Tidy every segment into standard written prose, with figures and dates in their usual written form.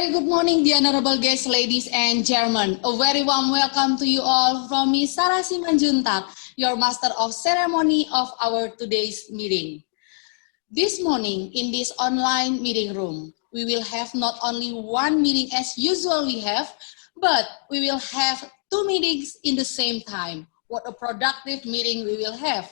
very good morning, the honorable guests, ladies and gentlemen. A very warm welcome to you all from me, Sarah Simanjuntak, your master of ceremony of our today's meeting. This morning, in this online meeting room, we will have not only one meeting as usual we have, but we will have two meetings in the same time. What a productive meeting we will have.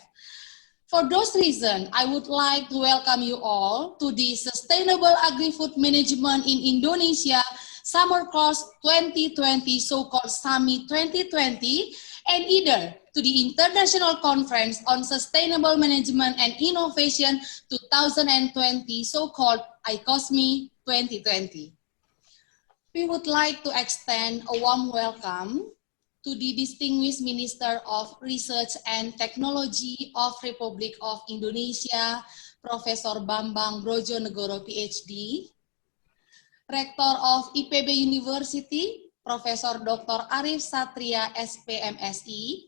For those reasons, I would like to welcome you all to the Sustainable Agri-Food Management in Indonesia Summer Course 2020, so-called SAMI 2020, and either to the International Conference on Sustainable Management and Innovation 2020, so-called ICoSMi 2020. We would like to extend a warm welcome to the distinguished Minister of Research and Technology of Republic of Indonesia, Professor Bambang Brojonegoro, PhD, Rector of IPB University, Professor Dr. Arif Satria, SPMSI,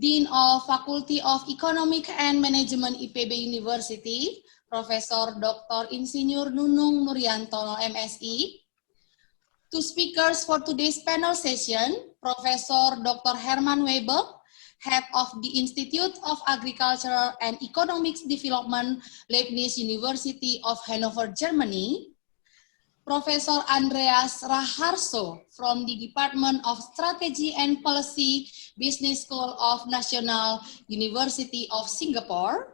Dean of Faculty of Economic and Management IPB University, Professor Dr. Insinyur Nunung Nuryantono, MSI. Two speakers for today's panel session, Professor Dr. Herman Weber, Head of the Institute of Agricultural and Economics Development, Leibniz University of Hanover, Germany, Professor Andreas Raharso from the Department of Strategy and Policy, Business School of National University of Singapore,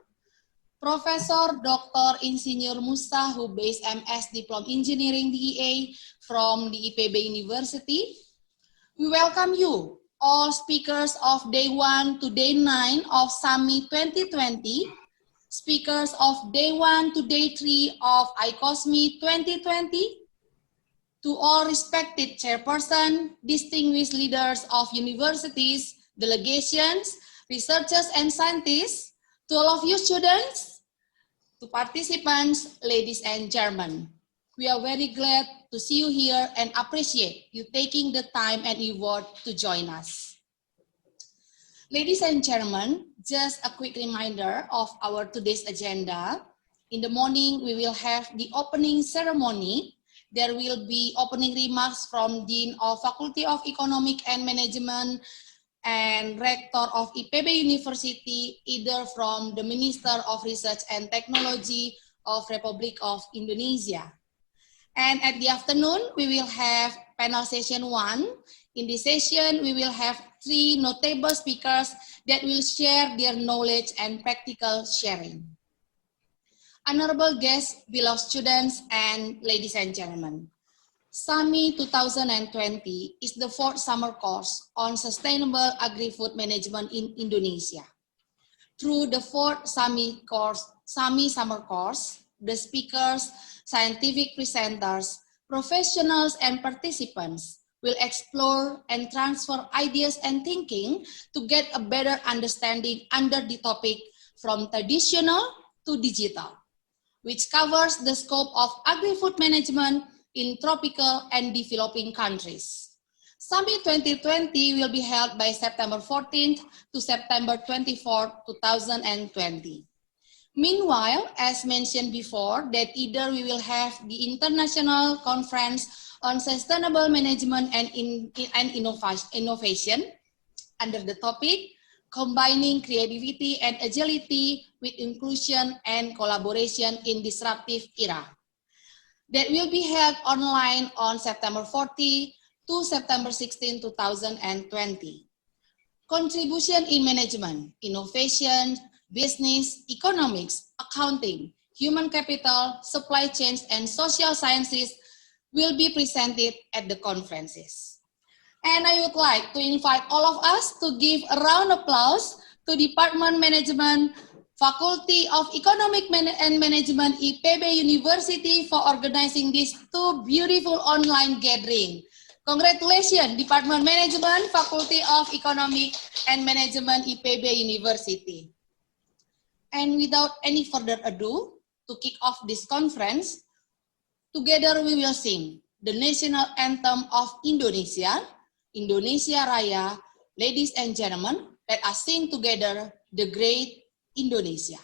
Professor Dr. Insinyur Musa, who based MS Diploma Engineering DEA from the IPB University. We welcome you, all speakers of day 1 to day 9 of SAMI 2020, speakers of day 1 to day 3 of ICoSMi 2020, to all respected chairperson, distinguished leaders of universities, delegations, researchers and scientists, to all of you students, to participants, ladies and gentlemen. We are very glad to see you here and appreciate you taking the time and effort to join us. Ladies and gentlemen, just a quick reminder of our today's agenda. In the morning, we will have the opening ceremony. There will be opening remarks from Dean of Faculty of Economic and Management and Rector of IPB University, either from the Minister of Research and Technology of Republic of Indonesia. And at the afternoon, we will have panel session 1. In this session, we will have 3 notable speakers that will share their knowledge and practical sharing. Honorable guests, beloved students, and ladies and gentlemen, SAMI 2020 is the 4th summer course on sustainable agri-food management in Indonesia. Through the 4th SAMI summer course, the speakers, scientific presenters, professionals, and participants will explore and transfer ideas and thinking to get a better understanding under the topic from traditional to digital, which covers the scope of agri-food management in tropical and developing countries. SAMI 2020 will be held by September 14th to September 24th, 2020. Meanwhile, as mentioned before, that either we will have the International Conference on Sustainable Management and Innovation under the topic Combining Creativity and Agility with Inclusion and Collaboration in Disruptive Era, that will be held online on September 14 to September 16, 2020. Contribution in management, innovation, business, economics, accounting, human capital, supply chains, and social sciences will be presented at the conferences. And I would like to invite all of us to give a round of applause to Department Management, Faculty of Economic and Management, IPB University, for organizing these 2 beautiful online gatherings. Congratulations, Department Management, Faculty of Economic and Management, IPB University. And without any further ado, to kick off this conference, together we will sing the national anthem of Indonesia, Indonesia Raya. Ladies and gentlemen, let us sing together the great Indonesia.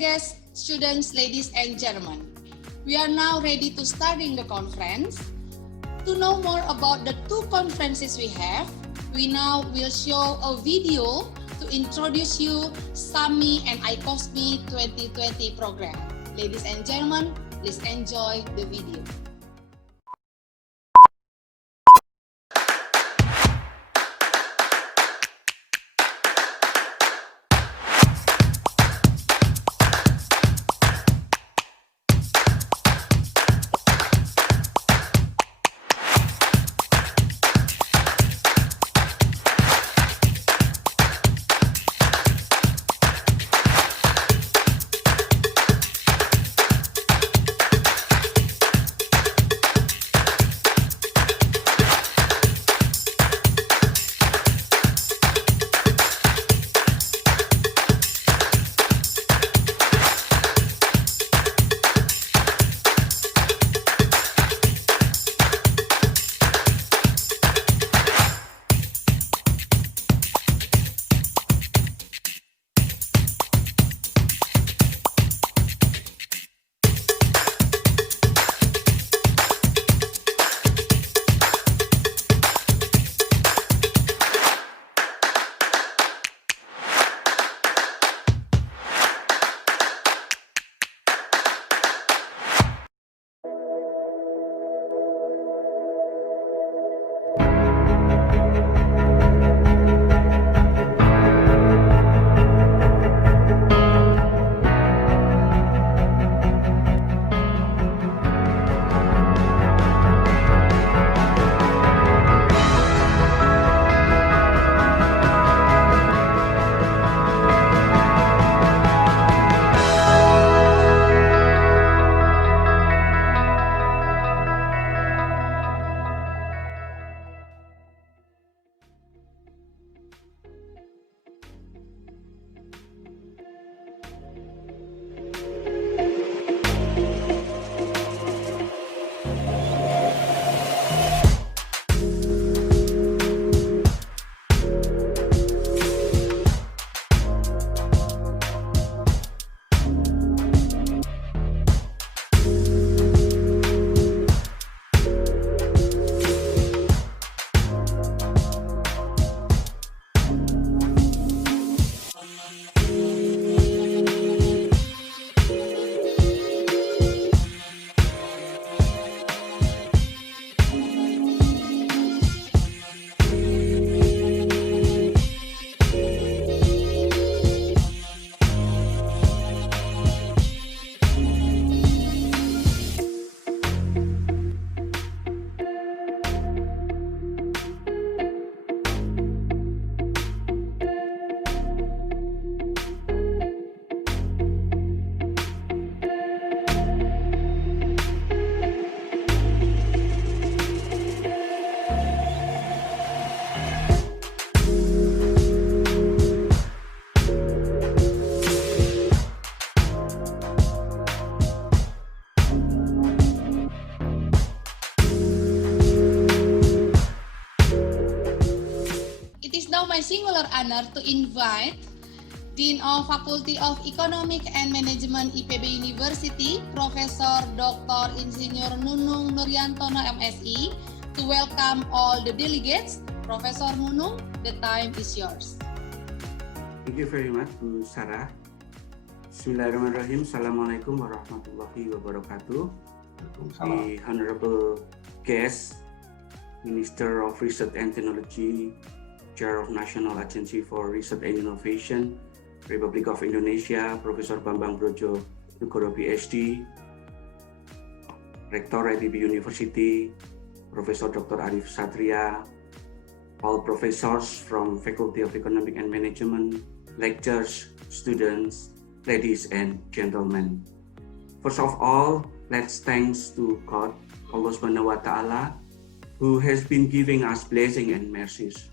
guests, students, ladies and gentlemen. We are now ready to starting the conference. To know more about the two conferences we have, we now will show a video to introduce you SAMI and ICoSMi 2020 program. Ladies and gentlemen, please enjoy the video. My singular honor to invite Dean of Faculty of Economic and Management IPB University, Profesor Dr. Insinyur Nunung Nuryantono MSI, to welcome all the delegates. Professor Nunung, the time is yours. Thank you very much, Bu Sarah. Bismillahirrahmanirrahim. Assalamualaikum warahmatullahi wabarakatuh. The Honorable Guest, Minister of Research and Technology, Chair of National Agency for Research and Innovation, Republic of Indonesia, Profesor Bambang Brojo Nugoro PhD, Rektor IPB University, Profesor Dr. Arif Satria, all professors from Faculty of Economic and Management, lecturers, students, ladies and gentlemen. First of all, let's thanks to God, Allah Subhanahu wa Ta'ala, who has been giving us blessing and mercies.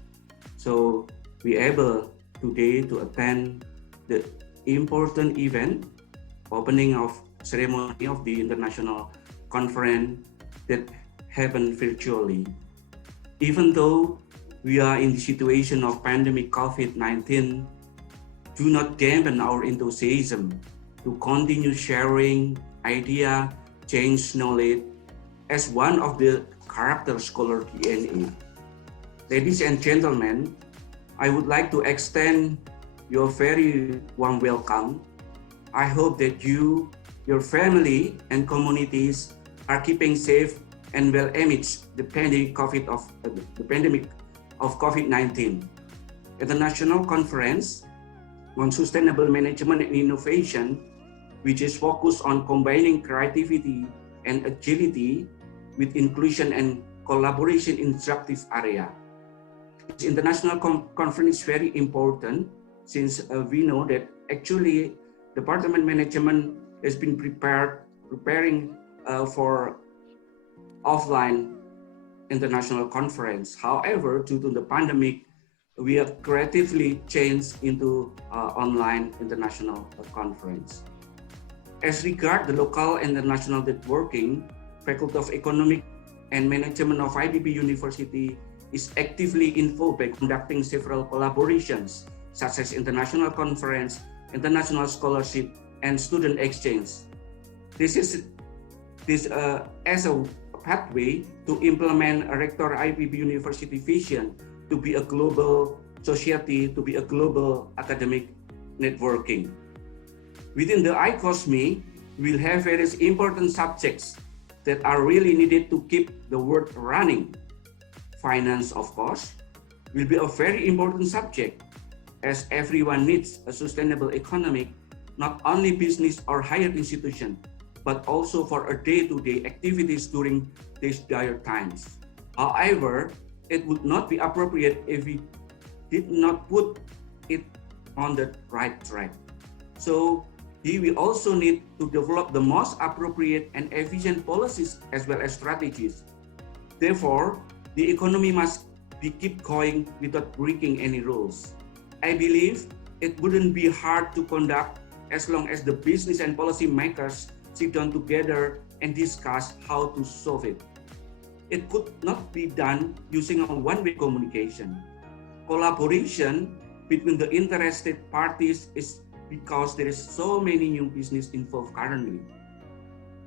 So we able today to attend the important event, opening of ceremony of the international conference that happened virtually. Even though we are in the situation of pandemic COVID-19, do not dampen our enthusiasm to continue sharing idea, change knowledge as one of the character scholar DNA. Ladies and gentlemen, I would like to extend your very warm welcome. I hope that you, your family, and communities are keeping safe and well amidst the pandemic of COVID-19. At the National Conference on Sustainable Management and Innovation, which is focused on combining creativity and agility with inclusion and collaboration in disruptive area. This international conference is very important since we know that actually department management has been preparing for offline international conference. However, due to the pandemic, we have creatively changed into online international conference. As regard the local and international networking, Faculty of Economic and Management of IBB University is actively involved by conducting several collaborations, such as international conference, international scholarship, and student exchange. This as a pathway to implement a Rector IBB University vision to be a global society, to be a global academic networking. Within the ICoSMi, we'll have various important subjects that are really needed to keep the world running. Finance, of course, will be a very important subject as everyone needs a sustainable economy, not only business or higher institution, but also for a day-to-day activities during these dire times. However, it would not be appropriate if we did not put it on the right track. So here we also need to develop the most appropriate and efficient policies as well as strategies. Therefore, the economy must be keep going without breaking any rules. I believe it wouldn't be hard to conduct as long as the business and policy makers sit down together and discuss how to solve it. It could not be done using a one-way communication. Collaboration between the interested parties is because there is so many new business involved currently.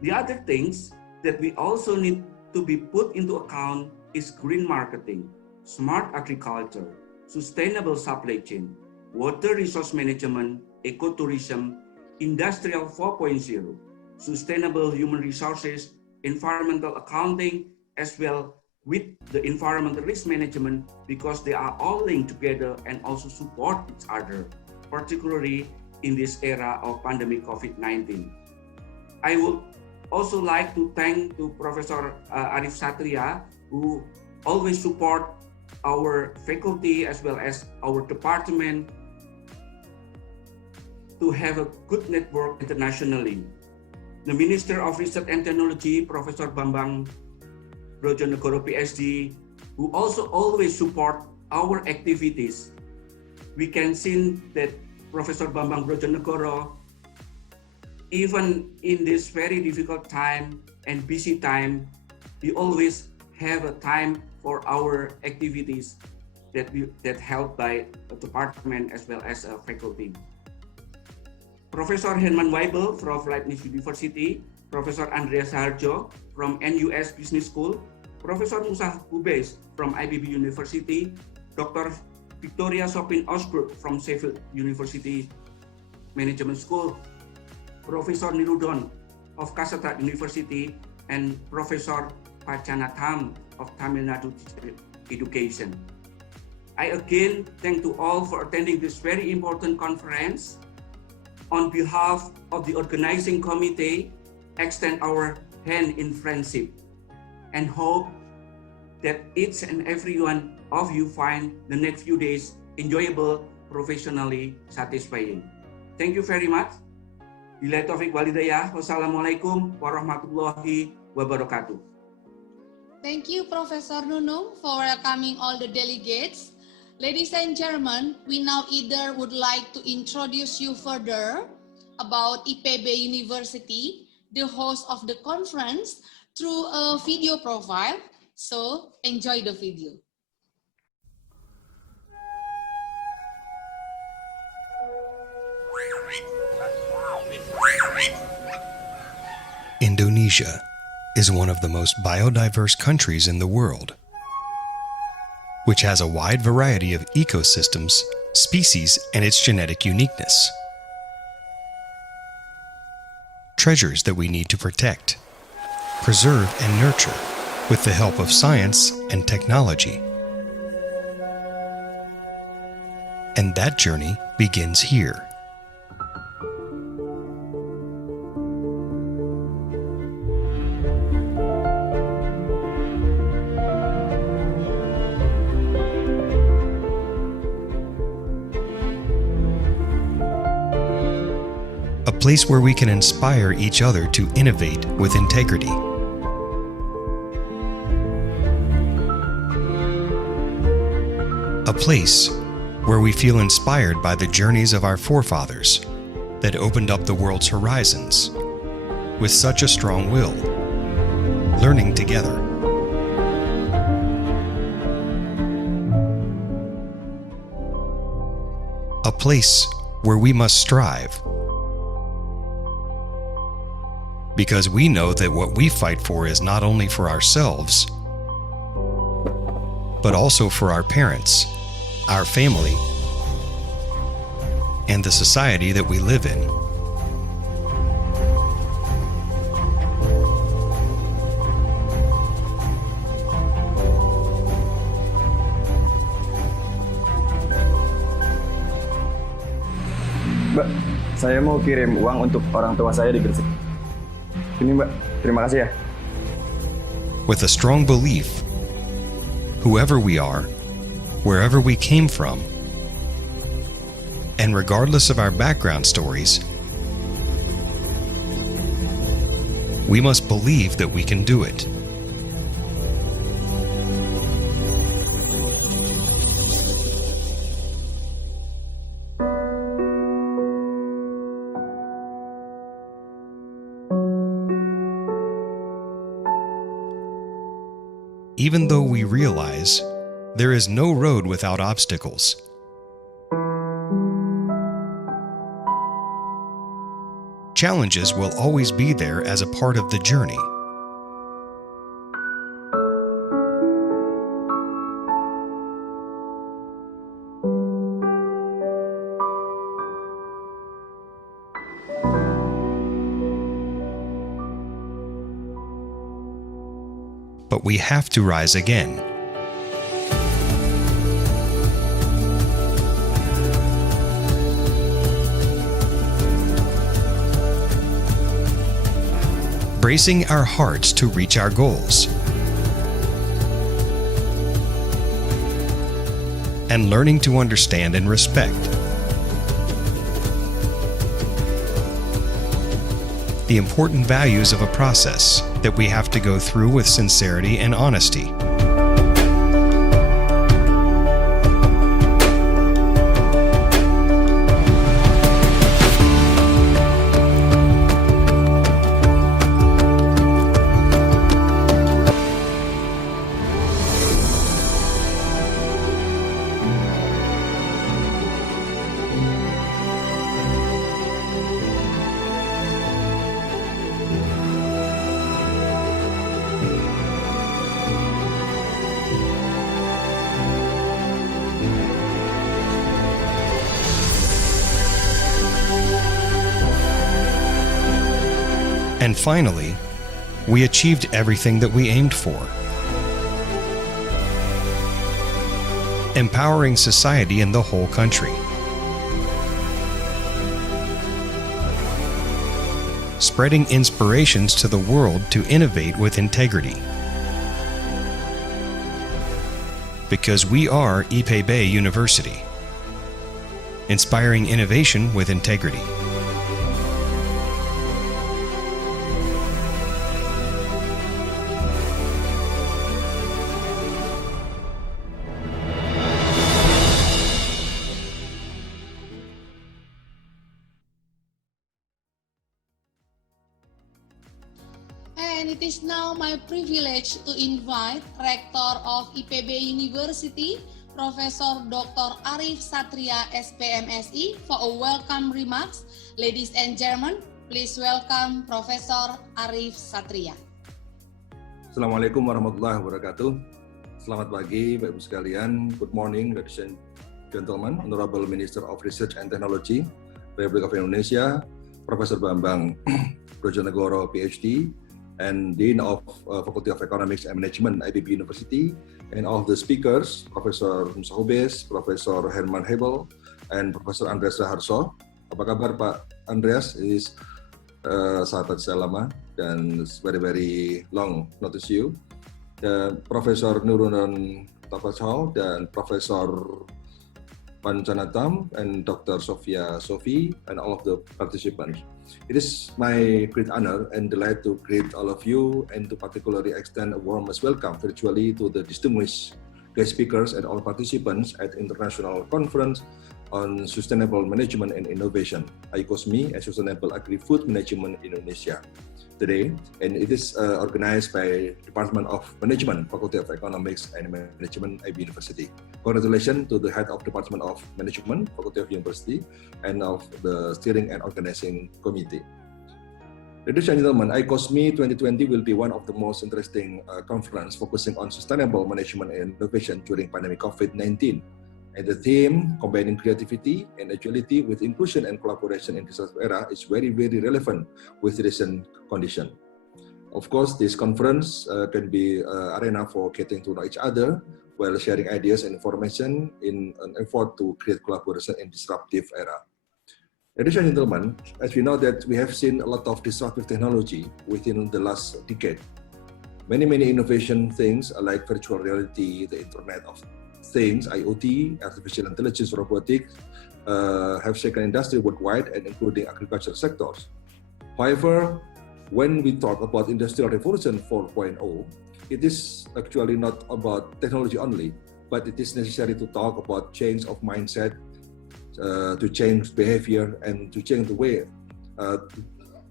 The other things that we also need to be put into account is green marketing, smart agriculture, sustainable supply chain, water resource management, ecotourism, industrial 4.0, sustainable human resources, environmental accounting, as well with the environmental risk management, because they are all linked together and also support each other, particularly in this era of pandemic COVID-19. I would also like to thank to Professor Arif Satria, who always support our faculty as well as our department to have a good network internationally. The Minister of Research and Technology, Professor Bambang Brojonegoro PhD, who also always support our activities. We can see that Professor Bambang Brojonegoro, even in this very difficult time and busy time, we always have a time for our activities that helped by the department as well as faculty. Professor Herman Weibel from Leibniz University, Professor Andreas Harjo from NUS Business School, Professor Musa Hubes from IBB University, Dr. Victoria Sopin Osbrook from Sheffield University Management School, Professor Nirudon of Kasata University, and Professor Pachanatham of Tamil Nadu Education. I again thank to all for attending this very important conference. On behalf of the organizing committee, extend our hand in friendship and hope that each and every one of you find the next few days enjoyable, professionally satisfying. Thank you very much. Billahi taufiq wal hidayah. Wassalamualaikum warahmatullahi wabarakatuh. Thank you, Professor Nunung, for welcoming all the delegates. Ladies and gentlemen, we now either would like to introduce you further about IPB University, the host of the conference, through a video profile. So enjoy the video. Indonesia is one of the most biodiverse countries in the world, which has a wide variety of ecosystems, species, and its genetic uniqueness. Treasures that we need to protect, preserve, and nurture with the help of science and technology. And that journey begins here. A place where we can inspire each other to innovate with integrity. A place where we feel inspired by the journeys of our forefathers that opened up the world's horizons with such a strong will, learning together. A place where we must strive, because we know that what we fight for is not only for ourselves, but also for our parents, our family, and the society that we live in. Mbak, saya mau kirim uang untuk orang tua saya di Gresik. Ini Mbak, terima kasih ya. With a strong belief, whoever we are, wherever we came from, and regardless of our background stories, we must believe that we can do it. Even though we realize there is no road without obstacles, challenges will always be there as a part of the journey. But we have to rise again. Bracing our hearts to reach our goals, and learning to understand and respect the important values of a process that we have to go through with sincerity and honesty. And finally, we achieved everything that we aimed for. Empowering society in the whole country. Spreading inspirations to the world to innovate with integrity. Because we are IPB University. Inspiring innovation with integrity. And it is now my privilege to invite Rector of IPB University, Professor Dr. Arif Satria, SPMSI, for a welcome remarks. Ladies and gentlemen, Please welcome Professor Arif Satria. Assalamualaikum warahmatullahi wabarakatuh. Selamat pagi Bapak Ibu sekalian. Good morning ladies and gentlemen. Honorable Minister of Research and Technology, Republik of Indonesia, Profesor Bambang Brojonegoro, PhD, and Dean of Faculty of Economics and Management, IBB University, and all of the speakers, Profesor Musa Hubes, Profesor Herman Hebel, and Profesor Andreas Raharso. Apa kabar Pak Andreas? Is sahabat saya lama dan very long not to see you. Profesor Nurunan Tapachau dan Profesor Pancanatam and Dr. Sofia Sofi and all of the participants. It is my great honor and delight to greet all of you and to particularly extend a warmest welcome virtually to the distinguished guest speakers and all participants at International Conference on Sustainable Management and Innovation, ICoSMi, and Sustainable Agri-Food Management in Indonesia today. And it is organized by Department of Management, Faculty of Economics and Management, IB University. Congratulations to the head of Department of Management, Faculty of University, and of the steering and organizing committee. Ladies and gentlemen, ICoSMi 2020 will be one of the most interesting conference focusing on sustainable management and innovation during pandemic COVID-19. And the theme, combining creativity and agility with inclusion and collaboration in this era, is very relevant with recent condition. Of course, this conference can be an arena for getting to know each other while sharing ideas and information in an effort to create collaboration in disruptive era. Ladies and gentlemen, as we know that we have seen a lot of disruptive technology within the last decade. Many innovation things like virtual reality, the Internet of Things, IoT, artificial intelligence, robotics, have shaken industry worldwide and including agricultural sectors. However, when we talk about Industrial Revolution 4.0, it is actually not about technology only, but it is necessary to talk about change of mindset, to change behavior, and to change the way to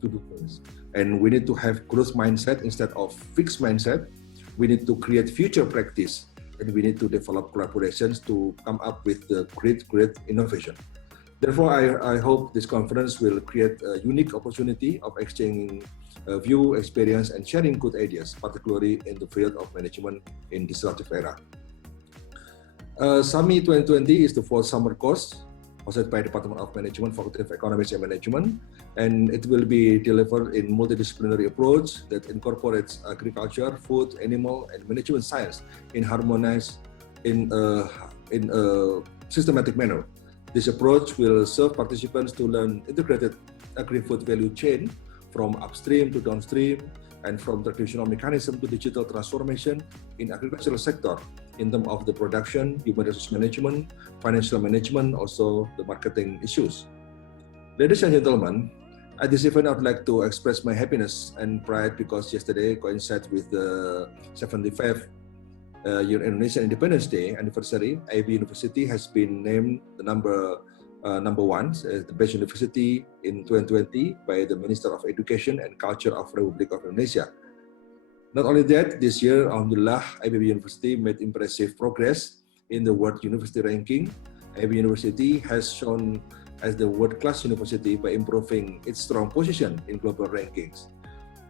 do things. And we need to have growth mindset instead of fixed mindset. We need to create future practice, and we need to develop collaborations to come up with the great innovation. Therefore, I hope this conference will create a unique opportunity of exchanging view, experience, and sharing good ideas, particularly in the field of management in disruptive era. SAMI 2020 is the fourth summer course hosted by Department of Management, Faculty of Economics and Management, and it will be delivered in multidisciplinary approach that incorporates agriculture, food, animal, and management science in harmonized in a systematic manner. This approach will serve participants to learn integrated agri-food value chain from upstream to downstream and from traditional mechanism to digital transformation in agricultural sector in terms of the production, human resource management, financial management, also the marketing issues. Ladies and gentlemen, at this event, I would like to express my happiness and pride because yesterday coincided with the 75th year Indonesian Independence Day anniversary. IB University has been named the number one as the best university in 2020 by the Minister of Education and Culture of Republic of Indonesia. Not only that, this year, alhamdulillah, IBB University made impressive progress in the World University Ranking. IBB University has shown as the world-class university by improving its strong position in global rankings.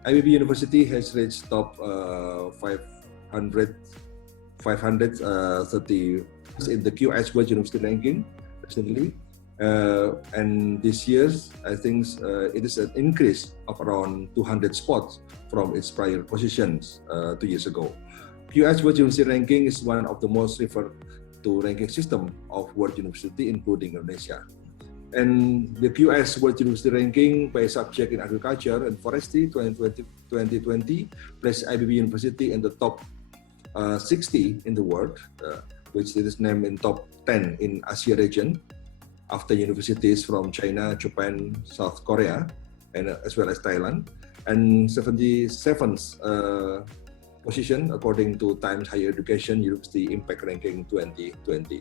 IBB University has reached top 530 in the QS World University Ranking recently. And this year, I think it is an increase of around 200 spots from its prior positions 2 years ago. QS World University Ranking is one of the most referred to ranking system of world university, including Indonesia. And the QS World University Ranking by subject in agriculture and forestry 2020 placed IBB University in the top 60 in the world, which it is named in top 10 in Asia region, after universities from China, Japan, South Korea, and as well as Thailand, and 77th position according to Times Higher Education University Impact Ranking 2020.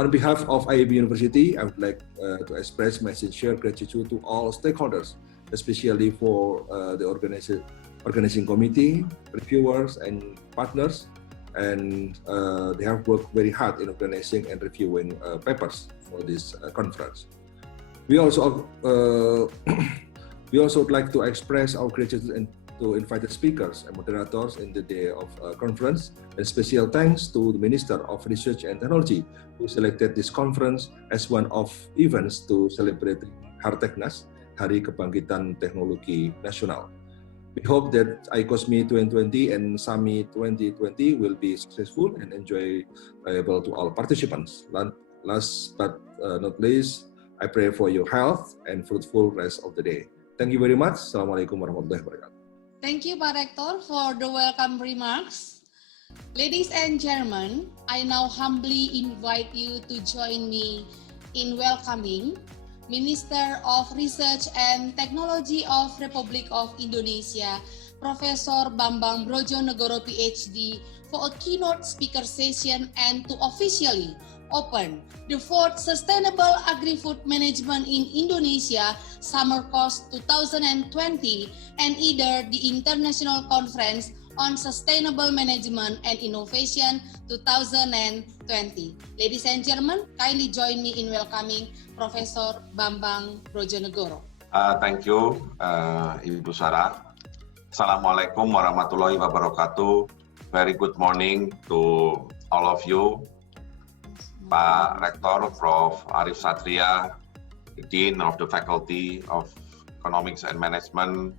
On behalf of IAB University, I would like to express my sincere gratitude to all stakeholders, especially for the organizing committee, reviewers, and partners, and they have worked very hard in organizing and reviewing papers for this conference. We also We also would like to express our gratitude to invited speakers and moderators in the day of conference, and special thanks to the Minister of Research and Technology who selected this conference as one of events to celebrate Harteknas, Hari Kebangkitan Teknologi Nasional. We hope that ICoSMi 2020 and SAMI 2020 will be successful and enjoyable to all participants. Last but not least, I pray for your health and fruitful rest of the day. Thank you very much. Assalamualaikum warahmatullahi wabarakatuh. Thank you, Pak Rektor, for the welcome remarks. Ladies and gentlemen, I now humbly invite you to join me in welcoming Minister of Research and Technology of Republic of Indonesia, Professor Bambang Brojonegoro PhD, for a keynote speaker session and to officially open the 4th Sustainable Agri-Food Management in Indonesia Summer Course 2020 and either the International Conference on Sustainable Management and Innovation 2020. Ladies and gentlemen, kindly join me in welcoming Professor Bambang Brojonegoro. Thank you, Ibu Sarah. Assalamualaikum warahmatullahi wabarakatuh. Very good morning to all of you. Pak Rektor, Prof. Arif Satria, the Dean of the Faculty of Economics and Management,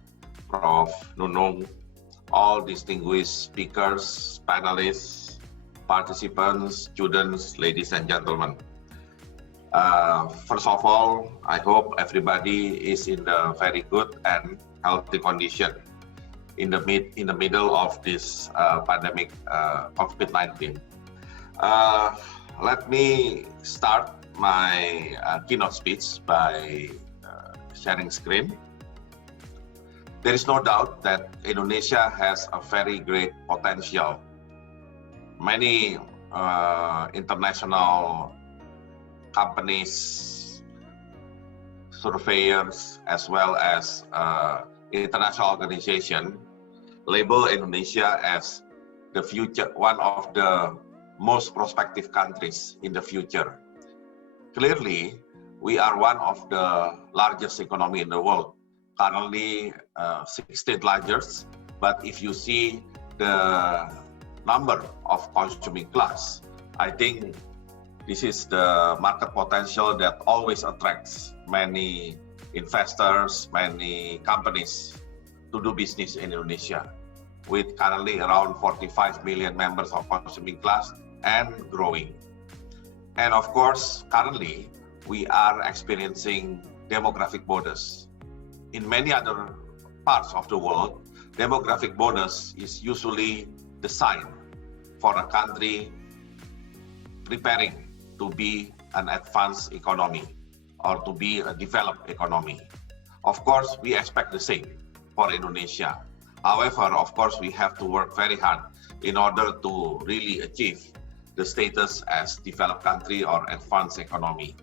Prof. Nunung, all distinguished speakers, panelists, participants, students, ladies and gentlemen. First of all, I hope everybody is in a very good and healthy condition in the middle of this pandemic COVID-19. Let me start my keynote speech by sharing screen. There is no doubt that Indonesia has a very great potential. Many international companies, surveyors, as well as international organizations label Indonesia as the future, one of the most prospective countries in the future. Clearly, we are one of the largest economy in the world, currently 16th largest, but if you see the number of consuming class, I think this is the market potential that always attracts many investors, many companies to do business in Indonesia, with currently around 45 million members of consuming class and growing. And of course, currently, we are experiencing demographic bonus. In many other parts of the world, demographic bonus is usually the sign for a country preparing to be an advanced economy or to be a developed economy. Of course, we expect the same for Indonesia. However, of course, we have to work very hard in order to really achieve the status as developed country or advanced economy.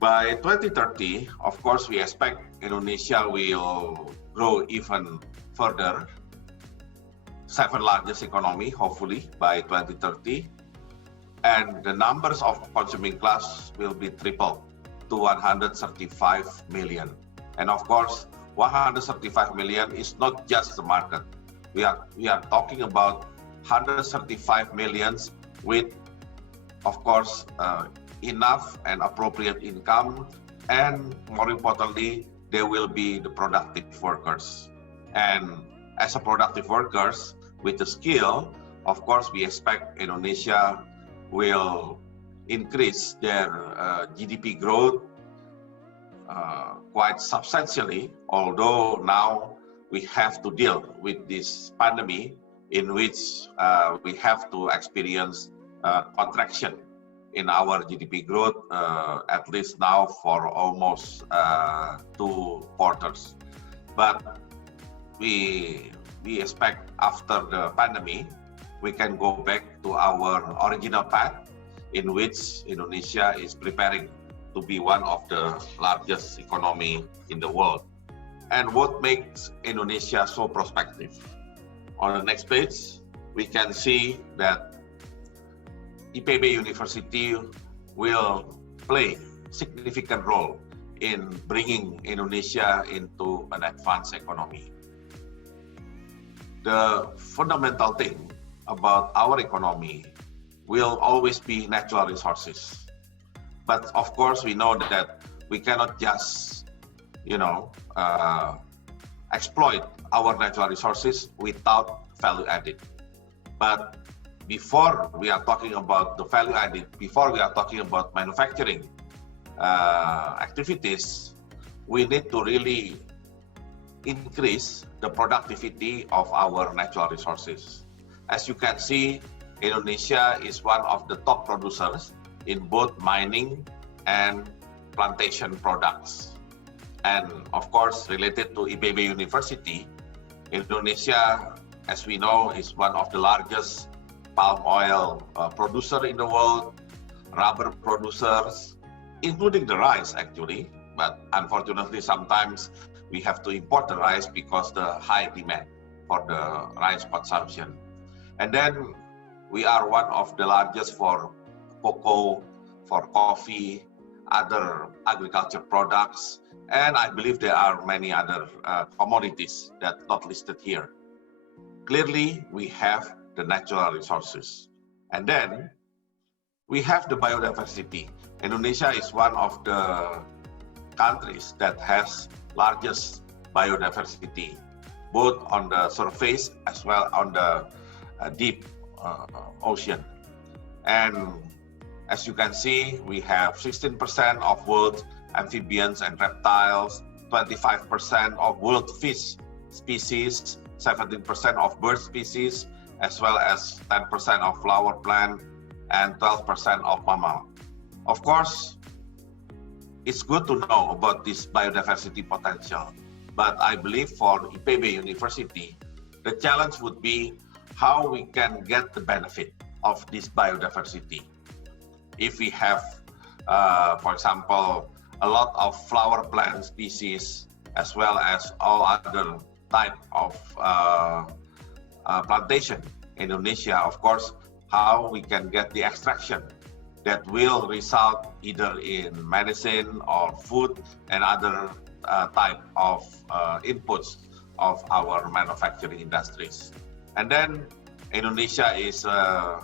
By 2030, of course, we expect Indonesia will grow even further, 7th largest economy, hopefully, by 2030. And the numbers of consuming class will be tripled to 135 million. And of course, 135 million is not just the market. We are talking about 135 millions with, of course, enough and appropriate income, and more importantly, they will be the productive workers. And as a productive workers with the skill, of course, we expect Indonesia will increase their GDP growth quite substantially, although now we have to deal with this pandemic in which we have to experience contraction in our GDP growth, at least now for almost 2 quarters. But we expect after the pandemic, we can go back to our original path in which Indonesia is preparing to be one of the largest economy in the world. And what makes Indonesia so prospective? On the next page, we can see that IPB University will play significant role in bringing Indonesia into an advanced economy. The fundamental thing about our economy will always be natural resources. But of course, we know that we cannot just, exploit our natural resources without value added. But before we are talking about the value added, before we are talking about manufacturing activities, we need to really increase the productivity of our natural resources. As you can see, Indonesia is one of the top producers in both mining and plantation products. And of course, related to IPB University, Indonesia, as we know, is one of the largest palm oil producer in the world, rubber producers, including the rice actually. But unfortunately, sometimes we have to import the rice because the high demand for the rice consumption. And then we are one of the largest for cocoa, for coffee, other agriculture products, and I believe there are many other commodities that are not listed here. Clearly, we have the natural resources. And then we have the biodiversity. Indonesia is one of the countries that has largest biodiversity, both on the surface as well on the deep ocean. And as you can see, we have 16% of world amphibians and reptiles, 25% of world fish species, 17% of bird species, as well as 10% of flower plant and 12% of mammal. Of course, it's good to know about this biodiversity potential, but I believe for IPB University, the challenge would be how we can get the benefit of this biodiversity. If we have, for example, a lot of flower plant species, as well as all other type of plantation in Indonesia, of course, how we can get the extraction that will result either in medicine or food and other type of inputs of our manufacturing industries. And then Indonesia is the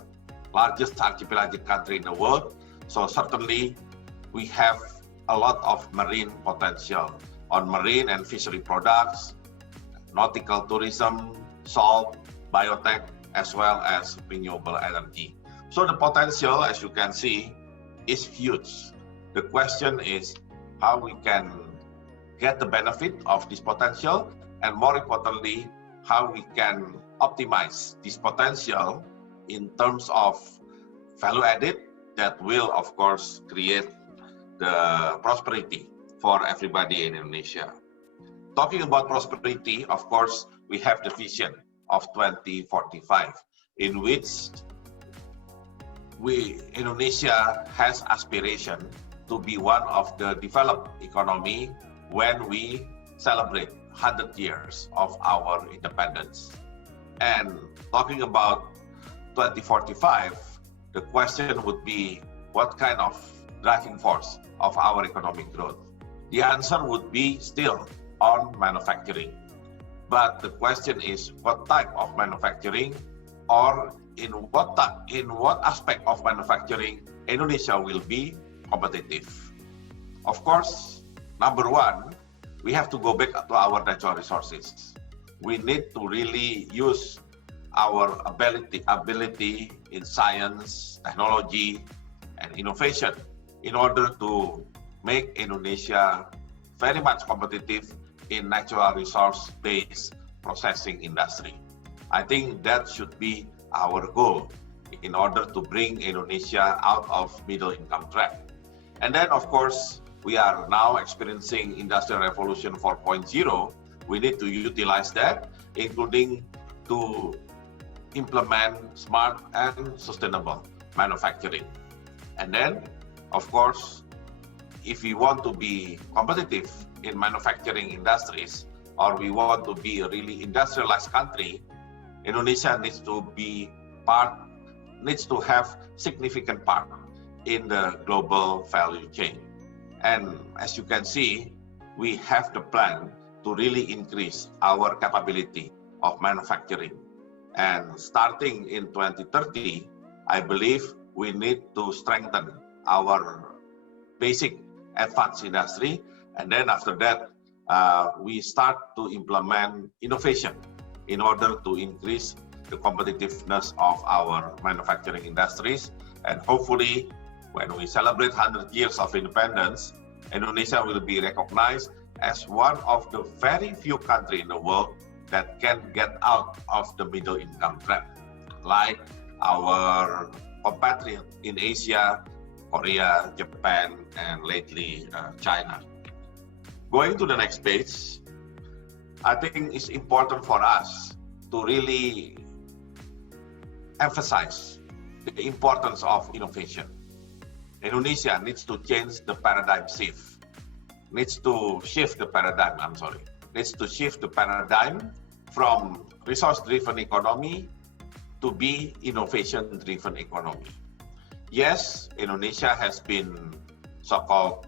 largest archipelagic country in the world, so certainly we have a lot of marine potential on marine and fishery products, nautical tourism, salt, biotech, as well as renewable energy. So the potential, as you can see, is huge. The question is how we can get the benefit of this potential, and more importantly, how we can optimize this potential in terms of value added that will, of course, create the prosperity for everybody in Indonesia. Talking about prosperity, of course, we have the vision of 2045, in which Indonesia has aspiration to be one of the developed economy when we celebrate 100 years of our independence. And talking about 2045, the question would be what kind of driving force of our economic growth? The answer would be still on manufacturing. But the question is what type of manufacturing, or in what aspect of manufacturing Indonesia will be competitive. Of course, number one, we have to go back to our natural resources. We need to really use our ability in science, technology, and innovation in order to make Indonesia very much competitive in natural resource-based processing industry. I think that should be our goal in order to bring Indonesia out of middle income trap. And then, of course, we are now experiencing Industrial Revolution 4.0. We need to utilize that, including to implement smart and sustainable manufacturing. And then, of course, if we want to be competitive in manufacturing industries, or we want to be a really industrialized country, Indonesia needs to have significant part in the global value chain. And as you can see, we have the plan to really increase our capability of manufacturing. And starting in 2030, I believe we need to strengthen our basic advanced industry. And then after that, we start to implement innovation in order to increase the competitiveness of our manufacturing industries. And hopefully, when we celebrate 100 years of independence, Indonesia will be recognized as one of the very few countries in the world that can get out of the middle income trap, like our compatriots in Asia, Korea, Japan, and lately China. Going to the next page, I think it's important for us to really emphasize the importance of innovation. Indonesia needs to change the paradigm shift. Needs to shift the paradigm from resource-driven economy to be innovation-driven economy. Yes, Indonesia has been so-called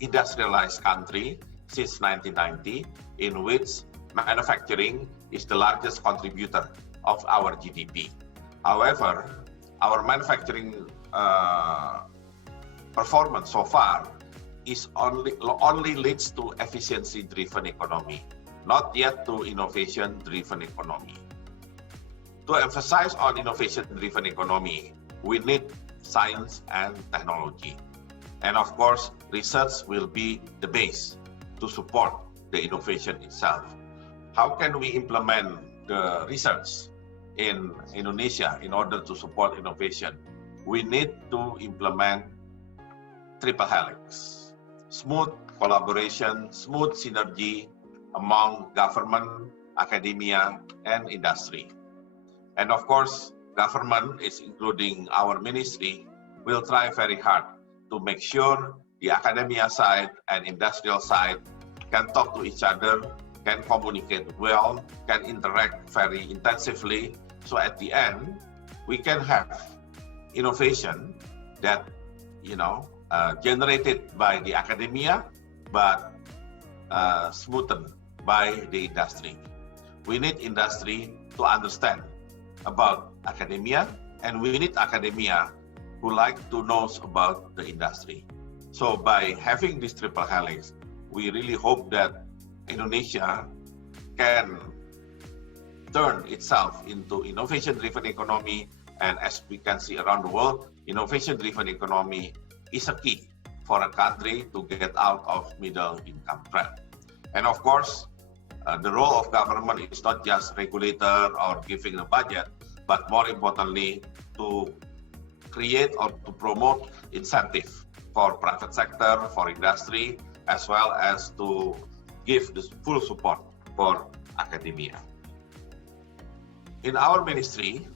industrialized country since 1990, in which manufacturing is the largest contributor of our GDP. However, our manufacturing performance so far is only leads to efficiency-driven economy, not yet to innovation-driven economy. To emphasize on innovation-driven economy, we need science and technology. And of course, research will be the base to support the innovation itself. How can we implement the research in Indonesia in order to support innovation? We need to implement triple helix, smooth collaboration, smooth synergy among government, academia, and industry. And of course, government, is including our ministry, will try very hard to make sure the academia side and industrial side can talk to each other, can communicate well, can interact very intensively. So at the end, we can have innovation that, generated by the academia, but smoothened by the industry. We need industry to understand about academia, and we need academia who like to know about the industry. So by having this triple helix, we really hope that Indonesia can turn itself into innovation-driven economy, and as we can see around the world, innovation-driven economy is a key for a country to get out of middle income trap. And of course, the role of government is not just regulator or giving a budget, but more importantly, to create or to promote incentive for private sector, for industry, as well as to give the full support for academia. In our ministry,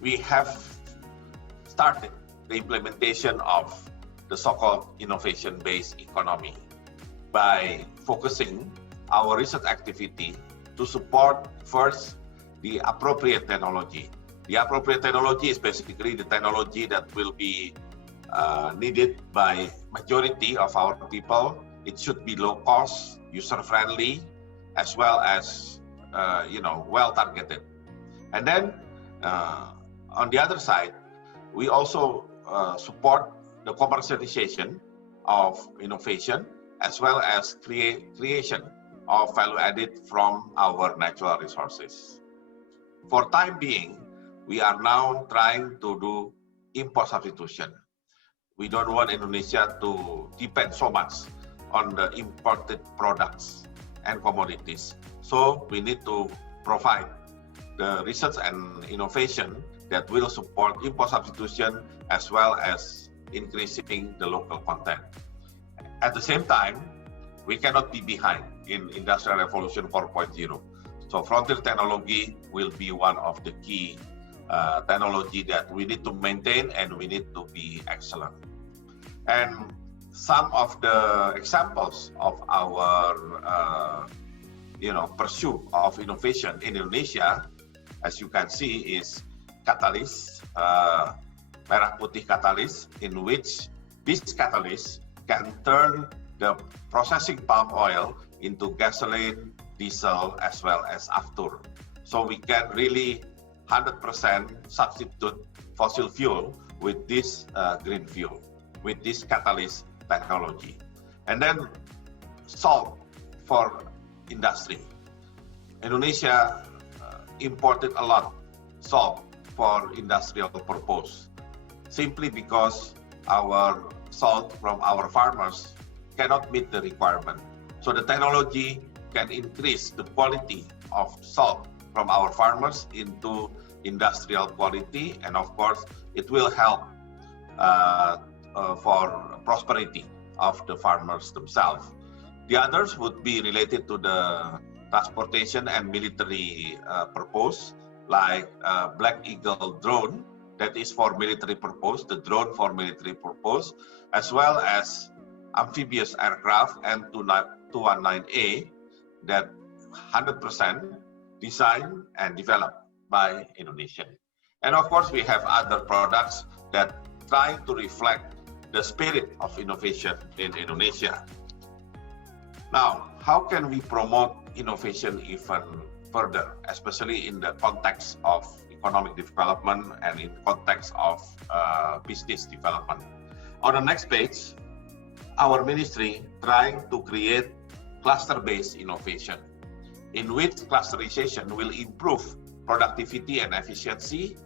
we have started the implementation of the so-called innovation-based economy by focusing our research activity to support first the appropriate technology. The appropriate technology is basically the technology that will be needed by majority of our people. It should be low cost, user-friendly, as well as well-targeted. And then on the other side, we also support the commercialization of innovation, as well as creation of value added from our natural resources. For time being, we are now trying to do import substitution. We don't want Indonesia to depend so much on the imported products and commodities. So we need to provide the research and innovation that will support import substitution as well as increasing the local content. At the same time, we cannot be behind in Industrial Revolution 4.0. So frontier technology will be one of the key technology that we need to maintain and we need to be excellent. And some of the examples of our pursuit of innovation in Indonesia, as you can see, is catalyst, merah putih catalyst, in which this catalyst can turn the processing palm oil into gasoline, diesel, as well as after. So we can really 100% substitute fossil fuel with this green fuel, with this catalyst technology. And then salt for industry. Indonesia imported a lot salt for industrial purpose, simply because our salt from our farmers cannot meet the requirement. So the technology can increase the quality of salt from our farmers into industrial quality, and of course, it will help for prosperity of the farmers themselves. The others would be related to the transportation and military purpose, like Black Eagle drone, that is for military purpose, the drone for military purpose, as well as amphibious aircraft and 219A, that 100% designed and developed by Indonesia. And of course, we have other products that try to reflect the spirit of innovation in Indonesia. Now, how can we promote innovation even further, especially in the context of economic development and in context of business development? On the next page, our ministry trying to create cluster-based innovation, in which clusterization will improve productivity and efficiency,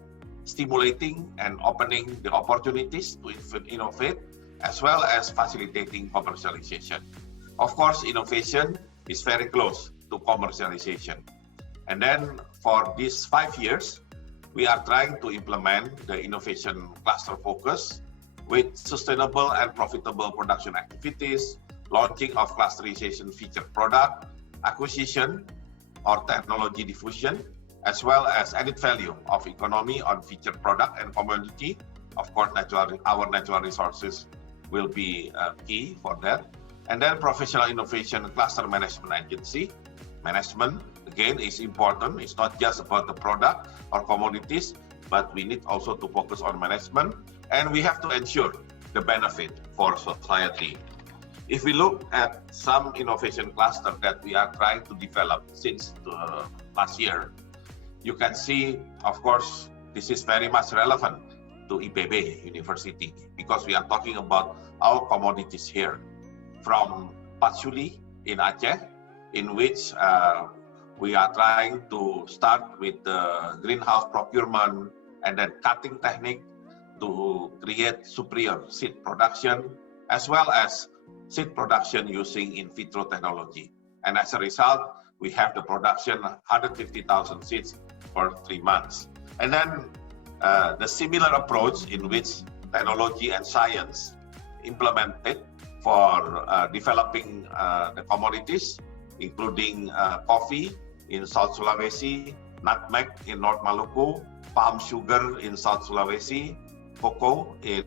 stimulating and opening the opportunities to innovate, as well as facilitating commercialization. Of course, innovation is very close to commercialization. And then for these 5 years, we are trying to implement the innovation cluster focus with sustainable and profitable production activities, launching of clusterization feature product, acquisition or technology diffusion, as well as added value of economy on featured product and commodity. Of course, our natural resources will be key for that. And then professional innovation cluster management agency. Management, again, is important. It's not just about the product or commodities, but we need also to focus on management, and we have to ensure the benefit for society. If we look at some innovation cluster that we are trying to develop since last year, you can see, of course, this is very much relevant to IPB University, because we are talking about our commodities here, from patchouli in Aceh, in which we are trying to start with the greenhouse procurement and then cutting technique to create superior seed production, as well as seed production using in vitro technology. And as a result, we have the production 150,000 seeds for 3 months. And then the similar approach in which technology and science implemented for developing the commodities, including coffee in South Sulawesi, nutmeg in North Maluku, palm sugar in South Sulawesi, cocoa in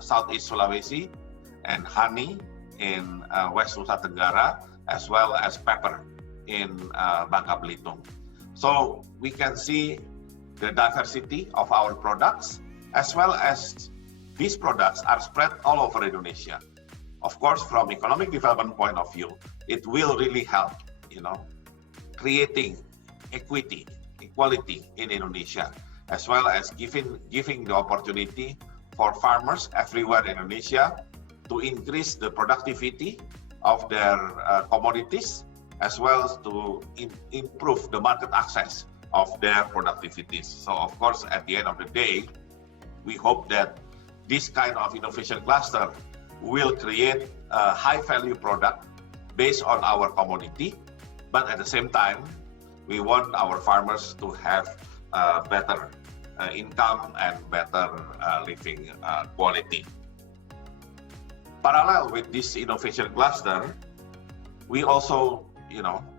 Southeast Sulawesi, and honey in West Nusa Tenggara, as well as pepper in Bangka Belitung. So we can see the diversity of our products, as well as these products are spread all over Indonesia. Of course, from economic development point of view, it will really help, creating equality in Indonesia, as well as giving the opportunity for farmers everywhere in Indonesia to increase the productivity of their commodities, as well as to improve the market access of their productivities. So of course, at the end of the day, we hope that this kind of innovation cluster will create a high value product based on our commodity, but at the same time, we want our farmers to have better income and better living quality. Parallel with this innovation cluster, we also,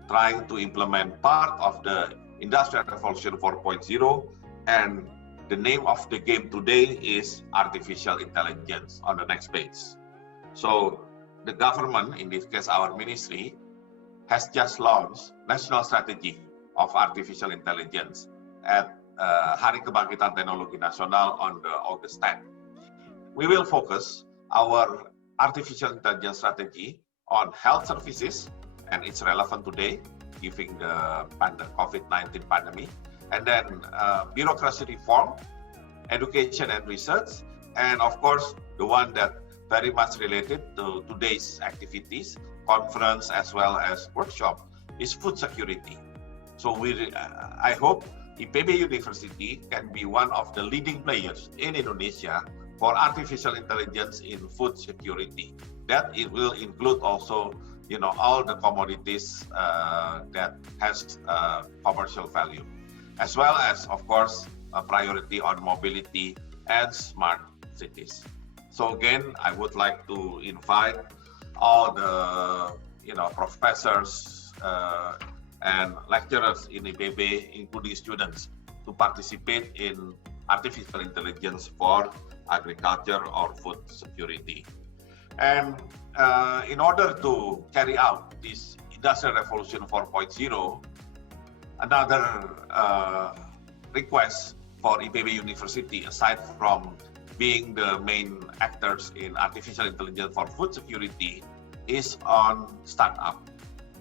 trying to implement part of the Industrial Revolution 4.0, and the name of the game today is artificial intelligence on the next page. So the government, in this case our ministry, has just launched National Strategy of Artificial Intelligence at Hari Kebangkitan Teknologi Nasional on the August 10th. We will focus our artificial intelligence strategy on health services, and it's relevant today, given the COVID-19 pandemic, and then bureaucracy reform, education and research, and of course, the one that very much related to today's activities, conference as well as workshop, is food security. So I hope IPB University can be one of the leading players in Indonesia for artificial intelligence in food security. That it will include also, all the commodities that has commercial value, as well as, of course, a priority on mobility and smart cities. So again, I would like to invite all the professors and lecturers in IPB, including students, to participate in artificial intelligence for agriculture or food security. And in order to carry out this Industrial Revolution 4.0, another request for IPB University, aside from being the main actors in artificial intelligence for food security, is on startup.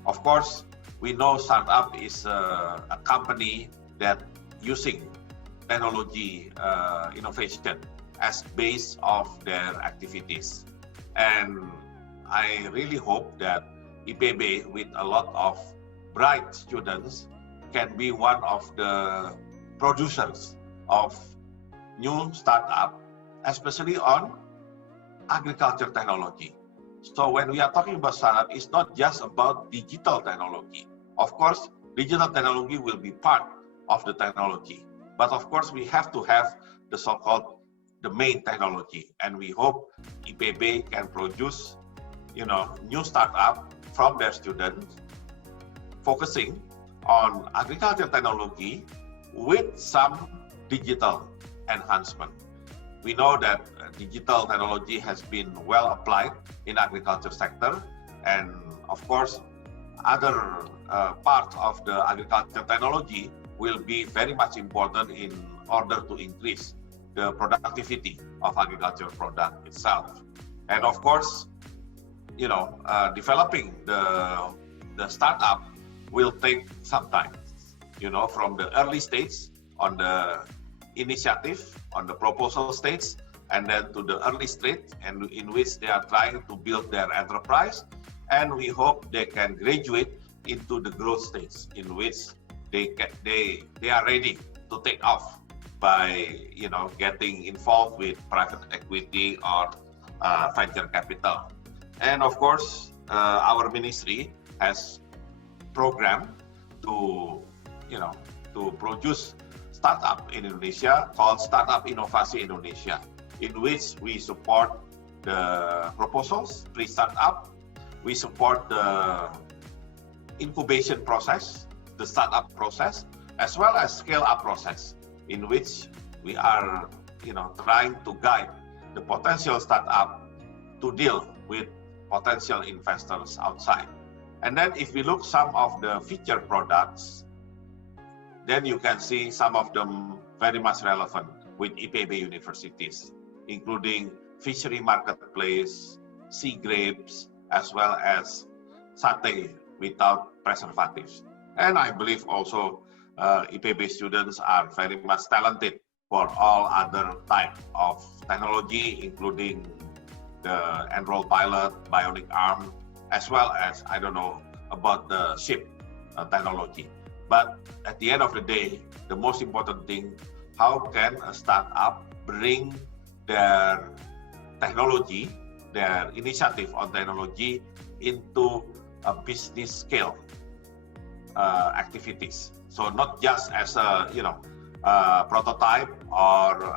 Of course, we know startup is a company that using technology innovation as base of their activities. And I really hope that IPB, with a lot of bright students, can be one of the producers of new startup, especially on agriculture technology. So when we are talking about startup, it's not just about digital technology. Of course, digital technology will be part of the technology. But of course, we have to have the so-called the main technology. And we hope IPB can produce, new startup from their students, focusing on agriculture technology with some digital enhancement. We know that digital technology has been well applied in agriculture sector, and of course, other parts of the agriculture technology will be very much important in order to increase the productivity of agriculture product itself. And of course, developing the startup will take some time, from the early stage on the initiative, on the proposal stage, and then to the early stage, and in which they are trying to build their enterprise. And we hope they can graduate into the growth stage, in which they are ready to take off by getting involved with private equity or venture capital. And of course, our ministry has programmed to produce startup in Indonesia called Startup Inovasi Indonesia, in which we support the proposals, pre-startup, we support the incubation process, the startup process, as well as scale-up process, in which we are trying to guide the potential startup to deal with potential investors outside. And then if we look some of the featured products, then you can see some of them very much relevant with IPB universities, including fishery marketplace, sea grapes, as well as satay without preservatives. And I believe also IPB students are very much talented for all other type of technology, including the enroll pilot, bionic arm, as well as, I don't know, about the ship technology. But at the end of the day, the most important thing, how can a startup bring their technology, their initiative on technology into a business scale activities. So not just as a prototype or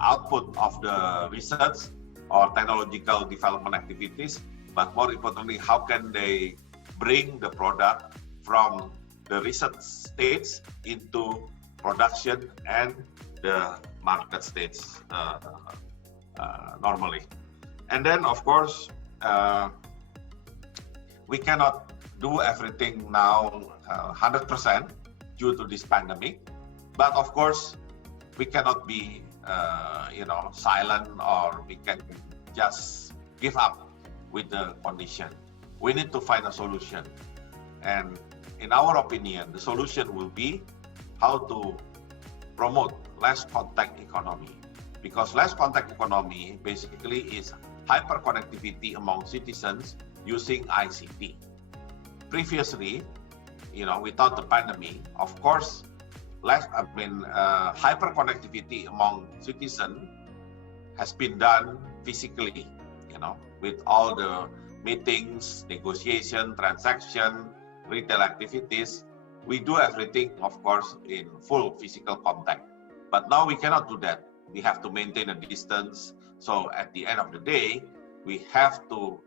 output of the research or technological development activities, but more importantly, how can they bring the product from the research stage into production and the market stage normally. And then, of course, we cannot do everything now 100% due to this pandemic. But of course, we cannot be silent, or we can just give up with the condition. We need to find a solution. And in our opinion, the solution will be how to promote less contact economy. Because less contact economy basically is hyperconnectivity among citizens using ICT. Previously, without the pandemic, of course, hyperconnectivity among citizens has been done physically, with all the meetings, negotiation, transaction, retail activities. We do everything, of course, in full physical contact. But now we cannot do that. We have to maintain a distance. So at the end of the day, we have to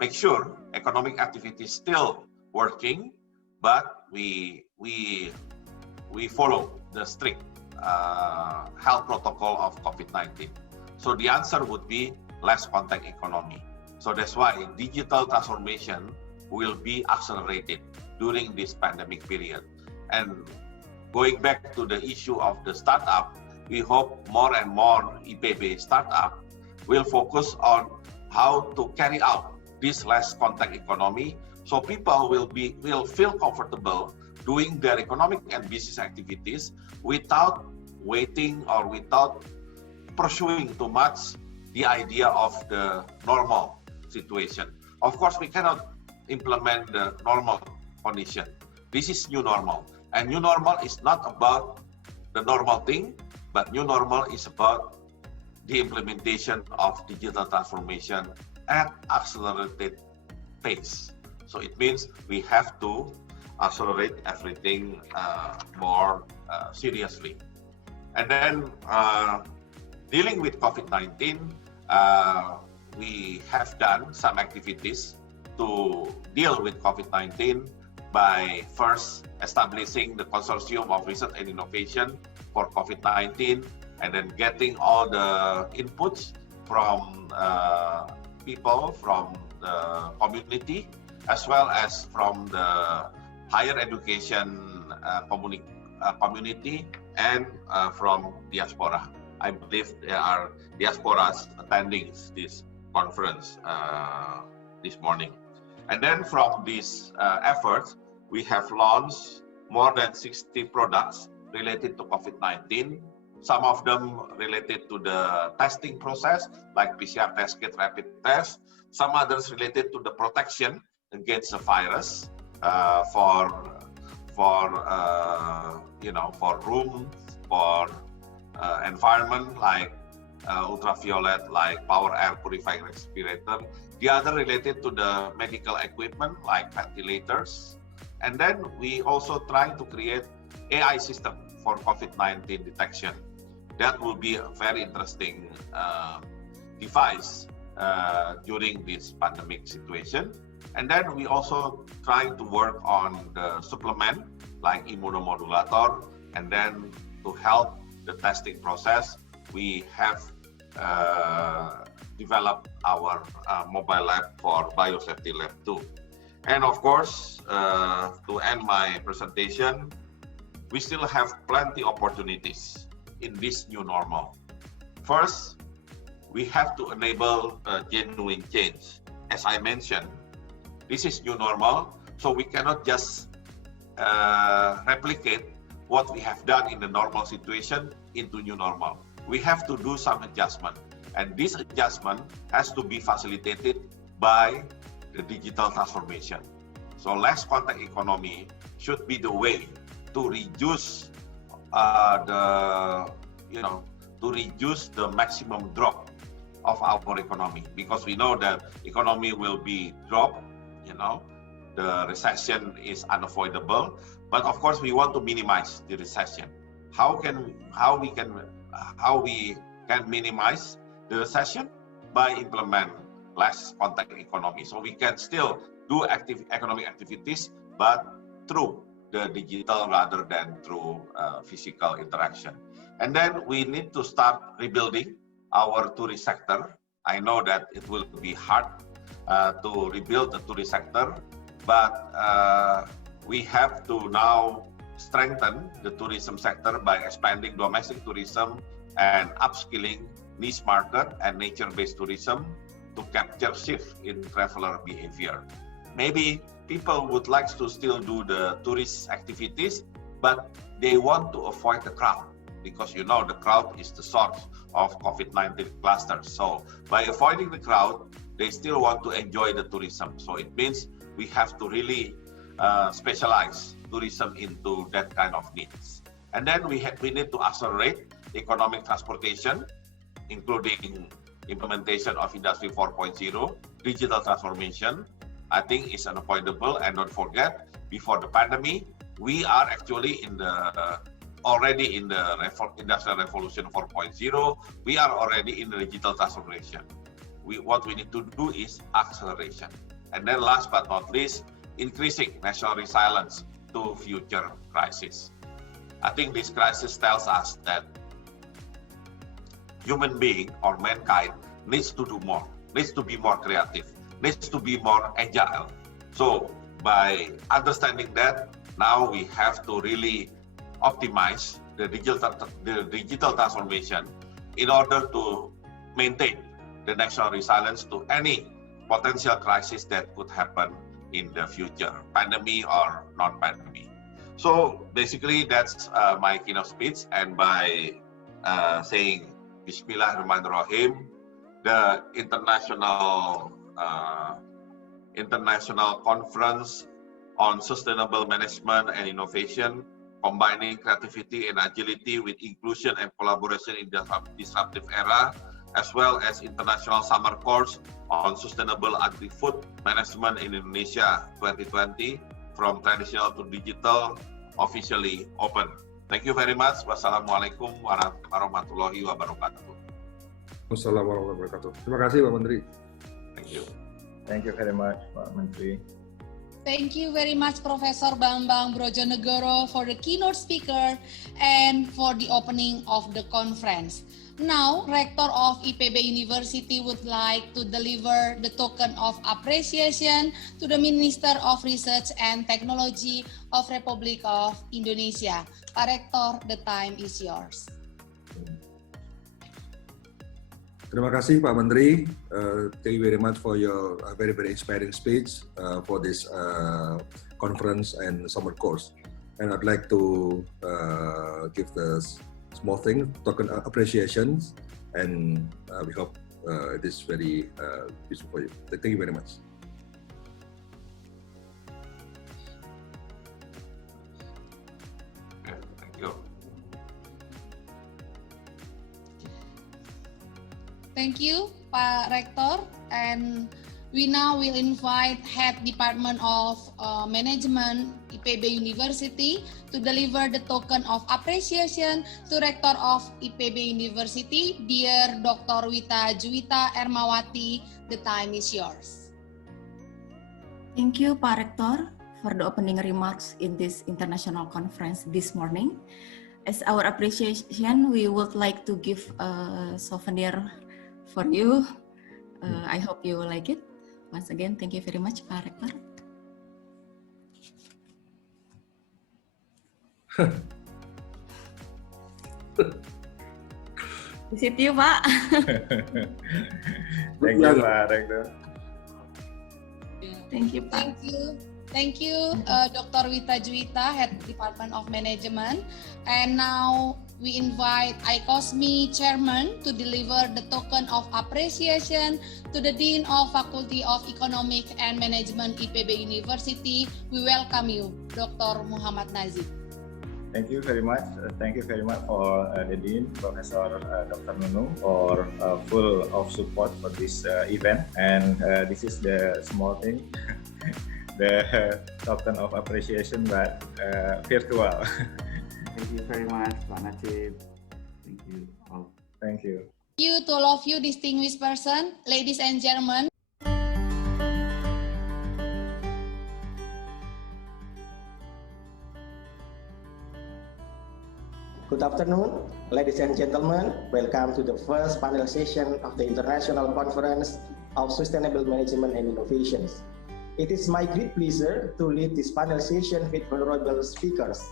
make sure economic activity is still working, but we follow the strict health protocol of COVID-19. So the answer would be less contact economy. So that's why digital transformation will be accelerated during this pandemic period. And going back to the issue of the startup, we hope more and more IPB startup will focus on how to carry out this less contact economy, so people will feel comfortable doing their economic and business activities without waiting or without pursuing too much the idea of the normal situation. Of course, we cannot implement the normal condition. This is new normal. And new normal is not about the normal thing, but new normal is about the implementation of digital transformation at accelerated pace. So it means we have to accelerate everything more seriously. And then dealing with COVID-19, we have done some activities to deal with COVID-19 by first establishing the Consortium of Research and Innovation for COVID-19, and then getting all the inputs from people from the community, as well as from the higher education community and from diaspora. I believe there are diasporas attending this conference this morning. And then from these efforts, we have launched more than 60 products related to COVID-19. Some of them related to the testing process, like PCR test kit, rapid test. Some others related to the protection against the virus for room, for environment like ultraviolet, like power air purifying respirator. The other related to the medical equipment like ventilators. And then we also try to create AI system for COVID-19 detection. That will be a very interesting device during this pandemic situation. And then we also trying to work on the supplement like immunomodulator. And then to help the testing process, we have developed our mobile lab for biosafety lab too. And of course, to end my presentation, we still have plenty opportunities in this new normal. First, we have to enable a genuine change. As I mentioned, this is new normal, so we cannot just replicate what we have done in the normal situation into new normal. We have to do some adjustment, and this adjustment has to be facilitated by the digital transformation. So less contact economy should be the way to reduce the maximum drop of our economy, because we know that economy will be dropped. The recession is unavoidable, but of course we want to minimize the recession. How we can minimize the recession? By implement less contact economy. So we can still do economic activities, but through the digital rather than through physical interaction. And then we need to start rebuilding our tourist sector. I know that it will be hard to rebuild the tourist sector, but we have to now strengthen the tourism sector by expanding domestic tourism and upskilling niche market and nature-based tourism. to capture shift in traveler behavior. Maybe people would like to still do the tourist activities, but they want to avoid the crowd because you know the crowd is the source of COVID-19 clusters. So by avoiding the crowd, they still want to enjoy the tourism. So it means we have to really specialize tourism into that kind of needs. And then we need to accelerate economic transportation, including implementation of Industry 4.0, digital transformation, I think is unavoidable. And don't forget, before the pandemic, we are actually already in the Industrial Revolution 4.0. We are already in the digital transformation. What we need to do is acceleration. And then last but not least, increasing national resilience to future crises. I think this crisis tells us that human being or mankind needs to do more, needs to be more creative, needs to be more agile. So by understanding that, now we have to really optimize the digital transformation in order to maintain the national resilience to any potential crisis that could happen in the future, pandemic or non-pandemic. So basically that's my keynote speech, and by saying Bismillahirrahmanirrahim, the international conference on sustainable management and innovation, combining creativity and agility with inclusion and collaboration in the disruptive era, as well as international summer course on sustainable agri-food management in Indonesia 2020, from traditional to digital, officially open. Thank you very much. Wassalamualaikum warahmatullahi wabarakatuh. Wassalamualaikum warahmatullahi wabarakatuh. Terima kasih Pak Menteri. Thank you. Thank you very much, Pak Menteri. Thank you very much, Professor Bambang Brojonegoro, for the keynote speaker and for the opening of the conference. Now, Rector of IPB University would like to deliver the token of appreciation to the Minister of Research and Technology of Republic of Indonesia. Pak Rector, the time is yours. Terima kasih Pak Menteri. Thank you very much for your very inspiring speech for this conference and summer course. And I'd like to give the small thing, token appreciation, and we hope it is very useful for you. Thank you very much. Thank you. Thank you, Pak Rector. And we now will invite Head Department of Management, IPB University, to deliver the token of appreciation to Rector of IPB University, dear Dr. Wita Juwita Ermawati. The time is yours. Thank you, Pak Rector, for the opening remarks in this international conference this morning. As our appreciation, we would like to give a souvenir for you. I hope you like it. Once again, thank you very much, Pak Rector. Visit you, Pak. Thank you, Pak Rector. Thank you, Pak. Thank you, Dr. Wita Juwita, Head Department of Management. And now we invite ICoSMi Chairman to deliver the token of appreciation to the Dean of Faculty of Economic and Management IPB University. We welcome you, Dr. Muhammad Nazib. Thank you very much. Thank you very much for the Dean, Professor Dr. Nunu, for full of support for this event. And this is the small thing, the token of appreciation, but virtual. Thank you very much, Pak Najib. Thank you all. Thank you. Thank you to all of you, distinguished person, ladies and gentlemen. Good afternoon, ladies and gentlemen. Welcome to the first panel session of the International Conference of Sustainable Management and Innovations. It is my great pleasure to lead this panel session with honorable speakers.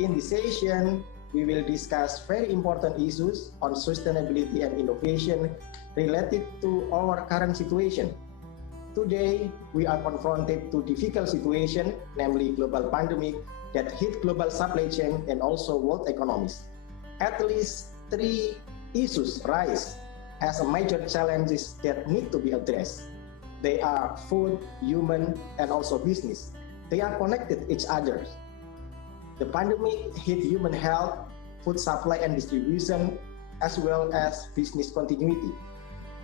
In this session, we will discuss very important issues on sustainability and innovation related to our current situation. Today, we are confronted to difficult situation, namely global pandemic that hit global supply chain and also world economies. At least 3 issues rise as major challenges that need to be addressed. They are food, human, and also business. They are connected each other. The pandemic hit human health, food supply and distribution, as well as business continuity.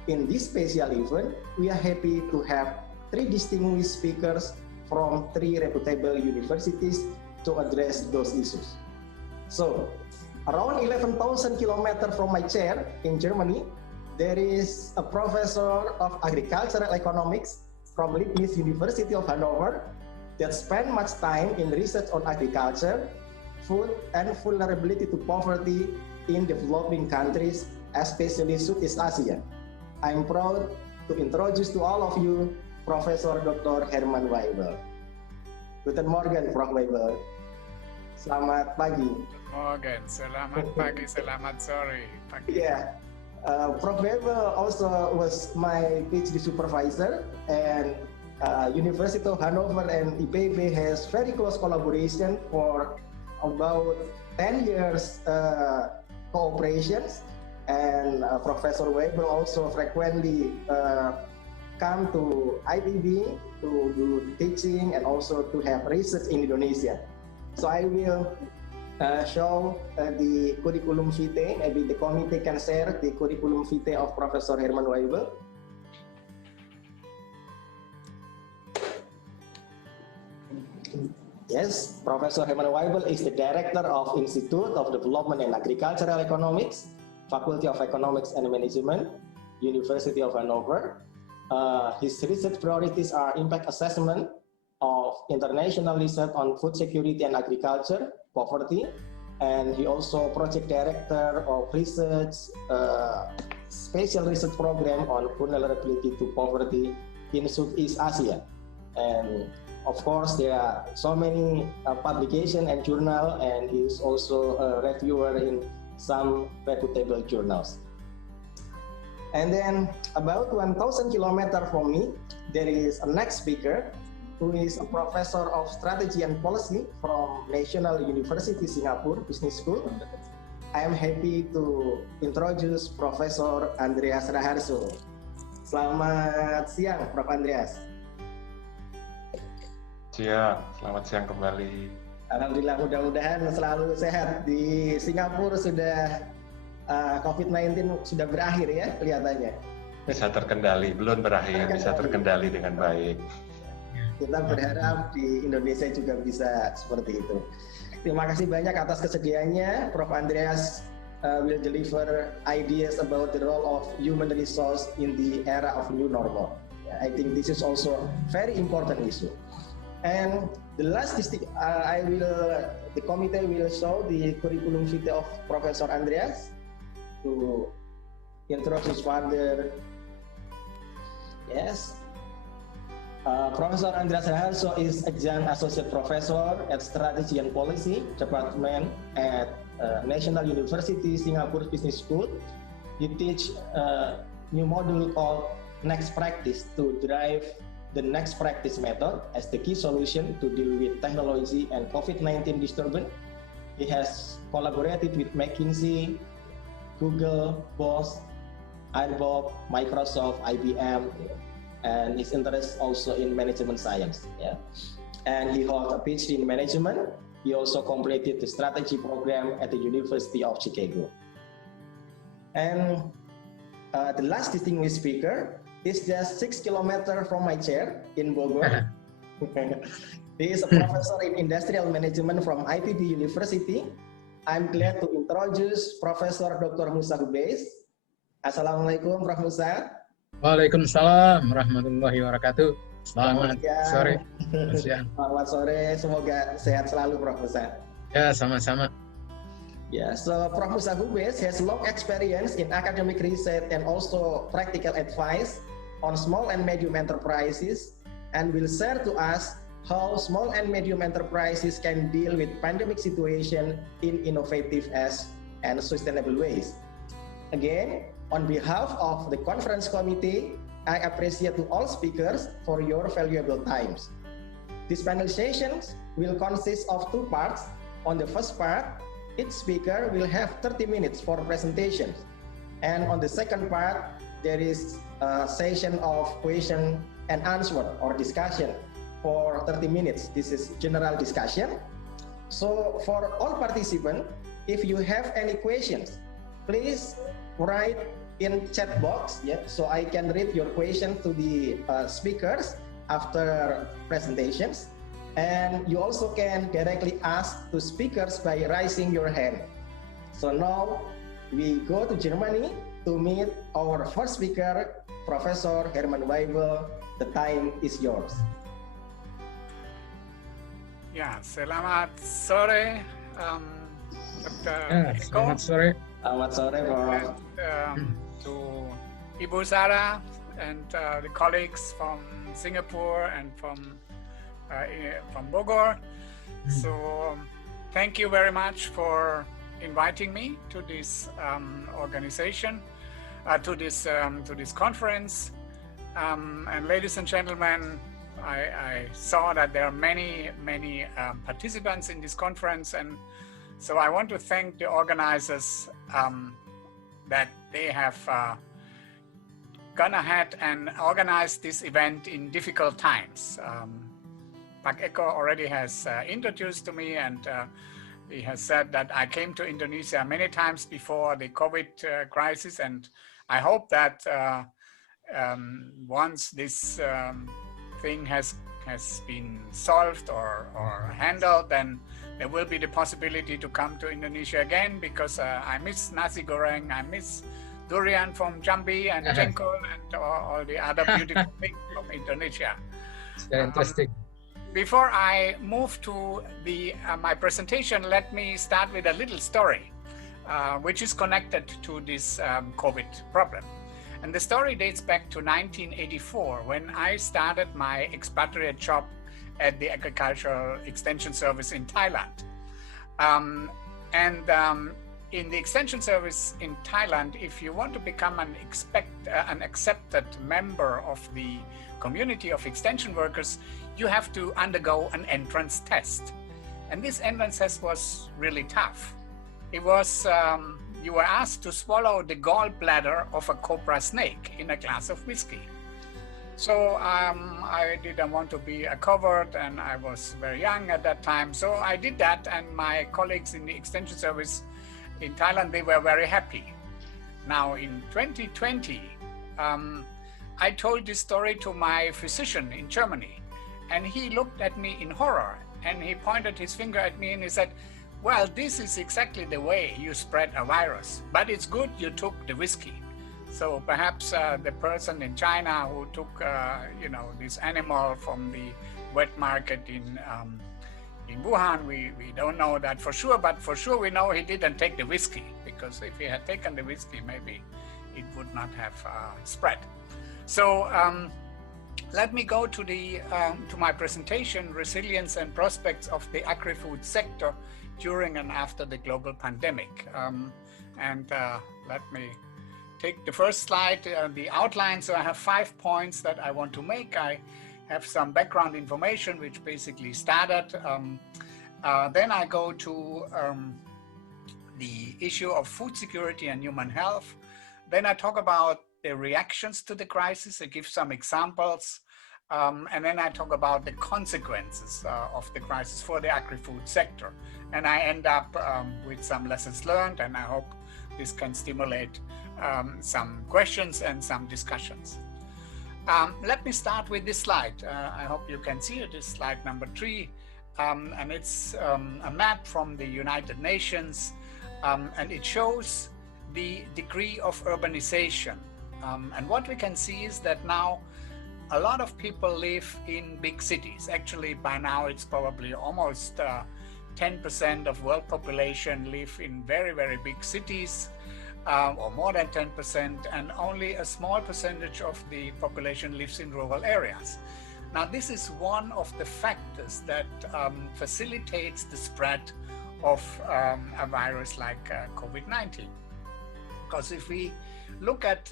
In this special event, we are happy to have 3 distinguished speakers from 3 reputable universities to address those issues. So, around 11,000 kilometers from my chair in Germany, there is a professor of agricultural economics from Leibniz University of Hanover that spent much time in research on agriculture, food, and vulnerability to poverty in developing countries, especially Southeast Asia. I'm proud to introduce to all of you Professor Dr. Herman Weibel. Guten Morgen, Prof. Weibel. Selamat pagi. Morgen, selamat pagi, selamat sore. Pagi. Yeah, Prof. Weibel also was my PhD supervisor, and University of Hanover and IPB has very close collaboration for about 10 years cooperations. And Professor Weibel also frequently come to IPB to do teaching and also to have research in Indonesia. So I will show the curriculum vitae. Maybe the committee can share the curriculum vitae of Professor Herman Weibel. Yes, Professor Herman Weibel is the Director of Institute of Development and Agricultural Economics, Faculty of Economics and Management, University of Hanover. His research priorities are impact assessment of international research on food security and agriculture, poverty, and he also project director of research, special research program on vulnerability to poverty in Southeast Asia. And of course, there are so many publication and journal, and he is also a reviewer in some reputable journals. And then about 1,000 kilometers from me, there is a next speaker who is a professor of strategy and policy from National University Singapore Business School. I am happy to introduce Professor Andreas Raharso. Selamat siang, Prof. Andreas. Siang, selamat siang kembali. Alhamdulillah, mudah-mudahan selalu sehat. Di Singapura sudah COVID-19 sudah berakhir ya kelihatannya. Bisa terkendali, belum berakhir, bisa terkendali dengan baik. Kita berharap di Indonesia juga bisa seperti itu. Terima kasih banyak atas kesediaannya. Prof. Andreas will deliver ideas about the role of human resource in the era of new normal. I think this is also very important issue. And the last the committee will show the curriculum vitae of Professor Andreas to introduce further. Yes, Professor Andreas Raharso is adjunct associate professor at Strategy and Policy Department at National University Singapore Business School. He teach a new module called Next Practice to drive the next practice method as the key solution to deal with technology and COVID-19 disturbance. He has collaborated with McKinsey, Google, Bosch, IBOB, Microsoft, IBM, and his interest also in management science. Yeah. And he holds a PhD in management. He also completed the strategy program at the University of Chicago. And the last distinguished speaker is just 6 kilometers from my chair in Bogor. He is a professor in industrial management from IPB University. I'm glad to introduce Professor Dr. Musa Hubeiz. Assalamualaikum, Prof. Musa. Waalaikumsalam warahmatullahi wabarakatuh. Selamat sore. Selamat sore, semoga sehat selalu, Prof. Musa. Ya, sama-sama. Yeah, so Prof. Musa Hubeiz has long experience in academic research and also practical advice on small and medium enterprises, and will share to us how small and medium enterprises can deal with pandemic situation in innovative and sustainable ways. Again, On behalf of the conference committee, I appreciate to all speakers for your valuable times. This panel sessions will consist of two parts. On the first part, each speaker will have 30 minutes for presentations. And on the second part, there is a session of question and answer or discussion for 30 minutes. This is general discussion. So for all participants, if you have any questions, please write in chat box, so I can read your question to the speakers after presentations. And you also can directly ask to speakers by raising your hand. So now we go to Germany to meet our first speaker, Professor Herman Weibel. The time is yours. Ya, selamat sore, Dr. Eko. Selamat sore. Selamat sore, Prof. To Ibu Sarah and the colleagues from Singapore and from Bogor. So thank you very much for inviting me to this organization, to this conference. And ladies and gentlemen, I saw that there are many participants in this conference, and so I want to thank the organizers that they have gone ahead and organized this event in difficult times. Pak Eko already has introduced to me, and he has said that I came to Indonesia many times before the COVID crisis, and I hope that once this thing has been solved or handled, then there will be the possibility to come to Indonesia again, because I miss nasi goreng, I miss durian from Jambi and jengkol and all the other beautiful things from Indonesia. It's very interesting. Before I move to my presentation, let me start with a little story, which is connected to this COVID problem. And the story dates back to 1984, when I started my expatriate job at the Agricultural Extension Service in Thailand. In the Extension Service in Thailand, if you want to become an accepted member of the community of extension workers, you have to undergo an entrance test. And this entrance test was really tough. It was, you were asked to swallow the gallbladder of a cobra snake in a glass of whiskey. So I didn't want to be covered, and I was very young at that time. So I did that, and my colleagues in the Extension Service in Thailand, they were very happy. Now in 2020, I told this story to my physician in Germany, and he looked at me in horror, and he pointed his finger at me and he said, well, this is exactly the way you spread a virus, but it's good you took the whiskey. So perhaps the person in China who took, this animal from the wet market in Wuhan, we don't know that for sure, but for sure we know he didn't take the whiskey, because if he had taken the whiskey, maybe it would not have spread. So let me go to my presentation, Resilience and Prospects of the Agri-Food Sector during and after the global pandemic. Let me take the first slide, the outline. So I have 5 points that I want to make. I have some background information, which basically started. Then I go to the issue of food security and human health. Then I talk about the reactions to the crisis. I give some examples. And then I talk about the consequences of the crisis for the agri-food sector. And I end up with some lessons learned, and I hope this can stimulate some questions and some discussions. Let me start with this slide. I hope you can see it. This slide number 3. And it's a map from the United Nations, and it shows the degree of urbanization. And what we can see is that now a lot of people live in big cities. Actually, by now it's probably almost 10% of world population live in very, very big cities, or more than 10%, and only a small percentage of the population lives in rural areas. Now, this is one of the factors that facilitates the spread of a virus like COVID-19. Because if we look at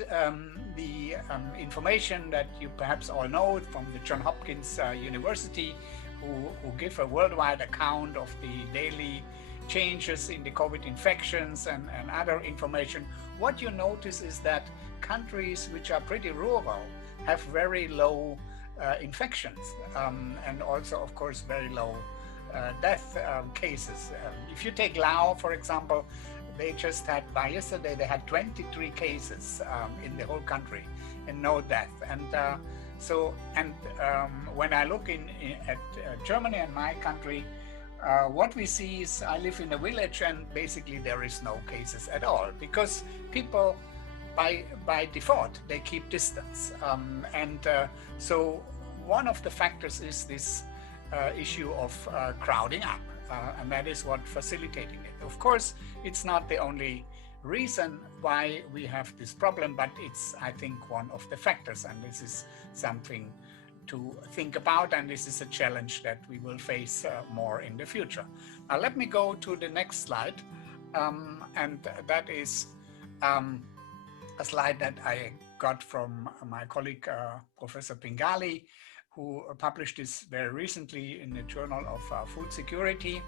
the information that you perhaps all know from the Johns Hopkins University, who give a worldwide account of the daily changes in the COVID infections and other information, what you notice is that countries which are pretty rural have very low infections and also, of course, very low death cases. If you take Laos, for example, they just had, by yesterday, they had 23 cases in the whole country and no death. And when I look at Germany and my country, what we see is I live in a village and basically there is no cases at all because people, by default, they keep distance. So one of the factors is this issue of crowding up, and that is what facilitating it. Of course, it's not the only reason why we have this problem, but it's, I think, one of the factors, and this is something to think about, and this is a challenge that we will face more in the future. Now, let me go to the next slide, and that is a slide that I got from my colleague, Professor Pingali, who published this very recently in the Journal of Food Security.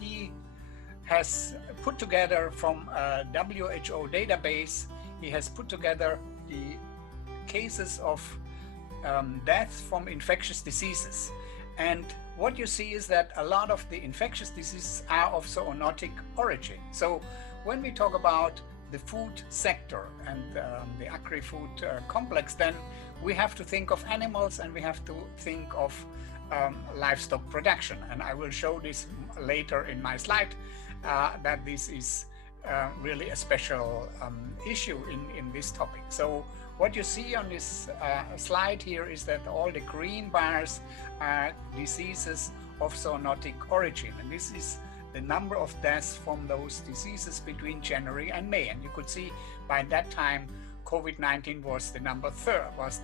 He has put together from a WHO database, he has put together the cases of death from infectious diseases. And what you see is that a lot of the infectious diseases are of zoonotic origin. So when we talk about the food sector and the agri-food complex, then we have to think of animals and we have to think of livestock production. And I will show this later in my slide, that this is really a special issue in this topic. So what you see on this slide here is that all the green bars are diseases of zoonotic origin. And this is the number of deaths from those diseases between January and May. And you could see by that time, COVID-19 was the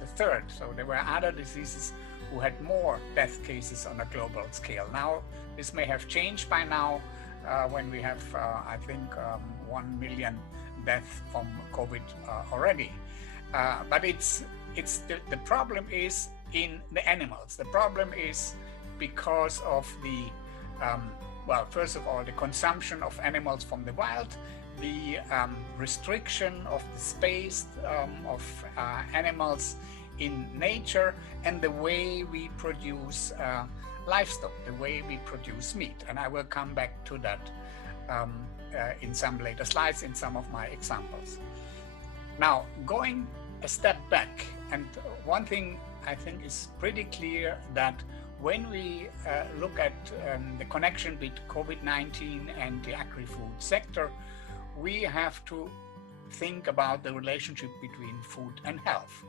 third. So there were other diseases who had more death cases on a global scale. Now, this may have changed by now when we have, I think, 1 million deaths from COVID already. But the problem is in the animals. The problem is because of the, well, first of all, the consumption of animals from the wild, the restriction of the space of animals in nature, and the way we produce livestock, the way we produce meat. And I will come back to that in some later slides in some of my examples. Now, going a step back, and one thing I think is pretty clear, that when we look at the connection between COVID-19 and the agri-food sector, we have to think about the relationship between food and health.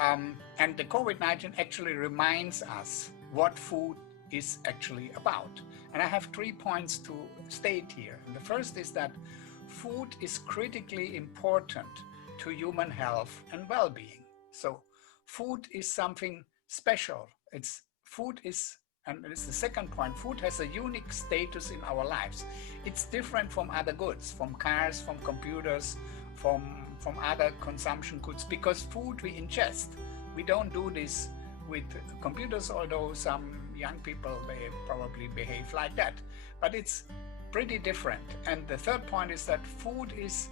And the COVID-19 actually reminds us what food is actually about. And I have 3 points to state here. And the first is that food is critically important to human health and well-being. So food is something special. And it's the second point, food has a unique status in our lives. It's different from other goods, from cars, from computers, from other consumption goods, because food we ingest. We don't do this with computers, although some young people, they probably behave like that. But it's pretty different. And the third point is that food is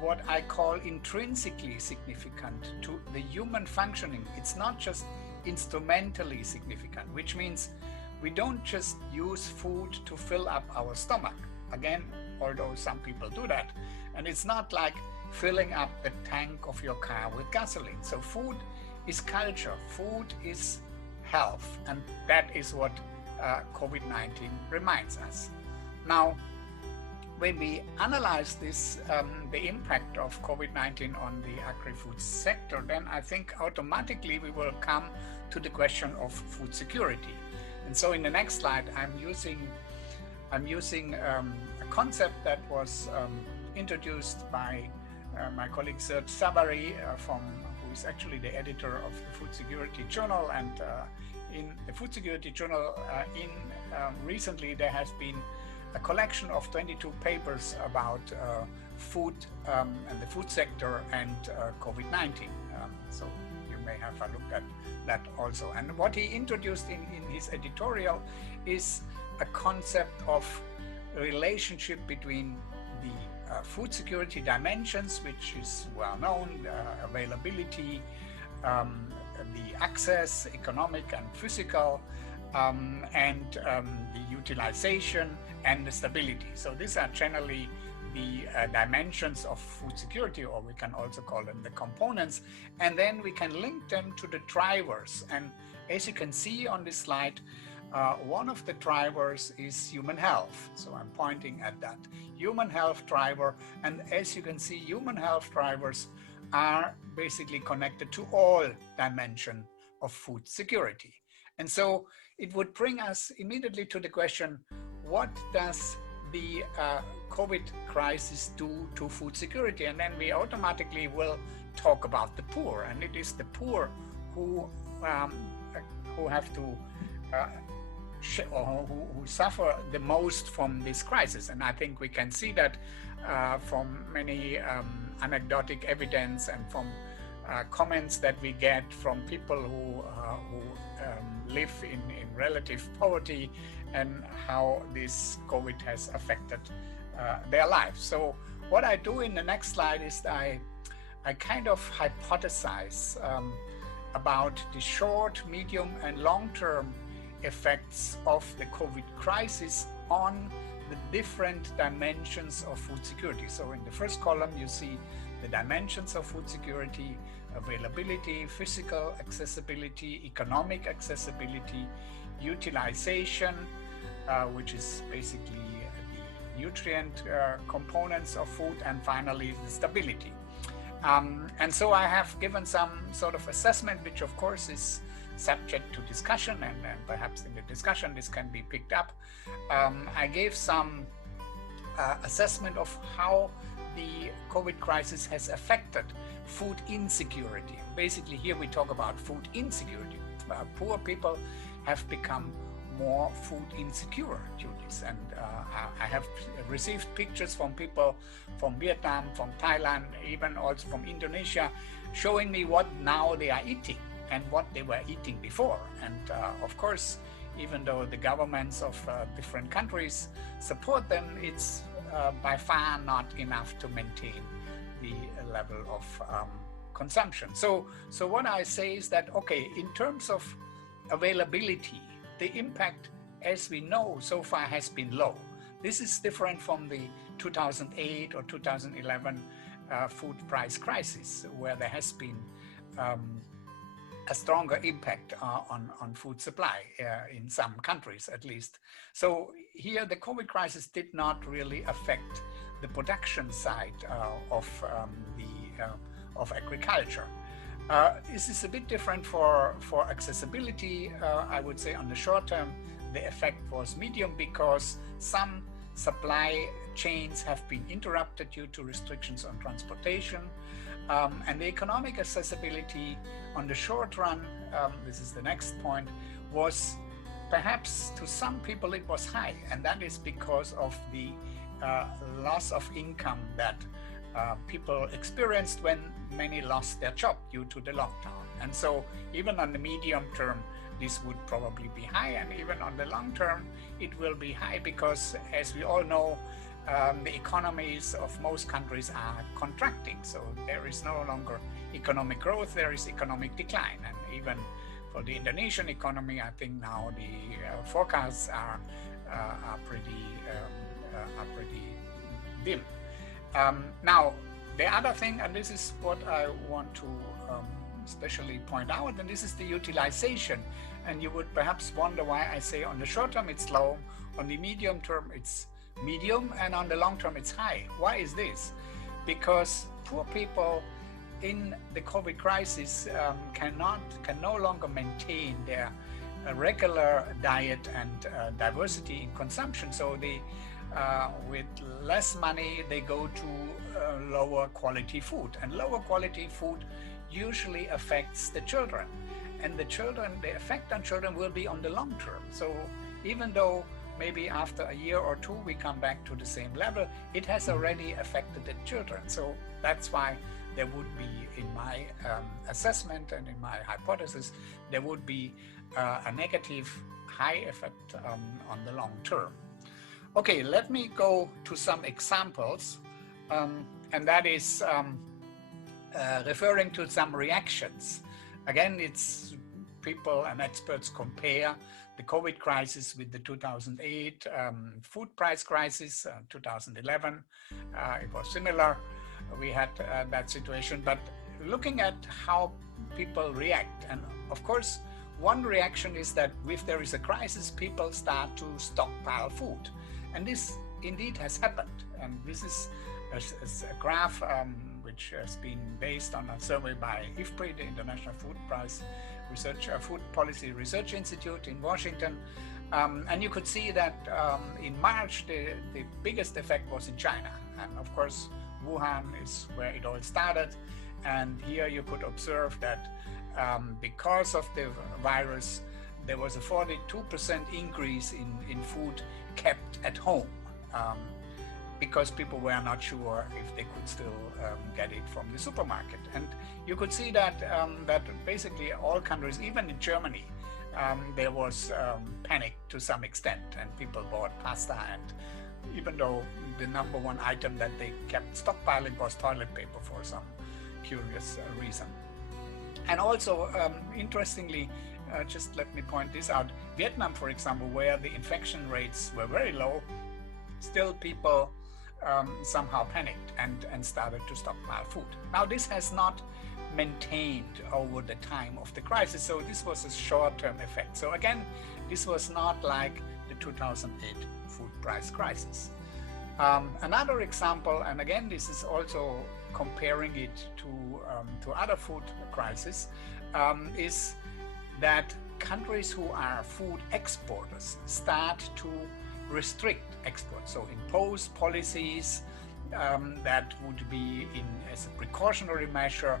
what I call intrinsically significant to the human functioning. It's not just instrumentally significant, which means we don't just use food to fill up our stomach. Again, although some people do that. And it's not like filling up the tank of your car with gasoline. So food is culture, food is health, and that is what COVID-19 reminds us. Now, when we analyze this, the impact of COVID-19 on the agri-food sector, then I think automatically we will come to the question of food security. And so in the next slide, I'm using a concept that was introduced by my colleague Serge Savary, who is actually the editor of the Food Security Journal. And in the Food Security Journal, recently there has been a collection of 22 papers about food and the food sector and COVID-19. So you may have a look at that also. And what he introduced in his editorial is a concept of relationship between the food security dimensions, which is well known, availability, the access, economic and physical, and the utilization and the stability. So these are generally the dimensions of food security, or we can also call them the components, and then we can link them to the drivers. And as you can see on this slide, one of the drivers is human health. So I'm pointing at that human health driver, and as you can see, human health drivers are basically connected to all dimensions of food security. And so it would bring us immediately to the question, what does the COVID crisis do to food security? And then we automatically will talk about the poor, and it is the poor who have to who suffer the most from this crisis. And I think we can see that from many anecdotic evidence and from comments that we get from people who live in relative poverty, and how this COVID has affected their lives. So what I do in the next slide is I kind of hypothesize about the short, medium, and long-term effects of the COVID crisis on the different dimensions of food security. So in the first column, you see the dimensions of food security: availability, physical accessibility, economic accessibility, utilization, which is basically the nutrient components of food, and finally the stability. And so I have given some sort of assessment, which of course is subject to discussion, and perhaps in the discussion this can be picked up. I gave some assessment of how the COVID crisis has affected food insecurity. Basically, here we talk about food insecurity. Poor people have become more food insecure due to this. And I have received pictures from people from Vietnam, from Thailand, even also from Indonesia, showing me what now they are eating and what they were eating before. And of course, even though the governments of different countries support them, it's by far not enough to maintain the level of consumption. So what I say is that, okay, in terms of availability, the impact, as we know, so far has been low. This is different from the 2008 or 2011 food price crisis, where there has been a stronger impact on food supply in some countries, at least. So here the COVID crisis did not really affect the production side of agriculture. This is a bit different for accessibility. I would say on the short term, the effect was medium, because some supply chains have been interrupted due to restrictions on transportation. And the economic accessibility on the short run, this is the next point, was perhaps to some people it was high, and that is because of the loss of income that people experienced when many lost their job due to the lockdown. And so even on the medium term, this would probably be high, and even on the long term, it will be high, because as we all know, the economies of most countries are contracting. So there is no longer economic growth, there is economic decline. And even for the Indonesian economy, I think now the forecasts are pretty dim. Now, the other thing, and this is what I want to especially point out, and this is the utilization. And you would perhaps wonder why I say on the short term it's low, on the medium term it's medium, and on the long term it's high. Why is this? Because poor people in the COVID crisis can no longer maintain their regular diet and diversity in consumption. So they, with less money, they go to lower quality food, and lower quality food usually affects the children. And the effect on children will be on the long term. So even though maybe after a year or two, we come back to the same level. It has already affected the children. So that's why there would be, in my assessment and in my hypothesis, there would be a negative high effect on the long term. Okay, let me go to some examples, and that is referring to some reactions. Again, it's people and experts compare the COVID crisis with the 2008 food price crisis, 2011. It was similar. We had that situation, but looking at how people react, and of course, one reaction is that if there is a crisis, people start to stockpile food. And this indeed has happened. And this is a graph which has been based on a survey by IFPRI, the International Food Policy Research Institute in Washington. And you could see that in March, the biggest effect was in China. And of course, Wuhan is where it all started. And here you could observe that because of the virus, there was a 42% increase in food kept at home because people were not sure if they could still get it from the supermarket. And you could see that that basically all countries, even in Germany, there was panic to some extent, and people bought pasta, and even though the number one item that they kept stockpiling was toilet paper for some curious reason. And also, interestingly, just let me point this out, Vietnam, for example, where the infection rates were very low, still people somehow panicked and started to stockpile food. Now, this has not maintained over the time of the crisis, so this was a short-term effect. So again, this was not like the 2008 food price crisis. Another example, and again, this is also comparing it to other food crises, is that countries who are food exporters start to restrict exports, so impose policies that would be, as a precautionary measure,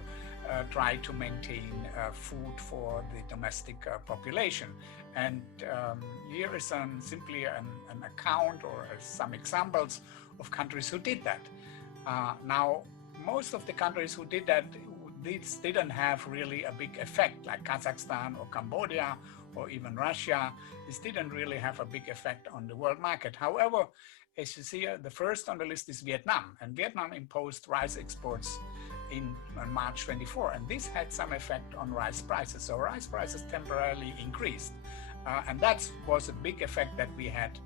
try to maintain food for the domestic population. And here is simply an account or some examples of countries who did that. Now, most of the countries who did that, this didn't have really a big effect, like Kazakhstan or Cambodia or even Russia. This didn't really have a big effect on the world market. However, as you see, the first on the list is Vietnam, and Vietnam imposed rice exports on March 24, and this had some effect on rice prices. So rice prices temporarily increased, and that was a big effect that we had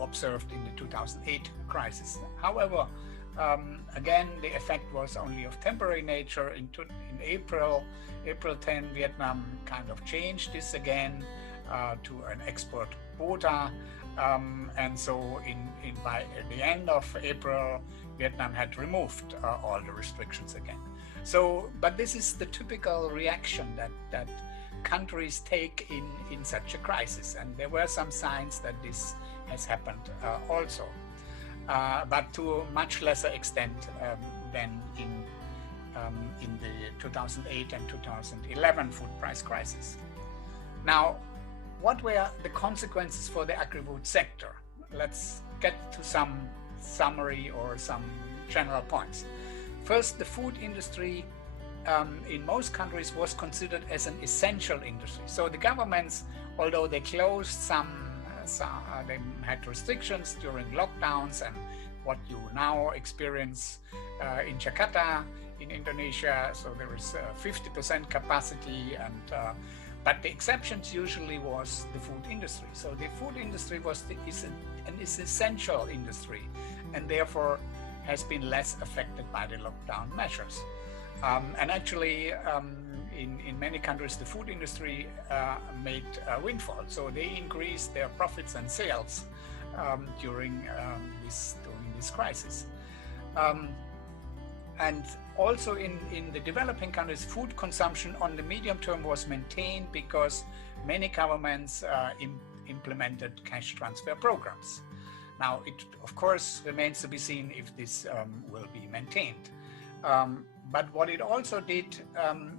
observed in the 2008 crisis. However, again, the effect was only of temporary nature. In April 10, Vietnam kind of changed this again to an export quota, and so by the end of April, Vietnam had removed all the restrictions again. So, but this is the typical reaction that countries take in such a crisis, and there were some signs that this has happened also. But to a much lesser extent than in the 2008 and 2011 food price crisis. Now, what were the consequences for the agri-food sector? Let's get to some summary or some general points. First, the food industry in most countries was considered as an essential industry. So the governments, although they closed they had restrictions during lockdowns and what you now experience in Jakarta, in Indonesia. So there is 50% capacity, and but the exceptions usually was the food industry. So the food industry is an essential industry, and therefore has been less affected by the lockdown measures. And actually, in many countries, the food industry made a windfall. So they increased their profits and sales during this crisis. And also in the developing countries, food consumption on the medium term was maintained because many governments implemented cash transfer programs. Now, it of course remains to be seen if this will be maintained. But what it also did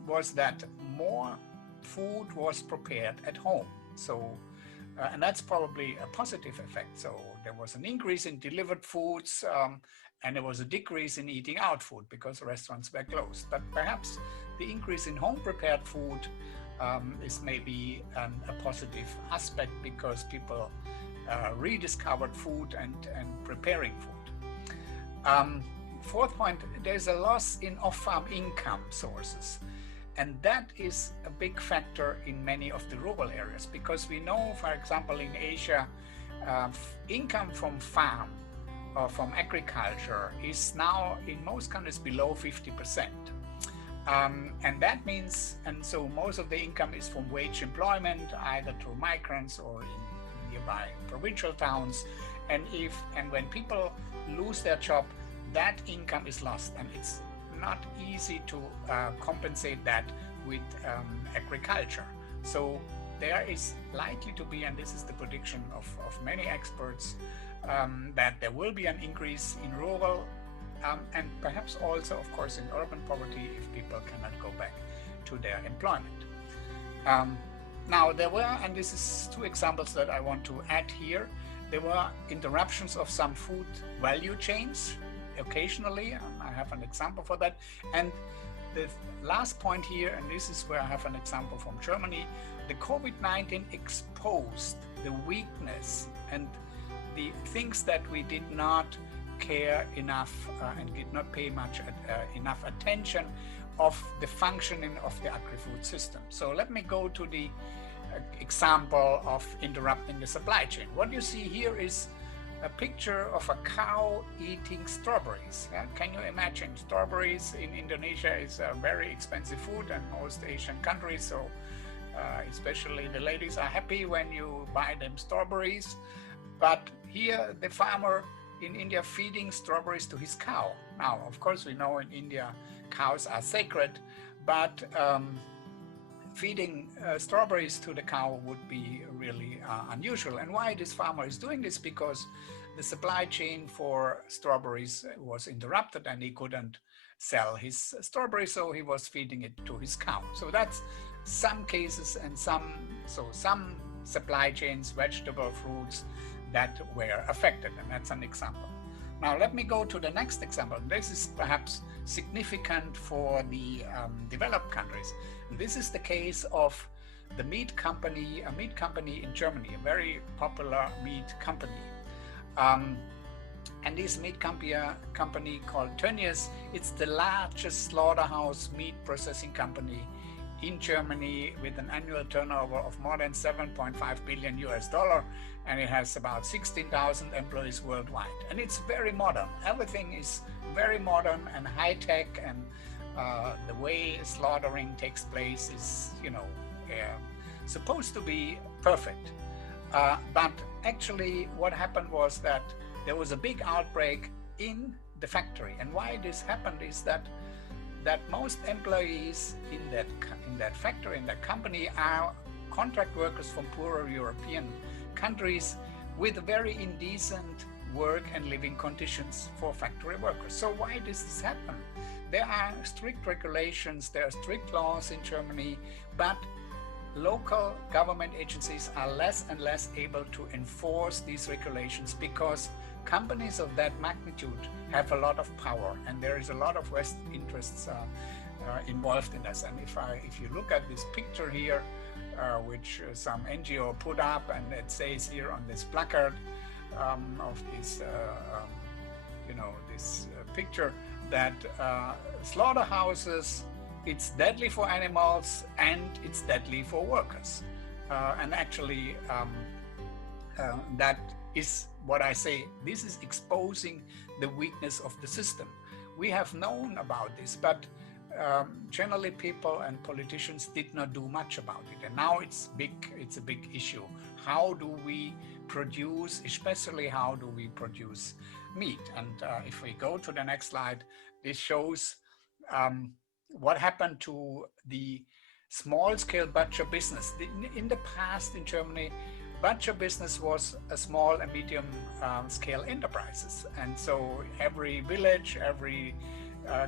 was that more food was prepared at home. So And that's probably a positive effect. So there was an increase in delivered foods, and there was a decrease in eating out food because restaurants were closed. But perhaps the increase in home prepared food is maybe a positive aspect because people rediscovered food and preparing food. Fourth point, there's a loss in off-farm income sources. And that is a big factor in many of the rural areas, because we know, for example, in Asia, income from farm or from agriculture is now in most countries below 50%. And that means, and so most of the income is from wage employment, either through migrants or in nearby provincial towns. And when people lose their job, that income is lost, and it's not easy to compensate that with agriculture. So there is likely to be, and this is the prediction of many experts, that there will be an increase in rural and perhaps also, of course, in urban poverty if people cannot go back to their employment. Now there were, and this is two examples that I want to add here, there were interruptions of some food value chains occasionally. I have an example for that. And the last point here, and this is where I have an example from Germany, the COVID-19 exposed the weakness and the things that we did not care enough and did not pay much enough attention of the functioning of the agri-food system. So let me go to the example of interrupting the supply chain. What you see here is a picture of a cow eating strawberries. Can you imagine? Strawberries in Indonesia is a very expensive food, and most Asian countries, so especially the ladies are happy when you buy them strawberries. But here the farmer in India feeding strawberries to his cow. Now, of course, we know in India cows are sacred, but feeding strawberries to the cow would be really unusual. And why this farmer is doing this? Because the supply chain for strawberries was interrupted and he couldn't sell his strawberries, so he was feeding it to his cow. So that's some cases and some supply chains, vegetable, fruits that were affected, and that's an example. Now let me go to the next example. This is perhaps significant for the developed countries. This is the case of the meat company, a meat company in Germany, a very popular meat company. And this meat company called Tönnies, it's the largest slaughterhouse meat processing company in Germany with an annual turnover of more than $7.5 billion, and it has about 16,000 employees worldwide. And it's very modern. Everything is very modern and high tech, and the way slaughtering takes place is, supposed to be perfect. But actually what happened was that there was a big outbreak in the factory. And why this happened is that most employees in that factory, in that company, are contract workers from poorer European countries with very indecent work and living conditions for factory workers. So why does this happen? There are strict regulations, there are strict laws in Germany, but local government agencies are less and less able to enforce these regulations because companies of that magnitude have a lot of power, and there is a lot of West interests involved in this. And if you look at this picture here, which some NGO put up, and it says here on this placard of this, this picture that slaughterhouses, it's deadly for animals and it's deadly for workers. And actually, that is what I say. This is exposing the weakness of the system. We have known about this, but generally people and politicians did not do much about it. And now it's a big issue. How do we produce, especially how do we produce meat? And if we go to the next slide, this shows what happened to the small-scale butcher business. In the past in Germany, butcher business was a small and medium scale enterprises. And so every village, every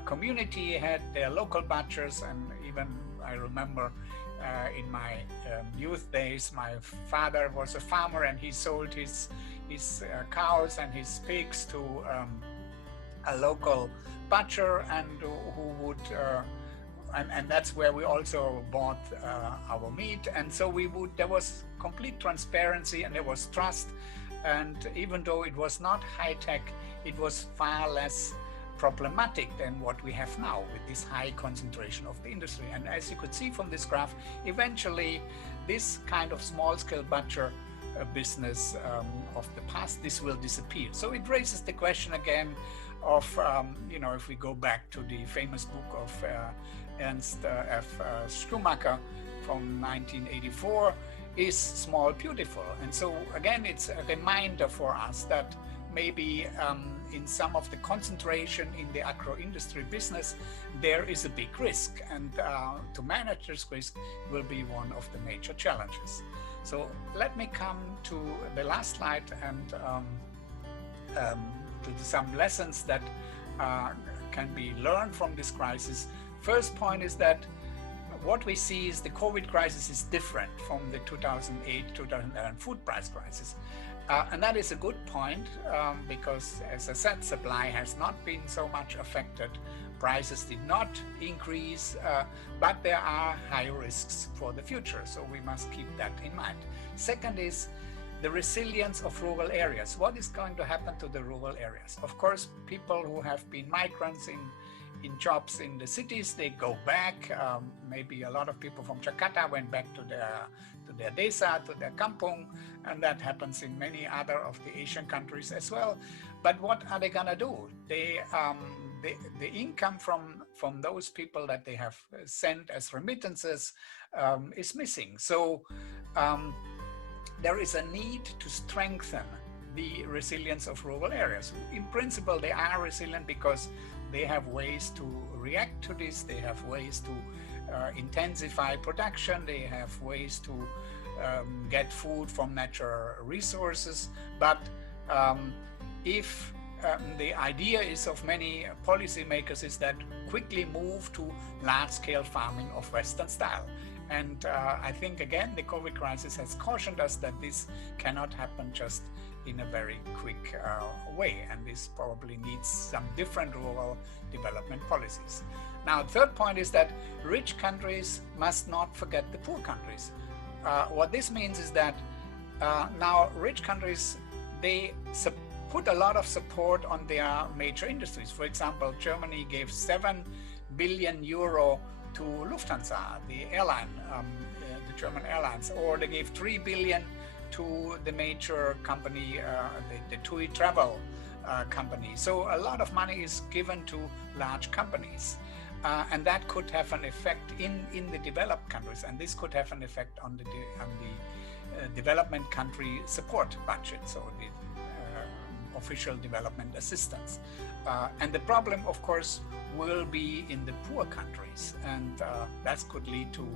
community had their local butchers, and even I remember in my youth days, my father was a farmer and he sold his cows and his pigs to a local butcher, and who would and that's where we also bought our meat. And so there was complete transparency and there was trust, and even though it was not high-tech, it was far less problematic than what we have now with this high concentration of the industry. And as you could see from this graph, eventually this kind of small-scale butcher business of the past, this will disappear. So it raises the question again of, you know, if we go back to the famous book of Ernst F. Schumacher from 1984, is small beautiful? And so again, it's a reminder for us that maybe in some of the concentration in the agro-industry business, there is a big risk, and to manage this risk will be one of the major challenges. So let me come to the last slide and to some lessons that can be learned from this crisis. First point is that what we see is the COVID crisis is different from the 2008-2011 food price crisis. And that is a good point because, as I said, supply has not been so much affected. Prices did not increase, but there are high risks for the future. So we must keep that in mind. Second is the resilience of rural areas. What is going to happen to the rural areas? Of course, people who have been migrants in jobs in the cities, they go back. Maybe a lot of people from Jakarta went back to their desa, to their kampung, and that happens in many other of the Asian countries as well. But what are they gonna do? The income from those people that they have sent as remittances is missing. So there is a need to strengthen the resilience of rural areas. In principle, they are resilient because they have ways to react to this, they have ways to intensify production, they have ways to get food from natural resources. But if the idea is of many policymakers is that quickly move to large-scale farming of Western style. And I think, again, the COVID crisis has cautioned us that this cannot happen just in a very quick way, and this probably needs some different rural development policies. Now, third point is that rich countries must not forget the poor countries. What this means is that now rich countries, they put a lot of support on their major industries. For example, Germany gave 7 billion euro to Lufthansa, the airline, the German airlines, or they gave 3 billion to the major company, the TUI travel company. So a lot of money is given to large companies. And that could have an effect in the developed countries, and this could have an effect on the development country support budgets, or the official development assistance. And the problem, of course, will be in the poor countries, and that could lead to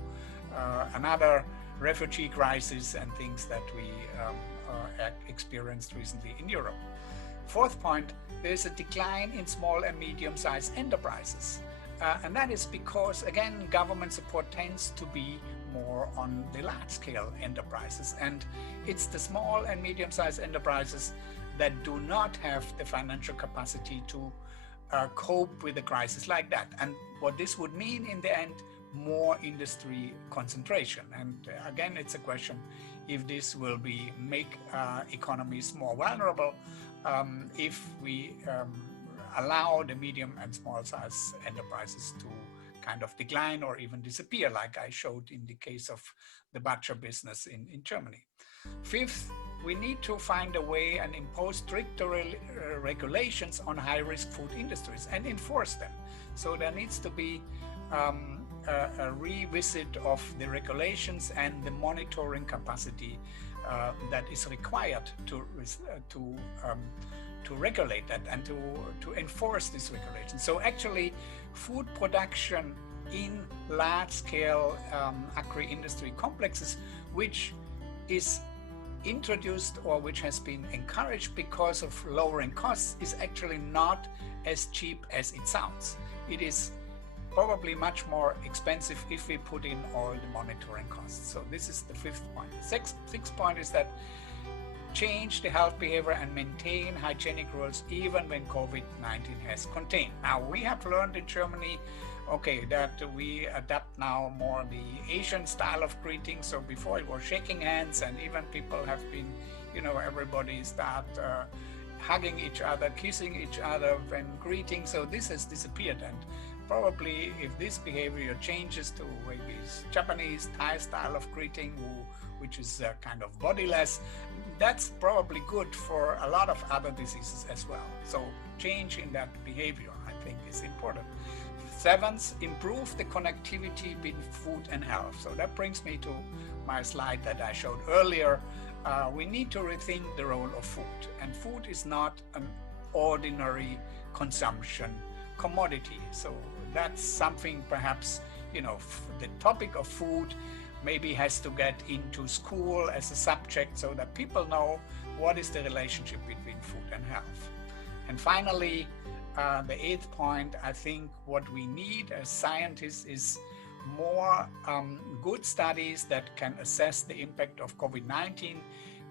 another refugee crisis and things that we experienced recently in Europe. Fourth point, there's a decline in small and medium-sized enterprises. And that is because, again, government support tends to be more on the large-scale enterprises. And it's the small and medium-sized enterprises that do not have the financial capacity to cope with a crisis like that. And what this would mean in the end, more industry concentration. And again, it's a question if this will make economies more vulnerable if we allow the medium and small size enterprises to kind of decline or even disappear, like I showed in the case of the butcher business in Germany. Fifth, we need to find a way and impose stricter regulations on high-risk food industries and enforce them. So there needs to be a revisit of the regulations and the monitoring capacity that is required to regulate that and to enforce this regulation. So actually, food production in large-scale agri-industry complexes, which is introduced or which has been encouraged because of lowering costs is actually not as cheap as it sounds. It is probably much more expensive if we put in all the monitoring costs. So this is the fifth point. The sixth point is that change the health behavior and maintain hygienic rules even when COVID-19 has contained. Now, we have learned in Germany, okay, that we adapt now more the Asian style of greeting. So before it was shaking hands, and even people have been, you know, everybody start hugging each other, kissing each other when greeting. So this has disappeared, and probably if this behavior changes to maybe Japanese, Thai style of greeting, which is kind of bodiless, that's probably good for a lot of other diseases as well. So change in that behavior, I think, is important. Seventh, improve the connectivity between food and health. So that brings me to my slide that I showed earlier. We need to rethink the role of food, and food is not an ordinary consumption commodity. So that's something perhaps, you know, the topic of food maybe has to get into school as a subject so that people know what is the relationship between food and health. And finally, the eighth point, I think what we need as scientists is more good studies that can assess the impact of COVID-19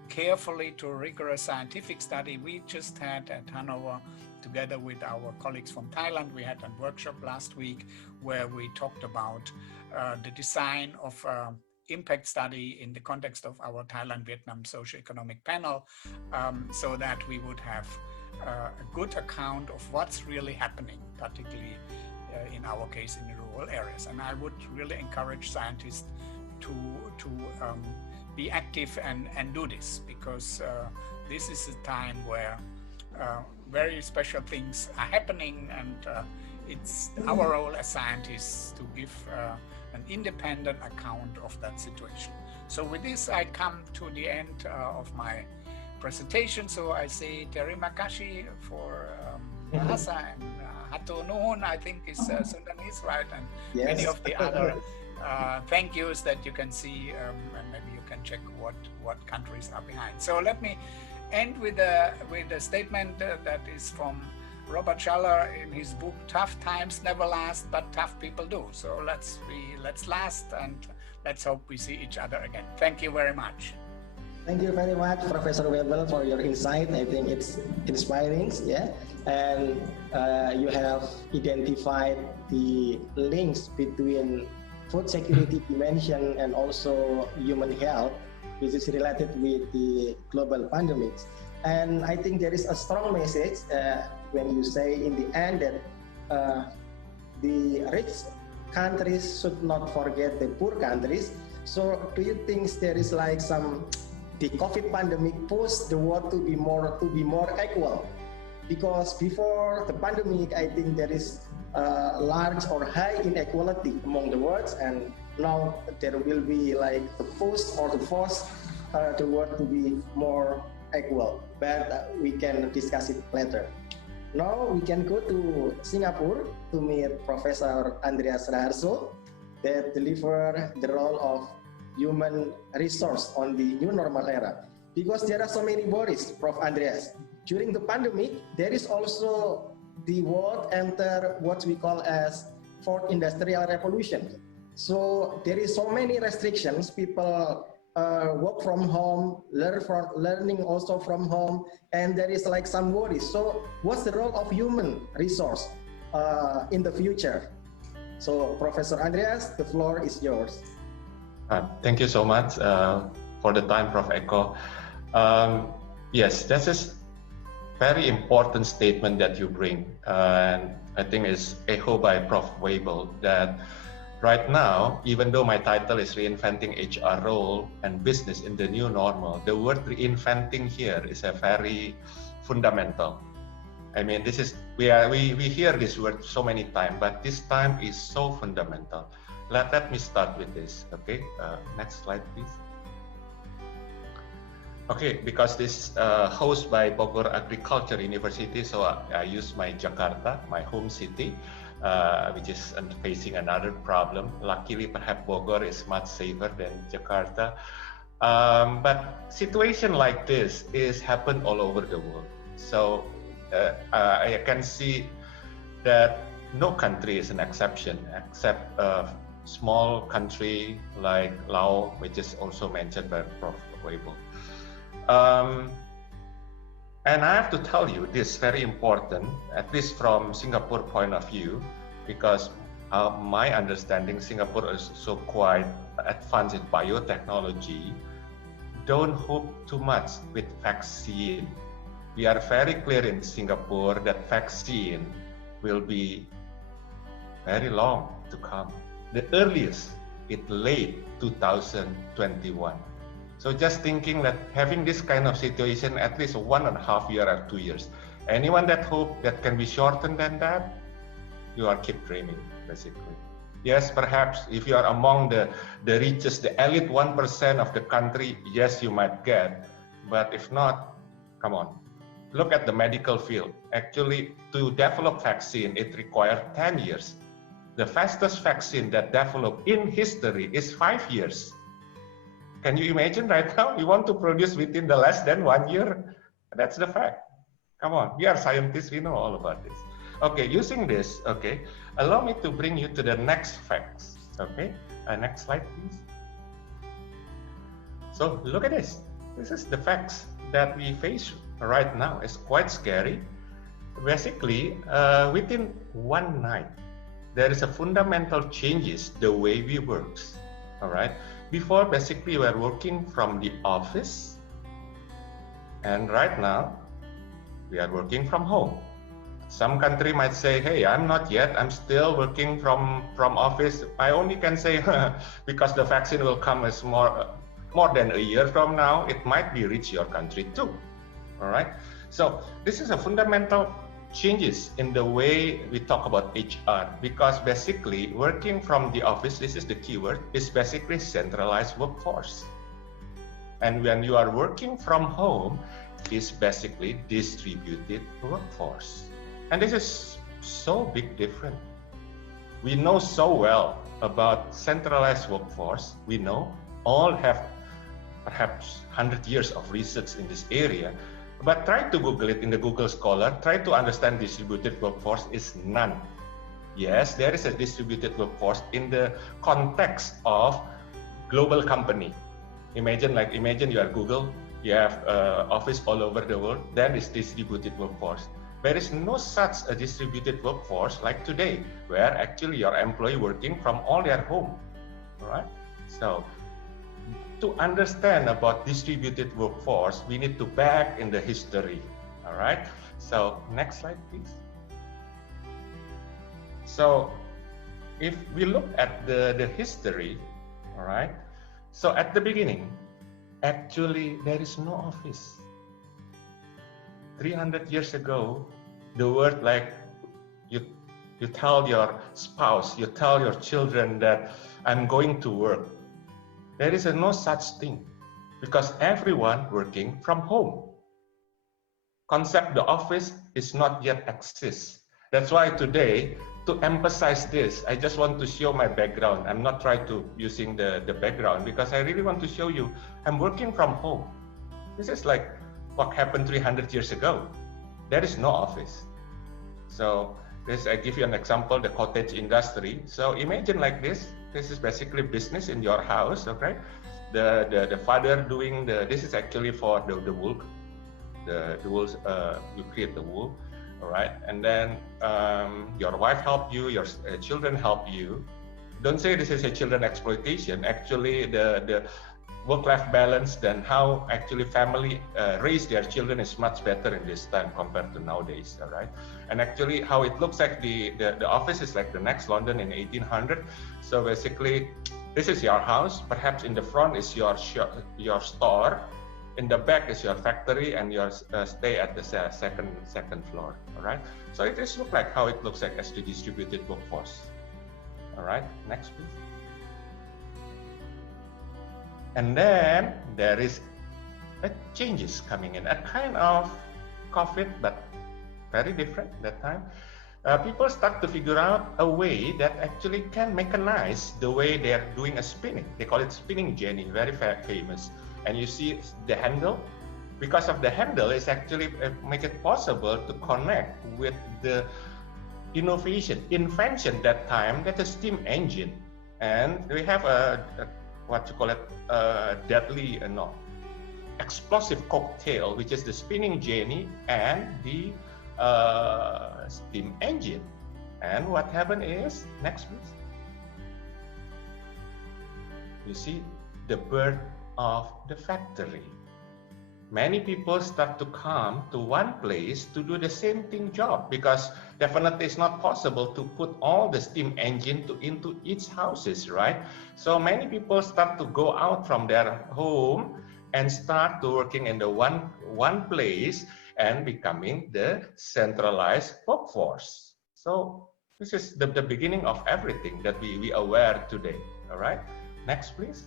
carefully to rigorous scientific study. We just had at Hanover, together with our colleagues from Thailand, we had a workshop last week where we talked about the design of impact study in the context of our Thailand-Vietnam socioeconomic panel, so that we would have a good account of what's really happening, particularly in our case in the rural areas. And I would really encourage scientists to be active and do this, because this is a time where very special things are happening, and it's our role as scientists to give an independent account of that situation. So with this, I come to the end of my presentation. So I say terima kasih for bahasa, and hatur nuhun, I think is Sundanese, right? And yes, many of the other thank yous that you can see, and maybe you can check what countries are behind. So let me end with a statement that is from Robert Schaller in his book, Tough Times Never Last, but Tough People Do. So let's last, and let's hope we see each other again. Thank you very much. Thank you very much, Professor Webel, for your insight. I think it's inspiring, yeah. And you have identified the links between food security dimension and also human health, which is related with the global pandemics. And I think there is a strong message when you say in the end that the rich countries should not forget the poor countries. So do you think there is like the COVID pandemic pushed the world to be more equal? Because before the pandemic, I think there is large or high inequality among the world, and now there will be like the push or the force the world to be more equal. But we can discuss it later. Now we can go to Singapore to meet Professor Andreas Raharso that deliver the role of human resource on the new normal era. Because there are so many worries, Prof. Andreas. During the pandemic, there is also the world enter what we call as fourth industrial revolution. So there is so many restrictions. People work from home, learning also from home, and there is like some worries. So what's the role of human resource in the future? So Professor Andreas, the floor is yours. Thank you so much for the time, Prof. Eko. Yes, that is very important statement that you bring, and I think it's echoed by Prof. Webel that right now, even though my title is Reinventing HR Role and Business in the New Normal, the word reinventing here is a very fundamental. I mean, this is we hear this word so many times, but this time is so fundamental. Let me start with this. Okay, next slide, please. Okay, because this hosted by Bogor Agriculture University, so I use my Jakarta, my home city, which is facing another problem. Luckily, perhaps Bogor is much safer than Jakarta. But situation like this is happen all over the world. So I can see that no country is an exception, except a small country like Laos, which is also mentioned by Prof. Weibo. And I have to tell you, this is very important, at least from Singapore point of view, because my understanding, Singapore is so quite advanced in biotechnology. Don't hope too much with vaccine. We are very clear in Singapore that vaccine will be very long to come. The earliest, it late 2021. So just thinking that having this kind of situation, at least 1.5 years or 2 years. Anyone that hope that can be shortened than that, you are keep dreaming, basically. Yes, perhaps if you are among the richest, the elite 1% of the country, yes, you might get. But if not, come on. Look at the medical field. Actually, to develop vaccine, it requires 10 years. The fastest vaccine that developed in history is 5 years. Can you imagine right now? We want to produce within the less than 1 year? That's the fact. Come on, we are scientists, we know all about this. Okay, using this, okay, allow me to bring you to the next facts. Okay, next slide, please. So look at this. This is the facts that we face right now. It's quite scary. Basically, within one night, there is a fundamental changes the way we work. All right. Before, basically, we were working from the office, and right now, we are working from home. Some country might say, hey, I'm not yet, I'm still working from office. I only can say, because the vaccine will come as more than a year from now, it might be reach your country too, all right? So this is a fundamental changes in the way we talk about HR, because basically working from the office, this is the keyword, is basically centralized workforce. And when you are working from home, is basically distributed workforce. And this is so big different. We know so well about centralized workforce. We know all have perhaps 100 years of research in this area, but try to Google it in the Google Scholar, try to understand distributed workforce is none. Yes, there is a distributed workforce in the context of global company. Imagine you are Google, you have office all over the world, then it's distributed workforce. There is no such a distributed workforce like today, where actually your employee working from all their home, all right? So to understand about distributed workforce, we need to back in the history, all right? So next slide, please. So if we look at the history, all right? So at the beginning, actually there is no office. 300 years ago, the word like you tell your spouse, you tell your children that I'm going to work. There is no such thing because everyone working from home. Concept the office is not yet exist. That's why today, to emphasize this, I just want to show my background. I'm not trying to using the background because I really want to show you I'm working from home. This is like what happened 300 years ago. There is no office. So this, I give you an example, the cottage industry. So imagine like this. This is basically business in your house, okay? The father doing this is actually for the wool. The wool, you create the wool, all right? And then your wife help you, your children help you. Don't say this is a children exploitation. Actually, the work-life balance than how actually family raise their children is much better in this time compared to nowadays, all right? And actually how it looks like the office is like the next London in 1800. So basically this is your house, perhaps in the front is your store, in the back is your factory, and your stay at the second floor, all right? So it just look like how it looks like as the distributed workforce, all right? Next, please. And then there is a changes coming in, a kind of COVID, but very different that time. People start to figure out a way that actually can mechanize the way they are doing a spinning. They call it spinning jenny, very famous. And you see the handle. Because of the handle, it's actually make it possible to connect with the invention that time, that is steam engine. And we have what you call it, deadly, explosive cocktail, which is the spinning jenny and the steam engine. And what happened is, next please. You see the birth of the factory. Many people start to come to one place to do the same thing job, because definitely it's not possible to put all the steam engine into each houses, right? So many people start to go out from their home and start to working in the one place and becoming the centralized workforce. So this is the beginning of everything that we aware today. All right, next please.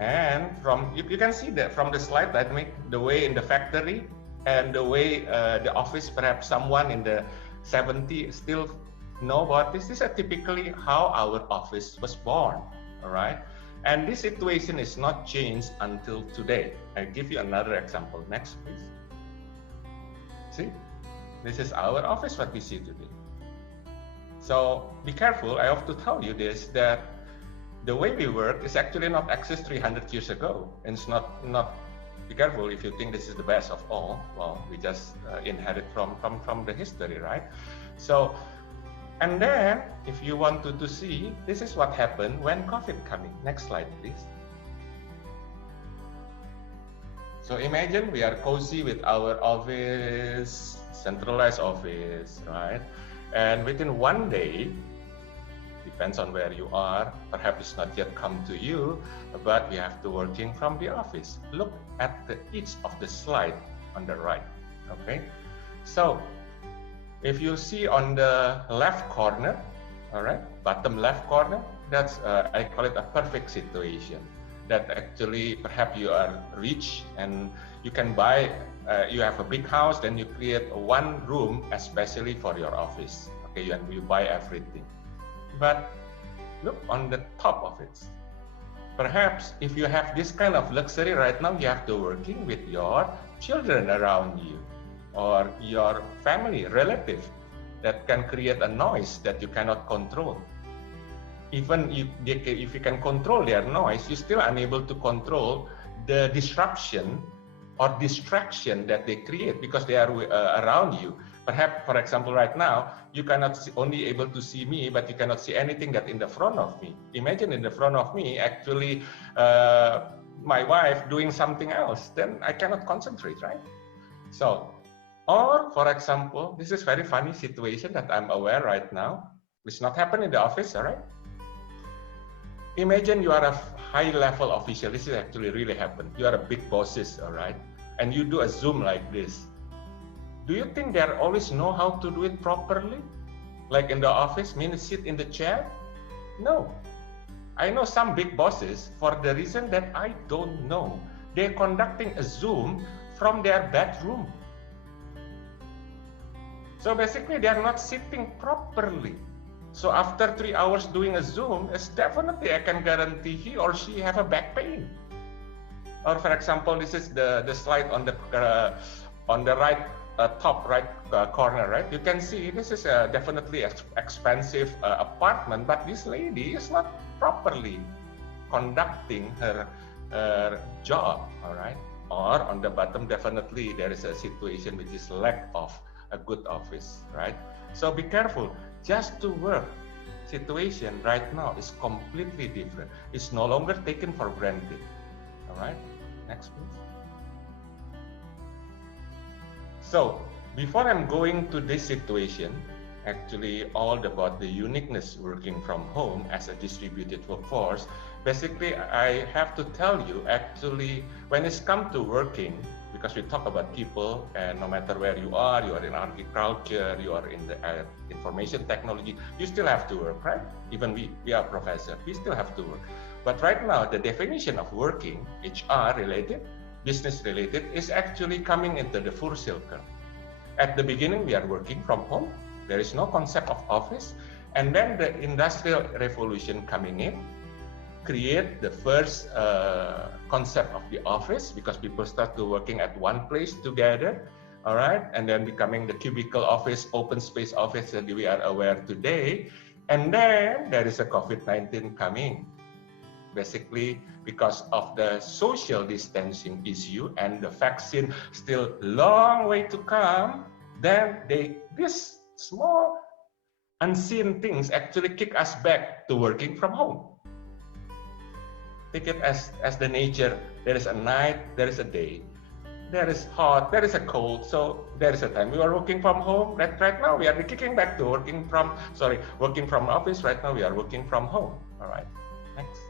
And from you can see that from the slide that make the way in the factory and the way the office, perhaps someone in the 70s still know about this. This is typically how our office was born. All right. And this situation is not changed until today. I'll give you another example. Next, please. See, this is our office, what we see today. So be careful. I have to tell you this, that the way we work is actually not accessed 300 years ago. And it's not, be careful if you think this is the best of all. Well, we just inherit from the history, right? So, and then, if you want to see, this is what happened when COVID coming. Next slide, please. So imagine we are cozy with our office, centralized office, right? And within one day, depends on where you are, perhaps it's not yet come to you, but we have to working from the office. Look at each of the slide on the right, okay? So, if you see on the left corner, all right, bottom left corner, that's, I call it a perfect situation. That actually, perhaps you are rich and you can buy, you have a big house, then you create one room especially for your office, okay, and you buy everything. But look on the top of it. Perhaps if you have this kind of luxury right now, you have to working with your children around you, or your family, relative, that can create a noise that you cannot control. Even if you can control their noise, you're still unable to control the disruption or distraction that they create because they are around you. Perhaps, for example, right now, you cannot only able to see me, but you cannot see anything that in the front of me. Imagine in the front of me, actually, my wife doing something else, then I cannot concentrate, right? So, or, for example, this is very funny situation that I'm aware right now. It's not happening in the office, all right? Imagine you are a high-level official. This is actually really happened. You are a big bosses, all right? And you do a Zoom like this. Do you think they always know how to do it properly? Like in the office, mean sit in the chair? No. I know some big bosses, for the reason that I don't know, they're conducting a Zoom from their bedroom. So basically, they are not sitting properly. So after 3 hours doing a Zoom, it's definitely, I can guarantee he or she have a back pain. Or for example, this is the slide on the right top right corner, right? You can see this is a definitely expensive apartment, but this lady is not properly conducting her job, all right? Or on the bottom, definitely there is a situation which is lack of a good office, right? So be careful. Just to work situation right now is completely different. It's no longer taken for granted. All right, next please. So before I'm going to this situation, actually all about the uniqueness working from home as a distributed workforce, basically I have to tell you, actually, when it's come to working, because we talk about people, and no matter where you are in agriculture, you are in the information technology, you still have to work, right? Even we are professors, we still have to work. But right now, the definition of working, HR related, business related, is actually coming into the full circle. At the beginning, we are working from home. There is no concept of office. And then the industrial revolution coming in. create the first concept of the office, because people start to working at one place together, all right, and then becoming the cubicle office, open space office that we are aware today. And then there is a COVID-19 coming, basically because of the social distancing issue and the vaccine still long way to come. Then this small unseen things actually kick us back to working from home. Take it as the nature. There is a night, there is a day, there is hot, there is a cold. So there is a time we are working from home. Right now we are kicking back to working from office. Right now we are working from home. All right, next.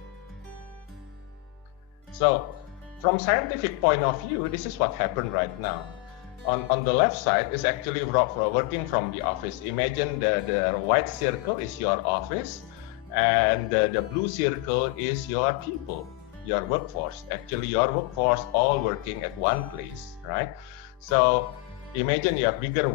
So from scientific point of view, this is what happened right now. On the left side is actually working from the office. Imagine the white circle is your office, and the blue circle is your people, your workforce. Actually, your workforce all working at one place, right? So imagine you have bigger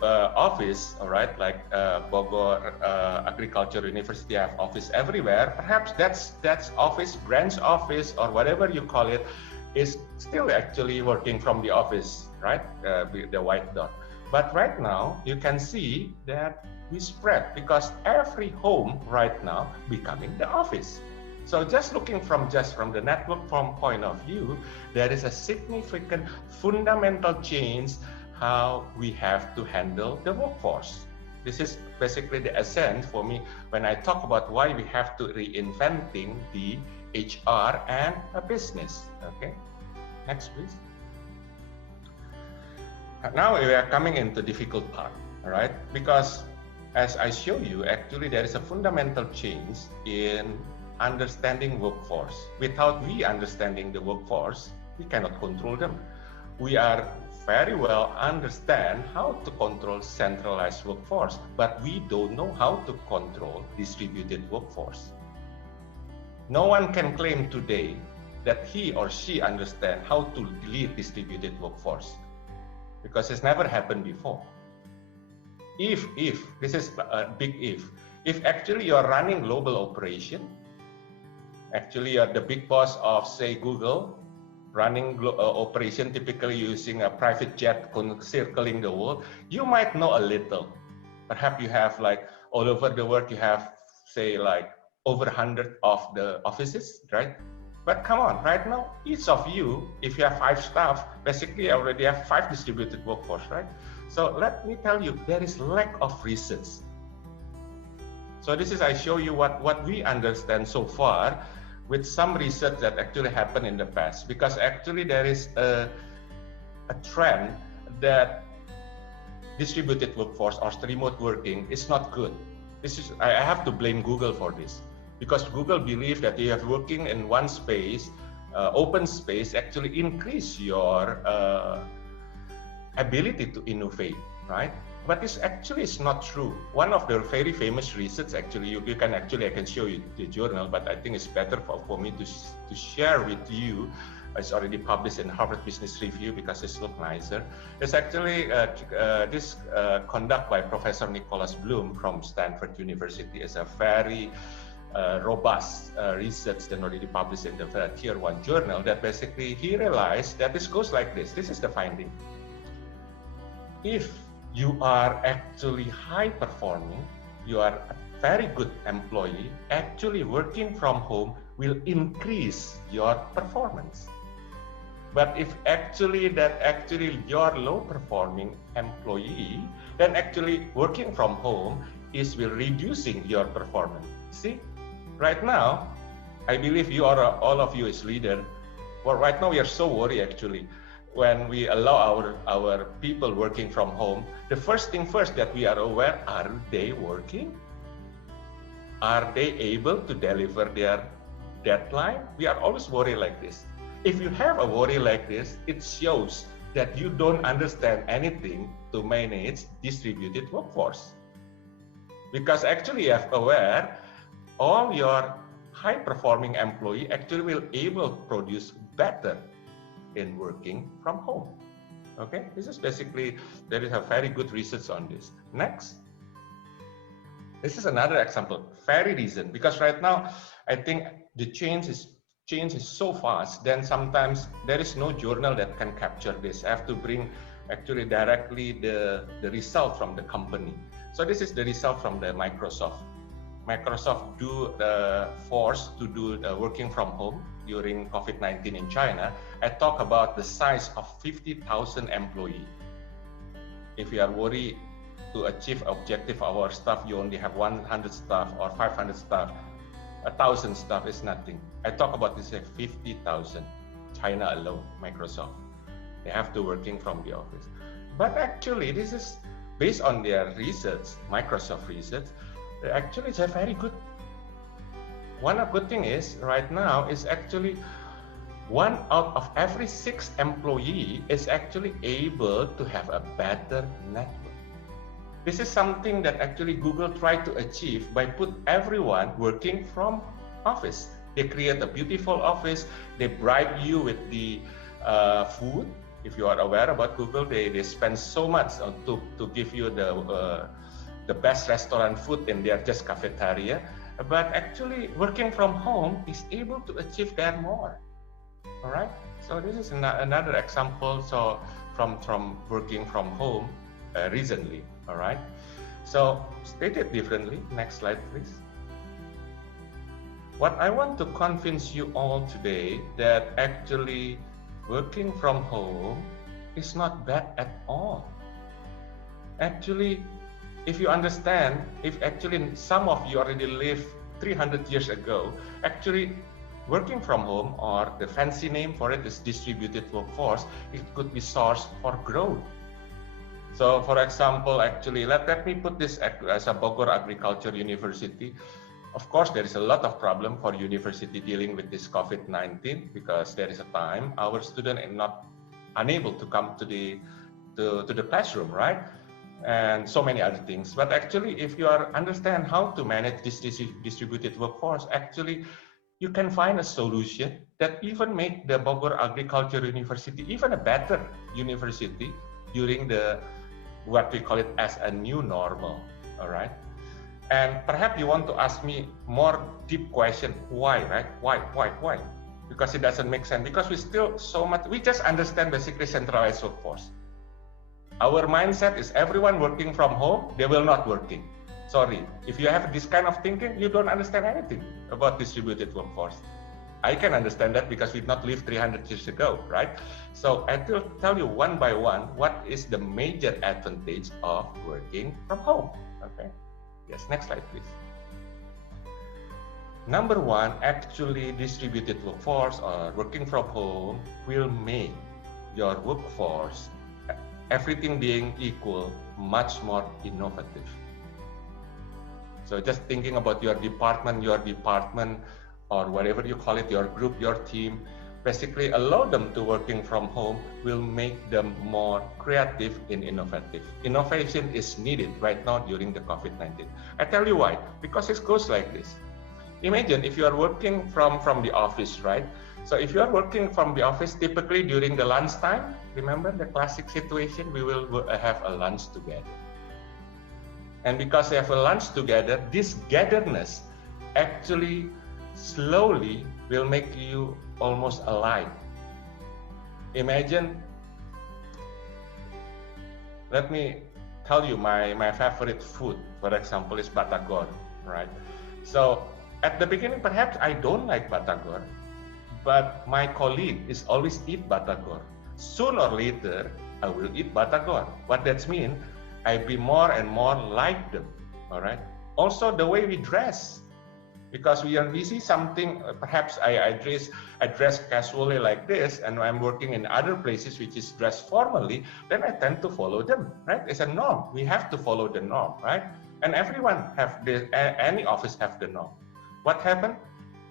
office, all right, like Bogor Agriculture University have office everywhere. Perhaps that's office, branch office, or whatever you call it, is still actually working from the office, right? The white dot. But right now, you can see that we spread, because every home right now becoming the office. So just looking from the network point of view, there is a significant fundamental change how we have to handle the workforce. This is basically the essence for me when I talk about why we have to reinventing the HR and a business. Okay, next please. Now we are coming into difficult part, all right? Because as I show you, actually there is a fundamental change in understanding workforce. Without we understanding the workforce, we cannot control them. We are very well understand how to control centralized workforce, but we don't know how to control distributed workforce. No one can claim today that he or she understand how to lead distributed workforce, because it's never happened before. If this is a big if actually you're running global operation, actually you're the big boss of, say, Google, running operation typically using a private jet circling the world, you might know a little. Perhaps you have like all over the world, you have, say, like over 100 of the offices, right? But come on, right now, each of you, if you have 5 staff, basically already have 5 distributed workforce, right? So let me tell you, there is lack of research. So this is, I show you what we understand so far with some research that actually happened in the past, because actually there is a trend that distributed workforce or remote working is not good. This is, I have to blame Google for this, because Google believes that you have working in one space, open space, actually increase your ability to innovate, right? But this actually is not true. One of the very famous research, actually, you can actually, I can show you the journal, but I think it's better for me to share with you. It's already published in Harvard Business Review because it's look nicer. It's actually this conducted by Professor Nicholas Bloom from Stanford University. It's a very robust research that already published in the Tier 1 journal, that basically he realized that this goes like this. This is the finding. If you are actually high performing, you are a very good employee, actually working from home will increase your performance. But if actually you're low performing employee, then actually working from home will reducing your performance. See, right now, I believe you are all of you as leader. Well, right now we are so worried actually. When we allow our people working from home, the first thing first that we are aware, are they working? Are they able to deliver their deadline? We are always worried like this. If you have a worry like this, it shows that you don't understand anything to manage distributed workforce. Because actually you are aware, all your high performing employee actually will able to produce better in working from home. Okay, this is basically, there is a very good research on this. Next, this is another example, very reason, because right now I think the change is so fast, then sometimes there is no journal that can capture this. I have to bring actually directly the result from the company. So this is the result from the Microsoft. Microsoft forced to do working from home during COVID-19 in China. I talk about the size of 50,000 employees. If you are worried to achieve objective of our staff, you only have 100 staff or 500 staff, 1,000 staff is nothing. I talk about this at 50,000, China alone, Microsoft. They have to working from the office. But actually, this is based on their research, Microsoft research, actually it's a very good. One good thing is, right now, is actually 1 out of every 6 employee is actually able to have a better network. This is something that actually Google tried to achieve by put everyone working from office. They create a beautiful office, they bribe you with the food. If you are aware about Google, they spend so much to give you the best restaurant food in their just cafeteria. But actually working from home is able to achieve that more. All right, so this is another example. So from working from home recently. All right, so stated differently. Next slide, please. What I want to convince you all today that actually working from home is not bad at all. Actually, if you understand, if actually some of you already lived 300 years ago, actually working from home, or the fancy name for it is distributed workforce, it could be source for growth. So for example, actually, let me put this as a Bogor Agriculture University. Of course, there is a lot of problem for university dealing with this COVID-19 because there is a time our students are not unable to come to the classroom, right? And so many other things. But actually, if you understand how to manage this distributed workforce, actually, you can find a solution that even make the Bogor Agriculture University even a better university during what we call it as a new normal, all right? And perhaps you want to ask me more deep question, why, right? Why? Because it doesn't make sense, because we just understand basically centralized workforce. Our mindset is everyone working from home, they will not working. Sorry, if you have this kind of thinking, you don't understand anything about distributed workforce. I can understand that because we did not live 300 years ago, right? So I will tell you one by one what is the major advantage of working from home, okay? Yes, next slide, please. Number one, actually distributed workforce or working from home will make your workforce, everything being equal, much more innovative. So just thinking about your department, or whatever you call it, your group, your team, basically allow them to working from home will make them more creative and innovative. Innovation is needed right now during the COVID-19. I tell you why, because it goes like this. Imagine if you are working from the office, right? So if you are working from the office, typically during the lunchtime, remember the classic situation, we will have a lunch together. And because we have a lunch together, this gatherness actually slowly will make you almost alive. Imagine, let me tell you my favorite food, for example, is batagor, right? So at the beginning, perhaps I don't like batagor, but my colleague is always eat batagor. Sooner or later, I will eat batagor. What that means, I be more and more like them, all right? Also, the way we dress, because we see something, perhaps I dress casually like this, and I'm working in other places which is dressed formally, then I tend to follow them, right? It's a norm. We have to follow the norm, right? And everyone have this, any office have the norm. What happened?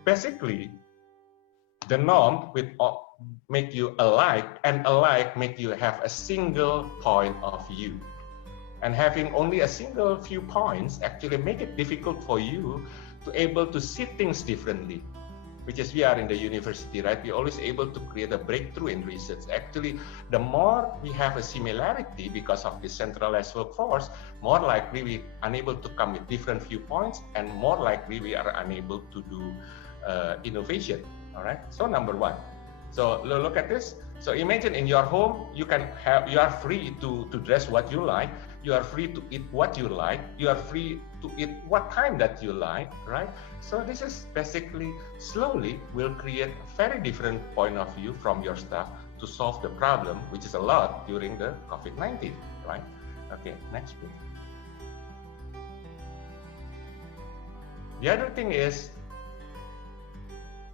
Basically, the norm will make you alike, and alike make you have a single point of view. And having only a single few points actually make it difficult for you to able to see things differently. which is we are in the university, right? We're always able to create a breakthrough in research. Actually, the more we have a similarity because of the centralized workforce, more likely we are unable to come with different viewpoints, and more likely we are unable to do innovation. All right. So number one. So look at this. So imagine in your home, you are free to dress what you like. You are free to eat what you like. You are free to eat what time that you like, right? So this is basically slowly will create a very different point of view from your staff to solve the problem, which is a lot during the COVID-19, right? Okay, next please. The other thing is,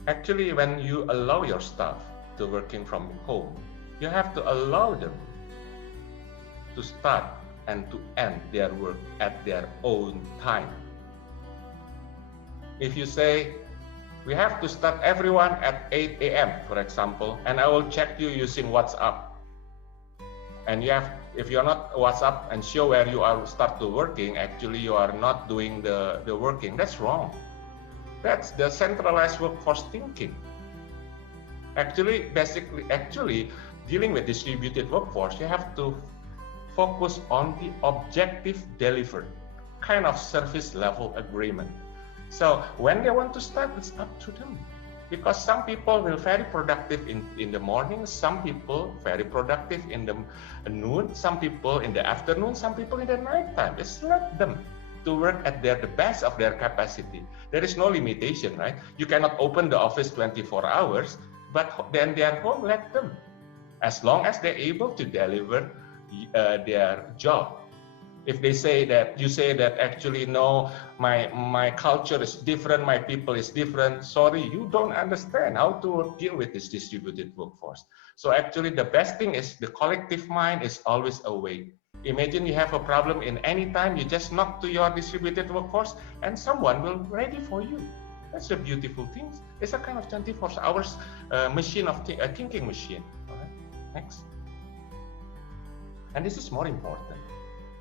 actually, when you allow your staff to working from home, you have to allow them to start and to end their work at their own time. If you say, we have to start everyone at 8 a.m., for example, and I will check you using WhatsApp, and if you're not WhatsApp and show where you are start to working, actually you are not doing the working, that's wrong. That's the centralized workforce thinking. Actually, dealing with distributed workforce, you have to focus on the objective delivered, kind of service level agreement. So when they want to start, it's up to them. Because some people will very productive in the morning, some people very productive in the noon, some people in the afternoon, some people in the night time. Just let them to work at the best of their capacity. There is no limitation, right? You cannot open the office 24 hours, but then they are home, let them. As long as they're able to deliver their job. If they say that, you say that actually, no, my culture is different, my people is different, sorry, you don't understand how to deal with this distributed workforce. So actually the best thing is the collective mind is always awake. Imagine you have a problem in any time, you just knock to your distributed workforce and someone will ready for you. That's a beautiful thing. It's a kind of 24 hours machine of thinking machine. All right, next. And this is more important.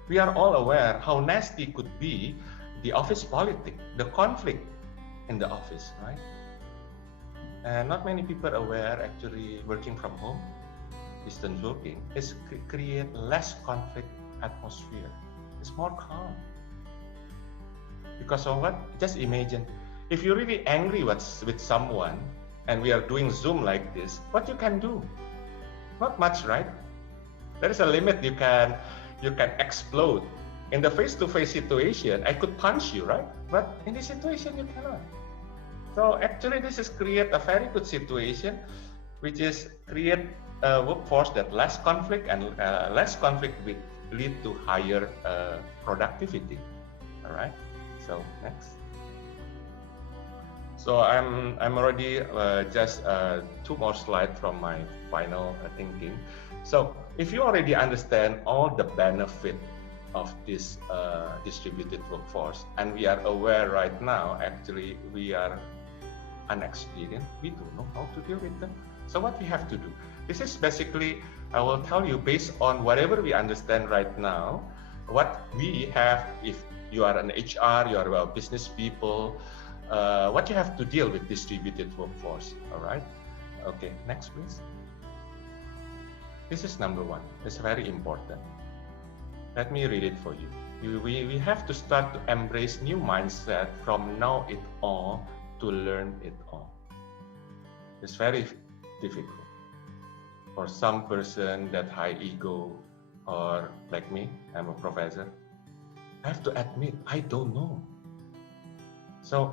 We are all aware how nasty could be the office politics, the conflict in the office, right? And not many people are aware actually working from home, distance working, is create less conflict atmosphere. It's more calm. Because of what? Just imagine, if you're really angry with someone and we are doing Zoom like this, what you can do? Not much, right? There is a limit you can explode. In the face-to-face situation, I could punch you, right? But in this situation, you cannot. So actually, this is create a very good situation, which is create a workforce that less conflict, and less conflict will lead to higher productivity. All right. So next. So I'm already just 2 more slides from my final thinking. So if you already understand all the benefit of this distributed workforce, and we are aware right now, actually we are unexperienced, we don't know how to deal with them. So what we have to do? This is basically, I will tell you based on whatever we understand right now, what we have, if you are an HR, you are a business people, what you have to deal with distributed workforce, all right? Okay, next please. This is number 1, it's very important. Let me read it for you. We have to start to embrace new mindset from know it all to learn it all. It's very difficult. For some person that high ego, or like me, I'm a professor, I have to admit, I don't know. So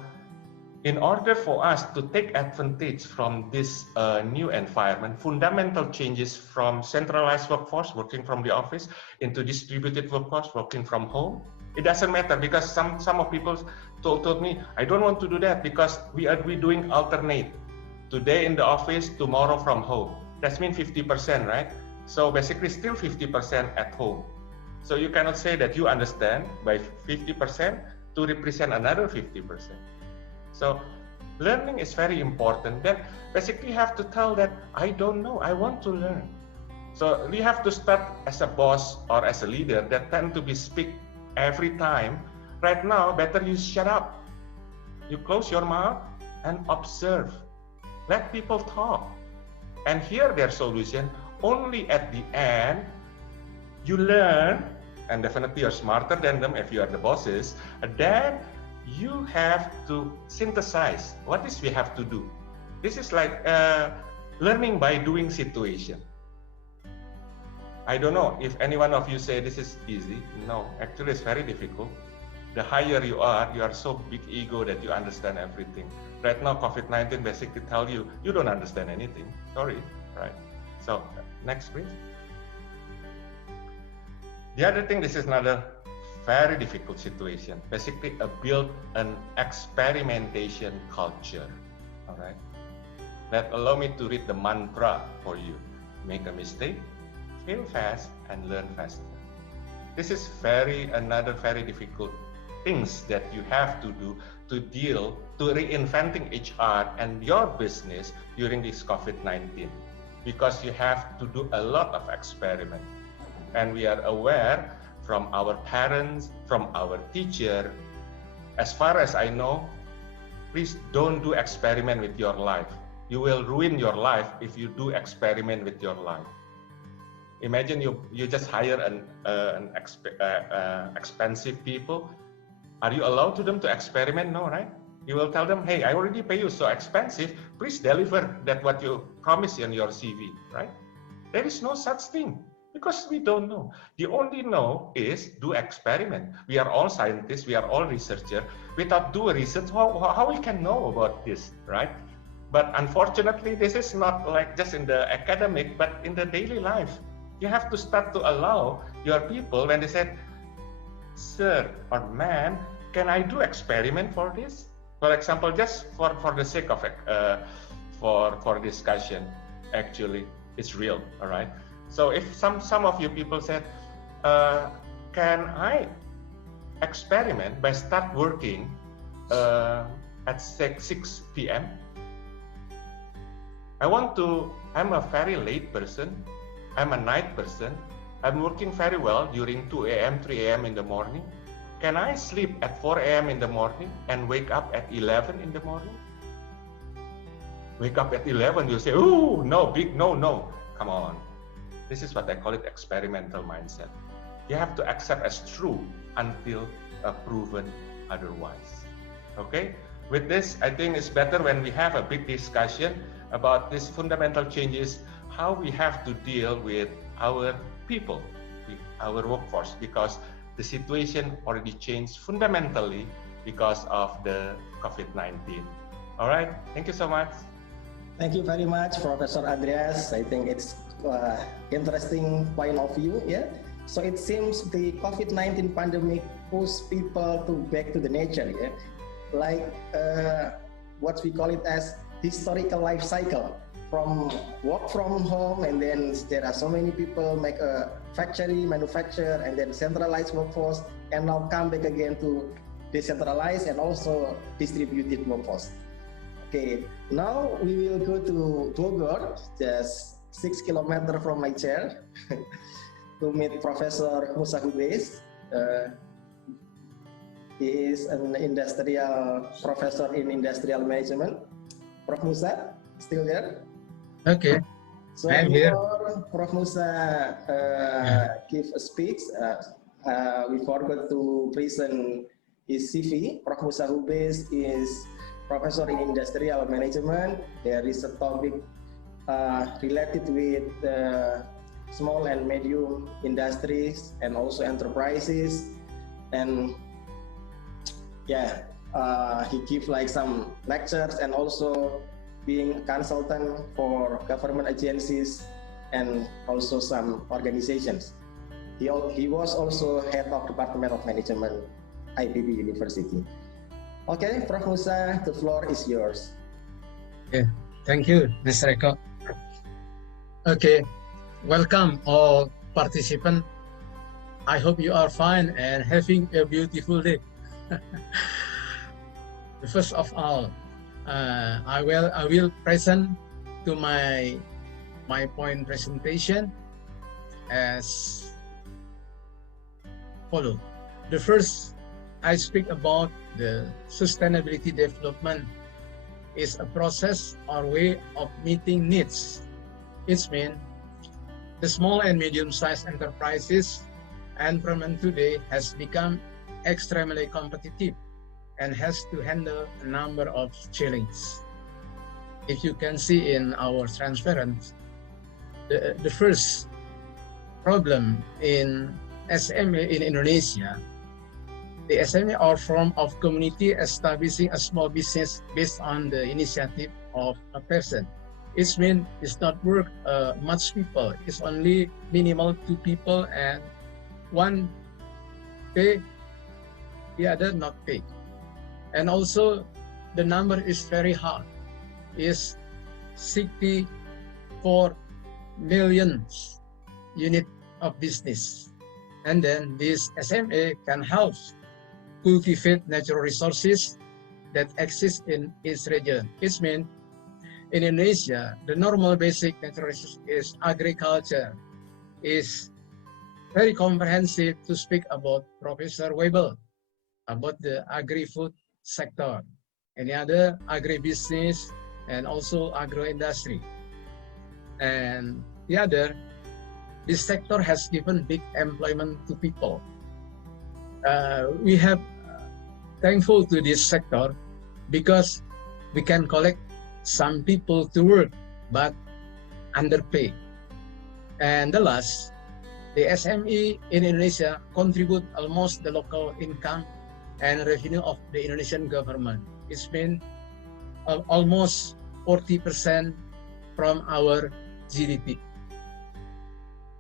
in order for us to take advantage from this new environment, fundamental changes from centralized workforce working from the office into distributed workforce working from home, it doesn't matter, because some of people told me, I don't want to do that because we doing alternate. Today in the office, tomorrow from home. That means 50%, right? So basically still 50% at home. So you cannot say that you understand by 50% to represent another 50%. So learning is very important. Then basically you have to tell that I don't know, I want to learn. So we have to start as a boss or as a leader that tend to be speak every time. Right now, better you shut up. You close your mouth and observe. Let people talk and hear their solution. Only at the end, you learn, and definitely you're smarter than them if you are the bosses, then you have to synthesize what is we have to do. This is like learning by doing situation. I don't know if any one of you say this is easy. No, actually it's very difficult. The higher you are so big ego that you understand everything. Right now, COVID-19 basically tell you, you don't understand anything. Sorry, right? So, next please. The other thing, this is another very difficult situation. Basically, build an experimentation culture, all right? That allow me to read the mantra for you. Make a mistake, fail fast, and learn faster. This is another very difficult things that you have to do to deal to reinventing HR and your business during this COVID-19, because you have to do a lot of experiment. And we are aware from our parents, from our teacher, as far as I know, please don't do experiment with your life. You will ruin your life if you do experiment with your life. Imagine you just hire an expensive people. Are you allowed to them to experiment? No, right? You will tell them, hey, I already pay you so expensive. Please deliver that what you promised in your CV, right? There is no such thing because we don't know. The only know is do experiment. We are all scientists. We are all researchers. Without do research, how we can know about this, right? But unfortunately, this is not like just in the academic, but in the daily life. You have to start to allow your people when they said, sir or ma'am, can I do experiment for this? For example, just for the sake of for discussion, actually, it's real, all right? So if some of you people said, can I experiment by start working at 6 p.m.? I'm a very late person. I'm a night person. I'm working very well during 2 a.m., 3 a.m. in the morning. Can I sleep at 4 a.m. in the morning and wake up at 11 in the morning? Wake up at 11, you say, oh, no, big no. Come on. This is what I call it experimental mindset. You have to accept as true until proven otherwise. Okay? With this, I think it's better when we have a big discussion about these fundamental changes, how we have to deal with our people, with our workforce, because the situation already changed fundamentally because of the COVID-19. All right, thank you so much. Thank you very much, Professor Andreas. I think it's interesting point of view. Yeah. So it seems the COVID-19 pandemic pushed people back to the nature. Yeah, like what we call it as historical life cycle. From work from home, and then there are so many people make a factory, manufacture, and then centralized workforce, and now come back again to decentralized and also distributed workforce. Okay, now we will go to Bogor, just 6 kilometers from my chair, to meet Professor Musa Hubes. He is an industrial professor in industrial management. Prof. Musa, still there? Okay, so I'm here. Prof. Musa give a speech. We forgot to present his CV. Prof. Musa Hubes is professor in industrial management. There is a topic related with small and medium industries and also enterprises. And yeah, he gives like some lectures and also being a consultant for government agencies and also some organizations. He was also head of Department of Management, IPB University. Okay, Prof. Musa, the floor is yours. Okay, thank you, Mr. Eko. Okay, welcome all participants. I hope you are fine and having a beautiful day. First of all, I will present to my point presentation as follow. The first, I speak about the sustainability development is a process or way of meeting needs. It means the small and medium-sized enterprises environment today has become extremely competitive and has to handle a number of challenges. If you can see in our transparent, the first problem in SME in Indonesia, the SME are form of community establishing a small business based on the initiative of a person. It means it's not work much people. It's only minimal 2 people and one pay, the other not pay. And also the number is very hard. Is 64 million unit of business. And then this SMA can help cultivate natural resources that exist in its region. It means in Indonesia, the normal basic natural resource is agriculture, is very comprehensive to speak about Professor Webel, about the agri-food sector, any other agribusiness, and also agro-industry. And the other, this sector has given big employment to people. We have thankful to this sector because we can collect some people to work, but underpaid. And the last, the SME in Indonesia contribute almost the local income and revenue of the Indonesian government. It's been almost 40% from our GDP.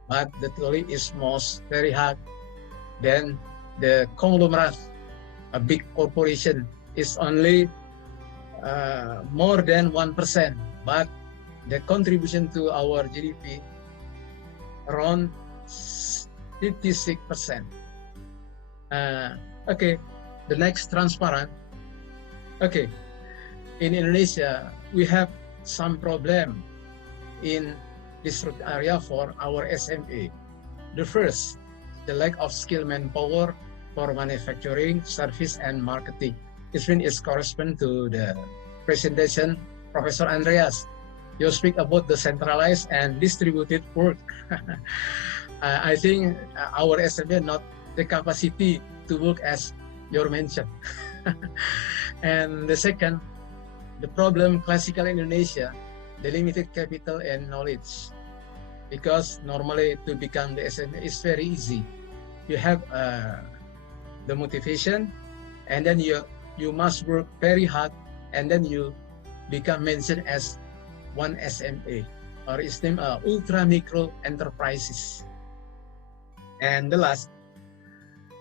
But the toll is most very hard. Then the conglomerate, a big corporation, is only more than 1%, but the contribution to our GDP around 56%. Okay, the next transparent. Okay, in Indonesia, we have some problem in this area for our SME. The first, the lack of skilled manpower for manufacturing, service, and marketing. This one is correspond to the presentation, Professor Andreas. You speak about the centralized and distributed work. I think our SME not the capacity to work as you mentioned. And the second, the problem classical in Indonesia, the limited capital and knowledge. Because normally to become the SME is very easy. You have the motivation, and then you must work very hard, and then you become mentioned as one SME, or is named ultra micro enterprises. And the last,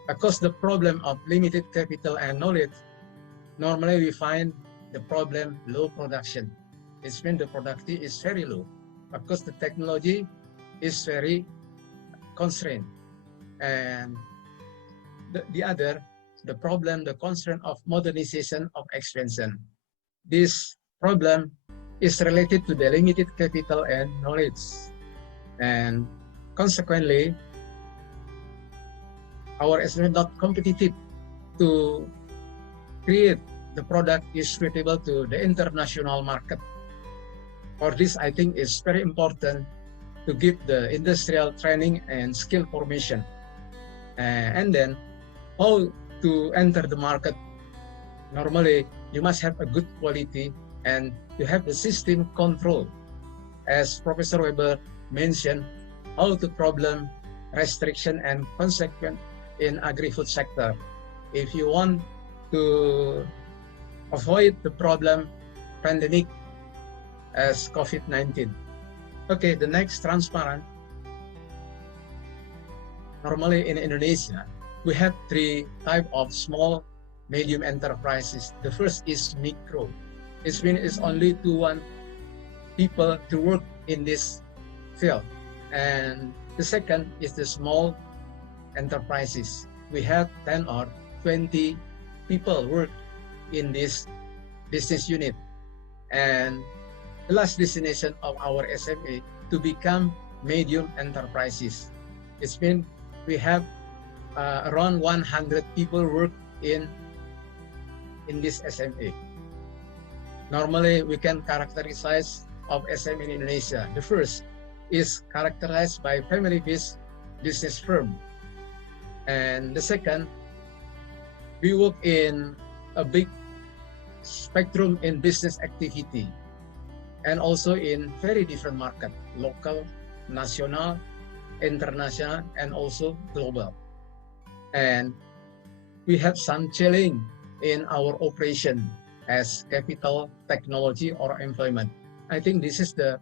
because the problem of limited capital and knowledge, normally we find the problem low production. It's when the productivity is very low, because the technology is very constrained. And the other, the problem, the constraint of modernization of expansion. This problem is related to the limited capital and knowledge. And consequently, our SME not competitive to create the product is suitable to the international market. For this, I think it's very important to give the industrial training and skill formation. And then how to enter the market. Normally, you must have a good quality and you have the system control. As Professor Weber mentioned, how to problem restriction and consequence in agri-food sector. If you want to avoid the problem pandemic as COVID-19. Okay, the next transparent. Normally in Indonesia, we have 3 types of small, medium enterprises. The first is micro. It means it's only 2-1 people to work in this field. And the second is the small enterprises. We have 10 or 20 people work in this business unit. And the last destination of our SME to become medium enterprises. It's been we have around 100 people work in this SME. normally we can characterize of SME in Indonesia. The first is characterized by family-based business firm. And the second, we work in a big spectrum in business activity and also in very different market, local, national, international, and also global. And we have some challenge in our operation as capital, technology, or employment. I think this is the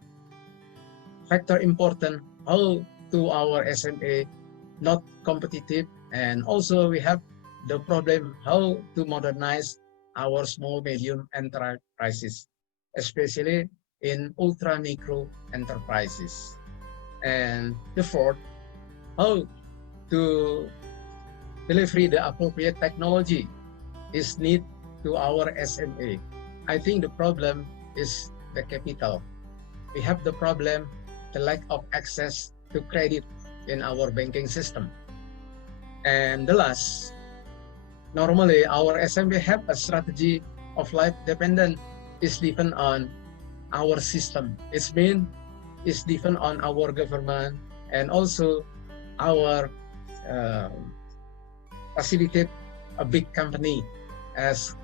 factor important how to our SMA not competitive, and also we have the problem how to modernize our small medium enterprises, especially in ultra micro enterprises. And the fourth, how to deliver the appropriate technology is need to our SMA. I think the problem is the capital. We have the problem, the lack of access to credit in our banking system. And the last, normally our SMA have a strategy of life dependent is depend on our system. It's mean it's depend on our government and also our facilitate a big company as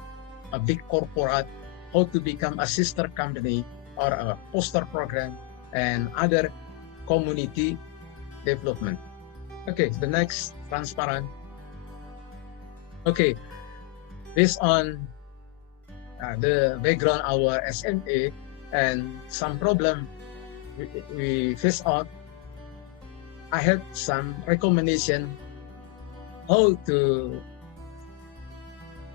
a big corporate, how to become a sister company or a poster program and other community development. Okay, the next transparent. Okay, based on the background our SMA and some problem we face out, I have some recommendation how to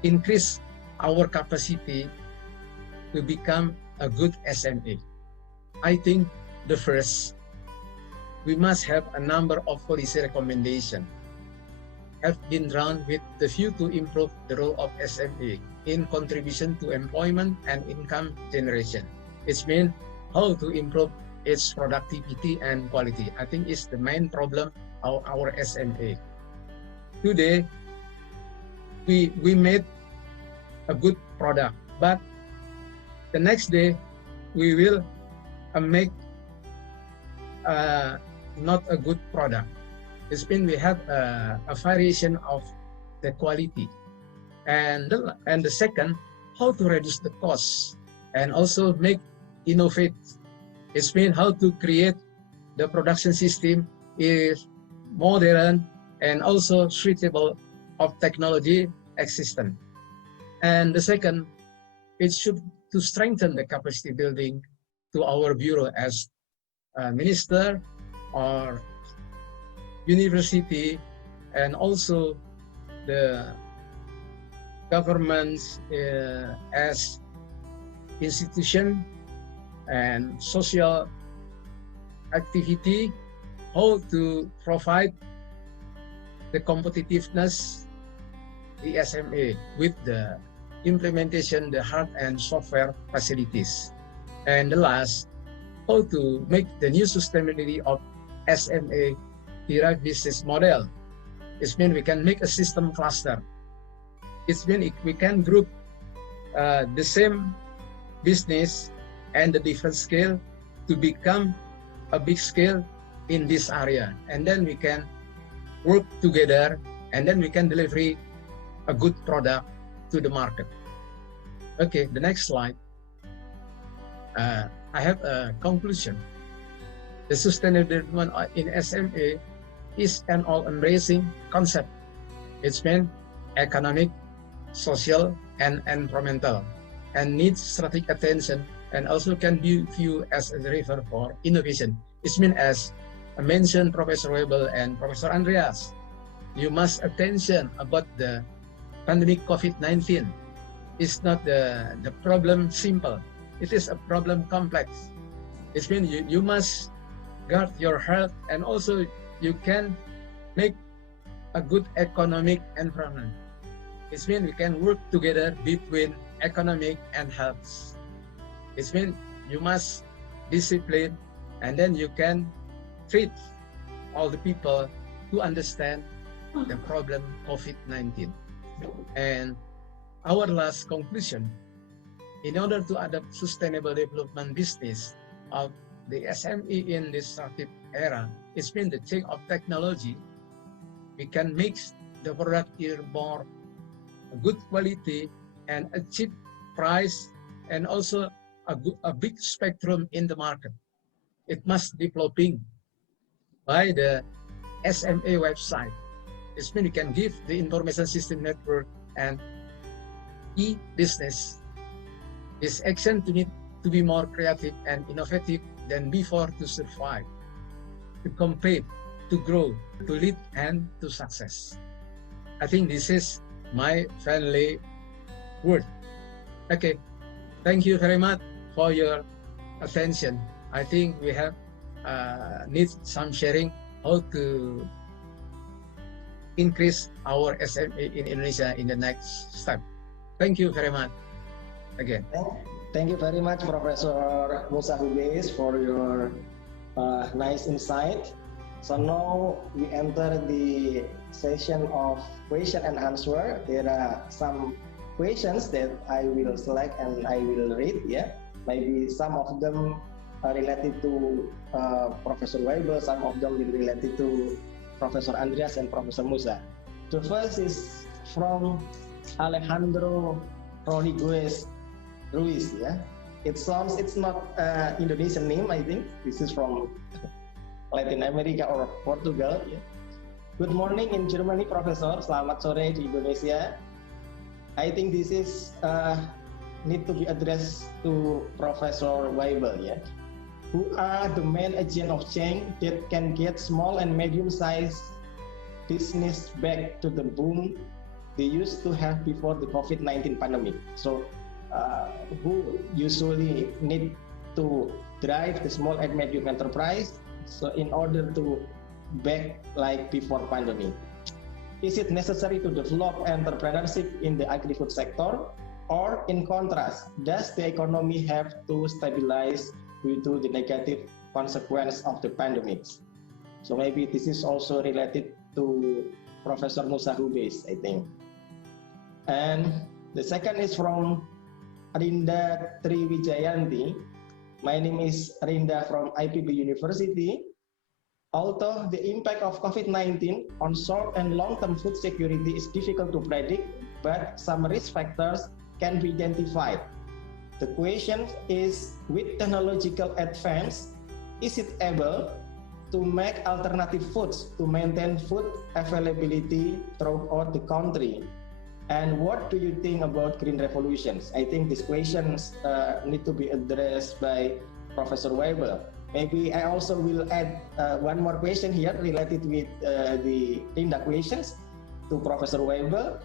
increase our capacity to become a good SMA. I think the first, we must have a number of policy recommendations have been drawn with the view to improve the role of SMA in contribution to employment and income generation. It means how to improve its productivity and quality. I think it's the main problem of our SMA. Today, we made a good product, but the next day we will make not a good product. It's been we have a variation of the quality, and the second, how to reduce the cost and also make innovate. It's been how to create the production system is modern and also suitable of technology existent. And the second, it should to strengthen the capacity building to our bureau as a minister or university and also the governments as institution and social activity, how to provide the competitiveness the SMA with the implementation, the hard and software facilities. And the last, how to make the new sustainability of SMA derived business model. It means we can make a system cluster. It means we can group the same business and the different scale to become a big scale in this area. And then we can work together and then we can deliver a good product to the market. Okay, the next slide. I have a conclusion. The sustainable development in SMA is an all-embracing concept. It's meant economic, social, and environmental, and needs strategic attention, and also can be viewed as a driver for innovation. It's meant, as mentioned Professor Webel and Professor Andreas, you must attention about the pandemic COVID-19. It's not the problem simple. It is a problem complex. It means you must guard your health, and also you can make a good economic environment. It means we can work together between economic and health. It means you must discipline, and then you can treat all the people to understand the problem COVID-19. And our last conclusion, in order to adopt sustainable development business of the SME in this disruptive era, it's been the change of technology. We can mix the product in more good quality and a cheap price, and also a big spectrum in the market. It must developing by the SMA website. It's mean you can give the information system network and e-business. This action to need to be more creative and innovative than before to survive, to compete, to grow, to lead, and to success. I think this is my friendly word. Okay, thank you very much for your attention. I think we have need some sharing how to increase our SME in Indonesia in the next step. Thank you very much again. Thank you very much, Professor Musa Hubes, for your nice insight. So now we enter the session of question and answer. There are some questions that I will select and I will read. Yeah, maybe some of them are related to Professor Weibel, some of them will be related to Professor Andreas and Professor Musa. The first is from Alejandro Rodriguez Ruiz. Yeah, it's not Indonesian name. I think this is from Latin America or Portugal. Yeah. Good morning in Germany, Professor. Selamat sore di Indonesia. I think this is need to be addressed to Professor Weibel. Yeah, who are the main agent of change that can get small and medium-sized business back to the boom they used to have before the COVID-19 pandemic. So, who usually need to drive the small and medium enterprise? So, in order to back like before pandemic, is it necessary to develop entrepreneurship in the agri-food sector, or in contrast, does the economy have to stabilize due to the negative consequence of the pandemic? So maybe this is also related to Professor Musa Hubes, I think. And the second is from Rinda Triwijayanti. My name is Rinda from IPB University. Although the impact of COVID-19 on short and long-term food security is difficult to predict, but some risk factors can be identified. The question is, with technological advance, is it able to make alternative foods to maintain food availability throughout the country? And what do you think about green revolutions? I think these questions need to be addressed by Professor Weibel. Maybe I also will add one more question here related with the Rinda questions to Professor Weibel.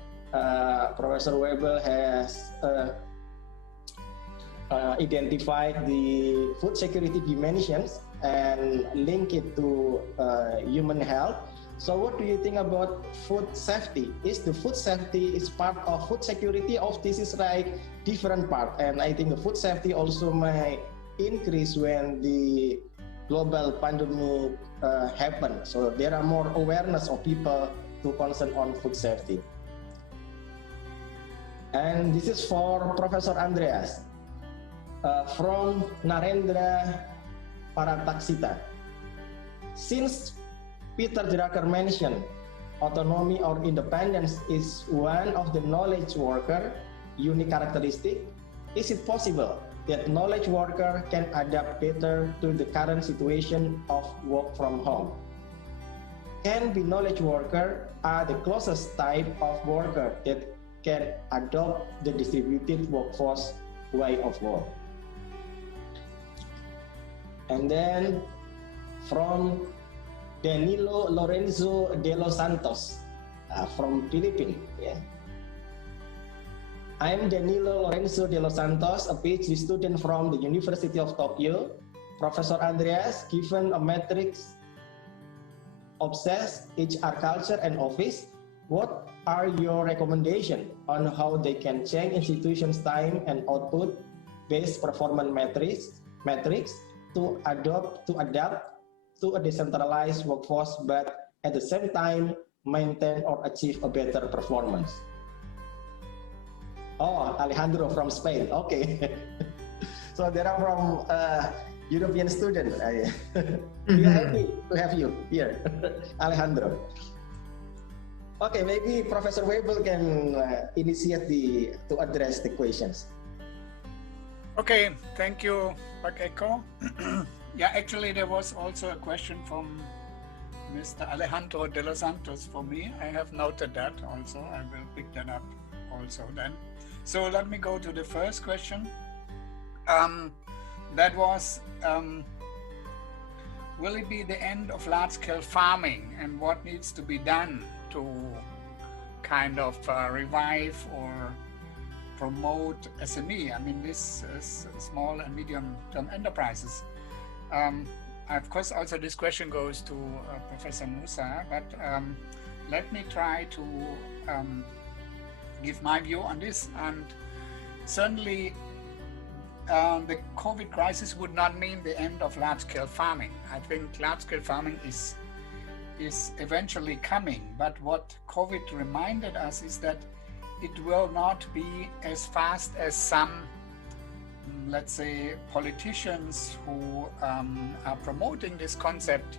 Professor Weibel has identified the food security dimensions and link it to human health. So what do you think about food safety? Is the food safety is part of food security, or this is like different part? And I think the food safety also may increase when the global pandemic happen. So there are more awareness of people to concern on food safety. And this is for Professor Andreas from Narendra Parataksita. Since Peter Drucker mentioned autonomy or independence is one of the knowledge worker unique characteristic, is it possible that knowledge worker can adapt better to the current situation of work from home? Can be knowledge worker are the closest type of worker that can adopt the distributed workforce way of work. And then from Danilo Lorenzo de los Santos from Philippines. Yeah. I'm Danilo Lorenzo de los Santos, a PhD student from the University of Tokyo. Professor Andreas, given a matrix obsessed HR culture and office, what are your recommendations on how they can change institutions' time and output based performance metrics to adapt to a decentralized workforce, but at the same time maintain or achieve a better performance? Oh, Alejandro from Spain. Okay. So there are from European students. We are happy to have you here, Alejandro. Okay, maybe Professor Webel can initiate to address the questions. Okay, thank you, Pak Eko. Yeah, actually there was also a question from Mr. Alejandro de los Santos for me. I have noted that also. I will pick that up also then. So let me go to the first question. That was, will it be the end of large-scale farming, and what needs to be done to kind of revive or promote SME? I mean, this is small and medium-term enterprises. Of course, also this question goes to Professor Musa, but let me try to give my view on this. And certainly the COVID crisis would not mean the end of large-scale farming. I think large-scale farming is eventually coming, but what COVID reminded us is that it will not be as fast as some, let's say, politicians who are promoting this concept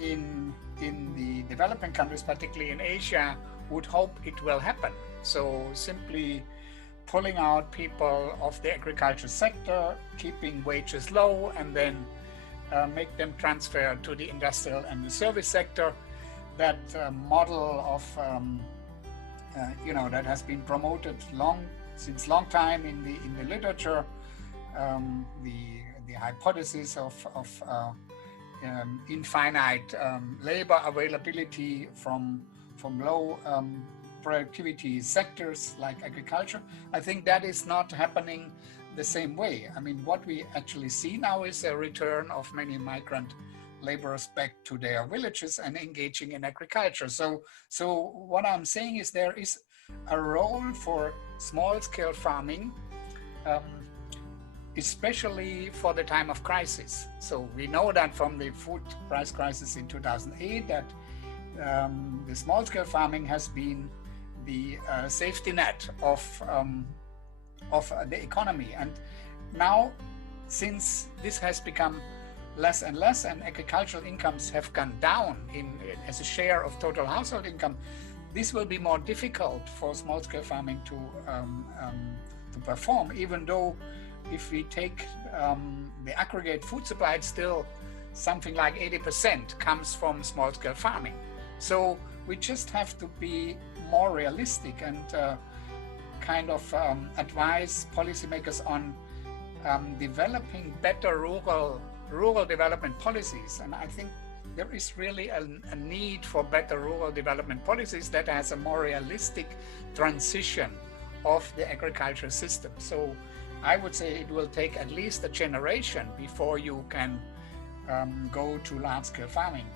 in the developing countries, particularly in Asia, would hope it will happen. So simply pulling out people of the agriculture sector, keeping wages low, and then make them transfer to the industrial and the service sector. That model of, that has been promoted since long time in the literature, the hypothesis of infinite labor availability from low productivity sectors like agriculture. I think that is not happening the same way. I mean, what we actually see now is a return of many migrant laborers back to their villages and engaging in agriculture. So what I'm saying is there is a role for small-scale farming, especially for the time of crisis. So we know that from the food price crisis in 2008 that the small-scale farming has been the safety net of the economy. And now, since this has become less and less and agricultural incomes have gone down as a share of total household income, this will be more difficult for small-scale farming to perform, even though if we take the aggregate food supply, it's still something like 80% comes from small-scale farming. So we just have to be more realistic and kind of advise policymakers on developing better rural development policies. And I think there is really a need for better rural development policies that has a more realistic transition of the agricultural system. So I would say it will take at least a generation before you can go to large-scale farming.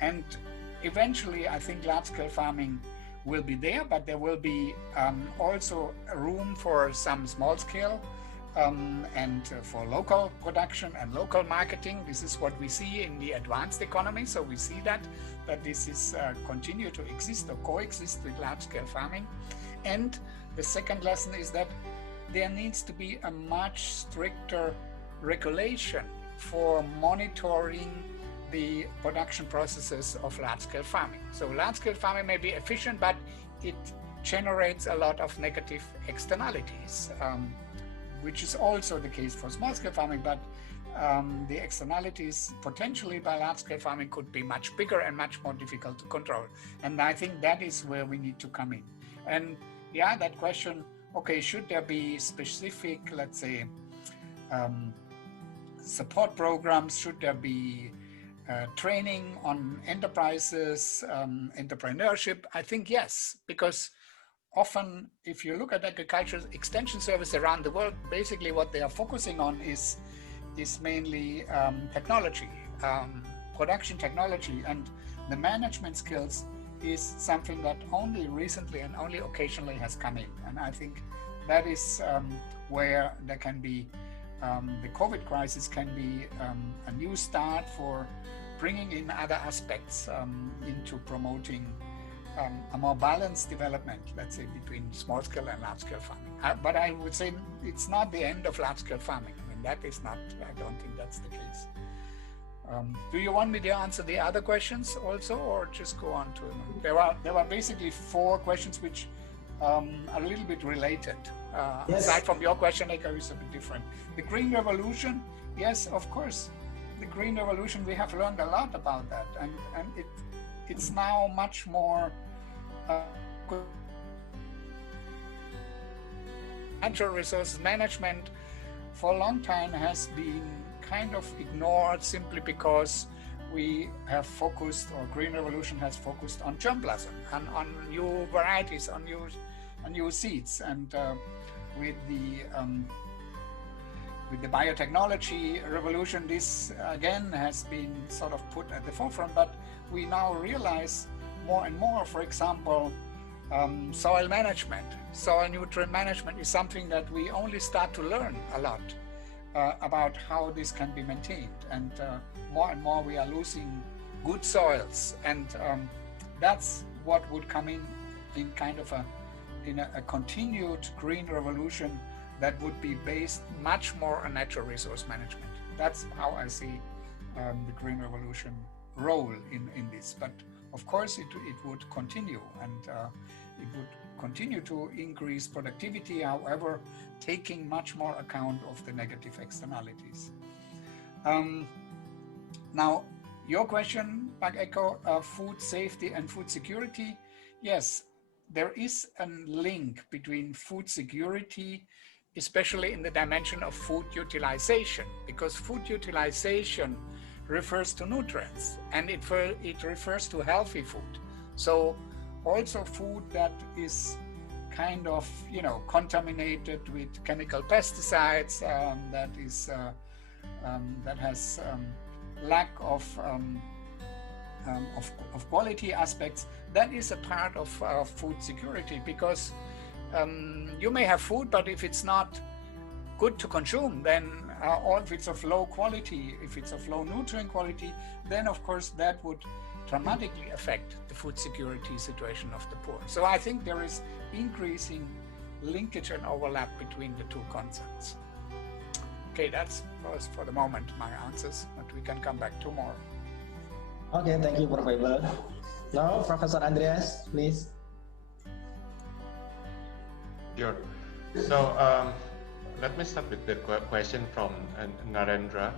And eventually, I think large-scale farming will be there, but there will be also room for some small-scale and for local production and local marketing. This is what we see in the advanced economy. So we see that this is continue to exist or coexist with large-scale farming. And the second lesson is that there needs to be a much stricter regulation for monitoring the production processes of large-scale farming. So large-scale farming may be efficient, but it generates a lot of negative externalities, which is also the case for small-scale farming, but the externalities potentially by large-scale farming could be much bigger and much more difficult to control. And I think that is where we need to come in. And yeah, that question, okay, should there be specific, let's say, support programs? Should there be training on enterprises, entrepreneurship? I think yes, because often if you look at agricultural extension service around the world, basically what they are focusing on is mainly technology, production technology, and the management skills is something that only recently and only occasionally has come in. And I think that is where there can be, the COVID crisis can be a new start for bringing in other aspects into promoting a more balanced development, let's say, between small-scale and large-scale farming. But I would say it's not the end of large-scale farming. I mean, that is not, I don't think that's the case. Do you want me to answer the other questions also, or just go on to them? There were basically 4 questions which are a little bit related. Yes. Aside from your question, Eko, is a bit different. The Green Revolution, yes, of course. The Green Revolution, we have learned a lot about that, and it's now much more natural resources management for a long time has been kind of ignored simply because we have focused, or Green Revolution has focused on germplasm and on new varieties, on new seeds, and with the biotechnology revolution, this again has been sort of put at the forefront, but we now realize more and more, for example, soil management, soil nutrient management is something that we only start to learn a lot about how this can be maintained, and more we are losing good soils, and that's what would come in kind of a continued green revolution that would be based much more on natural resource management. That's how I see the green revolution role in this. But of course, it would continue, and it would continue to increase productivity, however, taking much more account of the negative externalities. Now, your question, Pak Eko, food safety and food security. Yes, there is a link between food security, especially in the dimension of food utilization, because food utilization refers to nutrients, and it refers to healthy food. So also food that is kind of, contaminated with chemical pesticides, that has lack of quality aspects, that is a part of food security, because you may have food, but if it's not good to consume, then or if it's of low quality, if it's of low nutrient quality, then of course that would dramatically affect the food security situation of the poor. So I think there is increasing linkage and overlap between the two concepts. Okay, that's for the moment my answers, but we can come back to more. Okay, thank you, Professor. Now, Professor Andreas, please. Sure. So let me start with the question from Narendra.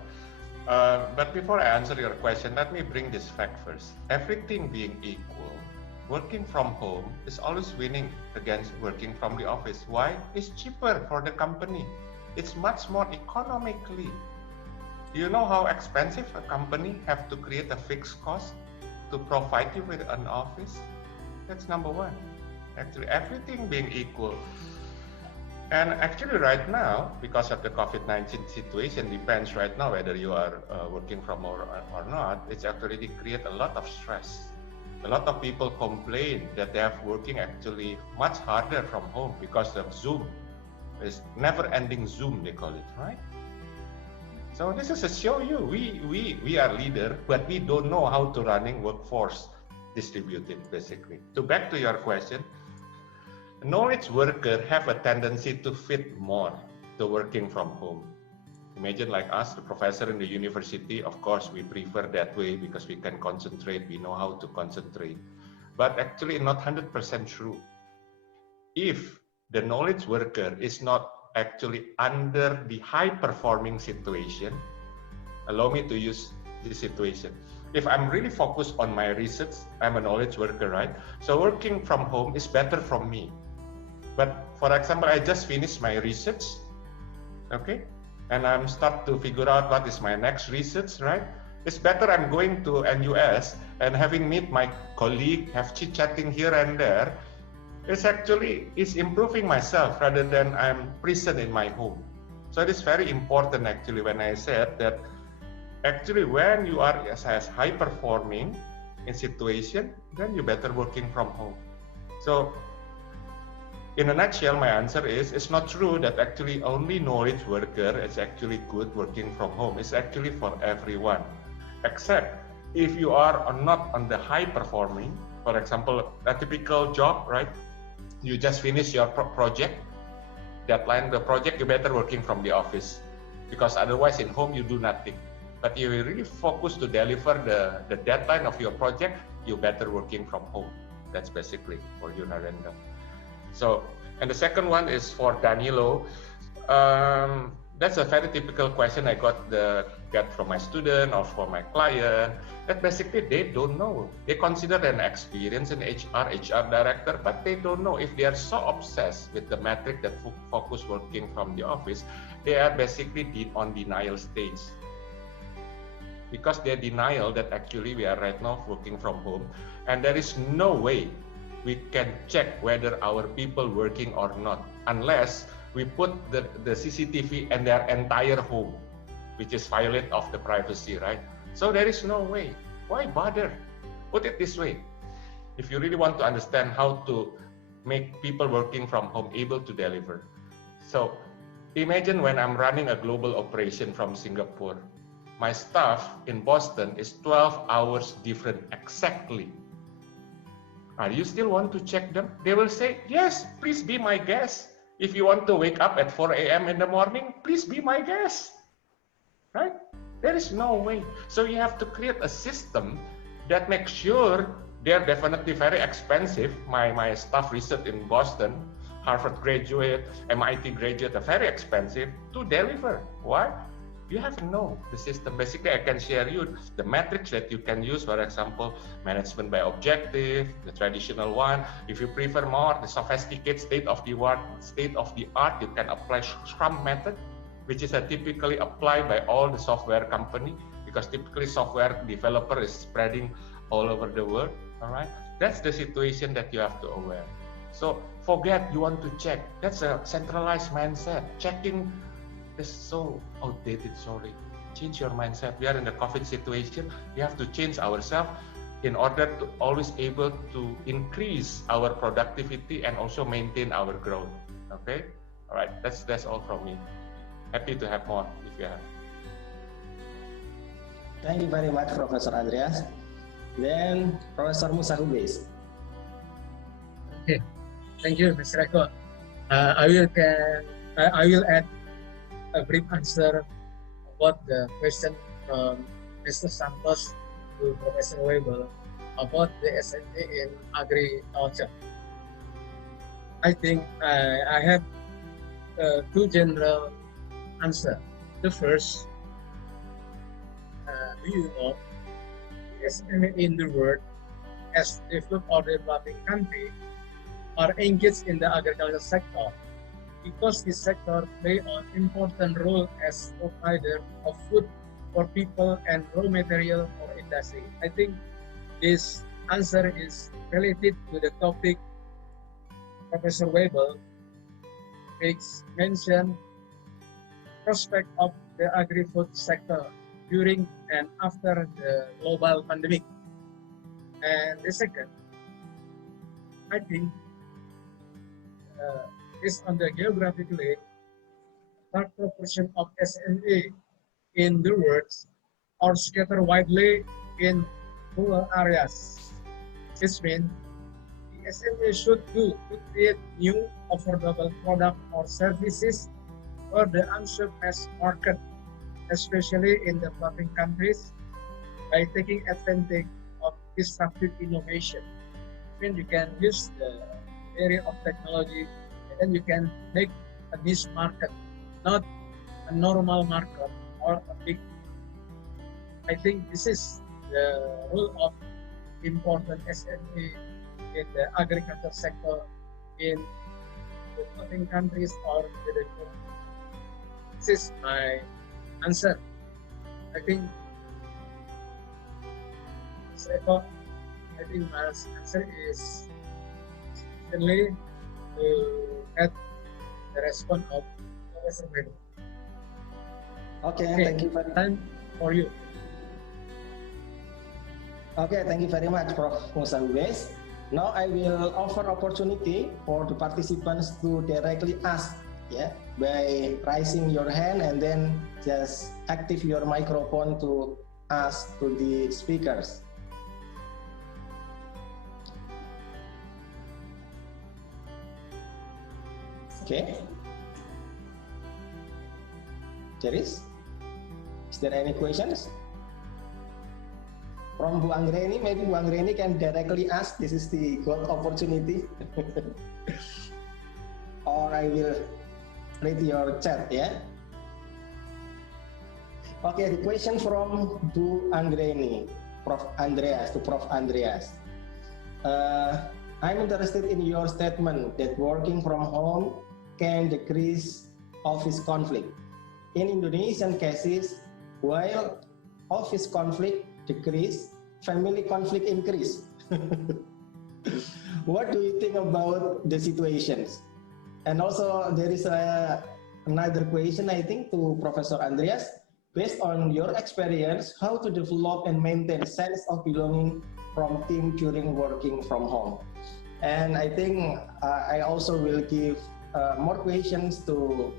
But before I answer your question, let me bring this fact first. Everything being equal, working from home is always winning against working from the office. Why? It's cheaper for the company. It's much more economically. Do you know how expensive a company have to create a fixed cost to provide you with an office? That's number one. Actually, everything being equal. And actually right now, because of the COVID-19 situation, depends right now whether you are working from home or not, it's actually create a lot of stress. A lot of people complain that they are working actually much harder from home because of Zoom. It's never-ending Zoom, they call it, right? So this is to show you, we are leader, but we don't know how to running workforce distributed, basically. So back to your question, knowledge worker have a tendency to fit more to working from home. Imagine like us, the professor in the university, of course, we prefer that way because we can concentrate, we know how to concentrate. But actually not 100% true. If the knowledge worker is not actually under the high performing situation, allow me to use this situation. If I'm really focused on my research, I'm a knowledge worker, right? So working from home is better for me. But for example, I just finished my research, okay? And I'm start to figure out what is my next research, right? It's better I'm going to NUS and having meet my colleague, have chit-chatting here and there. It's improving myself rather than I'm present in my home. So it is very important actually when I said that actually when you are as high performing in situation, then you better working from home. So in a nutshell, my answer is, it's not true that actually only knowledge worker is actually good working from home. It's actually for everyone, except if you are not on the high performing, for example, a typical job, right? You just finish your project, deadline the project, you better working from the office, because otherwise in home you do nothing. But you really focus to deliver the deadline of your project, you better working from home. That's basically for you, Narendra. So, and the second one is for Danilo. That's a very typical question I get from my student or from my client, that basically they don't know. They consider an experience in HR director, but they don't know. If they are so obsessed with the metric that focus working from the office, they are basically on denial stage. Because they're denial that actually we are right now working from home, and there is no way we can check whether our people working or not, unless we put the CCTV in their entire home, which is violate of the privacy, right? So there is no way. Why bother? Put it this way. If you really want to understand how to make people working from home able to deliver. So imagine when I'm running a global operation from Singapore, my staff in Boston is 12 hours different exactly. Are you still want to check them? They will say, yes, please be my guest. If you want to wake up at 4 a.m. in the morning, please be my guest, right? There is no way. So you have to create a system that makes sure they're definitely very expensive. My staff research in Boston, Harvard graduate, MIT graduate are very expensive to deliver. Why? You have to know the system. Basically, I can share you the metrics that you can use. For example, management by objective, the traditional one. If you prefer more, the sophisticated state-of-the-art, you can apply Scrum method, which is typically applied by all the software company, because typically software developer is spreading all over the world. All right, that's the situation that you have to aware. So forget you want to check. That's a centralized mindset. Checking is so outdated, sorry. Change your mindset. We are in the COVID situation. We have to change ourselves in order to always able to increase our productivity and also maintain our growth. Okay? All right, that's all from me. Happy to have more if you have. Thank you very much, Professor Andreas. Then Professor Musa Hubes. Okay, thank you, Mr. Eko. I will add a brief answer about the question from Mr. Santos to Professor Weibel about the SME in agriculture. I think I have two general answers. The first, do you know the SME in the world as developed or developing country are engaged in the agriculture sector, because this sector plays an important role as provider of food for people and raw material for industry. I think this answer is related to the topic Professor Weibel mentioned prospect of the agri-food sector during and after the global pandemic. And the second, I think is on the geographically, large proportion of SME in the world are scattered widely in rural areas. This means the SME should do to create new affordable products or services for the unserved mass market, especially in developing countries, by taking advantage of disruptive innovation. When you can use the area of technology, and then you can make a niche market, not a normal market or a big. I think this is the role of important SME in the agriculture sector in developing countries or the developing. This is my answer. I think my answer is certainly to add the response of Professor Weibel. Okay, thank you very much for you. Okay, thank you very much, Prof. Musa Hubes. Now I will offer opportunity for the participants to directly ask, by raising your hand and then just active your microphone to ask to the speakers. Okay. Is there any questions? From Bu Anggreni, maybe Bu Anggreni can directly ask. This is the gold opportunity. Or I will read your chat, yeah? Okay, the question from Bu Anggreni, Prof. Andreas, to Prof. Andreas. I'm interested in your statement that working from home can decrease office conflict. In Indonesian cases, while office conflict decrease, family conflict increase. What do you think about the situations? And also there is another question, I think, to Professor Andreas. Based on your experience, how to develop and maintain a sense of belonging from team during working from home? And I think I also will give more questions to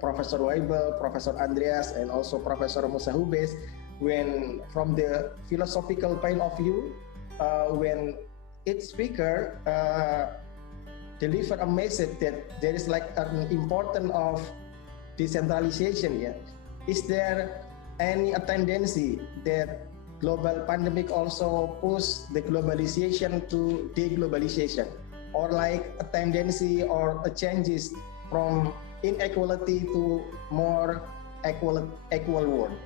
Professor Weibel, Professor Andreas, and also Professor Musa Hubes. When from the philosophical point of view, when each speaker deliver a message that there is like an importance of decentralization, yeah. Is there any tendency that global pandemic also push the globalization to deglobalization, or like a tendency or a changes from inequality to more equal world?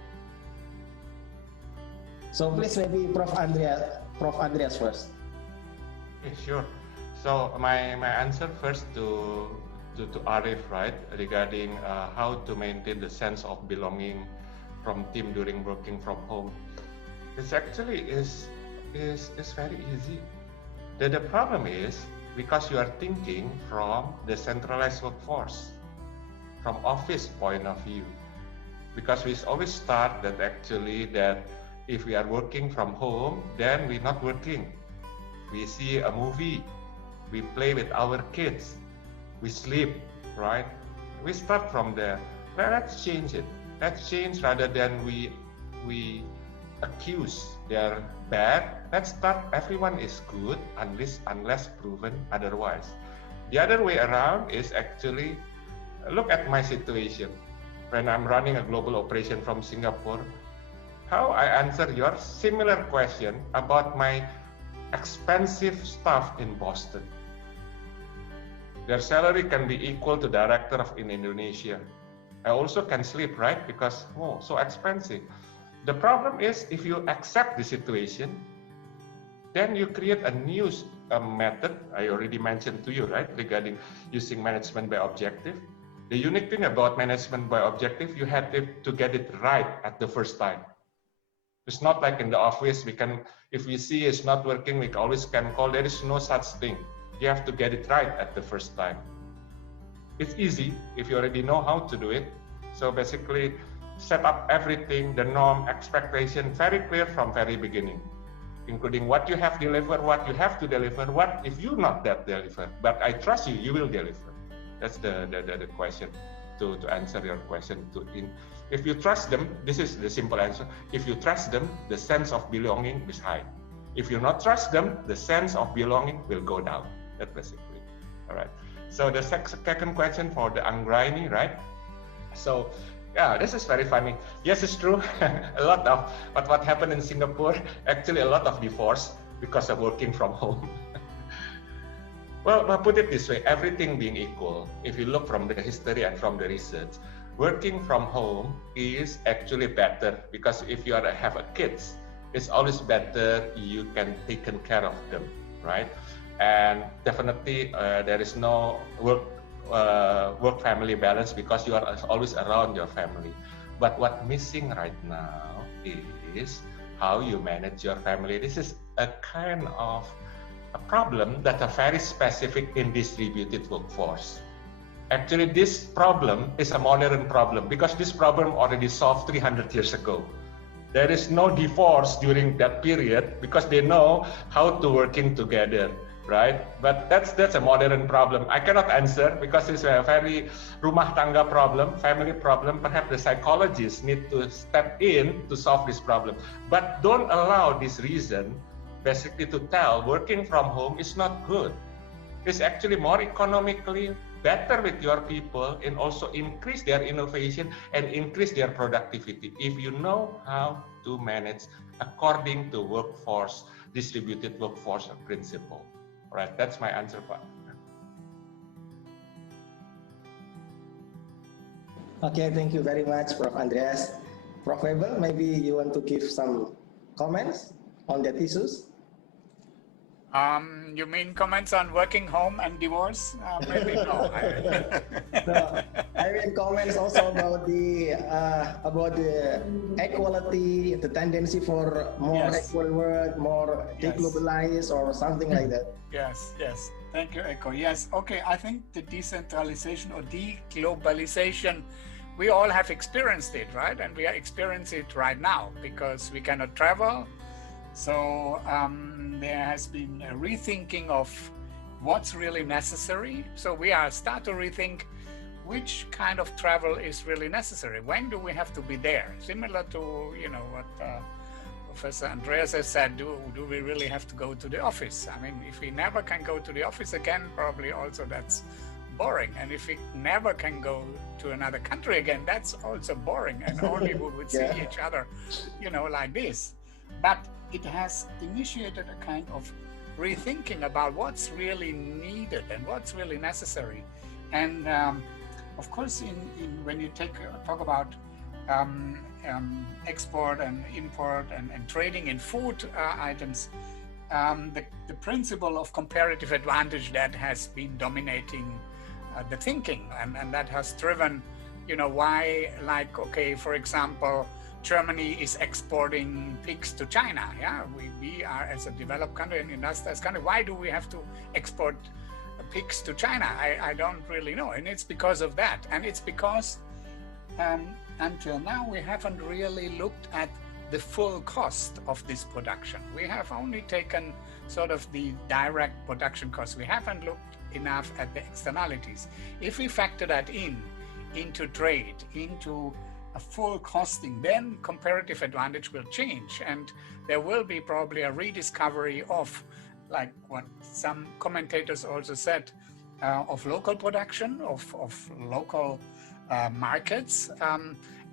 So please, maybe Prof. Andreas first. Okay, sure. So my answer first to Arif, right, regarding how to maintain the sense of belonging from team during working from home. It's actually is very easy. The problem is because you are thinking from the centralized workforce, from office point of view. Because we always start that actually that if we are working from home, then we're not working. We see a movie, we play with our kids, we sleep, right? We start from there. Well, let's change it. Let's change rather than we accuse they're bad. Let's start everyone is good unless proven otherwise. The other way around is actually look at my situation. When I'm running a global operation from Singapore, how I answer your similar question about my expensive staff in Boston. Their salary can be equal to director in Indonesia. I also can sleep, right? Because, so expensive. The problem is if you accept the situation, then you create a new method, I already mentioned to you, right? Regarding using management by objective. The unique thing about management by objective, you have to get it right at the first time. It's not like in the office, if we see it's not working, we always can call. There is no such thing. You have to get it right at the first time. It's easy if you already know how to do it. So basically, set up everything, the norm, expectation, very clear from very beginning, including what you have delivered, what you have to deliver, what if you not that deliver. But I trust you, you will deliver. That's the question to answer your question. If you trust them, this is the simple answer. If you trust them, the sense of belonging is high. If you not trust them, the sense of belonging will go down. That's basically, all right. So the second question for the Anggraini, right? So, yeah, this is very funny. Yes, it's true. A lot of, but what happened in Singapore, actually a lot of divorce because of working from home. Well, put it this way, everything being equal, if you look from the history and from the research, working from home is actually better because if you have a kids, it's always better you can take care of them, right? And definitely there is no work-family balance because you are always around your family. But what's missing right now is how you manage your family. This is a kind of a problem that are very specific in distributed workforce. Actually, this problem is a modern problem because this problem already solved 300 years ago. There is no divorce during that period because they know how to working together, right? But that's a modern problem. I cannot answer because it's a very rumah tangga problem, family problem. Perhaps the psychologists need to step in to solve this problem. But don't allow this reason basically to tell working from home is not good. It's actually more economically better with your people and also increase their innovation and increase their productivity if you know how to manage according to distributed workforce principle. All right, that's my answer, Pak. Okay, thank you very much, Prof. Andreas. Prof. Weber, maybe you want to give some comments on that issues? You mean comments on working home and divorce? Maybe no. No, I mean comments also about the equality, the tendency for more equal work, more deglobalized, or something like that. Yes, yes. Thank you, Eko. Yes, okay. I think the decentralization or deglobalization, we all have experienced it, right? And we are experiencing it right now because we cannot travel. So there has been a rethinking of what's really necessary. So we are start to rethink which kind of travel is really necessary. When do we have to be there? Similar to what Professor Andreas has said. Do we really have to go to the office? I mean, if we never can go to the office again, probably also that's boring. And if we never can go to another country again, that's also boring. And only we would see each other, like this. But it has initiated a kind of rethinking about what's really needed and what's really necessary. And of course, when you talk about export and import and trading in food items, the principle of comparative advantage that has been dominating the thinking, and that has driven, why, like, okay, for example, Germany is exporting pigs to China. Yeah, we are, as a developed country and industrialized country, why do we have to export pigs to China? I don't really know. And it's because of that. And it's because until now, we haven't really looked at the full cost of this production. We have only taken sort of the direct production cost. We haven't looked enough at the externalities. If we factor that into trade, into a full costing, then comparative advantage will change, and there will be probably a rediscovery of, like what some commentators also said, of local production, of local markets,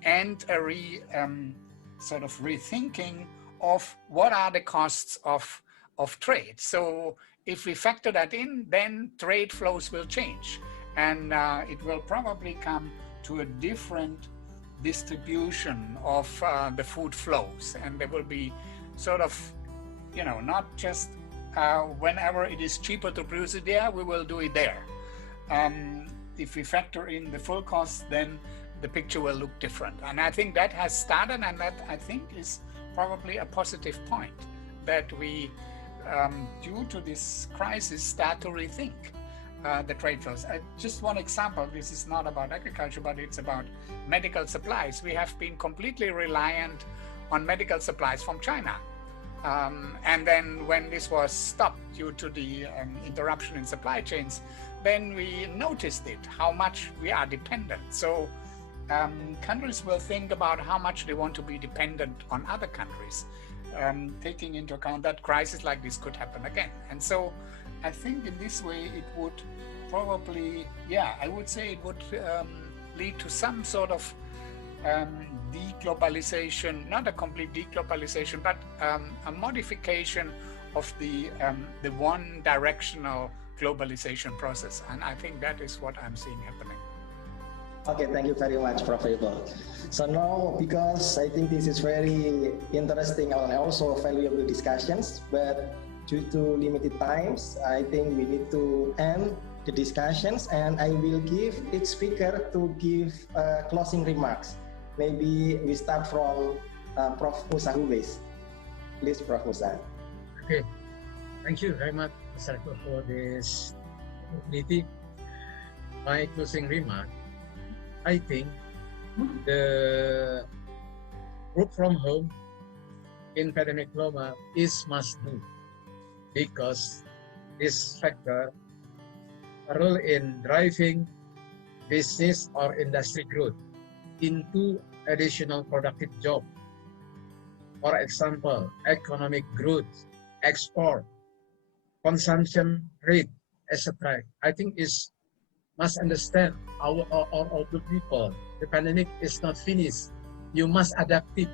and a sort of rethinking of what are the costs of trade. So if we factor that in, then trade flows will change, and it will probably come to a different distribution of the food flows, and there will be sort of, not just whenever it is cheaper to produce it there, we will do it there. If we factor in the full cost, then the picture will look different. And I think that has started, and that I think is probably a positive point, that we, due to this crisis, start to rethink the trade flows. Just one example, this is not about agriculture, but it's about medical supplies. We have been completely reliant on medical supplies from China. And then when this was stopped due to the interruption in supply chains, then we noticed it, how much we are dependent. So countries will think about how much they want to be dependent on other countries, taking into account that crisis like this could happen again. And so I think in this way it would probably, I would say it would lead to some sort of deglobalization, not a complete deglobalization, but a modification of the one directional globalization process. And I think that is what I'm seeing happening. Okay, thank you very much, Prof. Abel. So now, because I think this is very interesting and also valuable discussions, but due to limited times, I think we need to end the discussions, and I will give each speaker to give closing remarks. Maybe we start from Prof. Musa Hubes. Please, Prof. Musa. Okay, thank you very much, Mr. Eko, for this opportunity. My closing remark, I think the work from home in pandemic global is must do, because this factor a role in driving business or industry growth into additional productive job. For example, economic growth, export, consumption rate, etc. I think is must understand all the people. The pandemic is not finished. You must adapt it.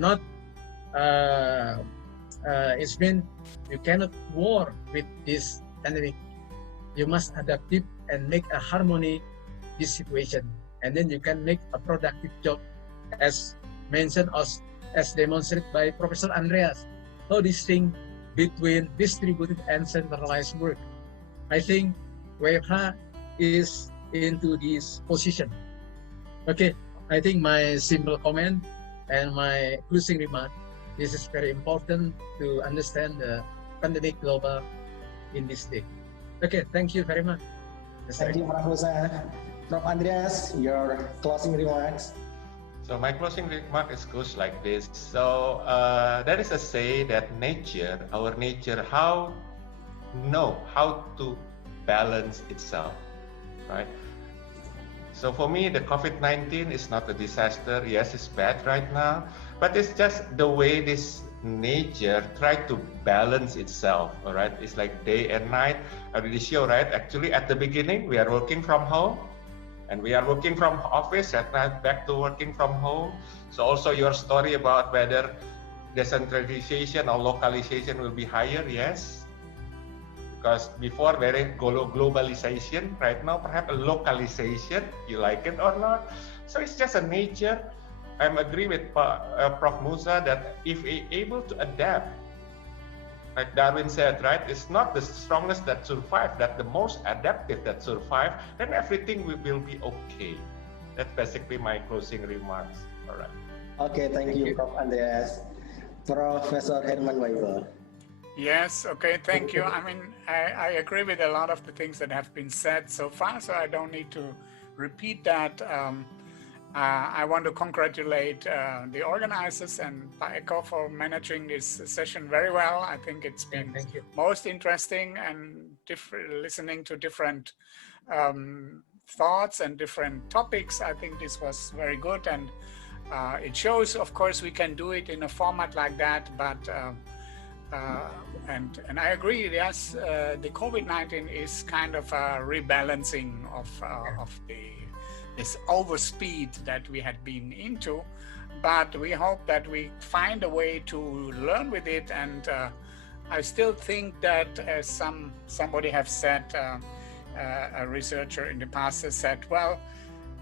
Not it's been you cannot war with this pandemic. You must adapt it and make a harmony this situation, and then you can make a productive job, as mentioned as demonstrated by Professor Andreas. How this thing between distributed and centralized work. I think WFH is into this position. Okay, I think my simple comment and my closing remark, this is very important to understand the pandemic global in this day. Okay, thank you very much. Thank you, Prof. Musa. Prof. Andreas, your closing remarks. So my closing remark goes like this. So there is a say that nature, our nature, how to balance itself, right? So for me, the COVID-19 is not a disaster. Yes, it's bad right now, but it's just the way this nature try to balance itself. All right, it's like day and night. I already show, right? Actually, at the beginning, we are working from home. And we are working from office, at night back to working from home. So also your story about whether decentralization or localization will be higher, yes. Because before very globalization, right now perhaps a localization, you like it or not. So it's just a nature. I'm agree with Prof. Musa that if we able to adapt, like Darwin said, right, it's not the strongest that survive, that the most adaptive that survive, then everything will be okay. That's basically my closing remarks. All right. Okay, thank you, Prof. Andreas. Professor Herman Weibel. Yes, okay, thank you. I mean, I agree with a lot of the things that have been said so far, so I don't need to repeat that. I want to congratulate the organizers and ICO for managing this session very well. I think it's been most interesting, and listening to different thoughts and different topics. I think this was very good, and it shows, of course, we can do it in a format like that, but and I agree, yes, the COVID-19 is kind of a rebalancing of this overspeed that we had been into, but we hope that we find a way to learn with it. And I still think that, as somebody have said, a researcher in the past has said, well,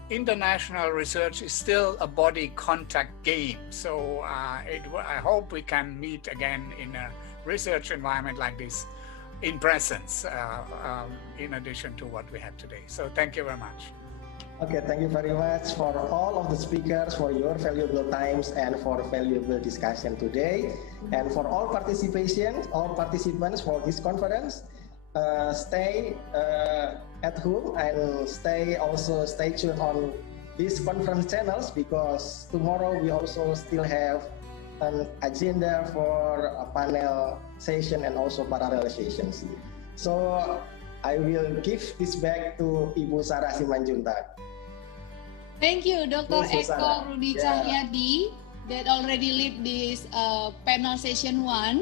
international research is still a body contact game. So I hope we can meet again in a research environment like this in presence, in addition to what we had today. So thank you very much. Okay, thank you very much for all of the speakers, for your valuable times and for valuable discussion today. And for all participants for this conference, stay at home and stay tuned on these conference channels, because tomorrow we also still have an agenda for a panel session and also parallel sessions. So I will give this back to Ibu Sarah Simanjuntak. Thank you, Dr. Eko Rudi Cahyadi, that already lead this panel session 1.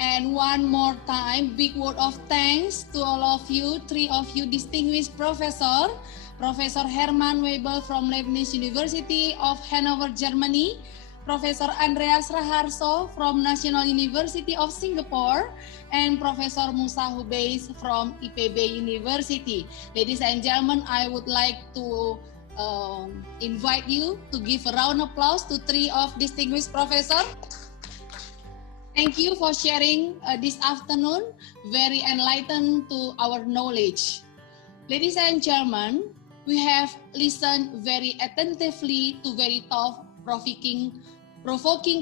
And one more time, big word of thanks to all of you, 3 of you distinguished professor, Professor Herman Weibel from Leibniz University of Hanover, Germany, Professor Andreas Raharso from National University of Singapore, and Professor Musa Hubeis from IPB University. Ladies and gentlemen, I would like to invite you to give a round of applause to 3 of distinguished professors. Thank you for sharing this afternoon, very enlightened to our knowledge. Ladies and gentlemen, we have listened very attentively to very thought-provoking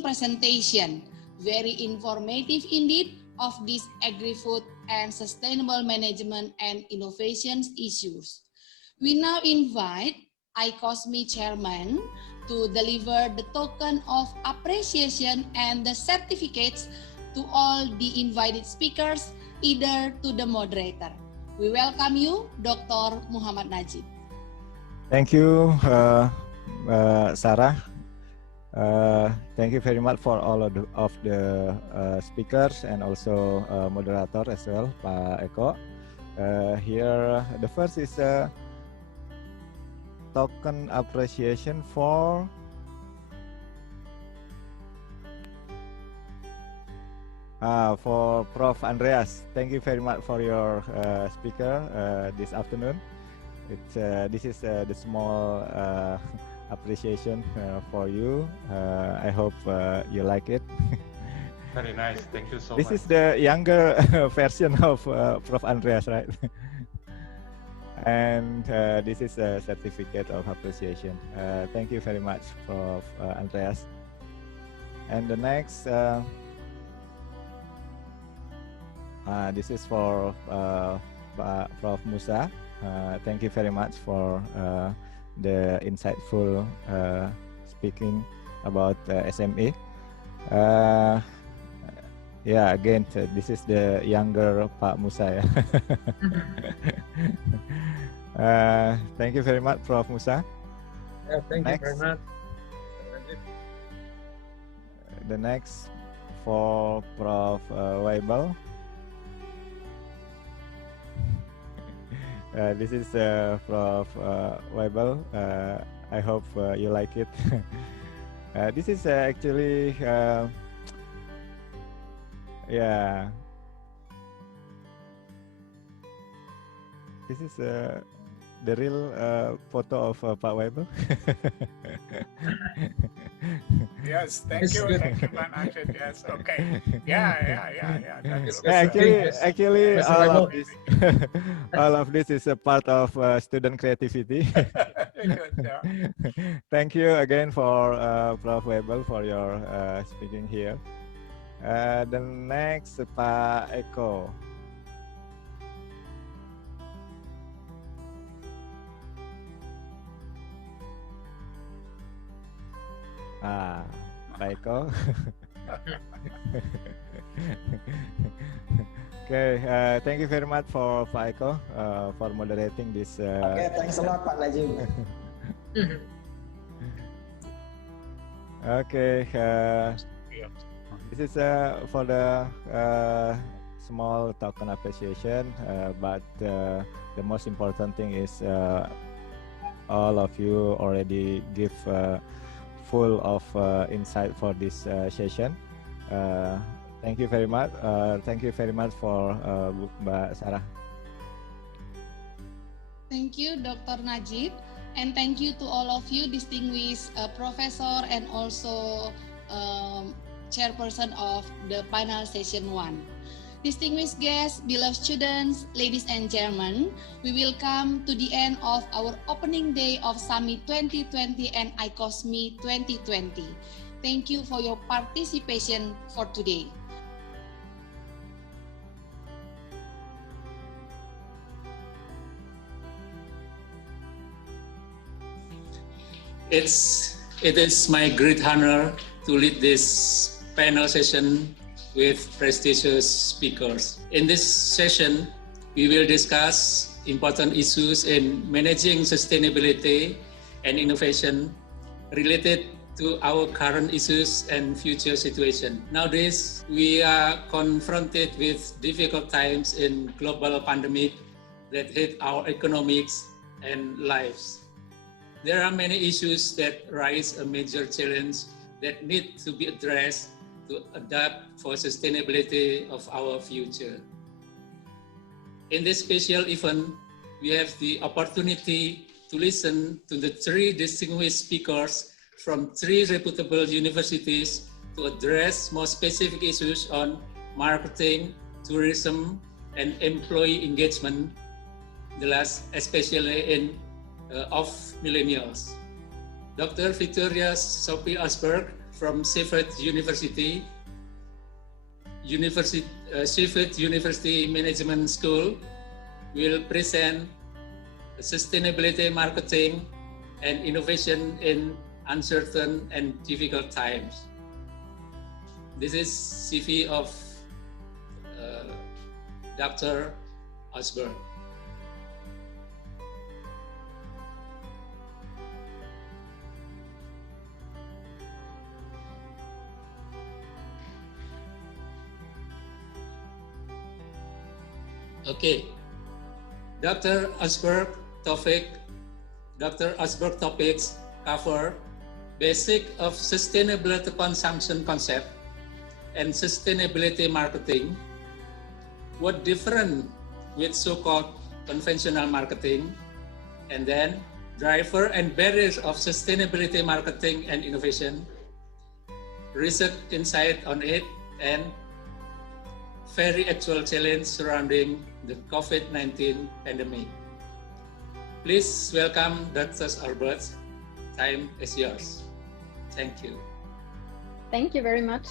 presentation, very informative indeed of these agri-food and sustainable management and innovations issues. We now invite ICoSMi Chairman to deliver the token of appreciation and the certificates to all the invited speakers, either to the moderator. We welcome you, Dr. Muhammad Najib. Thank you, Sarah. Thank you very much for all of the speakers and also moderator as well, Pak Eko. Here, the first is token appreciation for Prof. Andreas. Thank you very much for your speaker this afternoon. This is the small appreciation for you. I hope you like it. Very nice. Thank you so This much. is the younger version of Prof. Andreas, right? And this is a certificate of appreciation. Thank you very much, Prof. Andreas. And the next, this is for Prof. Musa. Thank you very much for the insightful speaking about SME. Yeah, again, this is the younger Pak Musa. Thank you very much, Prof. Musa. Yeah, thank you very much. The next for Prof. Waibel. This is Prof. Waibel. I hope you like it. This is actually, yeah. This is the real photo of Pak Waibel. Yes, thank you, Ban Ashid. Yes, okay. Yeah. Actually, all of this is a part of student creativity. Good, yeah. Thank you again for Prof. Waibel for your speaking here. The next, Pak Eko. Pak Eko. Okay, thank you very much for Pak Eko for moderating this. Okay, thanks a lot, Pak Najib. Okay, this is for the small token appreciation, but the most important thing is all of you already give full of insight for this session. Thank you very much. Thank you very much for Mbak Sarah. Thank you, Dr. Najib, and thank you to all of you, distinguished professor and also chairperson of the panel session 1. Distinguished guests, beloved students, ladies and gentlemen, we will come to the end of our opening day of SAMI 2020 and ICoSMi 2020. Thank you for your participation for today. It is my great honor to lead this panel session with prestigious speakers. In this session, we will discuss important issues in managing sustainability and innovation related to our current issues and future situation. Nowadays, we are confronted with difficult times in global pandemic that hit our economics and lives. There are many issues that raise a major challenge that need to be addressed to adapt for sustainability of our future. In this special event, we have the opportunity to listen to the 3 distinguished speakers from 3 reputable universities to address more specific issues on marketing, tourism, and employee engagement, the last especially in of millennials. Dr. Victoria Sophie Asberg from Sheffield University Management School will present sustainability marketing and innovation in uncertain and difficult times. This is CV of Dr. Asberg. Okay, Dr. Asberg topics cover basic of sustainability consumption concept and sustainability marketing, what different with so-called conventional marketing, and then driver and barriers of sustainability marketing and innovation, research insight on it, and very actual challenge surrounding the COVID-19 pandemic. Please welcome Dr. Albert. Time is yours. Thank you. Thank you very much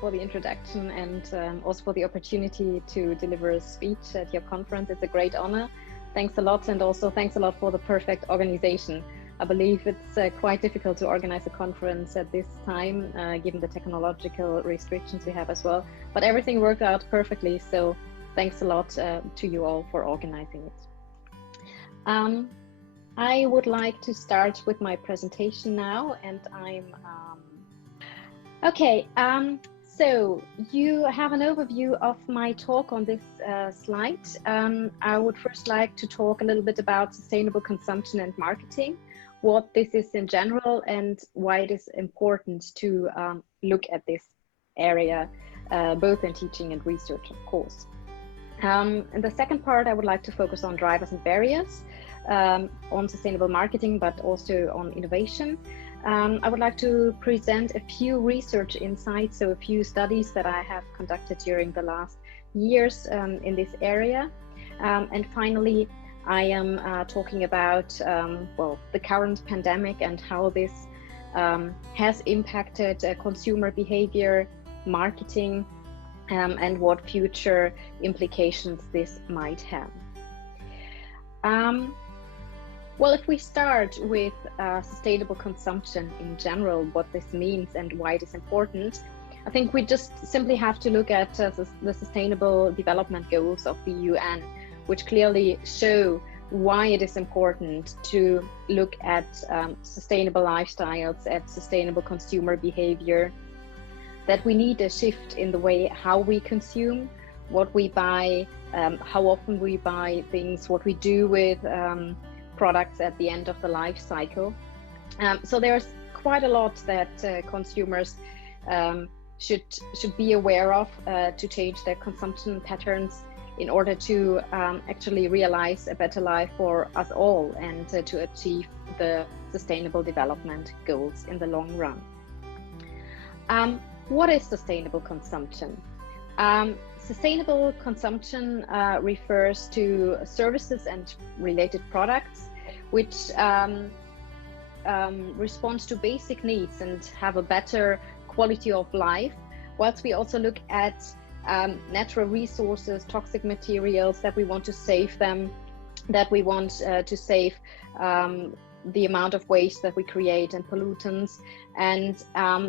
for the introduction and also for the opportunity to deliver a speech at your conference. It's a great honor. Thanks a lot, and also thanks a lot for the perfect organization. I believe it's quite difficult to organize a conference at this time, given the technological restrictions we have as well. But everything worked out perfectly, so thanks a lot to you all for organizing it. I would like to start with my presentation now, and okay. So you have an overview of my talk on this slide. I would first like to talk a little bit about sustainable consumption and marketing, what this is in general, and why it is important to look at this area, both in teaching and research, of course. In the second part, I would like to focus on drivers and barriers, on sustainable marketing, but also on innovation. I would like to present a few research insights, so a few studies that I have conducted during the last years in this area. And finally, I am talking about well, the current pandemic and how this has impacted consumer behavior, marketing, and what future implications this might have. Well, if we start with sustainable consumption in general, what this means and why it is important, I think we just simply have to look at the Sustainable Development Goals of the UN, which clearly show why it is important to look at sustainable lifestyles, at sustainable consumer behavior, that we need a shift in the way how we consume, what we buy, how often we buy things, what we do with products at the end of the life cycle. So there's quite a lot that consumers should be aware of to change their consumption patterns in order to actually realize a better life for us all and to achieve the Sustainable Development Goals in the long run. What is sustainable consumption? Sustainable consumption refers to services and related products which respond to basic needs and have a better quality of life, whilst we also look at natural resources, toxic materials, that we want to save them, that we want to save the amount of waste that we create and pollutants, and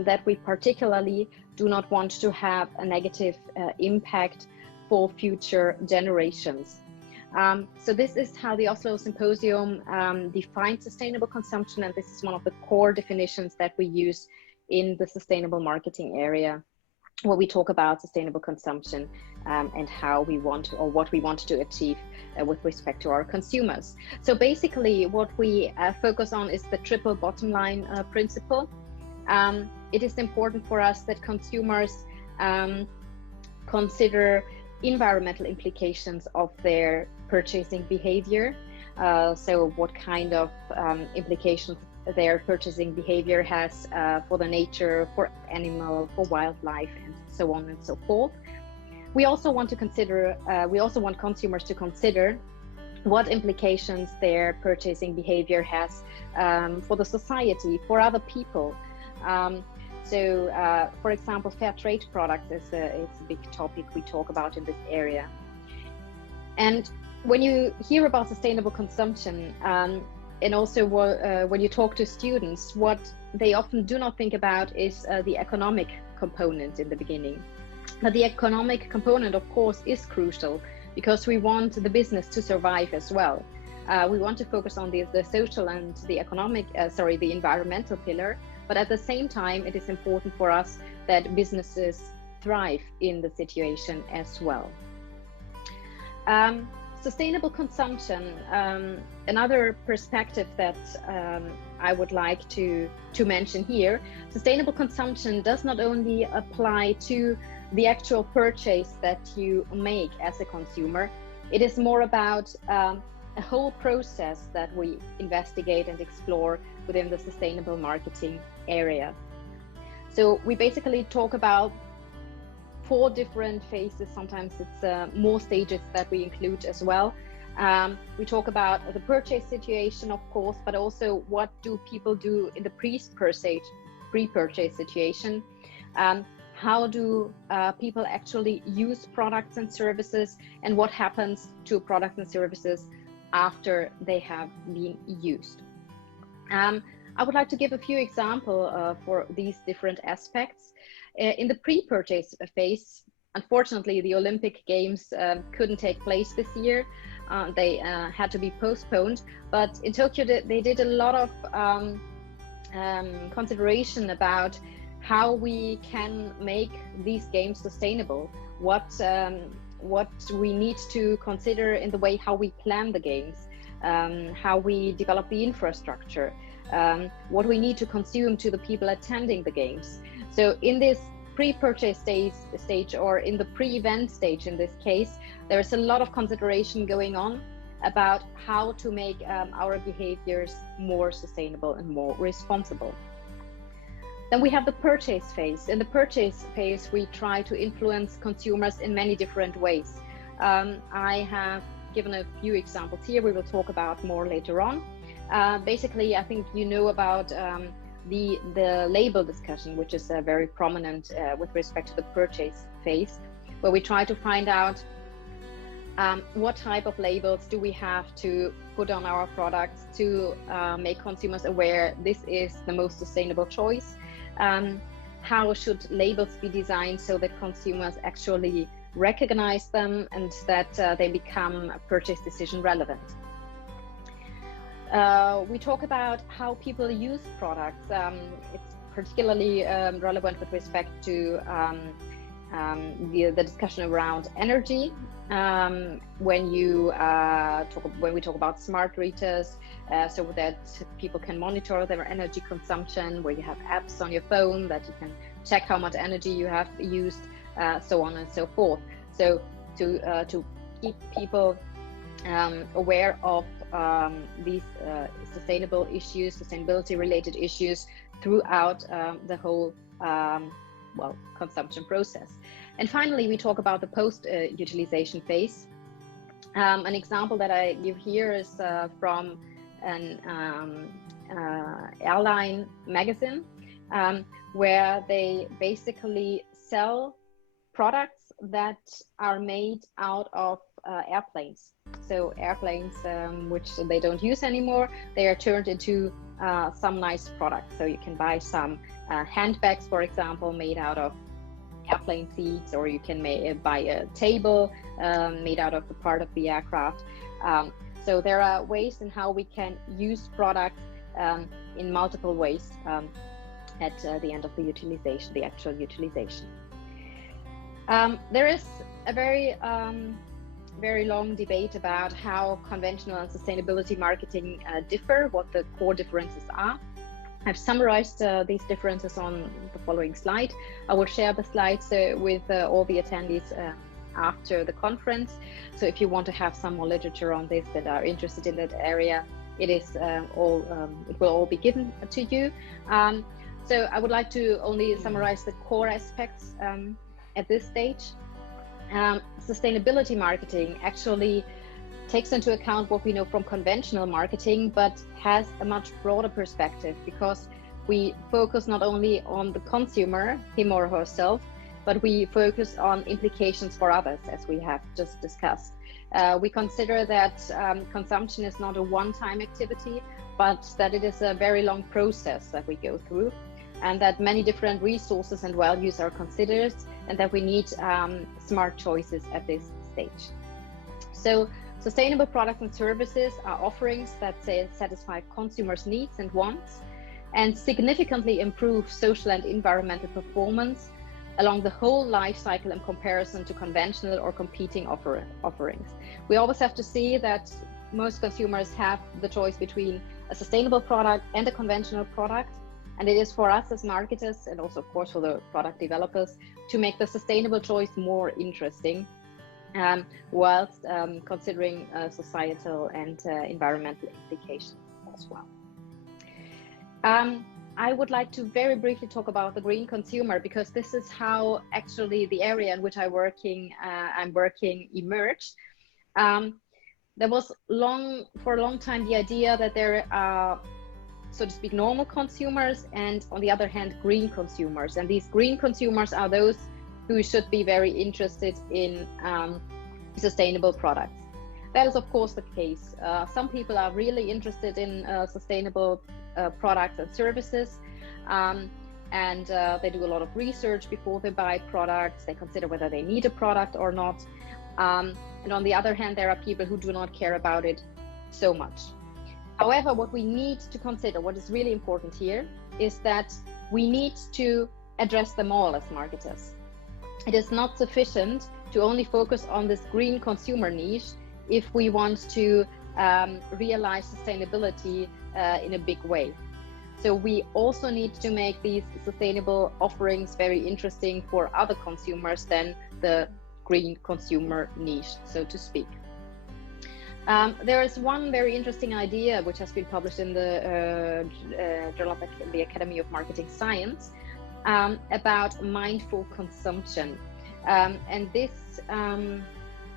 that we particularly do not want to have a negative impact for future generations. So this is how the Oslo Symposium defines sustainable consumption, and this is one of the core definitions that we use in the sustainable marketing area, where we talk about sustainable consumption and how we want to, or what we want to achieve with respect to our consumers. So basically what we focus on is the triple bottom line principle. It is important for us that consumers consider environmental implications of their purchasing behavior. So what kind of implications their purchasing behavior has for the nature, for animal, for wildlife, and so on and so forth. We also want to consider, we also want consumers to consider what implications their purchasing behavior has for the society, for other people. So, for example, fair trade products is a big topic we talk about in this area. And when you hear about sustainable consumption, and also when you talk to students, what they often do not think about is the economic component in the beginning. But the economic component, of course, is crucial because we want the business to survive as well. We want to focus on the social and the economic, the environmental pillar. But at the same time, it is important for us that businesses thrive in the situation as well. Sustainable consumption, another perspective that I would like to mention here. Sustainable consumption does not only apply to the actual purchase that you make as a consumer. It is more about a whole process that we investigate and explore within the sustainable marketing area. So we basically talk about 4 different phases. Sometimes it's more stages that we include as well. We talk about the purchase situation, of course, but also what do people do in the pre-purchase situation. How do people actually use products and services, and what happens to products and services after they have been used. I would like to give a few examples for these different aspects. In the pre-purchase phase, unfortunately, the Olympic Games couldn't take place this year. They had to be postponed, but in Tokyo they did a lot of consideration about how we can make these games sustainable, what we need to consider in the way how we plan the games, how we develop the infrastructure, what we need to consume to the people attending the games. So in this pre-purchase stage, or in the pre-event stage in this case, there's a lot of consideration going on about how to make our behaviors more sustainable and more responsible. Then we have the purchase phase. In the purchase phase, we try to influence consumers in many different ways. I have given a few examples here. We will talk about more later on. Basically, I think you know about the label discussion, which is very prominent with respect to the purchase phase, where we try to find out what type of labels do we have to put on our products to make consumers aware this is the most sustainable choice. How should labels be designed so that consumers actually recognize them and that they become a purchase decision relevant. We talk about how people use products. It's particularly relevant with respect to the discussion around energy. When we talk about smart meters, so that people can monitor their energy consumption, where you have apps on your phone that you can check how much energy you have used, so on and so forth. So to keep people aware of these sustainable issues, sustainability related issues throughout the whole consumption process. And finally, we talk about the post-utilization phase. An example that I give here is from an airline magazine, where they basically sell products that are made out of airplanes. So airplanes which they don't use anymore, they are turned into some nice products. So you can buy some handbags, for example, made out of airplane seats, or you can buy a table made out of the part of the aircraft. So there are ways in how we can use products in multiple ways at the end of the utilization, the actual utilization. There is a very long debate about how conventional and sustainability marketing differ, what the core differences are. I've summarized these differences on the following slide. I will share the slides with all the attendees after the conference. So if you want to have some more literature on this that are interested in that area, it will all be given to you. So I would like to only summarize the core aspects at this stage. Sustainability marketing actually takes into account what we know from conventional marketing, but has a much broader perspective, because we focus not only on the consumer, him or herself, but we focus on implications for others, as we have just discussed. We consider that consumption is not a one-time activity, but that it is a very long process that we go through, and that many different resources and values are considered, and that we need smart choices at this stage. So sustainable products and services are offerings that satisfy consumers' needs and wants, and significantly improve social and environmental performance along the whole life cycle in comparison to conventional or competing offerings. We always have to see that most consumers have the choice between a sustainable product and a conventional product. And it is for us as marketers, and also of course for the product developers, to make the sustainable choice more interesting, whilst considering societal and environmental implications as well. I would like to very briefly talk about the green consumer, because this is how actually the area in which I'm working emerged. There was for a long time the idea that there are, so to speak, normal consumers, and on the other hand, green consumers. And these green consumers are those who should be very interested in sustainable products. That is, of course, the case. Some people are really interested in sustainable products and services, and they do a lot of research before they buy products. They consider whether they need a product or not. And on the other hand, there are people who do not care about it so much. However, what we need to consider, what is really important here, is that we need to address them all as marketers. It is not sufficient to only focus on this green consumer niche if we want to realize sustainability in a big way. So we also need to make these sustainable offerings very interesting for other consumers than the green consumer niche, so to speak. There is one very interesting idea which has been published in the Journal of the Academy of Marketing Science about mindful consumption. And this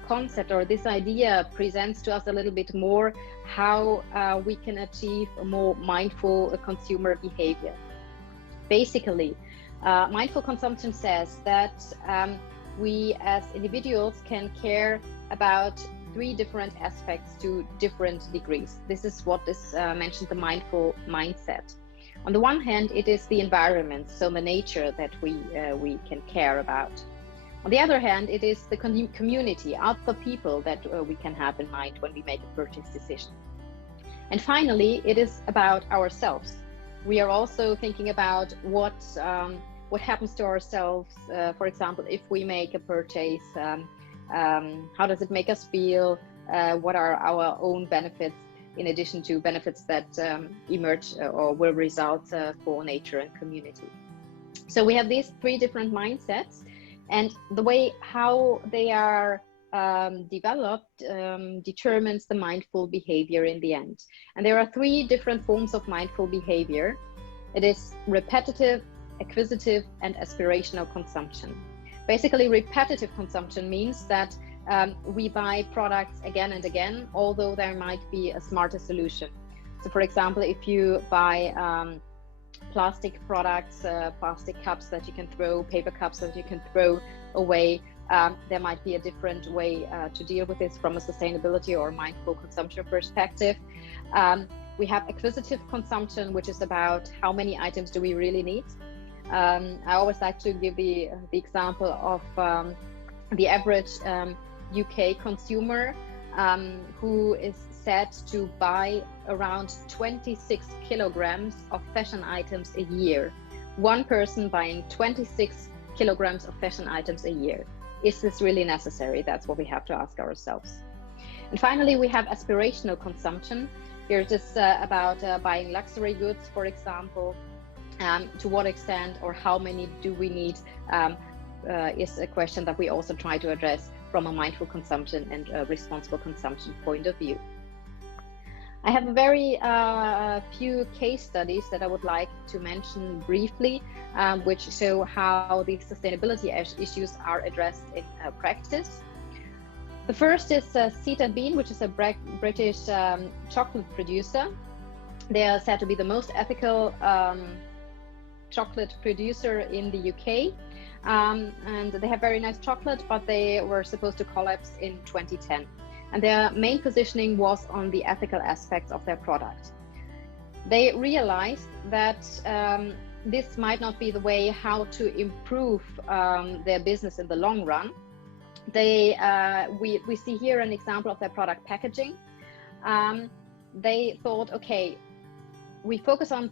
concept, or this idea, presents to us a little bit more how we can achieve a more mindful consumer behavior. Basically, mindful consumption says that we as individuals can care about 3 different aspects to different degrees. This is what is mentioned, the mindful mindset. On the one hand, it is the environment, so the nature that we can care about. On the other hand, it is the community, other people that we can have in mind when we make a purchase decision. And finally, it is about ourselves. We are also thinking about what happens to ourselves. For example, if we make a purchase, how does it make us feel? What are our own benefits, in addition to benefits that emerge or will result for nature and community? So we have these 3 different mindsets, and the way how they are developed determines the mindful behavior in the end. And there are 3 different forms of mindful behavior. It is repetitive, acquisitive, and aspirational consumption. Basically, repetitive consumption means that we buy products again and again, although there might be a smarter solution. So for example, if you buy plastic products, plastic cups that you can throw, paper cups that you can throw away, there might be a different way to deal with this from a sustainability or mindful consumption perspective. We have acquisitive consumption, which is about how many items do we really need. I always like to give the example of the average UK consumer who is said to buy around 26 kilograms of fashion items a year. One person buying 26 kilograms of fashion items a year. Is this really necessary? That's what we have to ask ourselves. And finally, we have aspirational consumption. Here it is about buying luxury goods, for example. To what extent or how many do we need is a question that we also try to address from a mindful consumption and responsible consumption point of view. I have a very few case studies that I would like to mention briefly, which show how the sustainability issues are addressed in practice. The first is Seed and Bean, which is a British chocolate producer. They are said to be the most ethical chocolate producer in the UK, and they have very nice chocolate, but they were supposed to collapse in 2010. And their main positioning was on the ethical aspects of their product. They realized that this might not be the way how to improve their business in the long run. We see here an example of their product packaging. They thought, okay, we focus on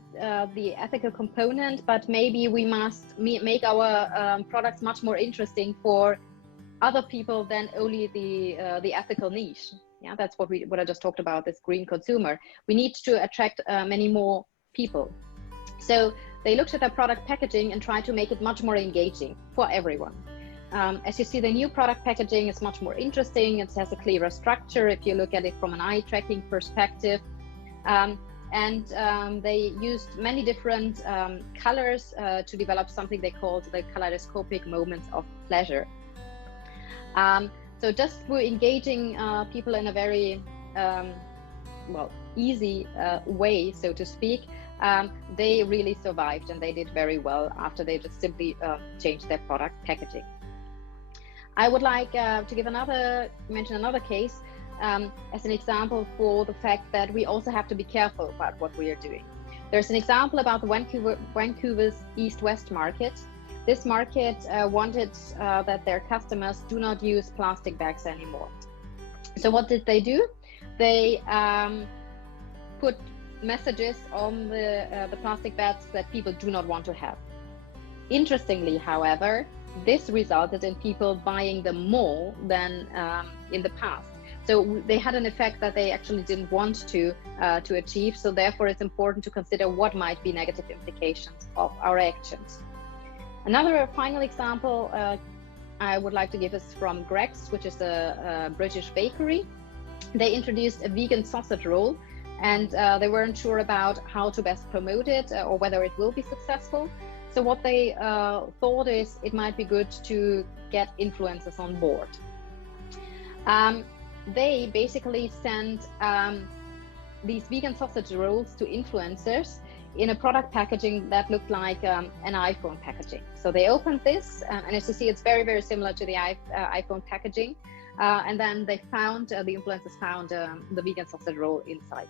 the ethical component, but maybe we must make our products much more interesting for other people than only the ethical niche. Yeah, that's what I just talked about, this green consumer. We need to attract many more people. So they looked at their product packaging and tried to make it much more engaging for everyone. As you see, the new product packaging is much more interesting. It has a clearer structure if you look at it from an eye tracking perspective. They used many different colors to develop something they called the kaleidoscopic moments of pleasure. So just for engaging people in a very easy way, so to speak, they really survived, and they did very well after they just simply changed their product packaging. I would like to mention another case as an example for the fact that we also have to be careful about what we are doing. There's an example about the Vancouver's East-West market. This market wanted that their customers do not use plastic bags anymore. So what did they do? They put messages on the plastic bags that people do not want to have. Interestingly, however, this resulted in people buying them more than in the past. So they had an effect that they actually didn't want to achieve. So therefore, it's important to consider what might be negative implications of our actions. Another final example I would like to give is from Greggs, which is a British bakery. They introduced a vegan sausage roll, and they weren't sure about how to best promote it or whether it will be successful. So what they thought is it might be good to get influencers on board. They basically sent these vegan sausage rolls to influencers in a product packaging that looked like an iPhone packaging. So they opened this, and as you see, it's very, very similar to the iPhone packaging. And then they found, the influencers found the vegan sausage roll inside.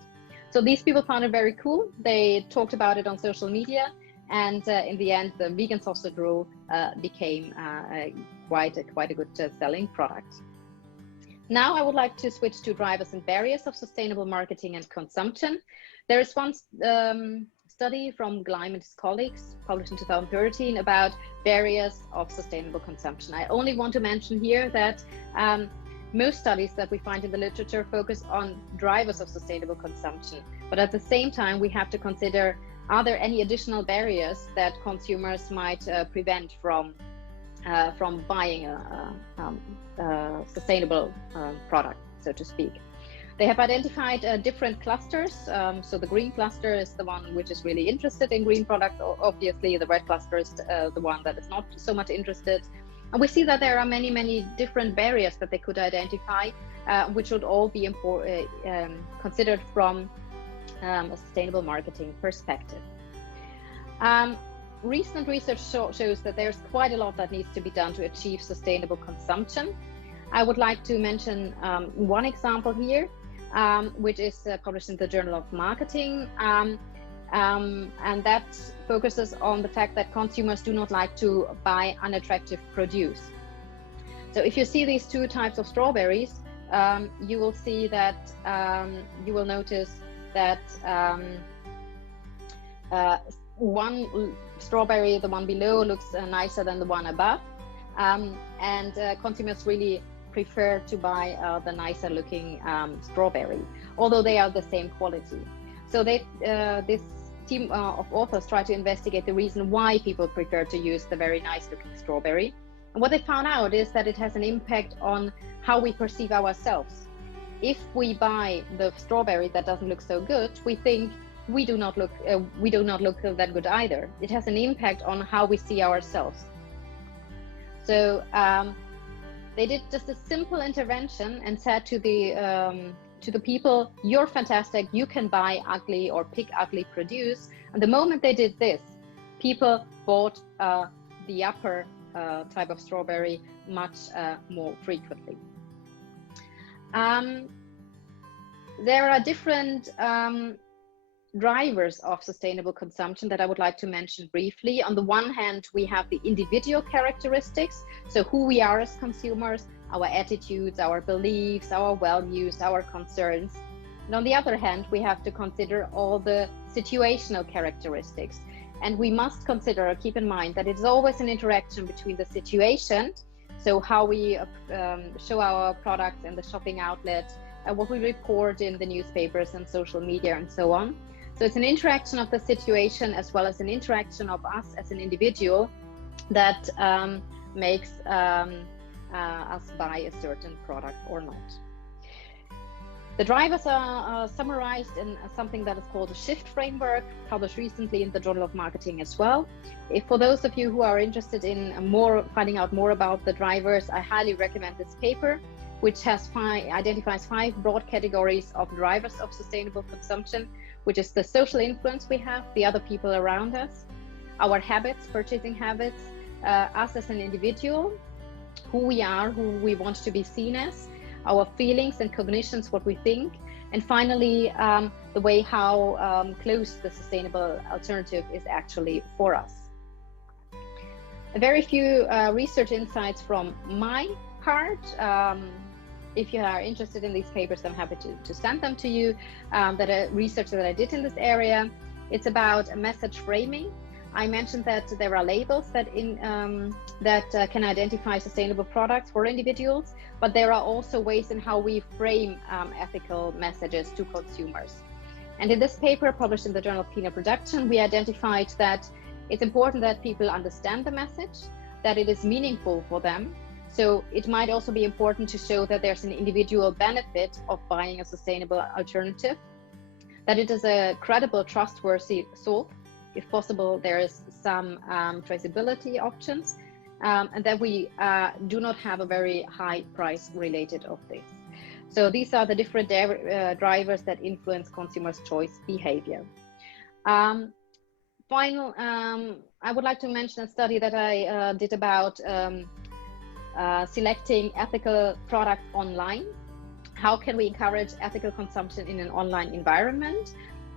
So these people found it very cool. They talked about it on social media, and in the end, the vegan sausage roll became quite a good selling product. Now I would like to switch to drivers and barriers of sustainable marketing and consumption. There is one study from Gleim and his colleagues published in 2013 about barriers of sustainable consumption. I only want to mention here that most studies that we find in the literature focus on drivers of sustainable consumption, but at the same time we have to consider, are there any additional barriers that consumers might prevent from buying a sustainable product, so to speak. They have identified different clusters. So the green cluster is the one which is really interested in green products. Obviously, the red cluster is the one that is not so much interested. And we see that there are many, many different barriers that they could identify, which would all be considered from a sustainable marketing perspective. Recent research shows that there's quite a lot that needs to be done to achieve sustainable consumption. I would like to mention one example here, which is published in the Journal of Marketing, and that focuses on the fact that consumers do not like to buy unattractive produce. So if you see these two types of strawberries, you will see that, you will notice that one strawberry, the one below, looks nicer than the one above, and consumers really prefer to buy the nicer looking strawberry, although they are the same quality. So this team of authors try to investigate the reason why people prefer to use the very nice looking strawberry. And what they found out is that it has an impact on how we perceive ourselves. If we buy the strawberry that doesn't look so good, we think we do not look that good either. It has an impact on how we see ourselves. So they did just a simple intervention and said to the people, "You're fantastic. You can buy ugly or pick ugly produce." And the moment they did this, people bought the upper type of strawberry much more frequently. There are different drivers of sustainable consumption that I would like to mention briefly. On the one hand, we have the individual characteristics, so who we are as consumers, our attitudes, our beliefs, our values, our concerns. And on the other hand, we have to consider all the situational characteristics. And we must consider, or keep in mind, that it's always an interaction between the situation, so how we show our products in the shopping outlet, what we report in the newspapers and social media and so on. So it's an interaction of the situation as well as an interaction of us as an individual that makes us buy a certain product or not. The drivers are summarized in something that is called a shift framework, published recently in the Journal of Marketing as well. For those of you who are interested in finding out more about the drivers, I highly recommend this paper, which identifies 5 broad categories of drivers of sustainable consumption, which is the social influence we have, the other people around us, our habits, purchasing habits, us as an individual, who we are, who we want to be seen as, our feelings and cognitions, what we think, and finally, the way how close the sustainable alternative is actually for us. A very few research insights from my part. If you are interested in these papers, I'm happy to send them to you. Research that I did in this area, it's about message framing. I mentioned that there are labels that can identify sustainable products for individuals, but there are also ways in how we frame ethical messages to consumers. And in this paper published in the Journal of Cleaner Production, we identified that it's important that people understand the message, that it is meaningful for them. So it might also be important to show that there's an individual benefit of buying a sustainable alternative, that it is a credible, trustworthy source. If possible, there is some traceability options, and that we do not have a very high price related of this. So these are the different drivers that influence consumers' choice behavior. I would like to mention a study that I did about selecting ethical products online. How can we encourage ethical consumption in an online environment?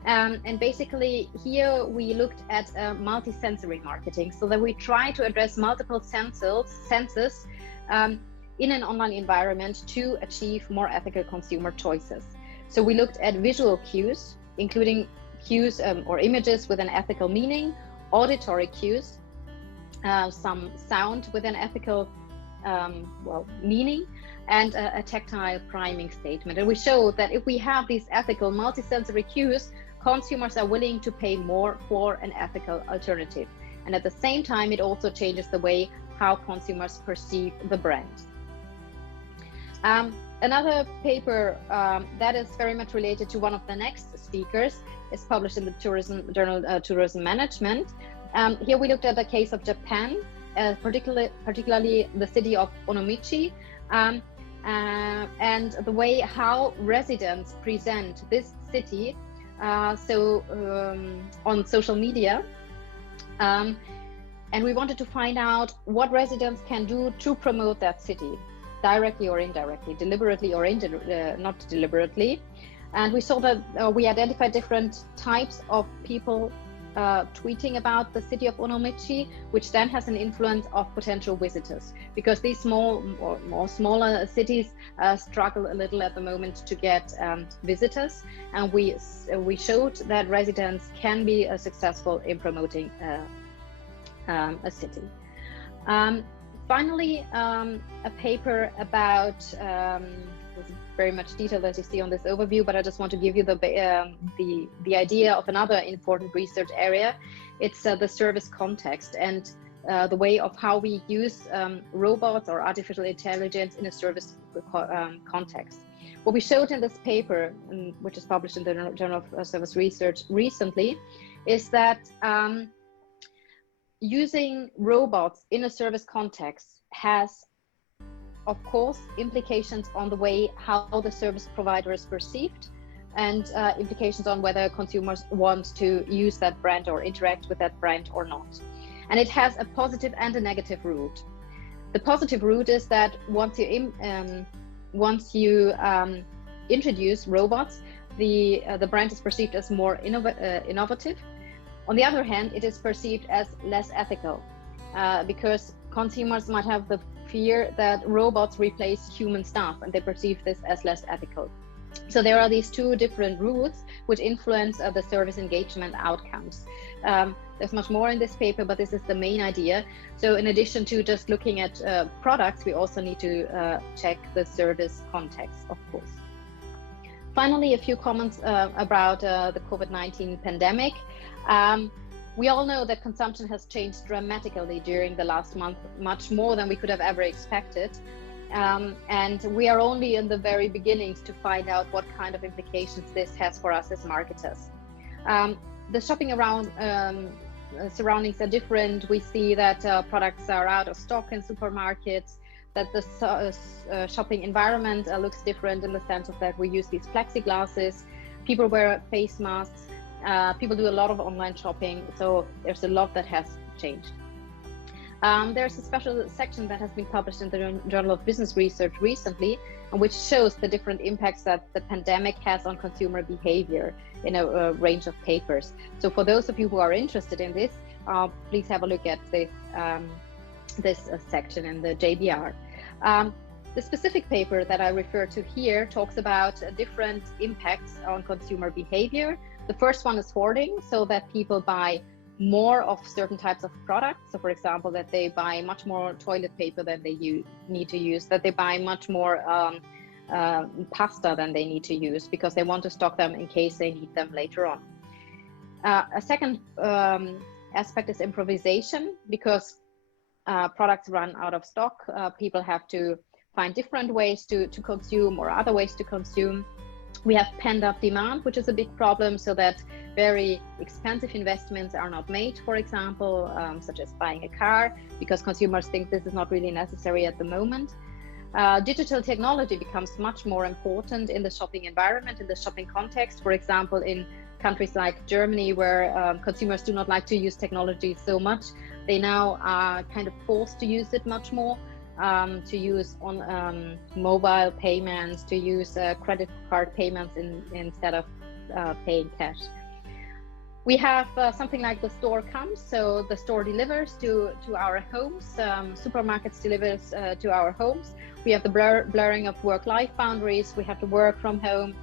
And basically here we looked at multi-sensory marketing, so that we try to address multiple senses in an online environment to achieve more ethical consumer choices. So we looked at visual cues, including cues or images with an ethical meaning, auditory cues, some sound with an ethical meaning, and a tactile priming statement. And we showed that if we have these ethical multi-sensory cues, consumers are willing to pay more for an ethical alternative. And at the same time, it also changes the way how consumers perceive the brand. Another paper that is very much related to one of the next speakers is published in the journal Tourism Management. Here we looked at the case of Japan, particularly the city of Onomichi, and the way how residents present this city on social media, and we wanted to find out what residents can do to promote that city, directly or indirectly, deliberately or not deliberately. And we saw that we identified different types of people tweeting about the city of Onomichi, which then has an influence of potential visitors, because these smaller cities struggle a little at the moment to get visitors, and we showed that residents can be successful in promoting a city. Finally, a paper about very much detail as you see on this overview, but I just want to give you the idea of another important research area. It's the service context and the way of how we use robots or artificial intelligence in a service context. What we showed in this paper, which is published in the Journal of Service Research recently, is that using robots in a service context has, of course, implications on the way how the service provider is perceived, and implications on whether consumers want to use that brand or interact with that brand or not. And it has a positive and a negative root. The positive root is that once you introduce robots, the brand is perceived as more innovative. On the other hand, it is perceived as less ethical because consumers might have the fear that robots replace human staff, and they perceive this as less ethical. So there are these two different routes which influence the service engagement outcomes. There's much more in this paper, but this is the main idea. So in addition to just looking at products, we also need to check the service context, of course. Finally, a few comments about the COVID-19 pandemic. We all know that consumption has changed dramatically during the last month, much more than we could have ever expected. And we are only in the very beginnings to find out what kind of implications this has for us as marketers. The shopping around surroundings are different. We see that products are out of stock in supermarkets, that the shopping environment looks different in the sense of that we use these plexiglasses, people wear face masks, people do a lot of online shopping, so there's a lot that has changed. There's a special section that has been published in the Journal of Business Research recently, which shows the different impacts that the pandemic has on consumer behavior in a range of papers. So for those of you who are interested in this, please have a look at this section in the JBR. The specific paper that I refer to here talks about different impacts on consumer behavior. The first one is hoarding, so that people buy more of certain types of products. So for example, that they buy much more toilet paper than they need to use, that they buy much more pasta than they need to use because they want to stock them in case they need them later on. A second aspect is improvisation, because products run out of stock. People have to find different ways to consume or other ways to consume. We have pent-up demand, which is a big problem, so that very expensive investments are not made, for example, such as buying a car, because consumers think this is not really necessary at the moment. Digital technology becomes much more important in the shopping environment, in the shopping context. For example, in countries like Germany, where consumers do not like to use technology so much, they now are kind of forced to use it much more. To use on mobile payments, to use credit card payments instead of paying cash. We have something like the store comes, so the store delivers to our homes, supermarkets delivers to our homes. We have the blurring of work-life boundaries, we have to work from home,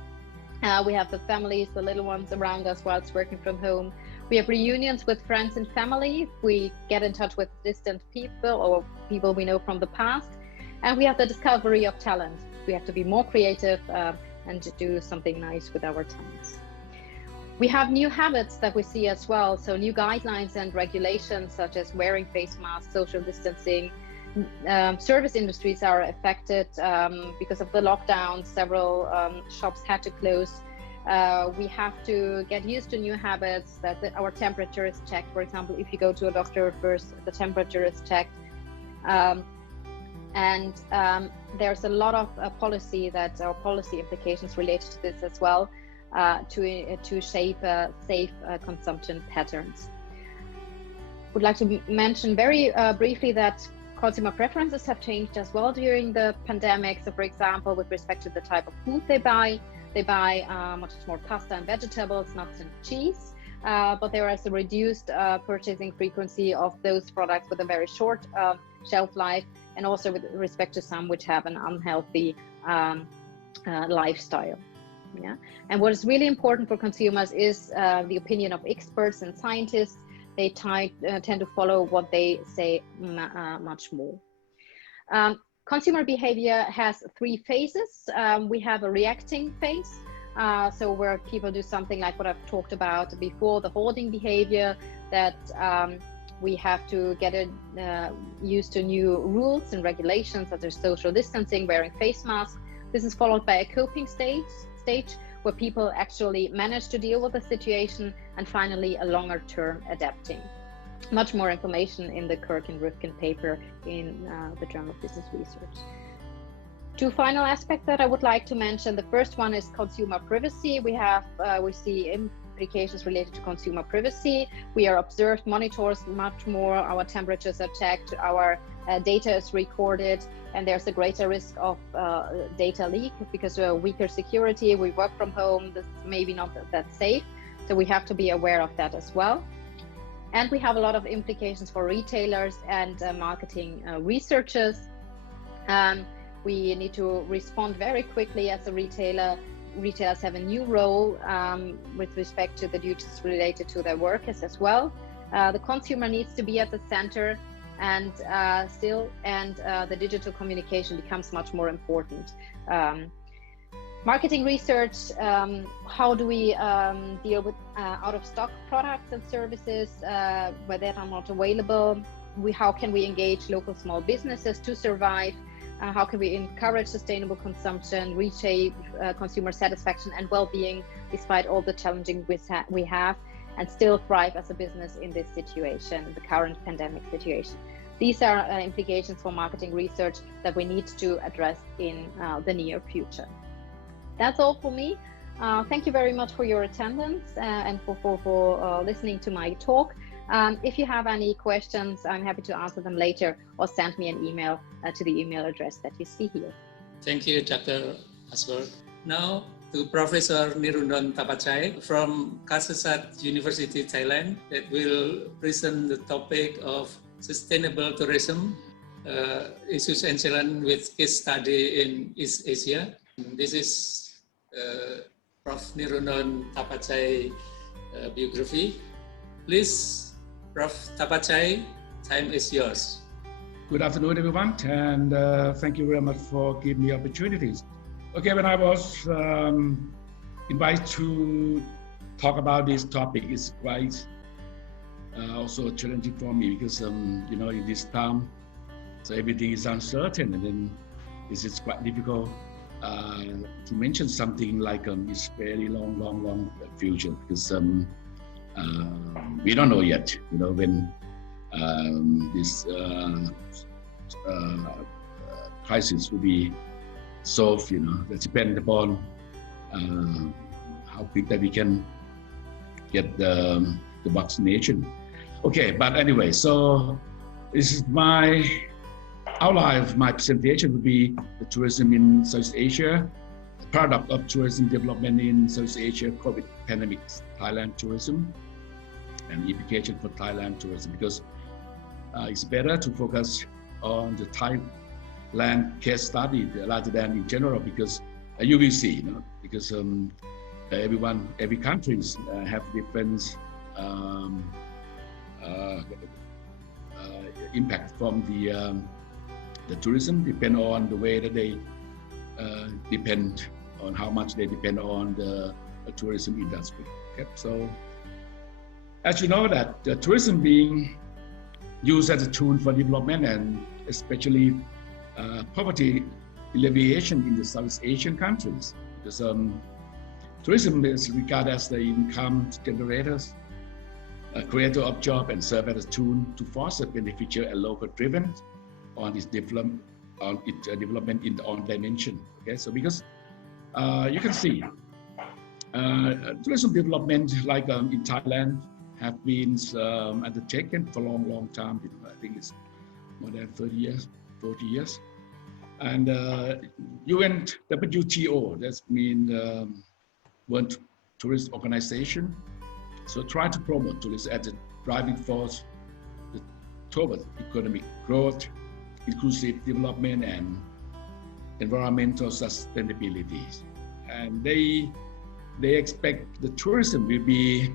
we have the families, the little ones around us whilst working from home. We have reunions with friends and family. We get in touch with distant people or people we know from the past. And we have the discovery of talent. We have to be more creative and to do something nice with our talents. We have new habits that we see as well. So new guidelines and regulations such as wearing face masks, social distancing. Service industries are affected because of the lockdown. Several shops had to close. We have to get used to new habits, that our temperature is checked. For example, if you go to a doctor first, the temperature is checked. There's a lot of policy implications related to this as well, to shape safe consumption patterns. Would like to mention very briefly that consumer preferences have changed as well during the pandemic. So for example, with respect to the type of food they buy much more pasta and vegetables, nuts and cheese, but there is a reduced purchasing frequency of those products with a very short shelf life, and also with respect to some which have an unhealthy lifestyle. Yeah, and what is really important for consumers is the opinion of experts and scientists. They tend to follow what they say much more. Consumer behavior has three phases. We have a reacting phase, so where people do something like what I've talked about before, the hoarding behavior, that we have to get used to new rules and regulations such as social distancing, wearing face masks. This is followed by a coping stage where people actually manage to deal with the situation, and finally a longer term adapting. Much more information in the Kirk and Rifkin paper in the Journal of Business Research. Two final aspects that I would like to mention. The first one is consumer privacy. We see implications related to consumer privacy. We are observed, monitors much more. Our temperatures are checked. Our data is recorded, and there's a greater risk of data leak because of weaker security. We work from home. This may be not that safe, so we have to be aware of that as well. And we have a lot of implications for retailers and marketing researchers. We need to respond very quickly as a retailer retailers have a new role with respect to the duties related to their workers as well. The consumer needs to be at the center, and the digital communication becomes much more important. Marketing research, how do we deal with out-of-stock products and services where they are not available? How can we engage local small businesses to survive? How can we encourage sustainable consumption, reshape consumer satisfaction and well-being despite all the challenges we have, and still thrive as a business in this situation, the current pandemic situation? These are implications for marketing research that we need to address in the near future. That's all for me. Thank you very much for your attendance and for listening to my talk. If you have any questions, I'm happy to answer them later, or send me an email to the email address that you see here. Thank you, Dr. Asber. Now to Professor Nirundan Tapachai from Kasetsat University, Thailand, that will present the topic of sustainable tourism, issues and challenges with case study in East Asia. This is Prof. Nirundan Tapachai biography. Please, Prof. Tapachai, time is yours. Good afternoon, everyone, and thank you very much for giving me opportunities. Okay, when I was invited to talk about this topic, it's quite also challenging for me because you know, in this time, so everything is uncertain, and then this is quite difficult to mention something like this very long future, because we don't know yet, you know, when this crisis will be solved. You know, that depends upon how quick that we can get the vaccination. Okay, but anyway, so this is my outline of my presentation. Would be the tourism in Southeast Asia, the product of tourism development in Southeast Asia, COVID pandemic, Thailand tourism, and implication for Thailand tourism, because it's better to focus on the Thailand case study rather than in general, because you will see, you know, because every countries have different impact from the tourism, depend on the way that they depend on how much they depend on the tourism industry. Okay, so as you know that the tourism being used as a tool for development, and especially poverty alleviation in the Southeast Asian countries, because tourism is regarded as the income generators, a creator of job, and serve as a tool to foster beneficial and local driven on its development, development in the on dimension. Okay, so because you can see tourism development like in Thailand have been undertaken for a long time. I think it's more than 30 years, 40 years. And UN WTO, that's mean World Tourist Organization, so try to promote tourism as a driving force toward economic growth, inclusive development, and environmental sustainability. And they expect the tourism will be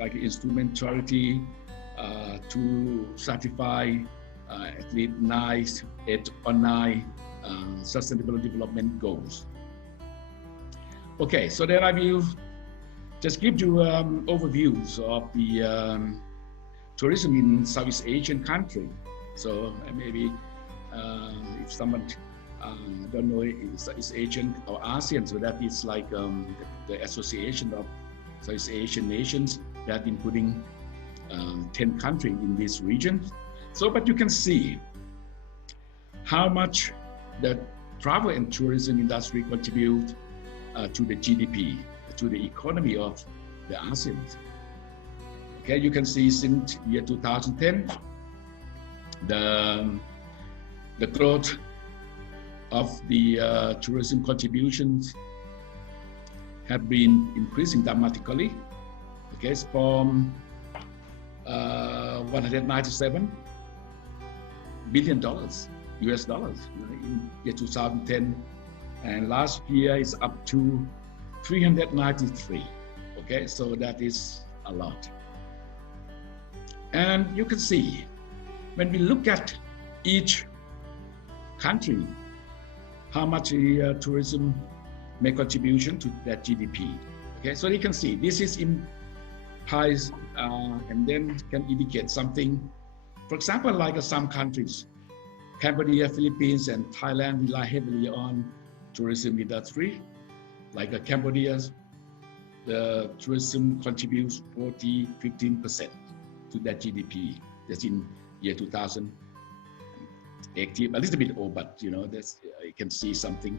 like instrumentality to certify at least 8 or 9 sustainable development goals. Okay, so then I will just give you overviews of the tourism in Southeast Asian country. So maybe if someone don't know Southeast Asian or ASEAN, so that is like the association of Southeast Asian nations that including 10 countries in this region. So, but you can see how much the travel and tourism industry contribute to the GDP, to the economy of the ASEAN. Okay, you can see since year 2010, the growth of the tourism contributions have been increasing dramatically. Okay, from $197 billion US dollars in year 2010, and last year is up to 393. Okay, so that is a lot. And you can see when we look at each country, how much tourism make contribution to that GDP. Okay, so you can see this is in pies, and then can indicate something. For example, like some countries, Cambodia, Philippines, and Thailand rely heavily on tourism industry. Like Cambodia, the tourism contributes 15% to that GDP. That's in year 2018, a little bit old, but that's you can see something.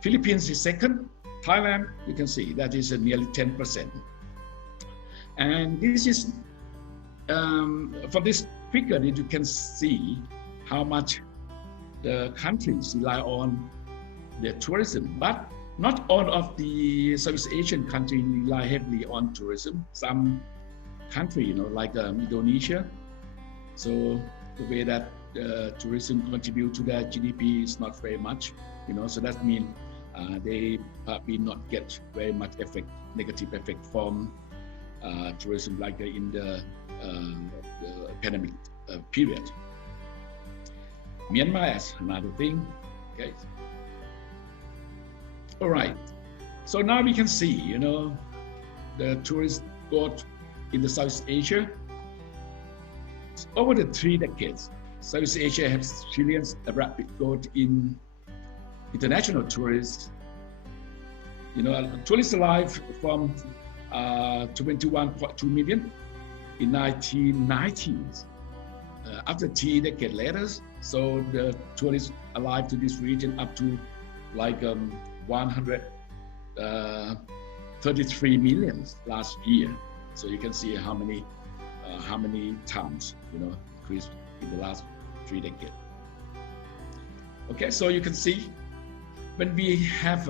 Philippines is second. Thailand, you can see that is nearly 10%. And this is from this figure that you can see how much the countries rely on their tourism, but not all of the Southeast Asian countries rely heavily on tourism. Some country, like Indonesia, so the way that tourism contribute to their GDP is not very much, so that means they probably not get very much negative effect from tourism like in the pandemic period. Myanmar as another thing, okay. All right, so now we can see, the tourist growth in the Southeast Asia. Over the 3 decades, Southeast Asia has experienced a rapid growth in international tourists. Tourists arrived from 21.2 million in 1990s. After 3 decades later, so the tourists arrived to this region up to like 133 million last year. So you can see how many times increased in the last 3 decades. Okay, so you can see when we have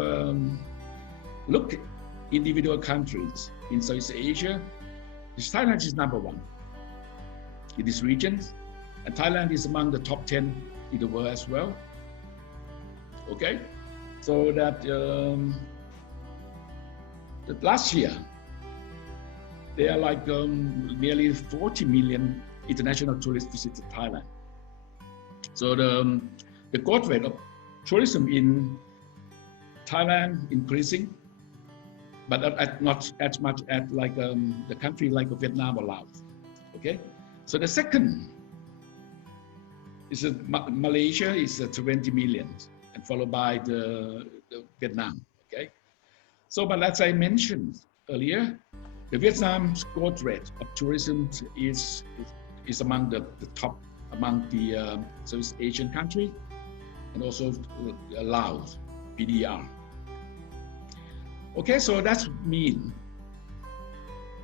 look at individual countries in Southeast Asia, Thailand is number 1 in this region, and Thailand is among the top 10 in the world as well. Okay, so that last year there are like nearly 40 million international tourists visited Thailand. So the growth rate of tourism in Thailand increasing, but not as much as like the country like Vietnam or Laos. Okay, so the second is Malaysia is 20 million, and followed by the Vietnam. Okay, so but as I mentioned earlier, the Vietnam's growth rate of tourism is among the top among the Southeast Asian country, and also Laos, PDR. Okay, so that means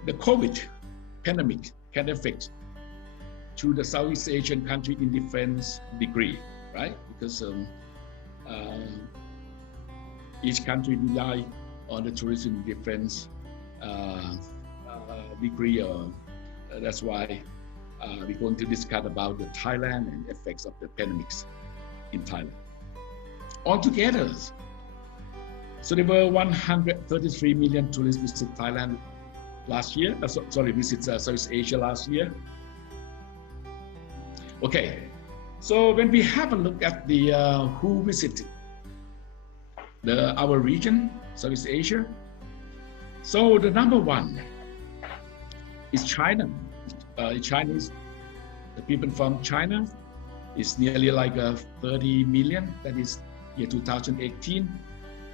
the COVID pandemic can affect to the Southeast Asian country in different degree, right? Because each country rely on the tourism in different degree. That's why we're going to discuss about the Thailand and effects of the pandemics in Thailand. Altogether, so there were 133 million tourists visit Thailand last year. Visit Southeast Asia last year. Okay, so when we have a look at the who visited our region, Southeast Asia, so the number 1 is China. Chinese, the people from China is nearly like 30 million. That is year 2018.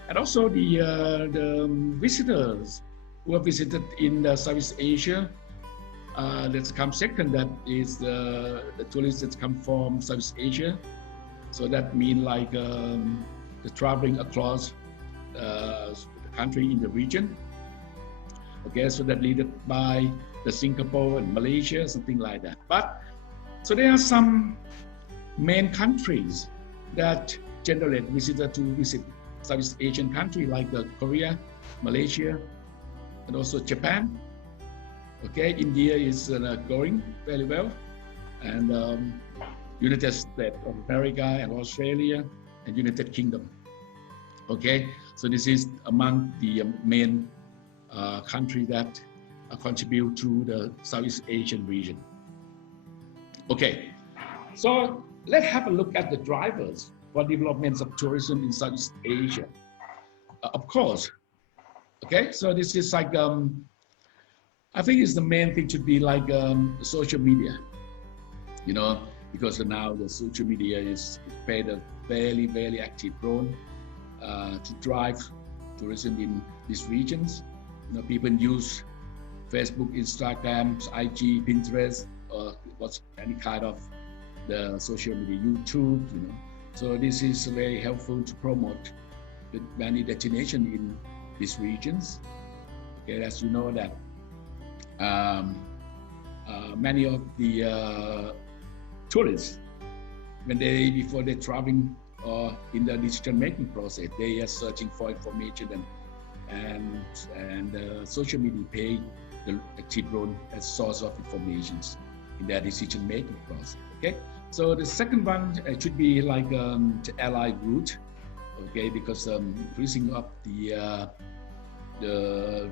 And also the visitors who have visited in Southeast Asia, that's come second, that is the tourists that come from Southeast Asia. So that means like the traveling across the country in the region. Okay, so that led by the Singapore and Malaysia, something like that. But so there are some main countries that generate visitors to visit Southeast Asian country like Korea, Malaysia, and also Japan. Okay, India is growing very well, and United States of America and Australia and United Kingdom. Okay, so this is among the main countries that contribute to the Southeast Asian region. Okay, so let's have a look at the drivers for development of tourism in Southeast Asia. Of course, okay, so this is like, I think it's the main thing should be like social media, you know, because now the social media is played a very, very active role to drive tourism in these regions. You know, people use Facebook, Instagram, IG, Pinterest, or what's any kind of the social media, YouTube, you know. So this is very helpful to promote the many destinations in these regions. Okay, as you know that many of the tourists, before they're traveling or in the decision making process, they are searching for information, and social media play the active role as source of information in their decision making process. Okay, so the second one should be like the ally route. Okay, because increasing up the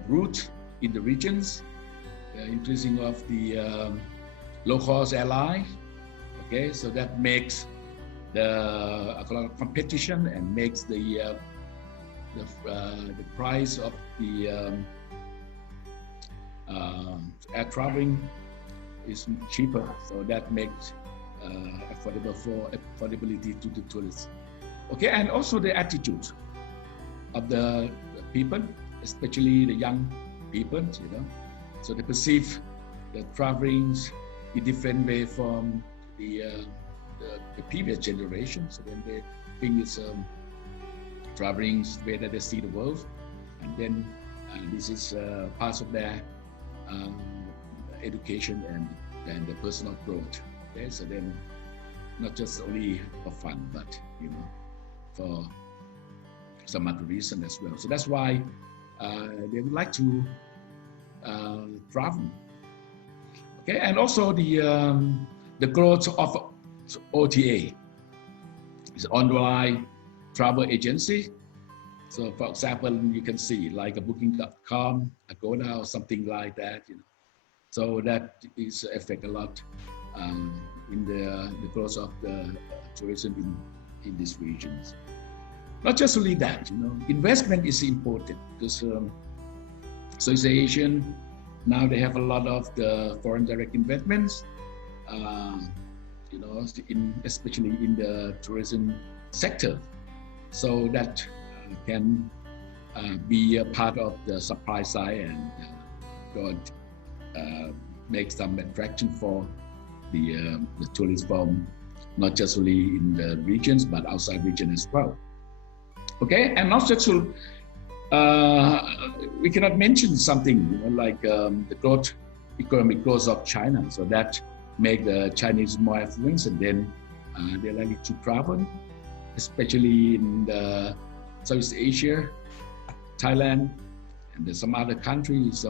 route in the regions, increasing of the low-cost ally. Okay, so that makes a lot of competition and makes the price of the air traveling is cheaper. So that makes affordability to the tourists. Okay, and also the attitude of the people, especially the young people, you know. So they perceive the travelings in different way from the previous generation. So then they think it's travelings the way that they see the world, and then this is part of their education and the personal growth. Okay, so then not just only for fun, but you know, for some other reason as well. So that's why they would like to travel. Okay, and also the growth of OTA is online travel agency. So for example, you can see like a booking.com, Agoda, or something like that, you know. So that is affect a lot in the growth of the tourism in these regions. Not just only that, you know, investment is important because Southeast Asian, now they have a lot of the foreign direct investments, you know, especially in the tourism sector. So that can be a part of the supply side and make some attraction for the tourists from not just only in the regions but outside region as well. Okay, and also to we cannot mention something, you know, like the growth, economic growth of China. So that make the Chinese more affluent, and then they like to travel, especially in the Southeast Asia, Thailand, and some other countries.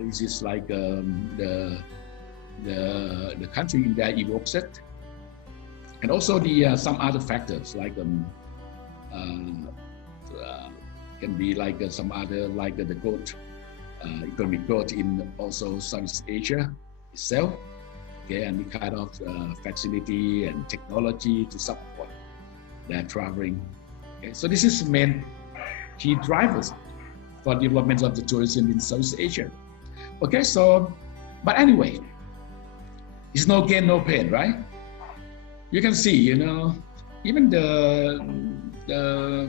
This is like the country in their evolved set, and also the some other factors like can be like some other like the growth, economic growth in also Southeast Asia itself. Okay, and the kind of facility and technology to support their traveling. Okay, so this is the main key drivers for development of the tourism in Southeast Asia. Okay, so, but anyway, it's no gain, no pain, right? You can see, you know, even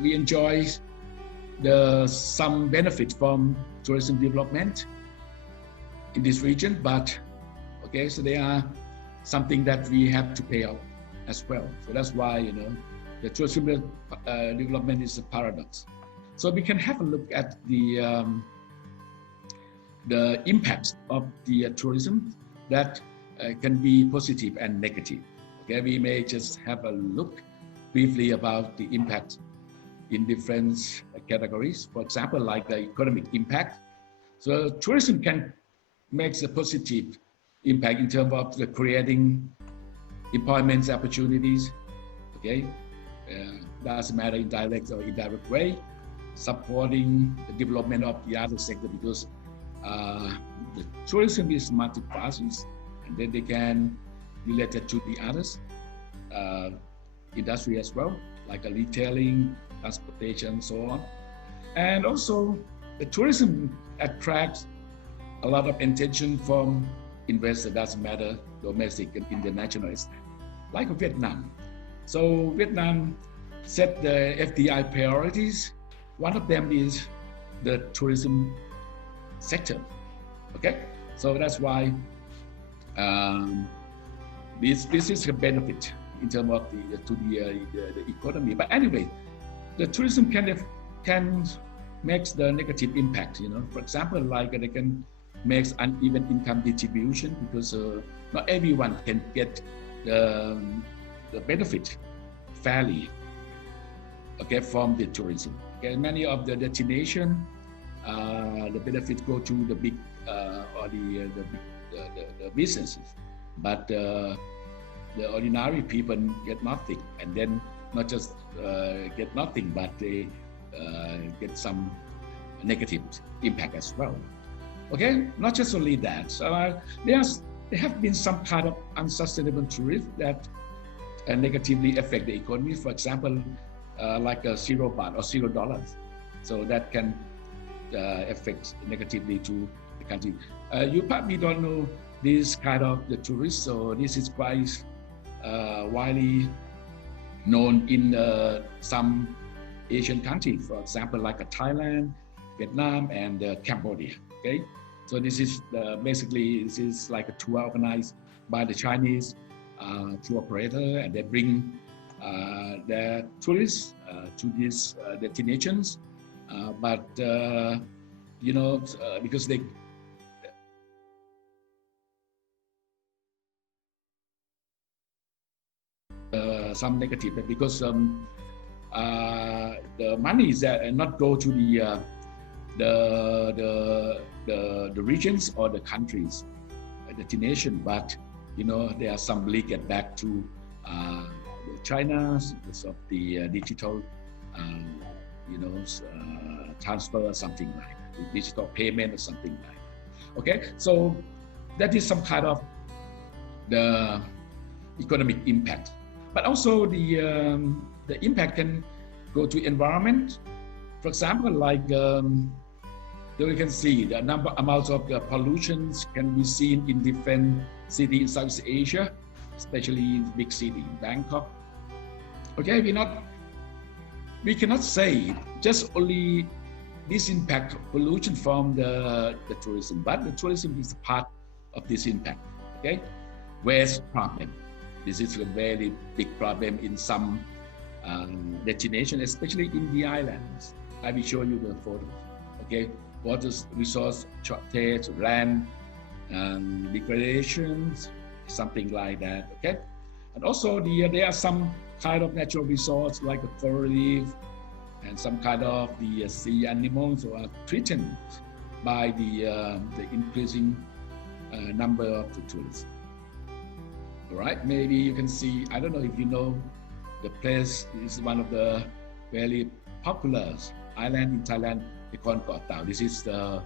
we enjoy some benefit from tourism development in this region, but okay, so they are something that we have to pay out as well. So that's why, you know, the tourism development is a paradox. So we can have a look at the impact of the tourism that can be positive and negative. Okay, we may just have a look briefly about the impact in different categories. For example, like the economic impact. So tourism can make a positive impact in terms of the creating employment opportunities, okay? Doesn't matter in direct or indirect way, supporting the development of the other sector, because the tourism is multi-faceted, and then they can relate it to the others industry as well, like a retailing, transportation, so on. And also, the tourism attracts a lot of attention from investors, doesn't matter domestic and international, like Vietnam. So Vietnam set the FDI priorities. One of them is the tourism sector, okay? So that's why this is a benefit in terms of the economy. But anyway, the tourism can make the negative impact, you know. For example, like they can make uneven income distribution, because not everyone can get the benefit fairly, okay, from the tourism. Okay, many of the destination, the benefits go to the big or the businesses, but the ordinary people get nothing, and then not just get nothing, but they get some negative impact as well. Okay, not just only that. So there have been some kind of unsustainable tourism that negatively affect the economy. For example, like a $0 or $0. So that can affect negatively to the country. You probably don't know this kind of the tourists. So this is quite widely known in some Asian countries, for example, like Thailand, Vietnam, and Cambodia. Okay, so this is basically this is like a tour organized by the Chinese tour operator, and they bring their tourists to these destinations, but you know, because they some negative, because the money is not go to the regions or the countries, the destination, but you know, there are some leakage back to China because of the digital, you know, transfer or something like that, digital payment or something like that. Okay, so that is some kind of the economic impact, but also the impact can go to environment. For example, like there we can see the amounts of pollutions can be seen in different cities in Southeast Asia, especially in big city, Bangkok. Okay, we cannot say just only this impact pollution from the tourism, but the tourism is part of this impact. Okay, waste problem. This is a very big problem in some destination, especially in the islands. I will show you the photos. Okay, water resource shortage, land degradations, something like that. Okay, and also there are some kind of natural resources like a coral reef and some kind of the sea animals who are threatened by the increasing number of the tourists. All right, maybe you can see, I don't know if you know, the place is one of the very popular island in Thailand, they call Koh Tao. This is the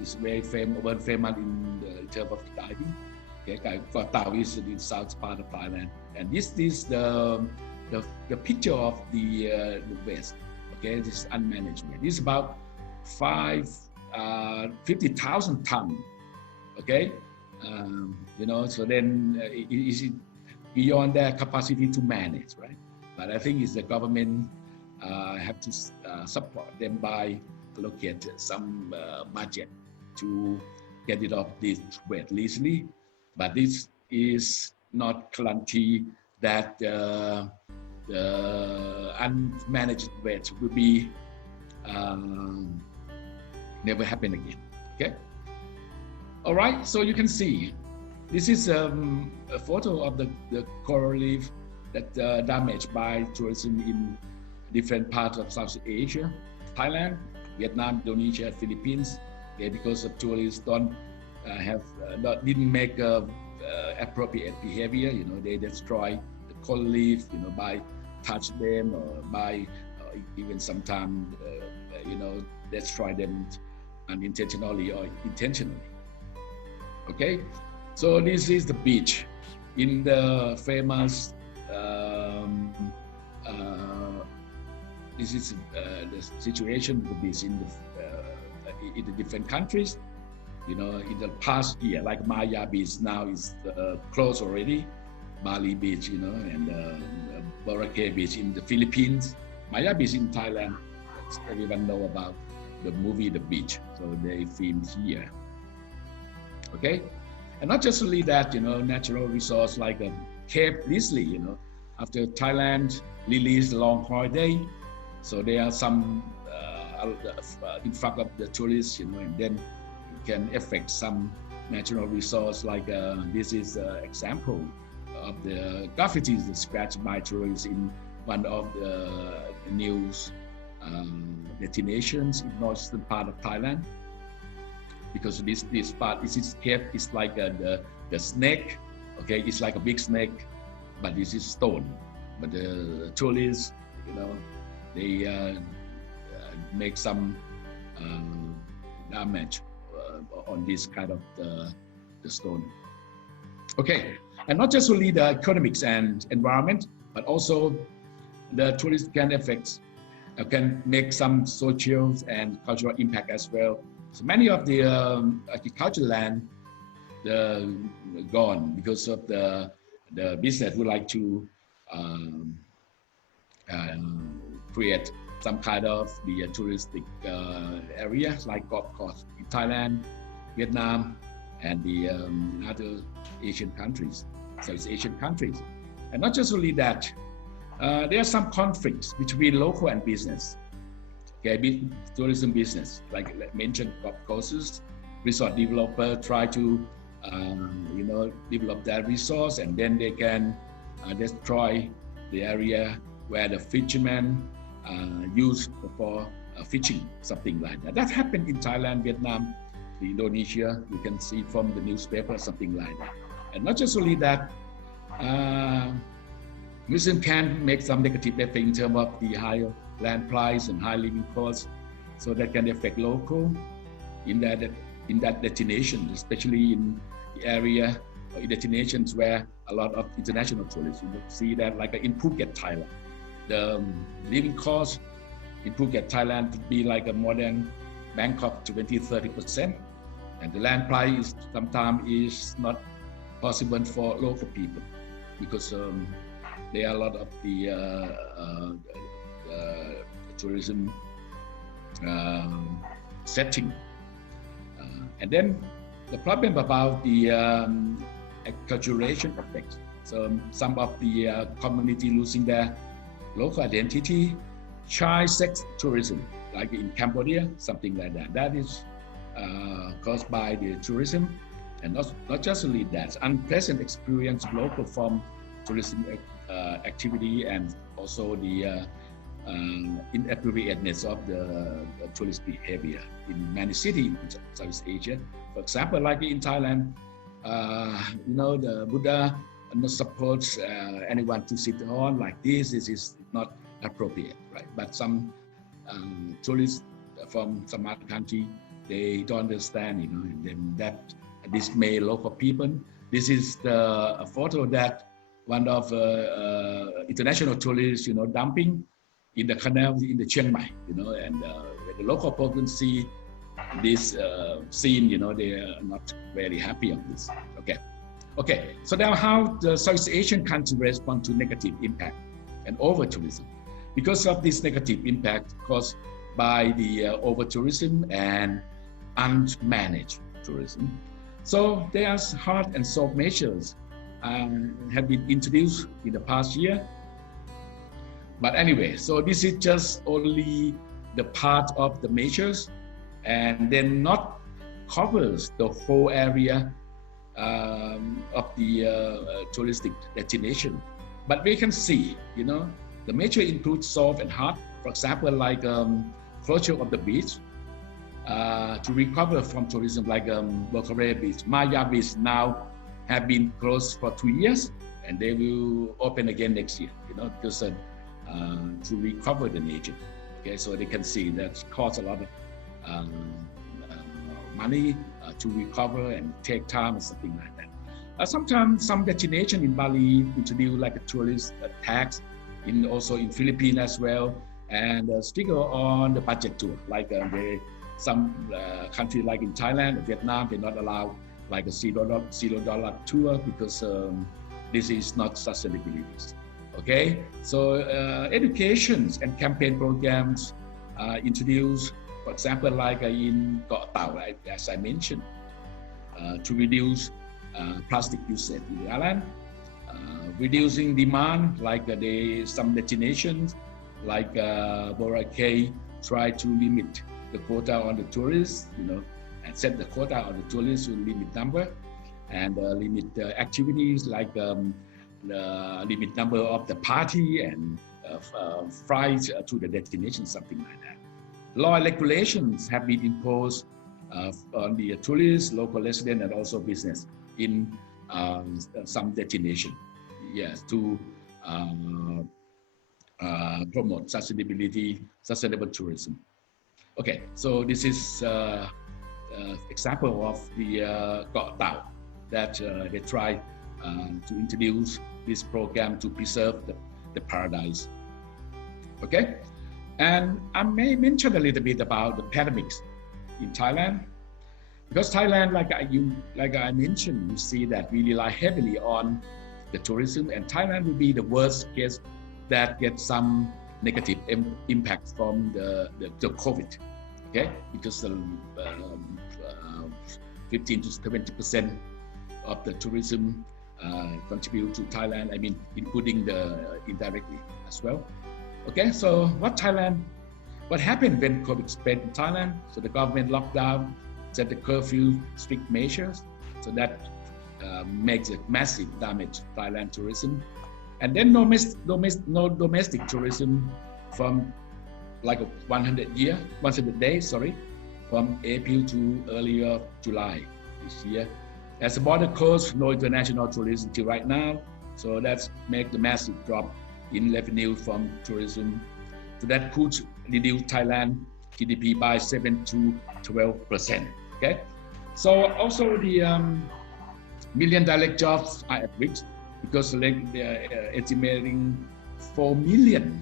is very famous, world famous in terms of diving. Okay, Koh Tao is in the south part of Thailand, and this is the picture of the west. Okay, this is unmanaged. This is about 50,000 tons. Okay, you know, so then is it beyond their capacity to manage, right? But I think it's the government have to support them by allocate some budget to get rid of this weight easily. But this is not guarantee that the unmanaged weight will be never happen again. Okay. All right. So you can see this is a photo of the coral reef that damaged by tourism in different parts of South Asia, Thailand, Vietnam, Indonesia, Philippines. Okay, because of tourists didn't make appropriate behavior. You know, they destroy the coral reef, you know, by touch them or by even sometimes, you know, destroy them unintentionally or intentionally. Okay, so this is the beach in the famous. This is the situation of the beach in the different countries. You know, in the past year, like Maya Beach now is closed already. Bali Beach, you know, and Boracay Beach in the Philippines. Maya Beach in Thailand. Everyone know about the movie The Beach, so they filmed here. Okay, and not just only that, you know, natural resource like Cape Leslie, you know, after Thailand released long holiday, so there are some in front of the tourists, you know, and then it can affect some natural resource like this is example of the graffitis scratched by tourists in one of the news destinations in northern part of Thailand, because this part is kept, it's like the snake, okay, it's like a big snake, but this is stone. But the tourists, you know, they make some damage on this kind of the stone. Okay, and not just only the economics and environment, but also the tourist can make some social and cultural impact as well. So many of the agricultural land gone because of the business would like to create some kind of the touristic area like golf course in Thailand, Vietnam, and the other Asian countries, Southeast Asian countries. And not just only that, there are some conflicts between local and business. Okay, tourism business, like I mentioned, golf courses, resort developer try to, you know, develop that resource, and then they can destroy the area where the fishermen use for fishing, something like that. That happened in Thailand, Vietnam, Indonesia. You can see from the newspaper, something like that. And not just only that, Muslim can make some negative effect in terms of the higher land price and high living costs, so that can affect local in that destination, especially in the area or in destinations where a lot of international tourists. You see that like in Phuket, Thailand, the living cost in Phuket, Thailand would be like a more than Bangkok 20-30%, and the land price sometimes is not possible for local people because there are a lot of the tourism setting. And then the problem about the acculturation effect. So some of the community losing their local identity, child sex tourism, like in Cambodia, something like that. That is caused by the tourism, and not just only that, unpleasant experience of local form tourism activity, and also the inappropriateness of the tourist behavior in many cities in Southeast Asia. For example, like in Thailand, you know, the Buddha not supposed anyone to sit on like this. This is not appropriate, right? But some tourists from some other country, they don't understand, you know, and then that dismay local people. This is the photo that one of international tourists, you know, dumping in the canal in the Chiang Mai, you know, and when the local people see this scene, you know, they are not very happy on this. Okay. So now how the Southeast Asian countries respond to negative impact and over tourism, because of this negative impact caused by the over tourism and unmanaged tourism. So there's hard and soft measures have been introduced in the past year. But anyway, so this is just only the part of the measures, and then not covers the whole area of the touristic destination. But we can see, you know, the measure includes soft and hard. For example, like closure of the beach to recover from tourism, like Boracay Beach, Maya Beach now have been closed for 2 years, and they will open again next year, because to recover the nature. Okay, so they can see that costs a lot of money to recover and take time and something like that. Sometimes some destination in Bali introduce like a tourist tax, also in Philippines as well, and sticker on the budget tour. Like some country like in Thailand, Vietnam, they not allow like a $0 tour because this is not sustainability. Okay, so educations and campaign programs introduced, for example, like in Koh Tao, as I mentioned, to reduce plastic usage in the island, reducing demand, like some destinations like Boracay try to limit the quota on the tourists, and set the quota on the tourists to limit number, and limit activities like the limit number of the party and flights to the destination, something like that. Law and regulations have been imposed on the tourists, local residents, and also business in some destination, yes, to promote sustainable tourism. Okay, so this is example of the Koh Tao that they try to introduce this program to preserve the paradise. Okay, and I may mention a little bit about the pandemics in Thailand, because Thailand, like I mentioned, you see that we rely heavily on the tourism, and Thailand will be the worst case that gets some negative impact from the COVID. Okay, because 15 to 70% of the tourism contribute to Thailand, I mean, including the indirectly as well. Okay, so what happened when COVID spread in Thailand? So the government locked down, set the curfew, strict measures, so that makes a massive damage to Thailand tourism. And then no domestic tourism from like 100 days, from April to earlier July this year. As the border closed, no international tourism till right now. So that's make the massive drop in revenue from tourism. So that could reduce Thailand GDP by 7 to 12%. Okay. So also the million direct jobs are at risk because they're estimating 4 million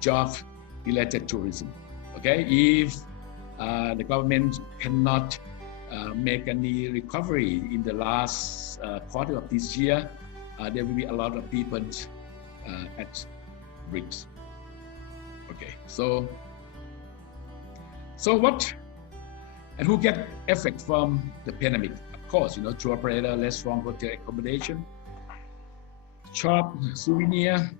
jobs related to tourism. Okay, if the government cannot make any recovery in the last quarter of this year, there will be a lot of people at risk. Okay, so what and who get effect from the pandemic? Of course, tour operator, restaurant, hotel accommodation, shop, souvenir,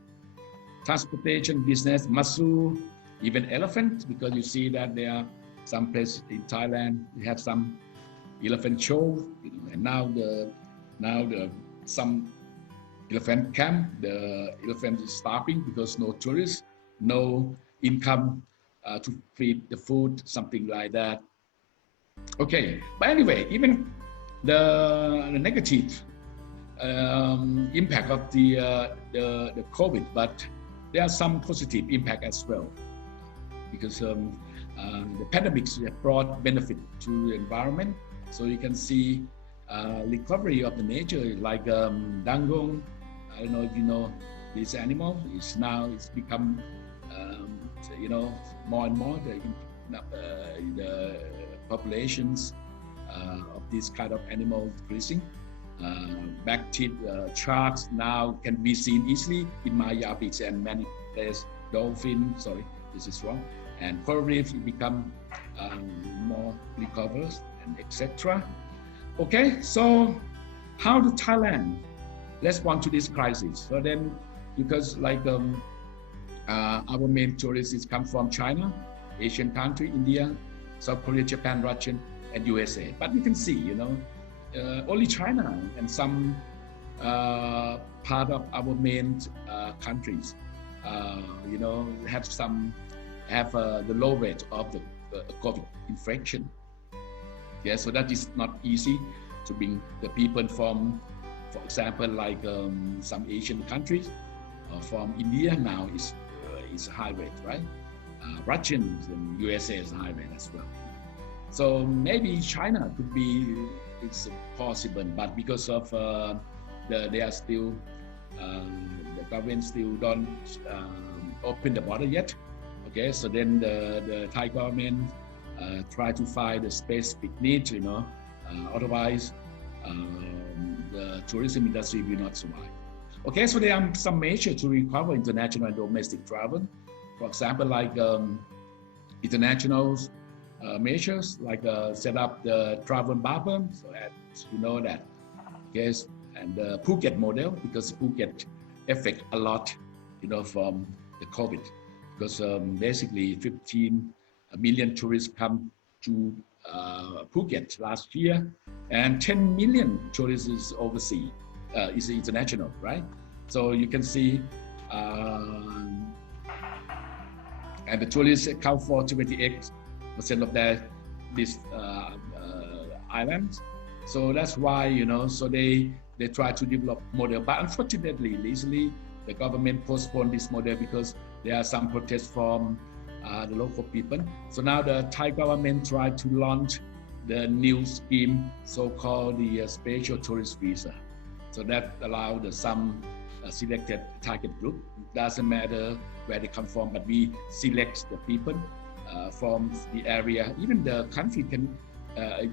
transportation business, masseur, even elephant, because you see that there are some places in Thailand, we have some elephant show, and now some elephant camp, the elephant is starving because no tourists, no income to feed the food, something like that. Okay, but anyway, even the negative impact of the COVID, but there are some positive impact as well, because the pandemics have brought benefit to the environment. So you can see recovery of the nature, like dangong. I don't know if you know this animal. It's become more and more the populations of this kind of animal increasing. Back-tip sharks now can be seen easily in Maya Beach and many places. Dolphin, sorry, this is wrong. And coral reefs become more recovered and etc. Okay, so how do Thailand respond to this crisis? So then, because our main tourists come from China, Asian country, India, South Korea, Japan, Russia, and USA. But you can see, only China and some part of our main countries, have the low rate of the COVID infection. Yeah, so that is not easy to bring the people from For example, like some Asian countries, from India now is high rate, right? Russians and USA is high rate as well. So maybe China could be, it's possible, but because of they are still, the government still don't open the border yet. Okay, so then the Thai government try to find a specific need, you know, otherwise the tourism industry will not survive. Okay, so there are some measures to recover international and domestic travel. For example, like international measures, like set up the travel bubble, so that you know that. Yes, and the Phuket model, because Phuket affect a lot, you know, from the COVID, because basically 15 million tourists come to Phuket last year, and 10 million tourists is overseas, is international, right? So you can see, and the tourists account for 28% of this islands. So that's why, you know, so they try to develop model, but unfortunately, recently the government postponed this model because there are some protests from the local people. So now the Thai government tried to launch the new scheme, so-called the special tourist visa. So that allowed some selected target group. It doesn't matter where they come from, but we select the people from the area. Even the country can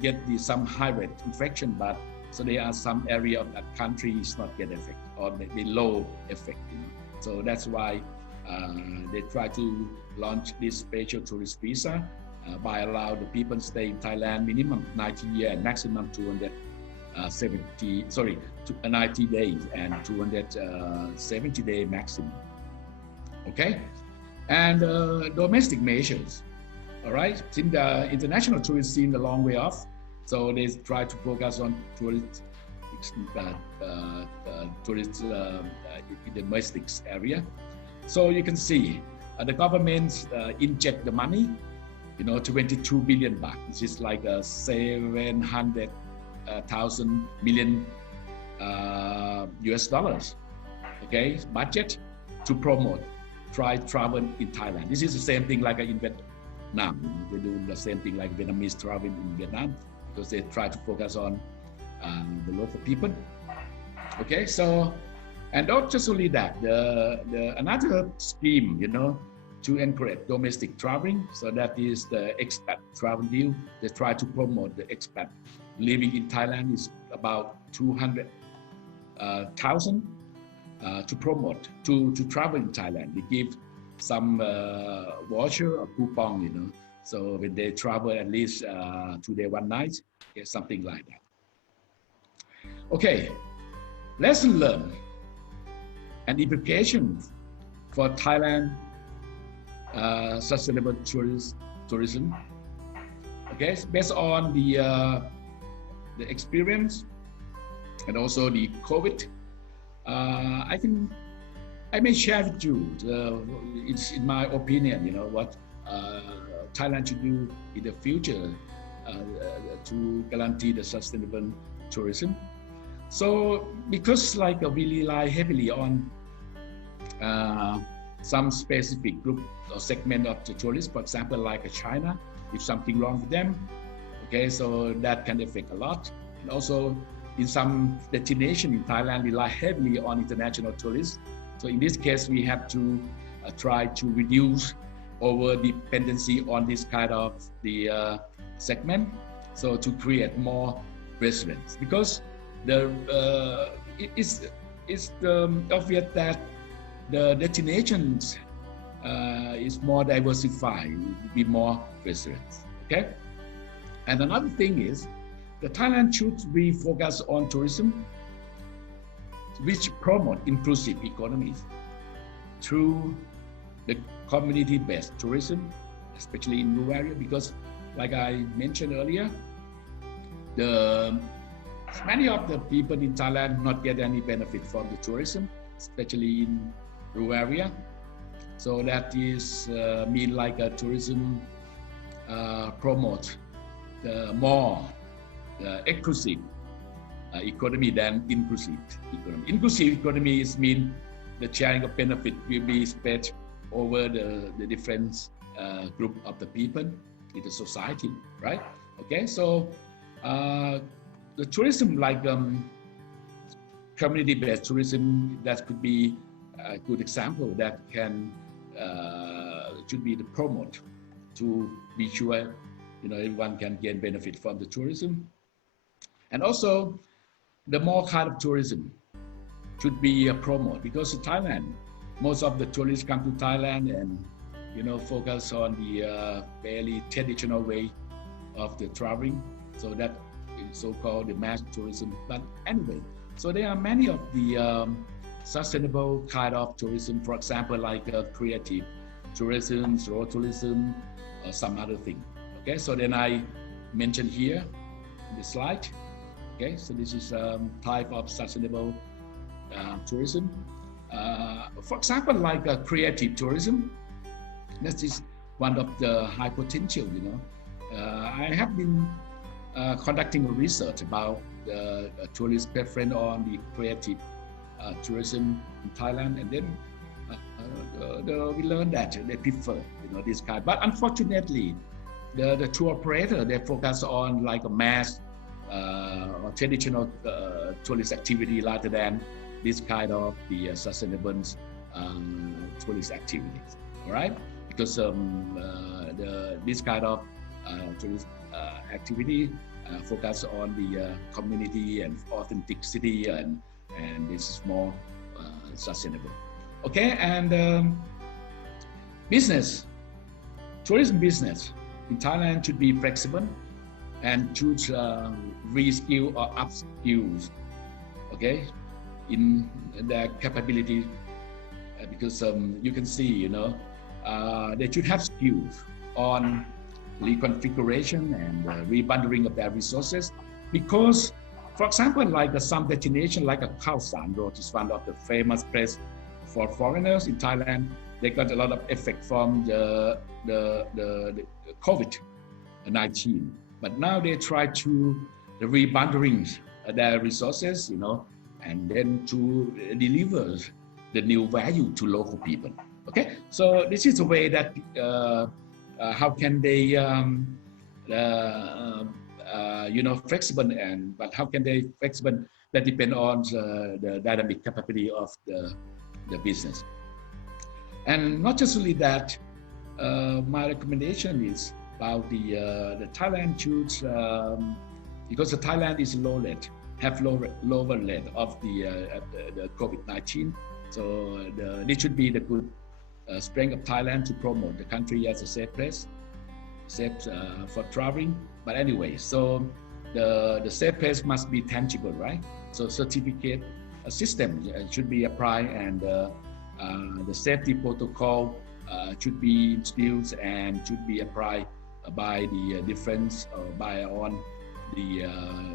get some high rate infection, but so there are some area of that country is not get effect or maybe low effect. You know? So that's why they try to launch this special tourist visa by allow the people stay in Thailand minimum 90 years and maximum 90 days and 270 day maximum. Okay, and domestic measures. All right, since the international tourists seem a long way off, so they try to focus on tourists in the domestic area. So you can see the government inject the money, you know, 22 billion baht, which is like 700,000 million US dollars, okay, budget to promote travel in Thailand. This is the same thing like in Vietnam. They do the same thing like Vietnamese traveling in Vietnam because they try to focus on the local people. Okay, so, and not just only that, the another scheme, you know, to encourage domestic traveling. So that is the expat travel deal. They try to promote the expat living in Thailand is about 200,000 to promote to travel in Thailand. They give some voucher or coupon, you know. So when they travel at least 2 days, 1 night, get something like that. Okay, lesson learned and implications for Thailand sustainable tourism. Okay, based on the experience and also the COVID, I think I may share with you. It's in my opinion, you know, what Thailand should do in the future to guarantee the sustainable tourism. So because like we rely heavily on some specific group or segment of the tourists, for example, like China, if something wrong with them, okay, so that can affect a lot. And also in some destination in Thailand, rely heavily on international tourists. So in this case, we have to try to reduce over dependency on this kind of the segment. So to create more residents, because it's obvious that the destinations is more diversified, will be more residents. Okay, and another thing is the Thailand should be focused on tourism which promote inclusive economies through the community-based tourism, especially in rural area, because like I mentioned earlier, many of the people in Thailand not get any benefit from the tourism, especially in rural area. So that is mean like a tourism promote the more exclusive economy than inclusive economy. Inclusive economy means the sharing of benefit will be spread over the different group of the people in the society, right? Okay, so the tourism, like community-based tourism, that could be a good example that can should be the promote to be sure everyone can gain benefit from the tourism. And also the more kind of tourism should be promoted, because in Thailand, most of the tourists come to Thailand and focus on the fairly traditional way of the traveling, so that is so-called the mass tourism. But anyway, so there are many of the sustainable kind of tourism, for example, like creative tourism, rural tourism, or some other thing. Okay, so then I mentioned here in the slide. Okay, so this is type of sustainable tourism. For example, like creative tourism, that is one of the high potential. I have been conducting research about the tourist preference on the creative tourism in Thailand, and then we learned that they prefer this kind. But unfortunately, the tour operator, they focus on like a mass or traditional tourist activity rather than this kind of the sustainable tourist activities. All right, because this kind of tourist activity focus on the community and authenticity, and this is more sustainable. Okay, and business, tourism business in Thailand should be flexible and should reskill or upskill, okay, in their capability, because you can see, they should have skills on reconfiguration and rebundling of their resources, because, for example, like some destination like a Khao San Road is one of the famous place for foreigners in Thailand. They got a lot of effect from the COVID-19, but now they try to rebundling their resources, and then to deliver the new value to local people. Okay, so this is a way that how can they flexible, but how can they flexible? That depend on the dynamic capability of the business. And not just only that, my recommendation is about the Thailand should, because the Thailand is low rate, have lower rate of the COVID-19. So this should be the good strength of Thailand to promote the country as a safe place, safe for traveling. But anyway, so the safe place must be tangible, right? So certificate system should be applied, and the safety protocol should be instilled and should be applied by the different on the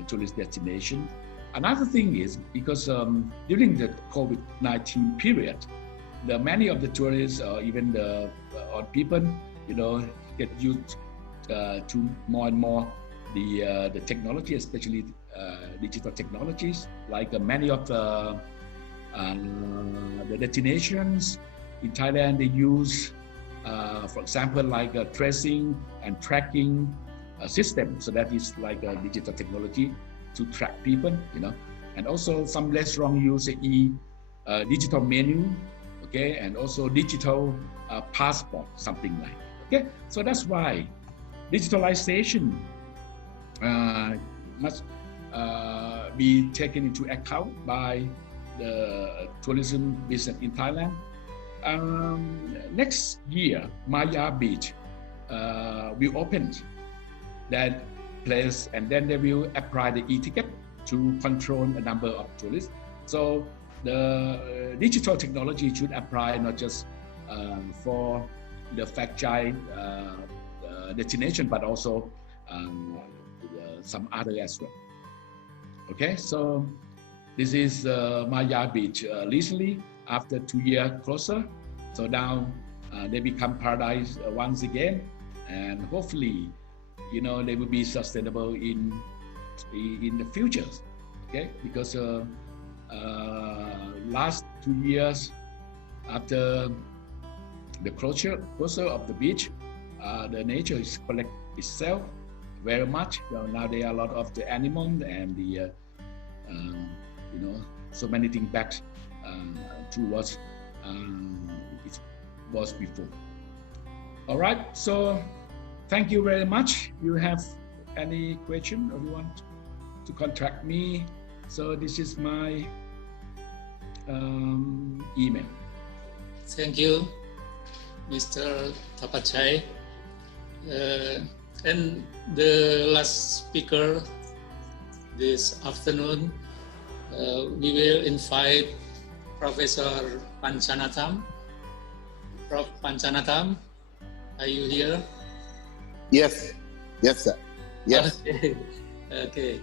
tourist destination. Another thing is because during the COVID-19 period, many of the tourists, or even the people, get used to more and more the technology, especially digital technologies. Like many of the destinations in Thailand, they use, for example, like a tracing and tracking system. So that is like a digital technology to track people, and also some restaurants use digital menu, okay, and also digital passport, something like, okay. So that's why digitalization must be taken into account by the tourism business in Thailand. Next year, Maya Beach will open that place, and then they will apply the e-ticket to control a number of tourists. So the digital technology should apply not just for the fragile destination, but also some other as well. Okay, so this is Maya Beach recently after 2 years closer. So now they become paradise once again, and hopefully, they will be sustainable in the future. okay? Because last 2 years after the closure of the beach, the nature is collect itself very much. Now there are a lot of the animals and the so many things back to what it was before. All right, so thank you very much. You have any question or you want to contact me? So this is my email. Thank you, Mr. Tapachai. And the last speaker this afternoon, we will invite Professor Panchanatham. Prof. Panchanatham, are you here? Yes, yes, sir. Yes. Okay.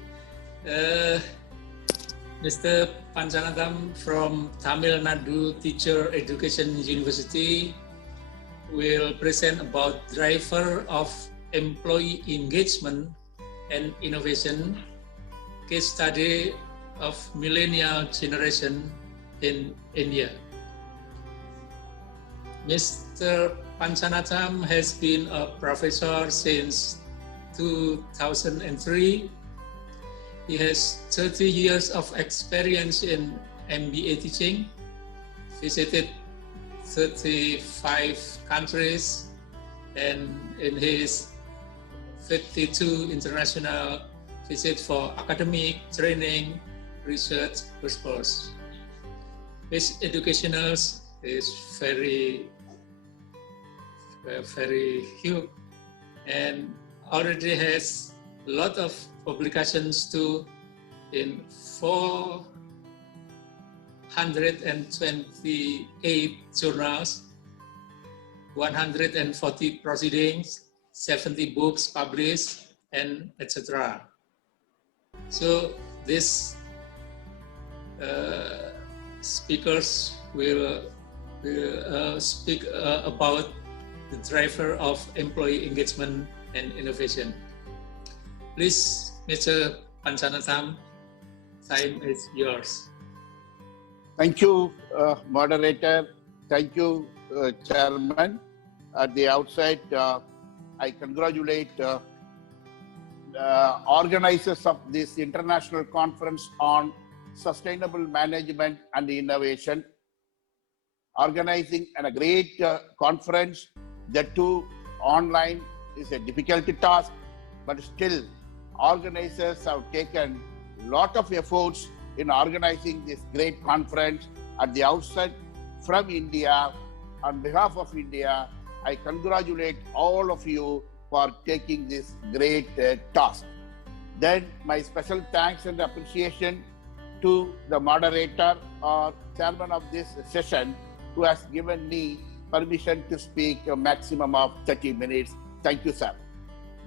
Mr. Panchanatham from Tamil Nadu Teacher Education University will present about driver of employee engagement and innovation, case study of millennial generation in India. Mr. Panchanatham has been a professor since 2003. He has 30 years of experience in MBA teaching, visited 35 countries, and in his 52 international visits for academic, training, research purposes. His educational is very huge and already has a lot of publications too in 428 journals, 140 proceedings, 70 books published, and etc. So these speakers will speak about the driver of employee engagement and innovation. Please, Mr. Panchanatham, time is yours. Thank you, moderator. Thank you, chairman. At the outset, I congratulate organizers of this international conference on sustainable management and innovation. Organizing a great conference, that too online, is a difficult task, but still organizers have taken a lot of efforts in organizing this great conference. At the outset, from India, on behalf of India, I congratulate all of you for taking this great task. Then my special thanks and appreciation to the moderator or chairman of this session, who has given me permission to speak a maximum of 30 minutes. Thank you, sir.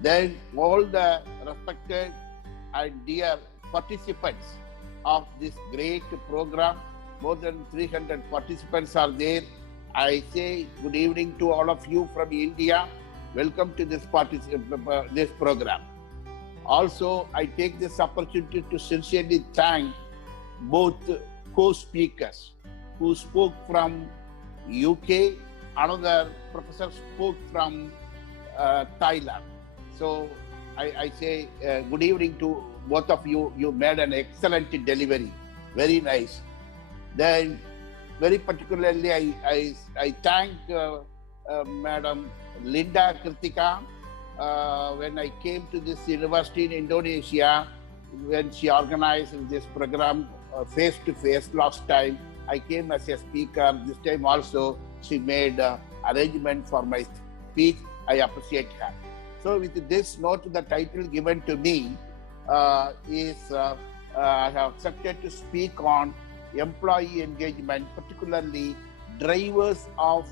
Then all the respected and dear participants of this great program, more than 300 participants are there. I say good evening to all of you from India. Welcome to this program. Also, I take this opportunity to sincerely thank both co-speakers who spoke from UK. Another professor spoke from Thailand. So I say good evening to both of you. You made an excellent delivery. Very nice. Then very particularly, I thank Madam Linda Kritika. When I came to this university in Indonesia, when she organized this program face-to-face last time, I came as a speaker. This time also, she made arrangement for my speech. I appreciate her. So with this note, the title given to me is I have accepted to speak on employee engagement, particularly drivers of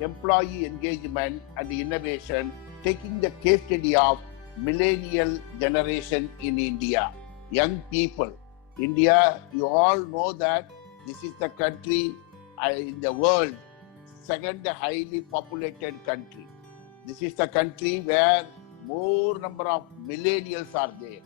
employee engagement and innovation, taking the case study of millennial generation in India. Young people. India, you all know that this is the country in the world, second highly populated country. This is the country where more number of millennials are there.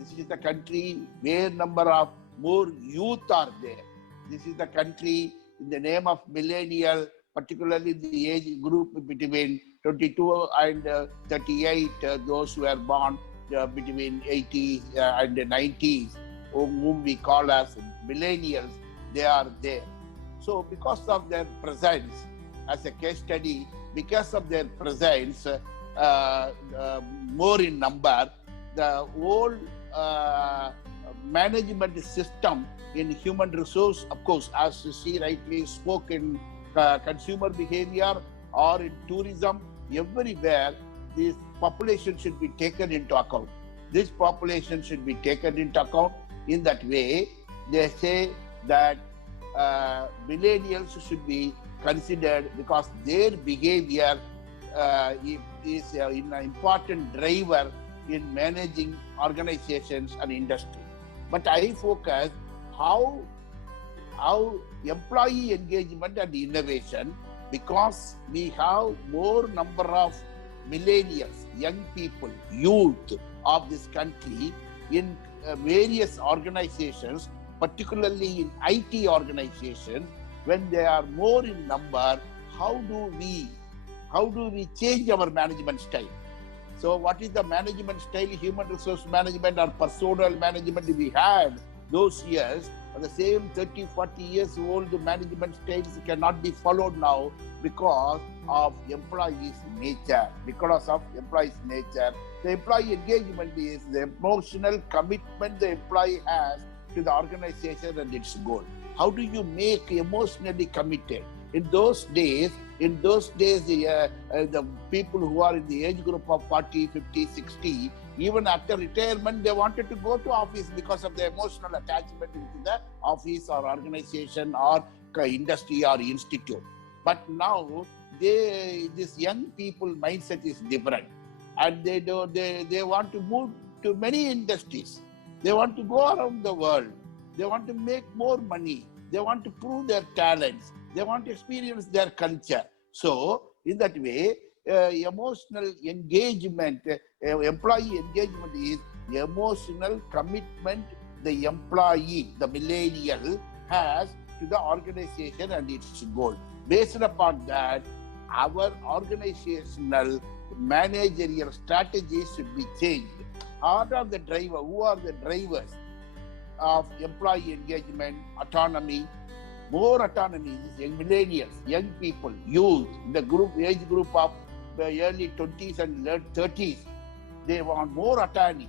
This is the country where number of more youth are there. This is the country in the name of millennial, particularly the age group between 22 and 38, those who are born between 80 and 90s, whom we call as millennials, they are there. So because of their presence as a case study, because of their presence more in number, the whole management system in human resource, of course, as she rightly spoke, in consumer behavior or in tourism, everywhere, this population should be taken into account. This population should be taken into account. In that way, they say that millennials should be considered because their behavior is an important driver in managing organizations and industry. But I focus how employee engagement and innovation, because we have more number of millennials, young people, youth of this country in various organizations, particularly in IT organizations. When they are more in number, how do we change our management style? So what is the management style, human resource management or personal management we had those years? The same 30, 40 years old management styles cannot be followed now because of employees' nature. Because of employees' nature, the employee engagement is the emotional commitment the employee has to the organization and its goal. How do you make emotionally committed? In those days, the people who are in the age group of 40, 50, 60, even after retirement, they wanted to go to office because of the emotional attachment to the office or organization or industry or institute. But now, this young people mindset is different, and they want to move to many industries. They want to go around the world. They want to make more money. They want to prove their talents. They want to experience their culture. So, in that way, emotional engagement, employee engagement is emotional commitment the employee, the millennial, has to the organization and its goal. Based upon that, our organizational managerial strategies should be changed. Who are the drivers of employee engagement, autonomy? More autonomy is young millennials, young people, youth, the age group of the early 20s and late 30s. They want more autonomy.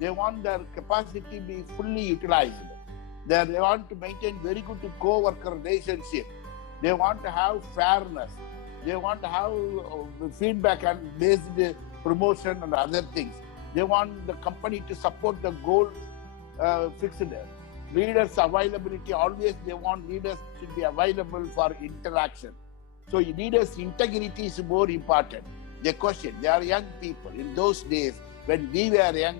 They want their capacity to be fully utilized. They want to maintain very good co-worker relationship. They want to have fairness. They want to have feedback and based promotion and other things. They want the company to support the goal fixed. Leaders availability, always they want leaders to be available for interaction. So leaders' integrity is more important. They question, they are young people. In those days, when we were young,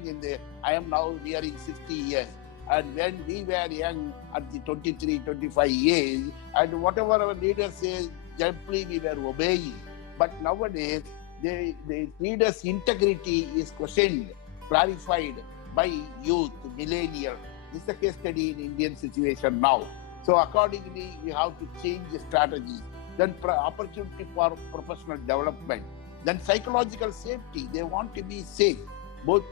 I am now nearing 60 years, and when we were young at the 23, 25 years, and whatever our leader says, gently we were obeying. But nowadays, the leaders' integrity is questioned, clarified by youth, millennials. This is the case study in Indian situation now. So accordingly, we have to change the strategies. Then opportunity for professional development. Then psychological safety. They want to be safe, both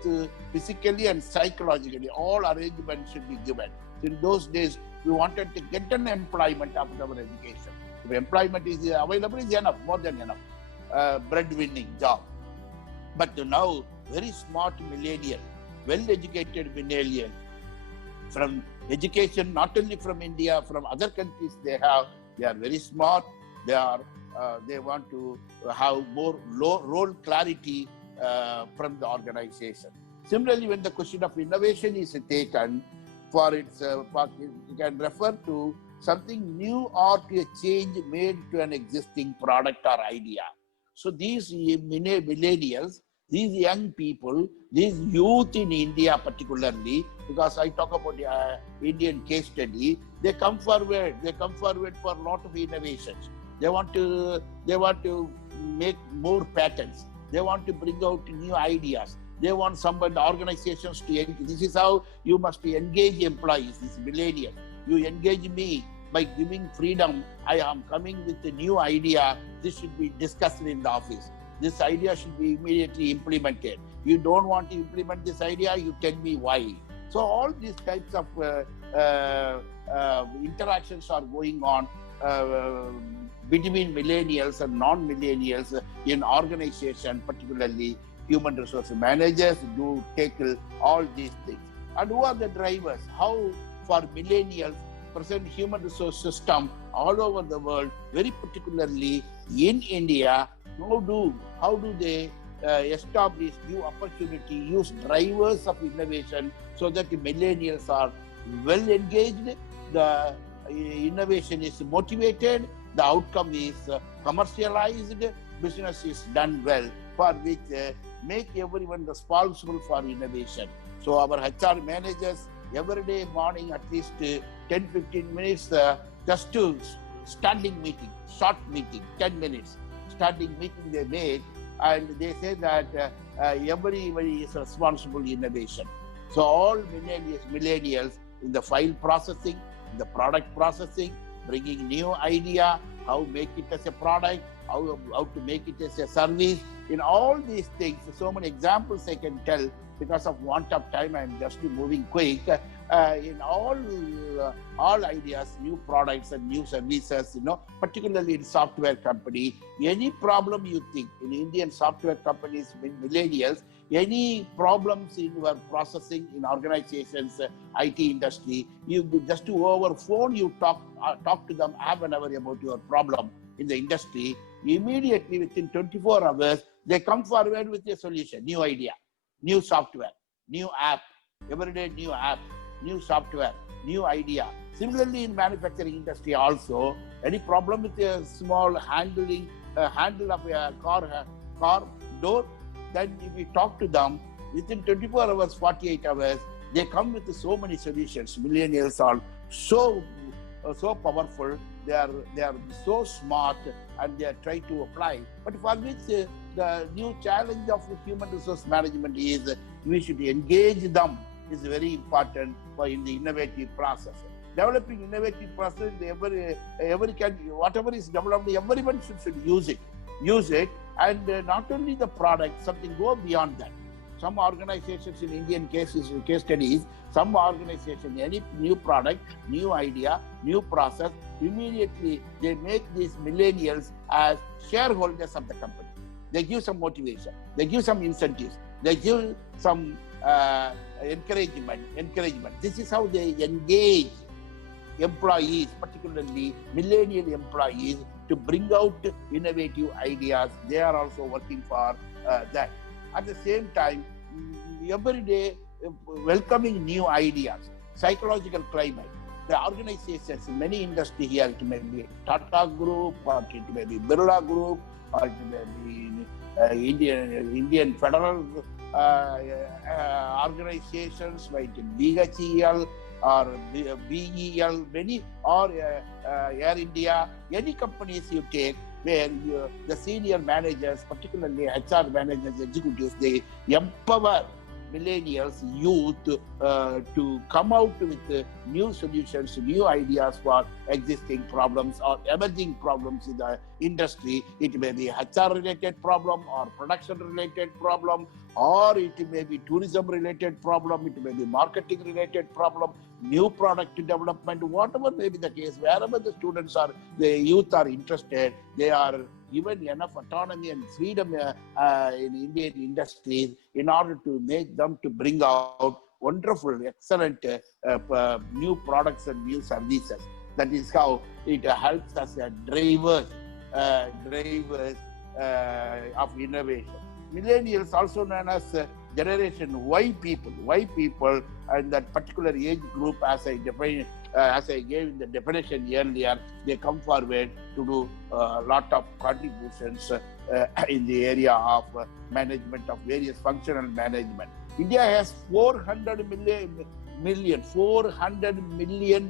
physically and psychologically. All arrangements should be given. So in those days, we wanted to get an employment after our education. If employment is available, is enough, more than enough. Breadwinning job. But now, very smart millennial, well-educated millennial, from education, not only from India, from other countries they are very smart. They want to have more role clarity from the organization. Similarly, when the question of innovation is taken, you can refer to something new or to a change made to an existing product or idea. So these millennials, these young people, these youth in India particularly, because I talk about Indian case study, they come forward for a lot of innovations. They want to make more patents. They want to bring out new ideas. They want somebody, the organizations to engage. This is how you must engage employees, this millennial. You engage me by giving freedom. I am coming with a new idea. This should be discussed in the office. This idea should be immediately implemented. You don't want to implement this idea, you tell me why. So all these types of interactions are going on between millennials and non-millennials in organization, particularly human resource managers do tackle all these things. And who are the drivers? How for millennials, present human resource system all over the world, very particularly in India, how do they establish new opportunity, use drivers of innovation so that the millennials are well engaged, the innovation is motivated, the outcome is commercialized, business is done well, for which make everyone responsible for innovation. So our HR managers every day morning at least 10-15 minutes just to standing meeting, short meeting, 10 minutes, standing meeting they make, and they say that everybody is responsible in innovation. So all millennials in the file processing, in the product processing, bringing new idea, how make it as a product, how to make it as a service. In all these things, so many examples I can tell. Because of want of time, I'm just moving quick. In all ideas, new products and new services, particularly in software company, any problem you think in Indian software companies, millennials, any problems in your processing in organizations, IT industry, you just to over phone, you talk to them half an hour about your problem in the industry. Immediately within 24 hours, they come forward with a solution, new idea, new software, new app, every day new app, new software, new idea. Similarly, in manufacturing industry also, any problem with a small handle of a car door, then if we talk to them, within 24 hours, 48 hours, they come with so many solutions. Millennials are so powerful, they are so smart, and they are trying to apply. But for which the new challenge of human resource management is we should engage them is very important for in the innovative process. Developing innovative process, every country, whatever is developed, everyone should use it, and not only the product, something go beyond that. Some organizations in Indian case studies, some organization, any new product, new idea, new process, immediately they make these millennials as shareholders of the company. They give some motivation, they give some incentives, they give some encouragement. This is how they engage employees, particularly millennial employees, to bring out innovative ideas. They are also working for that. At the same time, every day welcoming new ideas, psychological climate. The organizations, many industry here, it may be Tata Group, or it may be Birla Group, or it may be Indian federal organizations like BHEL or BEL, many, or Air India, any companies you take, where the senior managers, particularly HR managers, executives, they empower millennials, youth to come out with new solutions, new ideas for existing problems or emerging problems in the industry. It may be HR related problem or production related problem, or it may be tourism related problem, it may be marketing related problem, new product development, whatever may be the case, wherever the students are, the youth are interested, they are given enough autonomy and freedom in Indian industries in order to make them to bring out wonderful, excellent new products and new services. That is how it helps us drivers of innovation. Millennials, also known as Generation Y people, and that particular age group, as I defined, as I gave the definition earlier, they come forward to do a lot of contributions in the area of management of various functional management. India has 400 million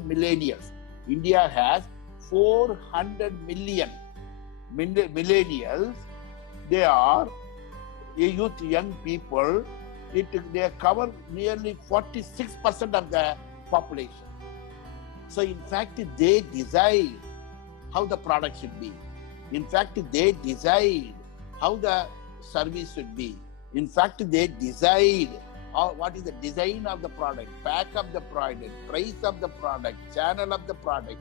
millennials. India has 400 million millennials. They are young people they cover nearly 46% of the population. So in fact, they decide how the product should be. In fact, they decide how the service should be. In fact, they decide what is the design of the product, pack of the product, price of the product, channel of the product,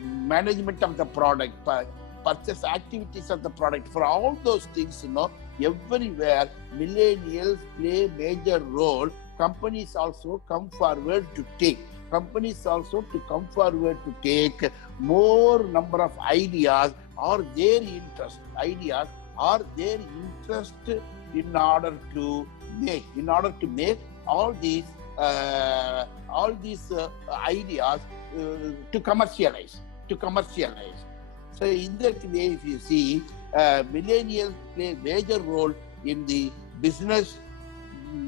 management of the product, purchase activities of the product. For all those things, everywhere millennials play major role. Companies also come forward to take. Companies also to come forward to take more number of ideas or their interest. Ideas or their interest in order to make all these ideas to commercialize. So in that way, if you see, millennials play a major role in the business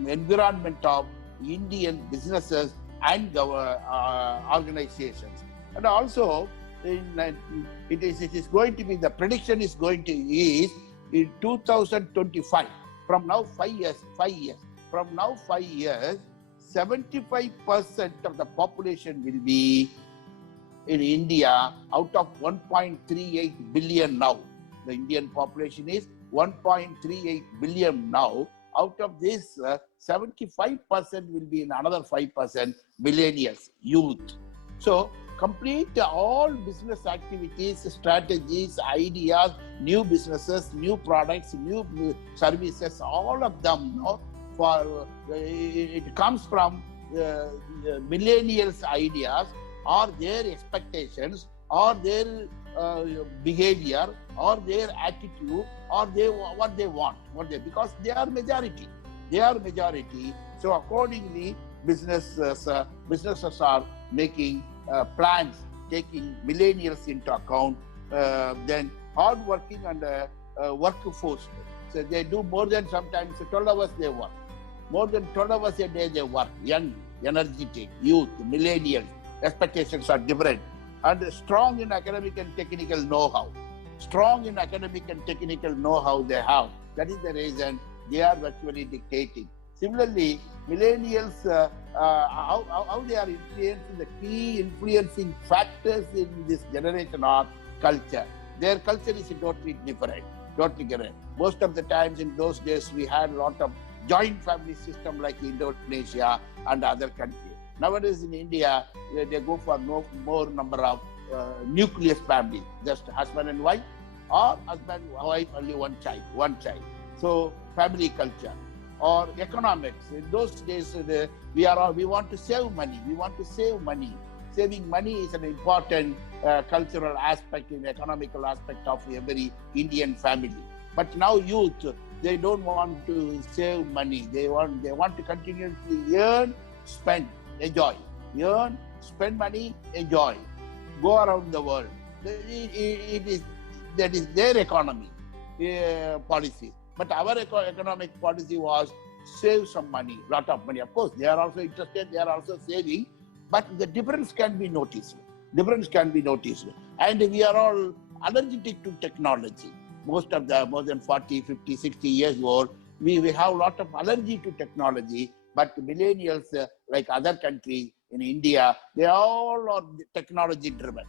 environment of Indian businesses and organizations. And also, it is going to be, the prediction is going to is in 2025, from now 5 years, from now 5 years, 75% of the population will be in India out of 1.38 billion now. The Indian population is 1.38 billion now. Out of this, 75% will be in another 5% millennials, youth. So complete all business activities, strategies, ideas, new businesses, new products, new services, all of them, it comes from millennials' ideas or their expectations or their behavior or their attitude or what they want, because they are majority. So accordingly, businesses are making plans, taking millennials into account. Then hard-working and workforce. So they do more than sometimes 12 hours they work. More than 12 hours a day they work. Young, energetic, youth, millennials. Expectations are different. And strong in academic and technical know-how. They have. That is the reason they are virtually dictating. Similarly, millennials, how they are influencing, the key influencing factors in this generation are culture. Their culture is totally different. Most of the times in those days, we had a lot of joint family system like Indonesia and other countries. Nowadays in India, they go for more number of nucleus family, just husband and wife, or husband, wife, only one child. So family culture or economics. In those days, we want to save money. Saving money is an important cultural aspect, in economical aspect of every Indian family. But now youth, they don't want to save money. They want to continuously earn, spend, enjoy. Earn, spend money, enjoy. Go around the world. That is their economy policy. But our economic policy was save some money, lot of money. Of course, they are also interested, they are also saving, but the difference can be noticed. And we are all allergic to technology. More than 40, 50, 60 years old, we have a lot of allergy to technology, but millennials, like other countries in India, they all are technology driven.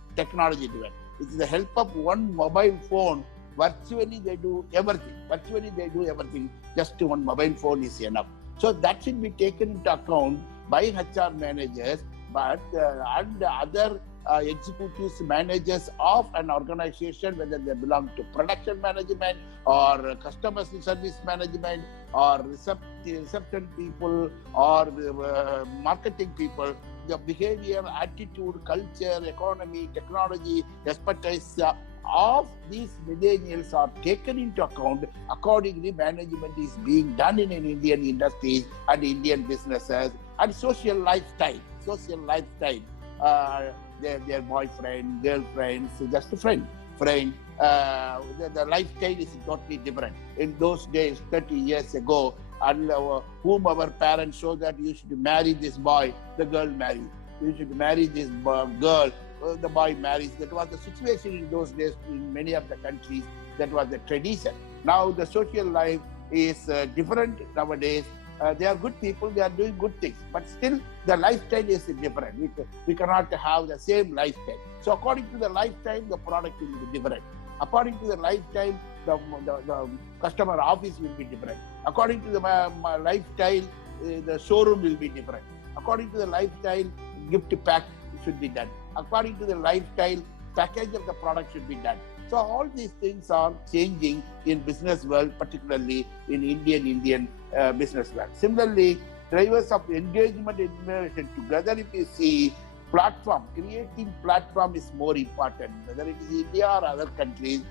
With the help of one mobile phone, virtually they do everything. Just one mobile phone is enough. So that should be taken into account by HR managers, but and other executives, managers of an organization, whether they belong to production management or customer service management or reception people or marketing people. The behavior, attitude, culture, economy, technology, expertise of these millennials are taken into account. Accordingly, management is being done in Indian industries and Indian businesses, and social lifestyle. Their boyfriend, girlfriends, just a friend. The lifestyle is totally different. In those days, 30 years ago, and whom our parents show that you should marry this boy, the girl marries. You should marry this girl, the boy marries. That was the situation in those days in many of the countries. That was the tradition. Now the social life is different nowadays. They are good people, they are doing good things, but still the lifestyle is different. We cannot have the same lifestyle. So according to the lifestyle, the product will be different. According to the lifestyle, the customer office will be different. According to the lifestyle, the showroom will be different. According to the lifestyle, gift pack should be done. According to the lifestyle, package of the product should be done. So all these things are changing in business world, particularly in Indian business world. Similarly, drivers of engagement and innovation together, if you see, creating platform is more important, whether it is India or other countries,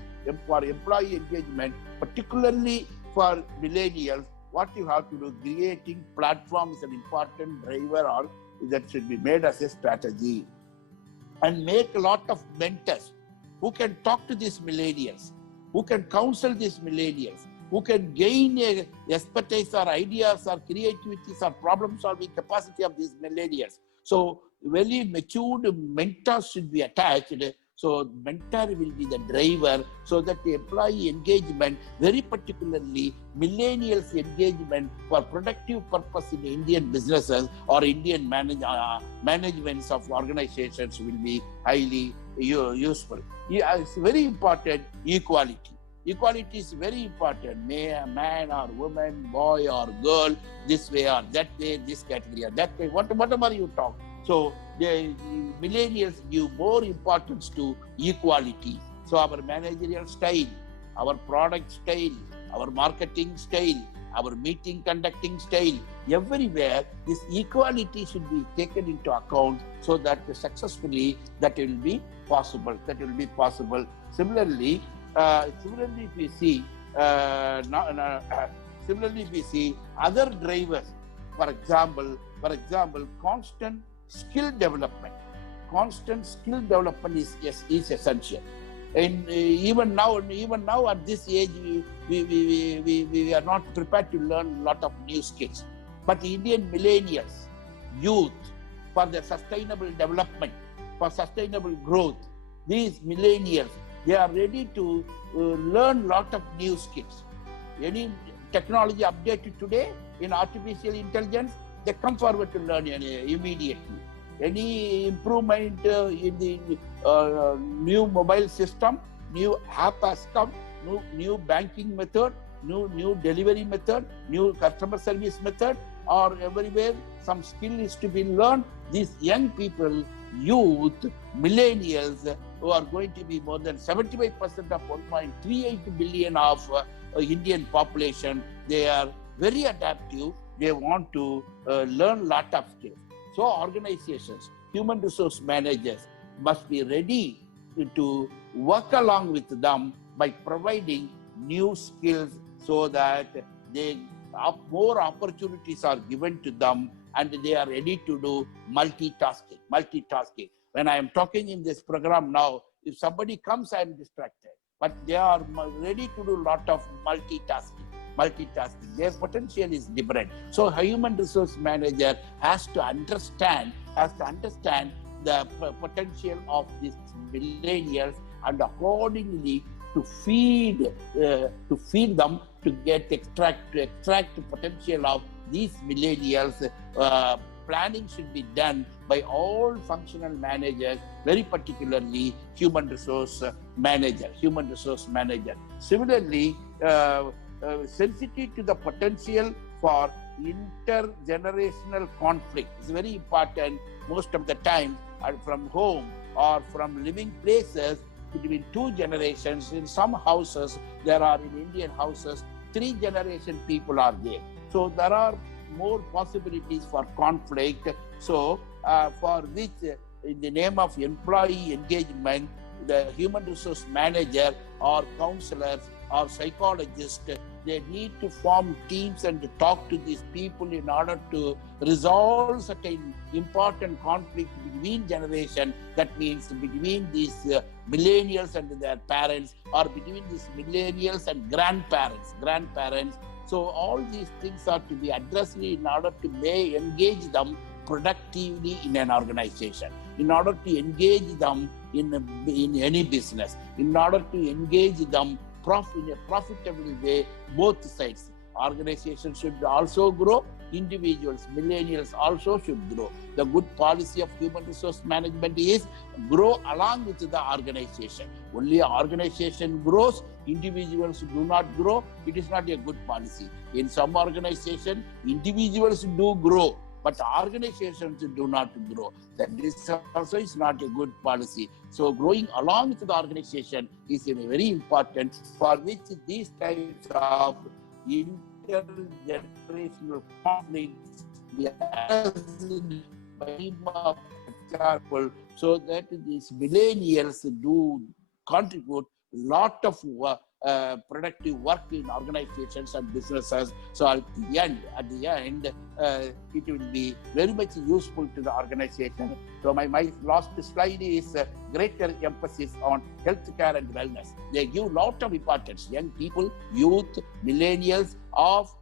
for employee engagement, particularly for millennials, what you have to do, creating platform is an important driver or that should be made as a strategy. And make a lot of mentors who can talk to these millennials, who can counsel these millennials, who can gain expertise or ideas or creativities or problem-solving capacity of these millennials. So very matured mentors should be attached. So mentor will be the driver, so that the employee engagement, very particularly millennials engagement for productive purpose in Indian businesses or Indian managements of organizations will be highly useful. Yeah, it's very important, equality. Equality is very important. Man or woman, boy or girl, this way or that way, this category or that way, whatever you talk. So the millennials give more importance to equality. So our managerial style, our product style, our marketing style, our meeting conducting style, everywhere this equality should be taken into account, so that successfully that will be possible. Similarly, if we see other drivers, for example, constant skill development. Constant skill development is essential. And even now at this age, we are not prepared to learn a lot of new skills. But Indian millennials, youth, for their sustainable development, for sustainable growth, these millennials, they are ready to learn a lot of new skills. Any technology updated today in artificial intelligence, they come forward to learn immediately. Any improvement in the new mobile system, new app has come, new banking method, new delivery method, new customer service method, or everywhere some skill is to be learned. These young people, youth, millennials, who are going to be more than 75% of 1.38 billion of Indian population, they are very adaptive. They want to learn a lot of skills. So organizations, human resource managers must be ready to work along with them by providing new skills, so that more opportunities are given to them and they are ready to do multitasking. When I am talking in this program now, if somebody comes, I am distracted. But they are ready to do a lot of multitasking. Their potential is different. So a human resource manager has to understand the potential of these millennials, and accordingly to feed them to extract the potential of these millennials. Planning should be done by all functional managers, very particularly human resource manager. Similarly, sensitive to the potential for intergenerational conflict is very important. Most of the time, from home or from living places, between two generations. In some houses, there are, in Indian houses, 3 generation people are there. So there are more possibilities for conflict. So for which, in the name of employee engagement, the human resource manager or counselors or psychologists, they need to form teams and to talk to these people in order to resolve certain important conflict between generations. That means between these millennials and their parents, or between these millennials and grandparents. So all these things are to be addressed in order to engage them productively in an organization, in order to engage them in any business, in order to engage them in a profitable way, both sides. organizations should also grow. Individuals, millennials also should grow. The good policy of human resource management is grow along with the organization. Only organization grows, individuals do not grow. It is not a good policy. In some organizations, individuals do grow, but organizations do not grow. That is also is not a good policy. So growing along with the organization is very important, for which these types of intergenerational conflicts so that these millennials do contribute lot of productive work in organizations and businesses. So at the end, it will be very much useful to the organization. So my last slide is greater emphasis on healthcare and wellness. They give lot of importance. Young people, youth, millennials of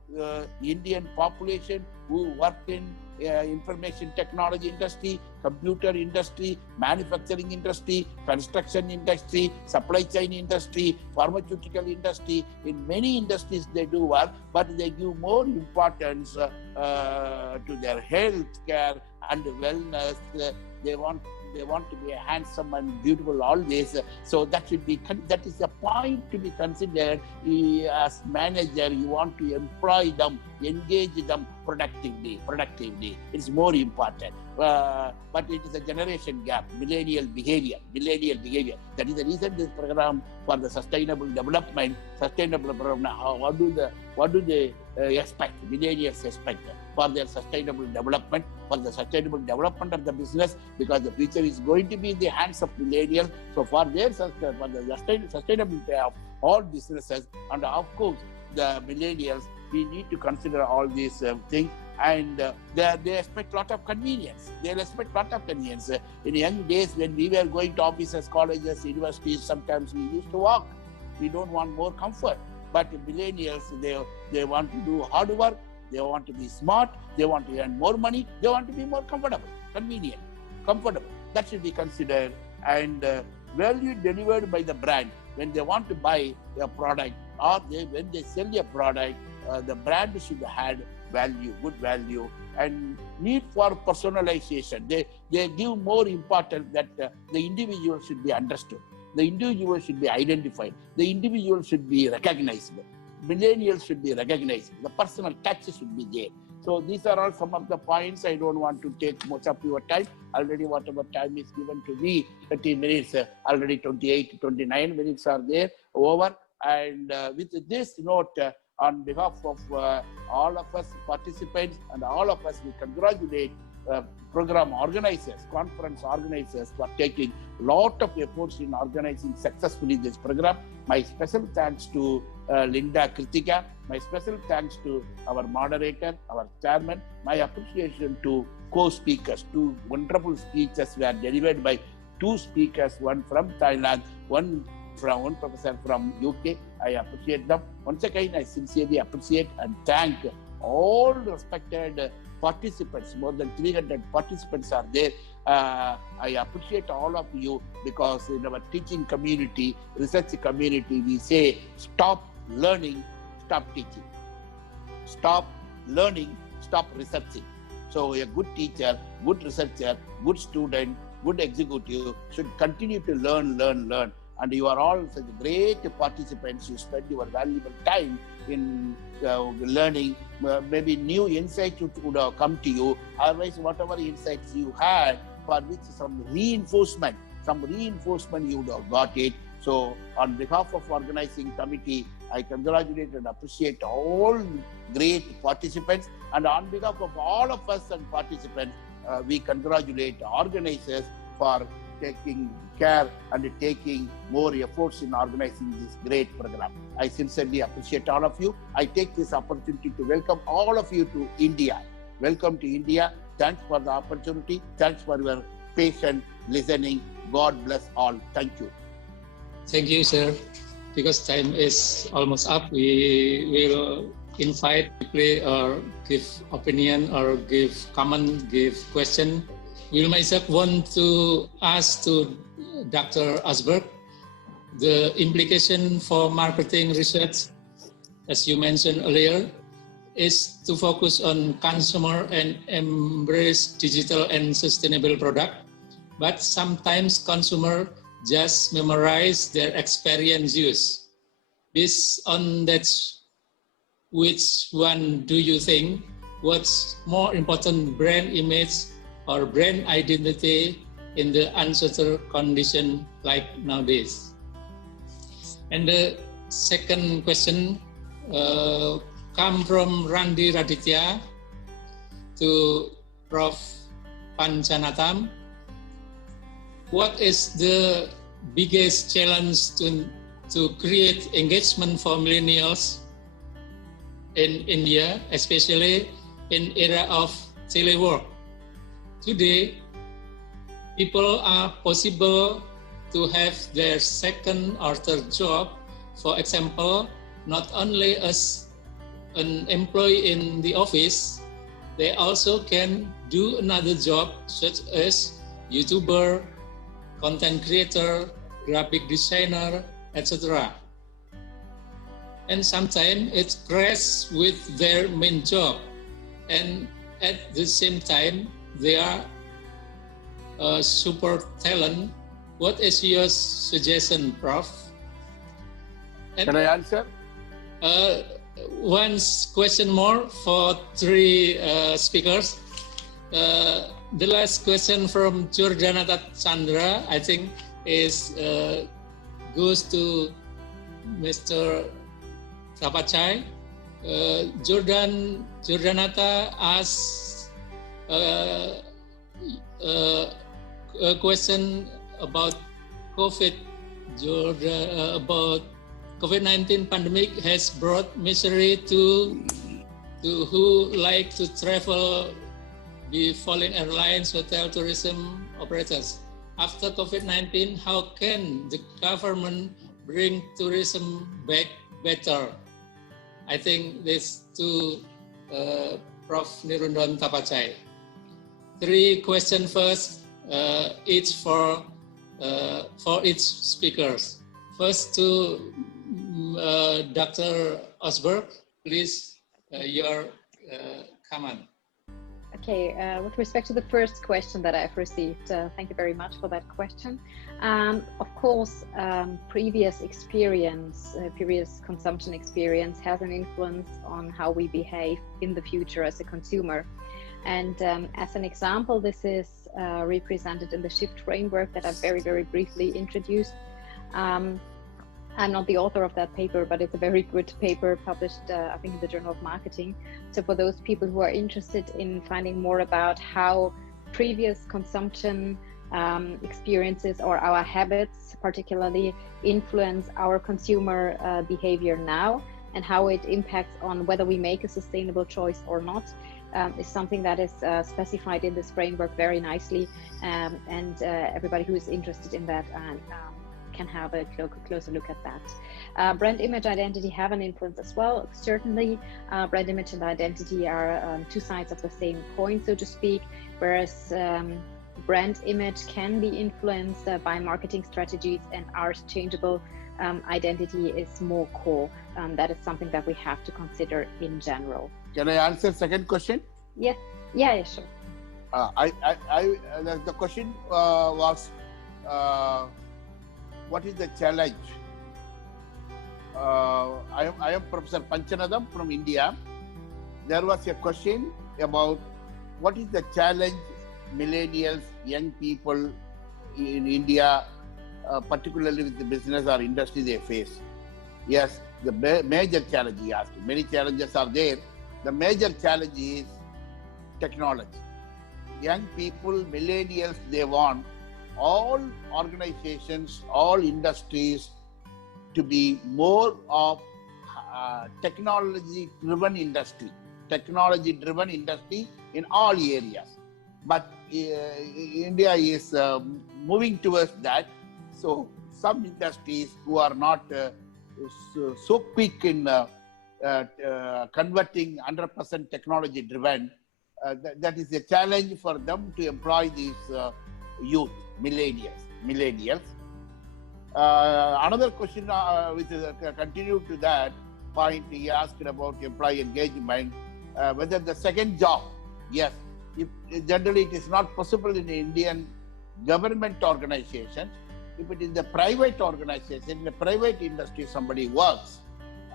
Indian population who work in information technology industry, computer industry, manufacturing industry, construction industry, supply chain industry, pharmaceutical industry. In many industries they do work, but they give more importance to their health care and wellness. They want to be handsome and beautiful always. So that is a point to be considered. As manager, you want to employ them, engage them productively. It's more important. But it is a generation gap, millennial behavior. That is the reason this program for the sustainable development, what do they expect? Millennials expect for their sustainable development, for the sustainable development of the business, because the future is going to be in the hands of millennials. So for the sustainability of all businesses, and of course the millennials, we need to consider all these things. And they expect a lot of convenience. They'll expect a lot of convenience. In young days, when we were going to offices, colleges, universities, sometimes we used to walk. We don't want more comfort. But millennials, they want to do hard work. They want to be smart. They want to earn more money. They want to be more comfortable, convenient, comfortable. That should be considered. And value delivered by the brand. When they want to buy a product, or when they sell a product, the brand should have value, good value, and need for personalization. They give more importance that the individual should be understood. The individual should be identified. The individual should be recognized. Millennials should be recognized. The personal touch should be there. So these are all some of the points. I don't want to take much of your time. Already whatever time is given to me, 30 minutes, already 28, 29 minutes are there, over. And with this note, on behalf of all of us participants and all of us, we congratulate program organizers, conference organizers for taking a lot of efforts in organizing successfully this program. My special thanks to Linda Kritika. My special thanks to our moderator, our chairman. My appreciation to co-speakers. Two wonderful speeches were delivered by two speakers, one from Thailand, one professor from UK. I appreciate them. Once again, I sincerely appreciate and thank all respected participants. More than 300 participants are there. I appreciate all of you, because in our teaching community, research community, we say stop learning, stop teaching. Stop learning, stop researching. So a good teacher, good researcher, good student, good executive should continue to learn. And you are all such great participants. You spend your valuable time in learning. Maybe new insights would have come to you. Otherwise, whatever insights you had, for which some reinforcement you would have got it. So on behalf of organizing committee, I congratulate and appreciate all great participants. And on behalf of all of us and participants, we congratulate organizers for taking care and taking more efforts in organizing this great program. I sincerely appreciate all of you. I take this opportunity to welcome all of you to India. Welcome to India. Thanks for the opportunity. Thanks for your patient listening. God bless all. Thank you. Thank you, sir. Because time is almost up, we will invite people or give opinion or give comment, give question. We myself want to ask to Dr. Asberg the implication for marketing research, as you mentioned earlier. is to focus on consumer and embrace digital and sustainable product, but sometimes consumer just memorize their experience use. Based on that, which one do you think? What's more important, brand image or brand identity in the uncertain condition like nowadays? And the second question come from Randi Raditya to Prof. Panchanatam. What is the biggest challenge to create engagement for millennials in India, especially in era of telework? Today, people are possible to have their second or third job. For example, not only as an employee in the office, they also can do another job such as YouTuber, content creator, graphic designer, etc. And sometimes it crashes with their main job, and at the same time they are a super talent. What is your suggestion, Prof? And can I answer? One question more for three speakers. The last question from Jordanata Chandra, I think, is goes to Mr. Tapachai. Jordanata asks a question about COVID. About COVID-19 pandemic has brought misery to who like to travel, the foreign airlines, hotel, tourism operators. After COVID-19, how can the government bring tourism back better? I think this to Prof. Nirundon Tapachai. Three questions first, each for each speakers. First to Dr. Osberg, please, your comment. Okay, with respect to the first question that I've received, thank you very much for that question. Of course, previous experience, previous consumption experience has an influence on how we behave in the future as a consumer. And as an example, this is represented in the SHIFT framework that I've very, very briefly introduced. I'm not the author of that paper, but it's a very good paper published, I think, in the Journal of Marketing. So for those people who are interested in finding more about how previous consumption experiences or our habits particularly influence our consumer behavior now, and how it impacts on whether we make a sustainable choice or not, is something that is specified in this framework very nicely. And everybody who is interested in that can have a closer look at that. Brand image identity have an influence as well. Certainly, brand image and identity are two sides of the same coin, so to speak, whereas brand image can be influenced by marketing strategies, and our changeable identity is more core. That is something that we have to consider in general. Can I answer second question? Yes. Yeah, sure. The question was, what is the challenge? I am Professor Panchanadam from India. There was a question about what is the challenge millennials, young people in India, particularly with the business or industry, they face. Yes, the major challenge he asked. Many challenges are there. The major challenge is technology. Young people, millennials, they want all organizations, all industries to be more of technology-driven industry in all areas. But India is moving towards that. So some industries who are not so quick in converting 100% technology-driven, that is a challenge for them to employ these youth, millennials. Another question which is continued to that point, he asked about employee engagement. whether the second job, yes, if generally it is not possible in Indian government organizations. If it is the private organization, in the private industry, somebody works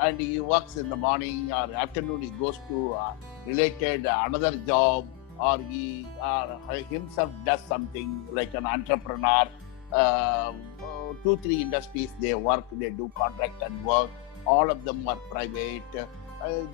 and he works in the morning or afternoon, he goes to related another job, or he himself does something like an entrepreneur. 2-3 industries they work, they do contract and work. All of them are private.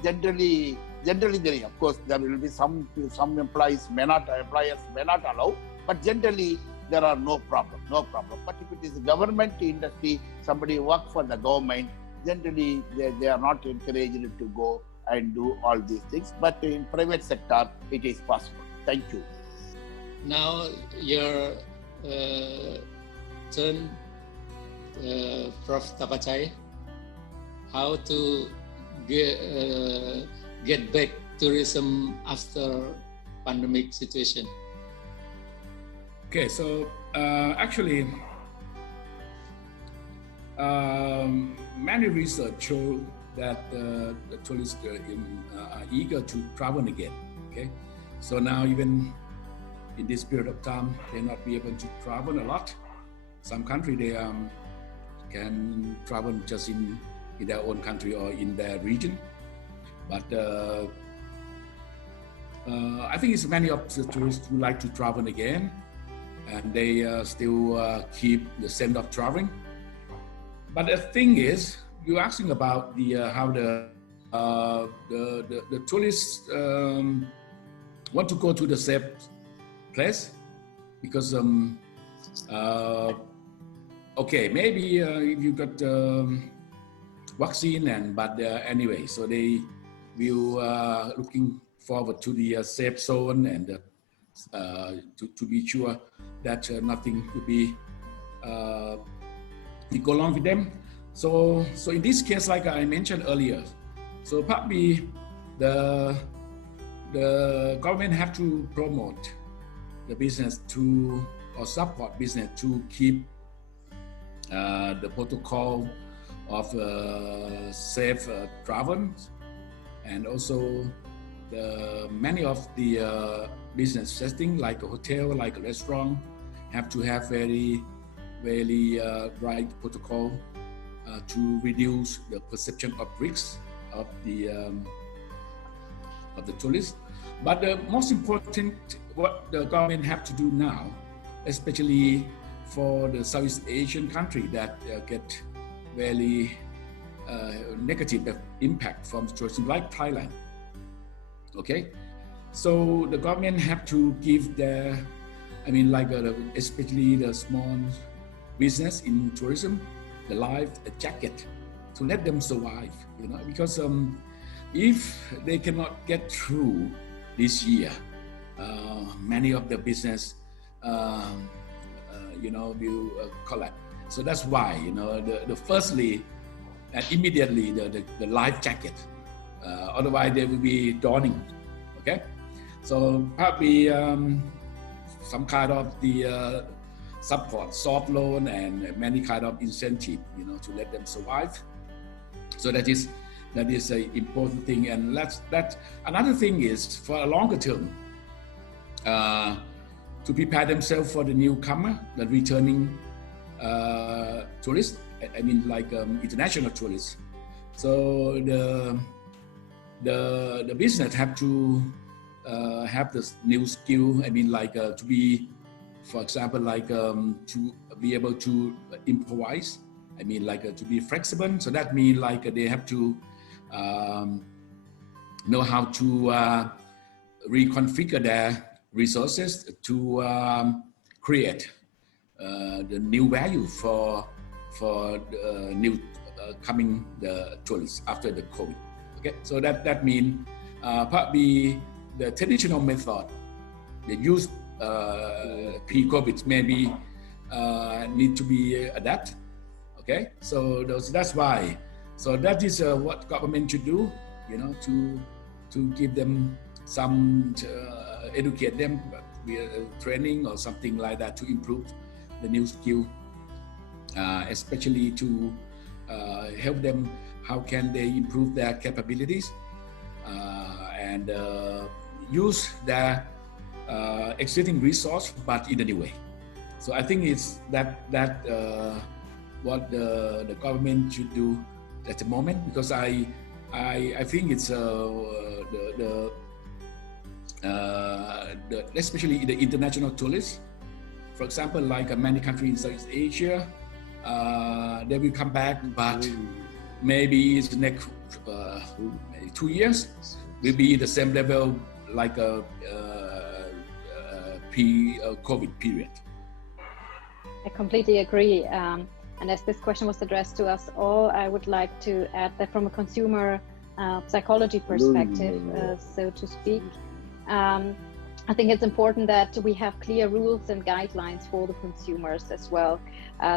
Generally there, of course, there will be some employers may not allow, but generally there are no problem. But if it is a government industry, somebody work for the government, generally they are not encouraged to go and do all these things. But in private sector, it is possible. Thank you. Now your turn, Prof. Tapachai. How to get back tourism after pandemic situation? Okay, so actually, many research show that the tourists are eager to travel again. Okay, so now even in this period of time, they not be able to travel a lot. Some country they can travel just in their own country or in their region, but I think it's many of the tourists who like to travel again, and they still keep the sense of traveling. But the thing is, you're asking about the how the tourists want to go to the safe place because okay, maybe if you got vaccine but anyway, so they will looking forward to the safe zone and to be sure that nothing will be go along with them. So in this case, like I mentioned earlier, so probably the government have to promote the business to or support business to keep the protocol of safe travel, and also many of the business setting like a hotel, like a restaurant, have to have very right protocol to reduce the perception of risks of the tourists. But the most important, what the government have to do now, especially for the Southeast Asian country that get very negative impact from tourism, like Thailand. Okay, so the government have to give their, especially the small business in tourism, the life jacket to let them survive. Because if they cannot get through this year, many of the business will collapse. So that's why the firstly and immediately the life jacket, otherwise they will be dawning. Okay, so probably some kind of the support, soft loan, and many kind of incentive, to let them survive. So that is an important thing. And that another thing is for a longer term, to prepare themselves for the newcomer, the returning tourists, international tourists. So the business have to have this new skill. To be, for example, to be able to improvise. To be flexible. So that means they have to know how to reconfigure their resources to create the new value for the new coming the tourists after the COVID. Okay, so that means probably the traditional method they use pre-COVID maybe need to be adapted. Okay, so that's why. So that is what government should do, to give them some, educate them with training or something like that to improve the new skill, especially to help them how can they improve their capabilities and use the existing resource, but in a new way. So I think it's that what the government should do at the moment, because I think it's especially the international tourists. For example, like many countries in Southeast Asia, they will come back, but maybe it's the next 2 years will be the same level like a pre-COVID period. I completely agree. And as this question was addressed to us all, I would like to add that from a consumer psychology perspective, so to speak, I think it's important that we have clear rules and guidelines for the consumers as well.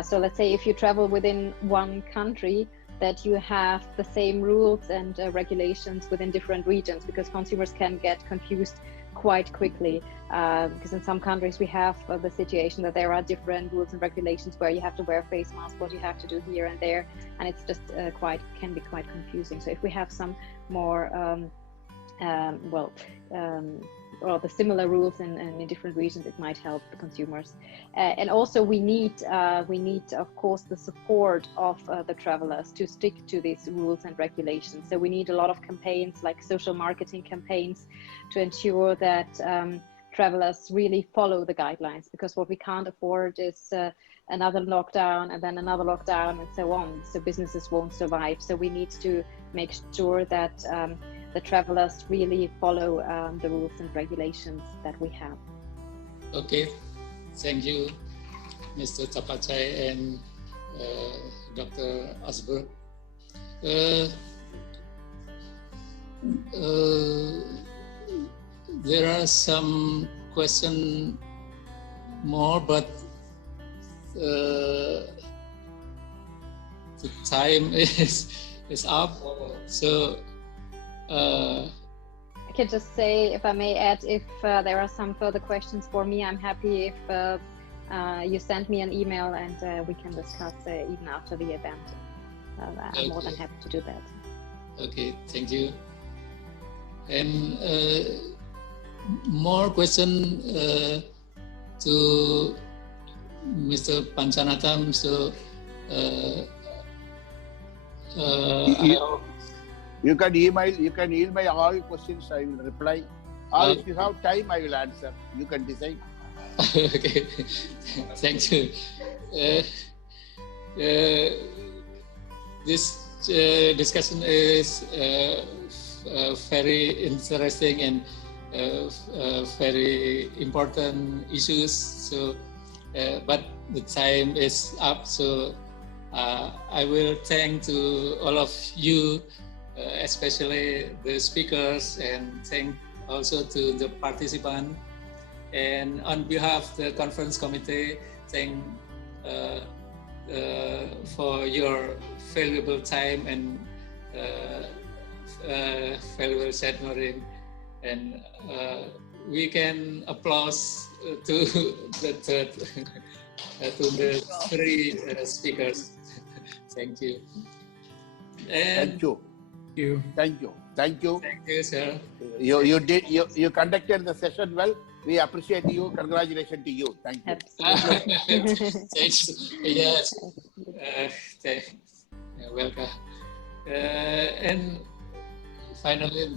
So let's say if you travel within one country, that you have the same rules and regulations within different regions, because consumers can get confused quite quickly, because in some countries we have the situation that there are different rules and regulations where you have to wear a face mask, what you have to do here and there, and it's just can be quite confusing. So if we have some more or the similar rules in different regions, it might help the consumers. And also we need of course the support of the travelers to stick to these rules and regulations. So we need a lot of campaigns, like social marketing campaigns, to ensure that travelers really follow the guidelines, because what we can't afford is another lockdown and then another lockdown and so on. So businesses won't survive. So we need to make sure that the travelers really follow the rules and regulations that we have. Okay, thank you, Mr. Tapachai and Dr. Osberg. There are some questions more, but the time is up. So I can just say, if I may add, if there are some further questions for me, I'm happy if you send me an email and we can discuss even after the event. I'm more than happy to do that. Okay, thank you. And more question to Mr. Panchanatam. So you can email all questions, I will reply. Or if you have time, I will answer. You can decide. Okay, thank you. This discussion is very interesting and very important issues. So, but the time is up. So I will thank to all of you, especially the speakers, and thank also to the participants. And on behalf of the conference committee, thank for your valuable time and valuable sharing. And we can applause to the third, to the three speakers. Thank you. And thank you. Thank you. Thank you. Thank you, sir. You conducted the session well. We appreciate you. Congratulations to you. Thank you. Thanks. Yes. Thanks. Welcome. And finally,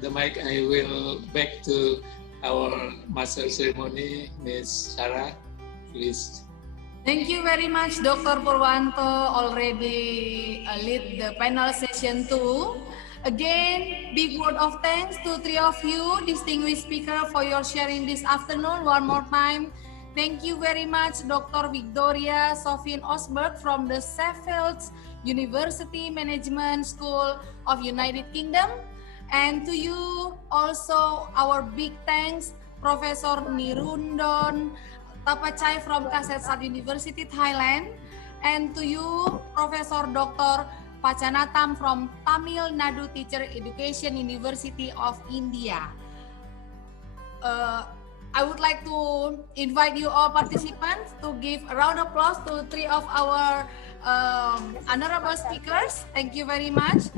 the mic I will back to our master ceremony, Ms. Sarah, please. Thank you very much, Dr. Purwanto, already lead the panel session 2. Again, big word of thanks to three of you, distinguished speaker, for your sharing this afternoon. One more time, thank you very much, Dr. Victoria Sophien Osberg from the Sheffield University Management School of United Kingdom. And to you also, our big thanks, Professor Nirundon Tapachai from Kasetsart University, Thailand. And to you, Professor Dr. Pachanatam from Tamil Nadu Teacher Education University of India. I would like to invite you all participants to give a round of applause to three of our honorable speakers. Thank you very much.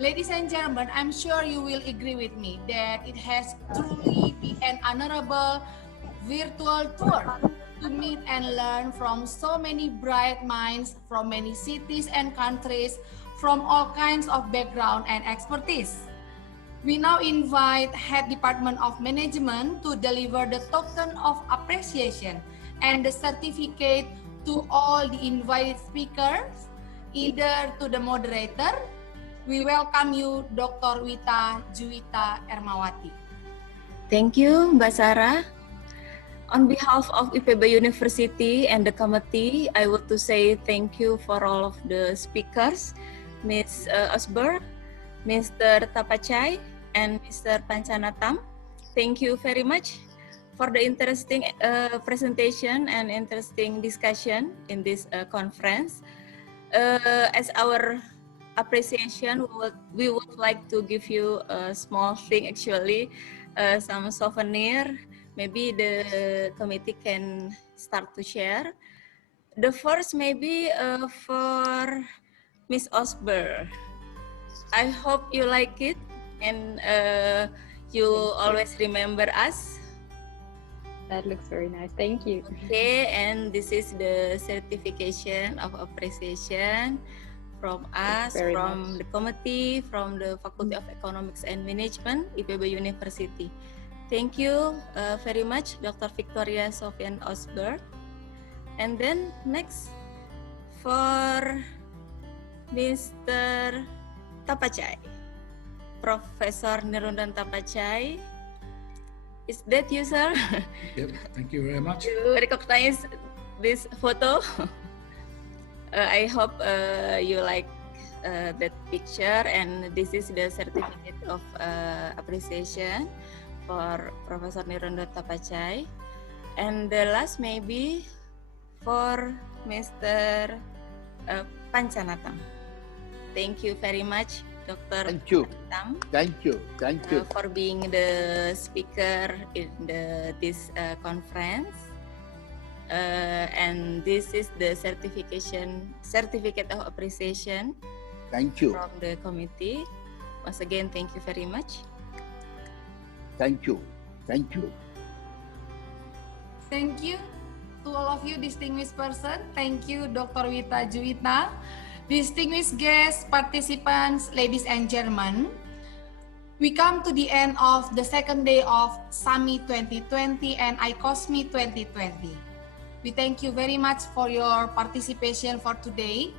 Ladies and gentlemen, I'm sure you will agree with me that it has truly been an honorable virtual tour to meet and learn from so many bright minds from many cities and countries from all kinds of background and expertise. We now invite Head Department of Management to deliver the token of appreciation and the certificate to all the invited speakers, either to the moderator. We welcome you, Dr. Wita Juwita Ermawati. Thank you, Mbak Sarah. On behalf of IPB University and the committee, I want to say thank you for all of the speakers, Ms. Osber, Mr. Tapachai, and Mr. Pancanatam. Thank you very much for the interesting presentation and interesting discussion in this conference. As our appreciation, we would like to give you a small thing, actually, some souvenir. Maybe the committee can start to share. The first maybe for Miss Osber. I hope you like it and you always remember us. That looks very nice. Thank you. Okay, and this is the certification of appreciation from us, from the committee, from the Faculty of Economics and Management, IPB University. Thank you very much, Dr. Victoria Sofian Osberg. And then next for Mr. Tapachai, Professor Nirundan Tapachai. Is that you, sir? Yep, thank you very much. You recognize this photo? I hope you like that picture, and this is the certificate of appreciation for Professor Nirundan Tapachai. And the last maybe for Mr. Pancanatam. Thank you very much, Dr. Thank you. Pancanatam. Thank you. Thank you. For being the speaker in this conference. And this is the certificate of appreciation. Thank you. From the committee. Once again, thank you very much. Thank you. Thank you. Thank you to all of you, distinguished person. Thank you, Dr. Wita Juwita. Distinguished guests, participants, ladies and gentlemen. We come to the end of the second day of SAMI 2020 and ICoSMi 2020. We thank you very much for your participation for today.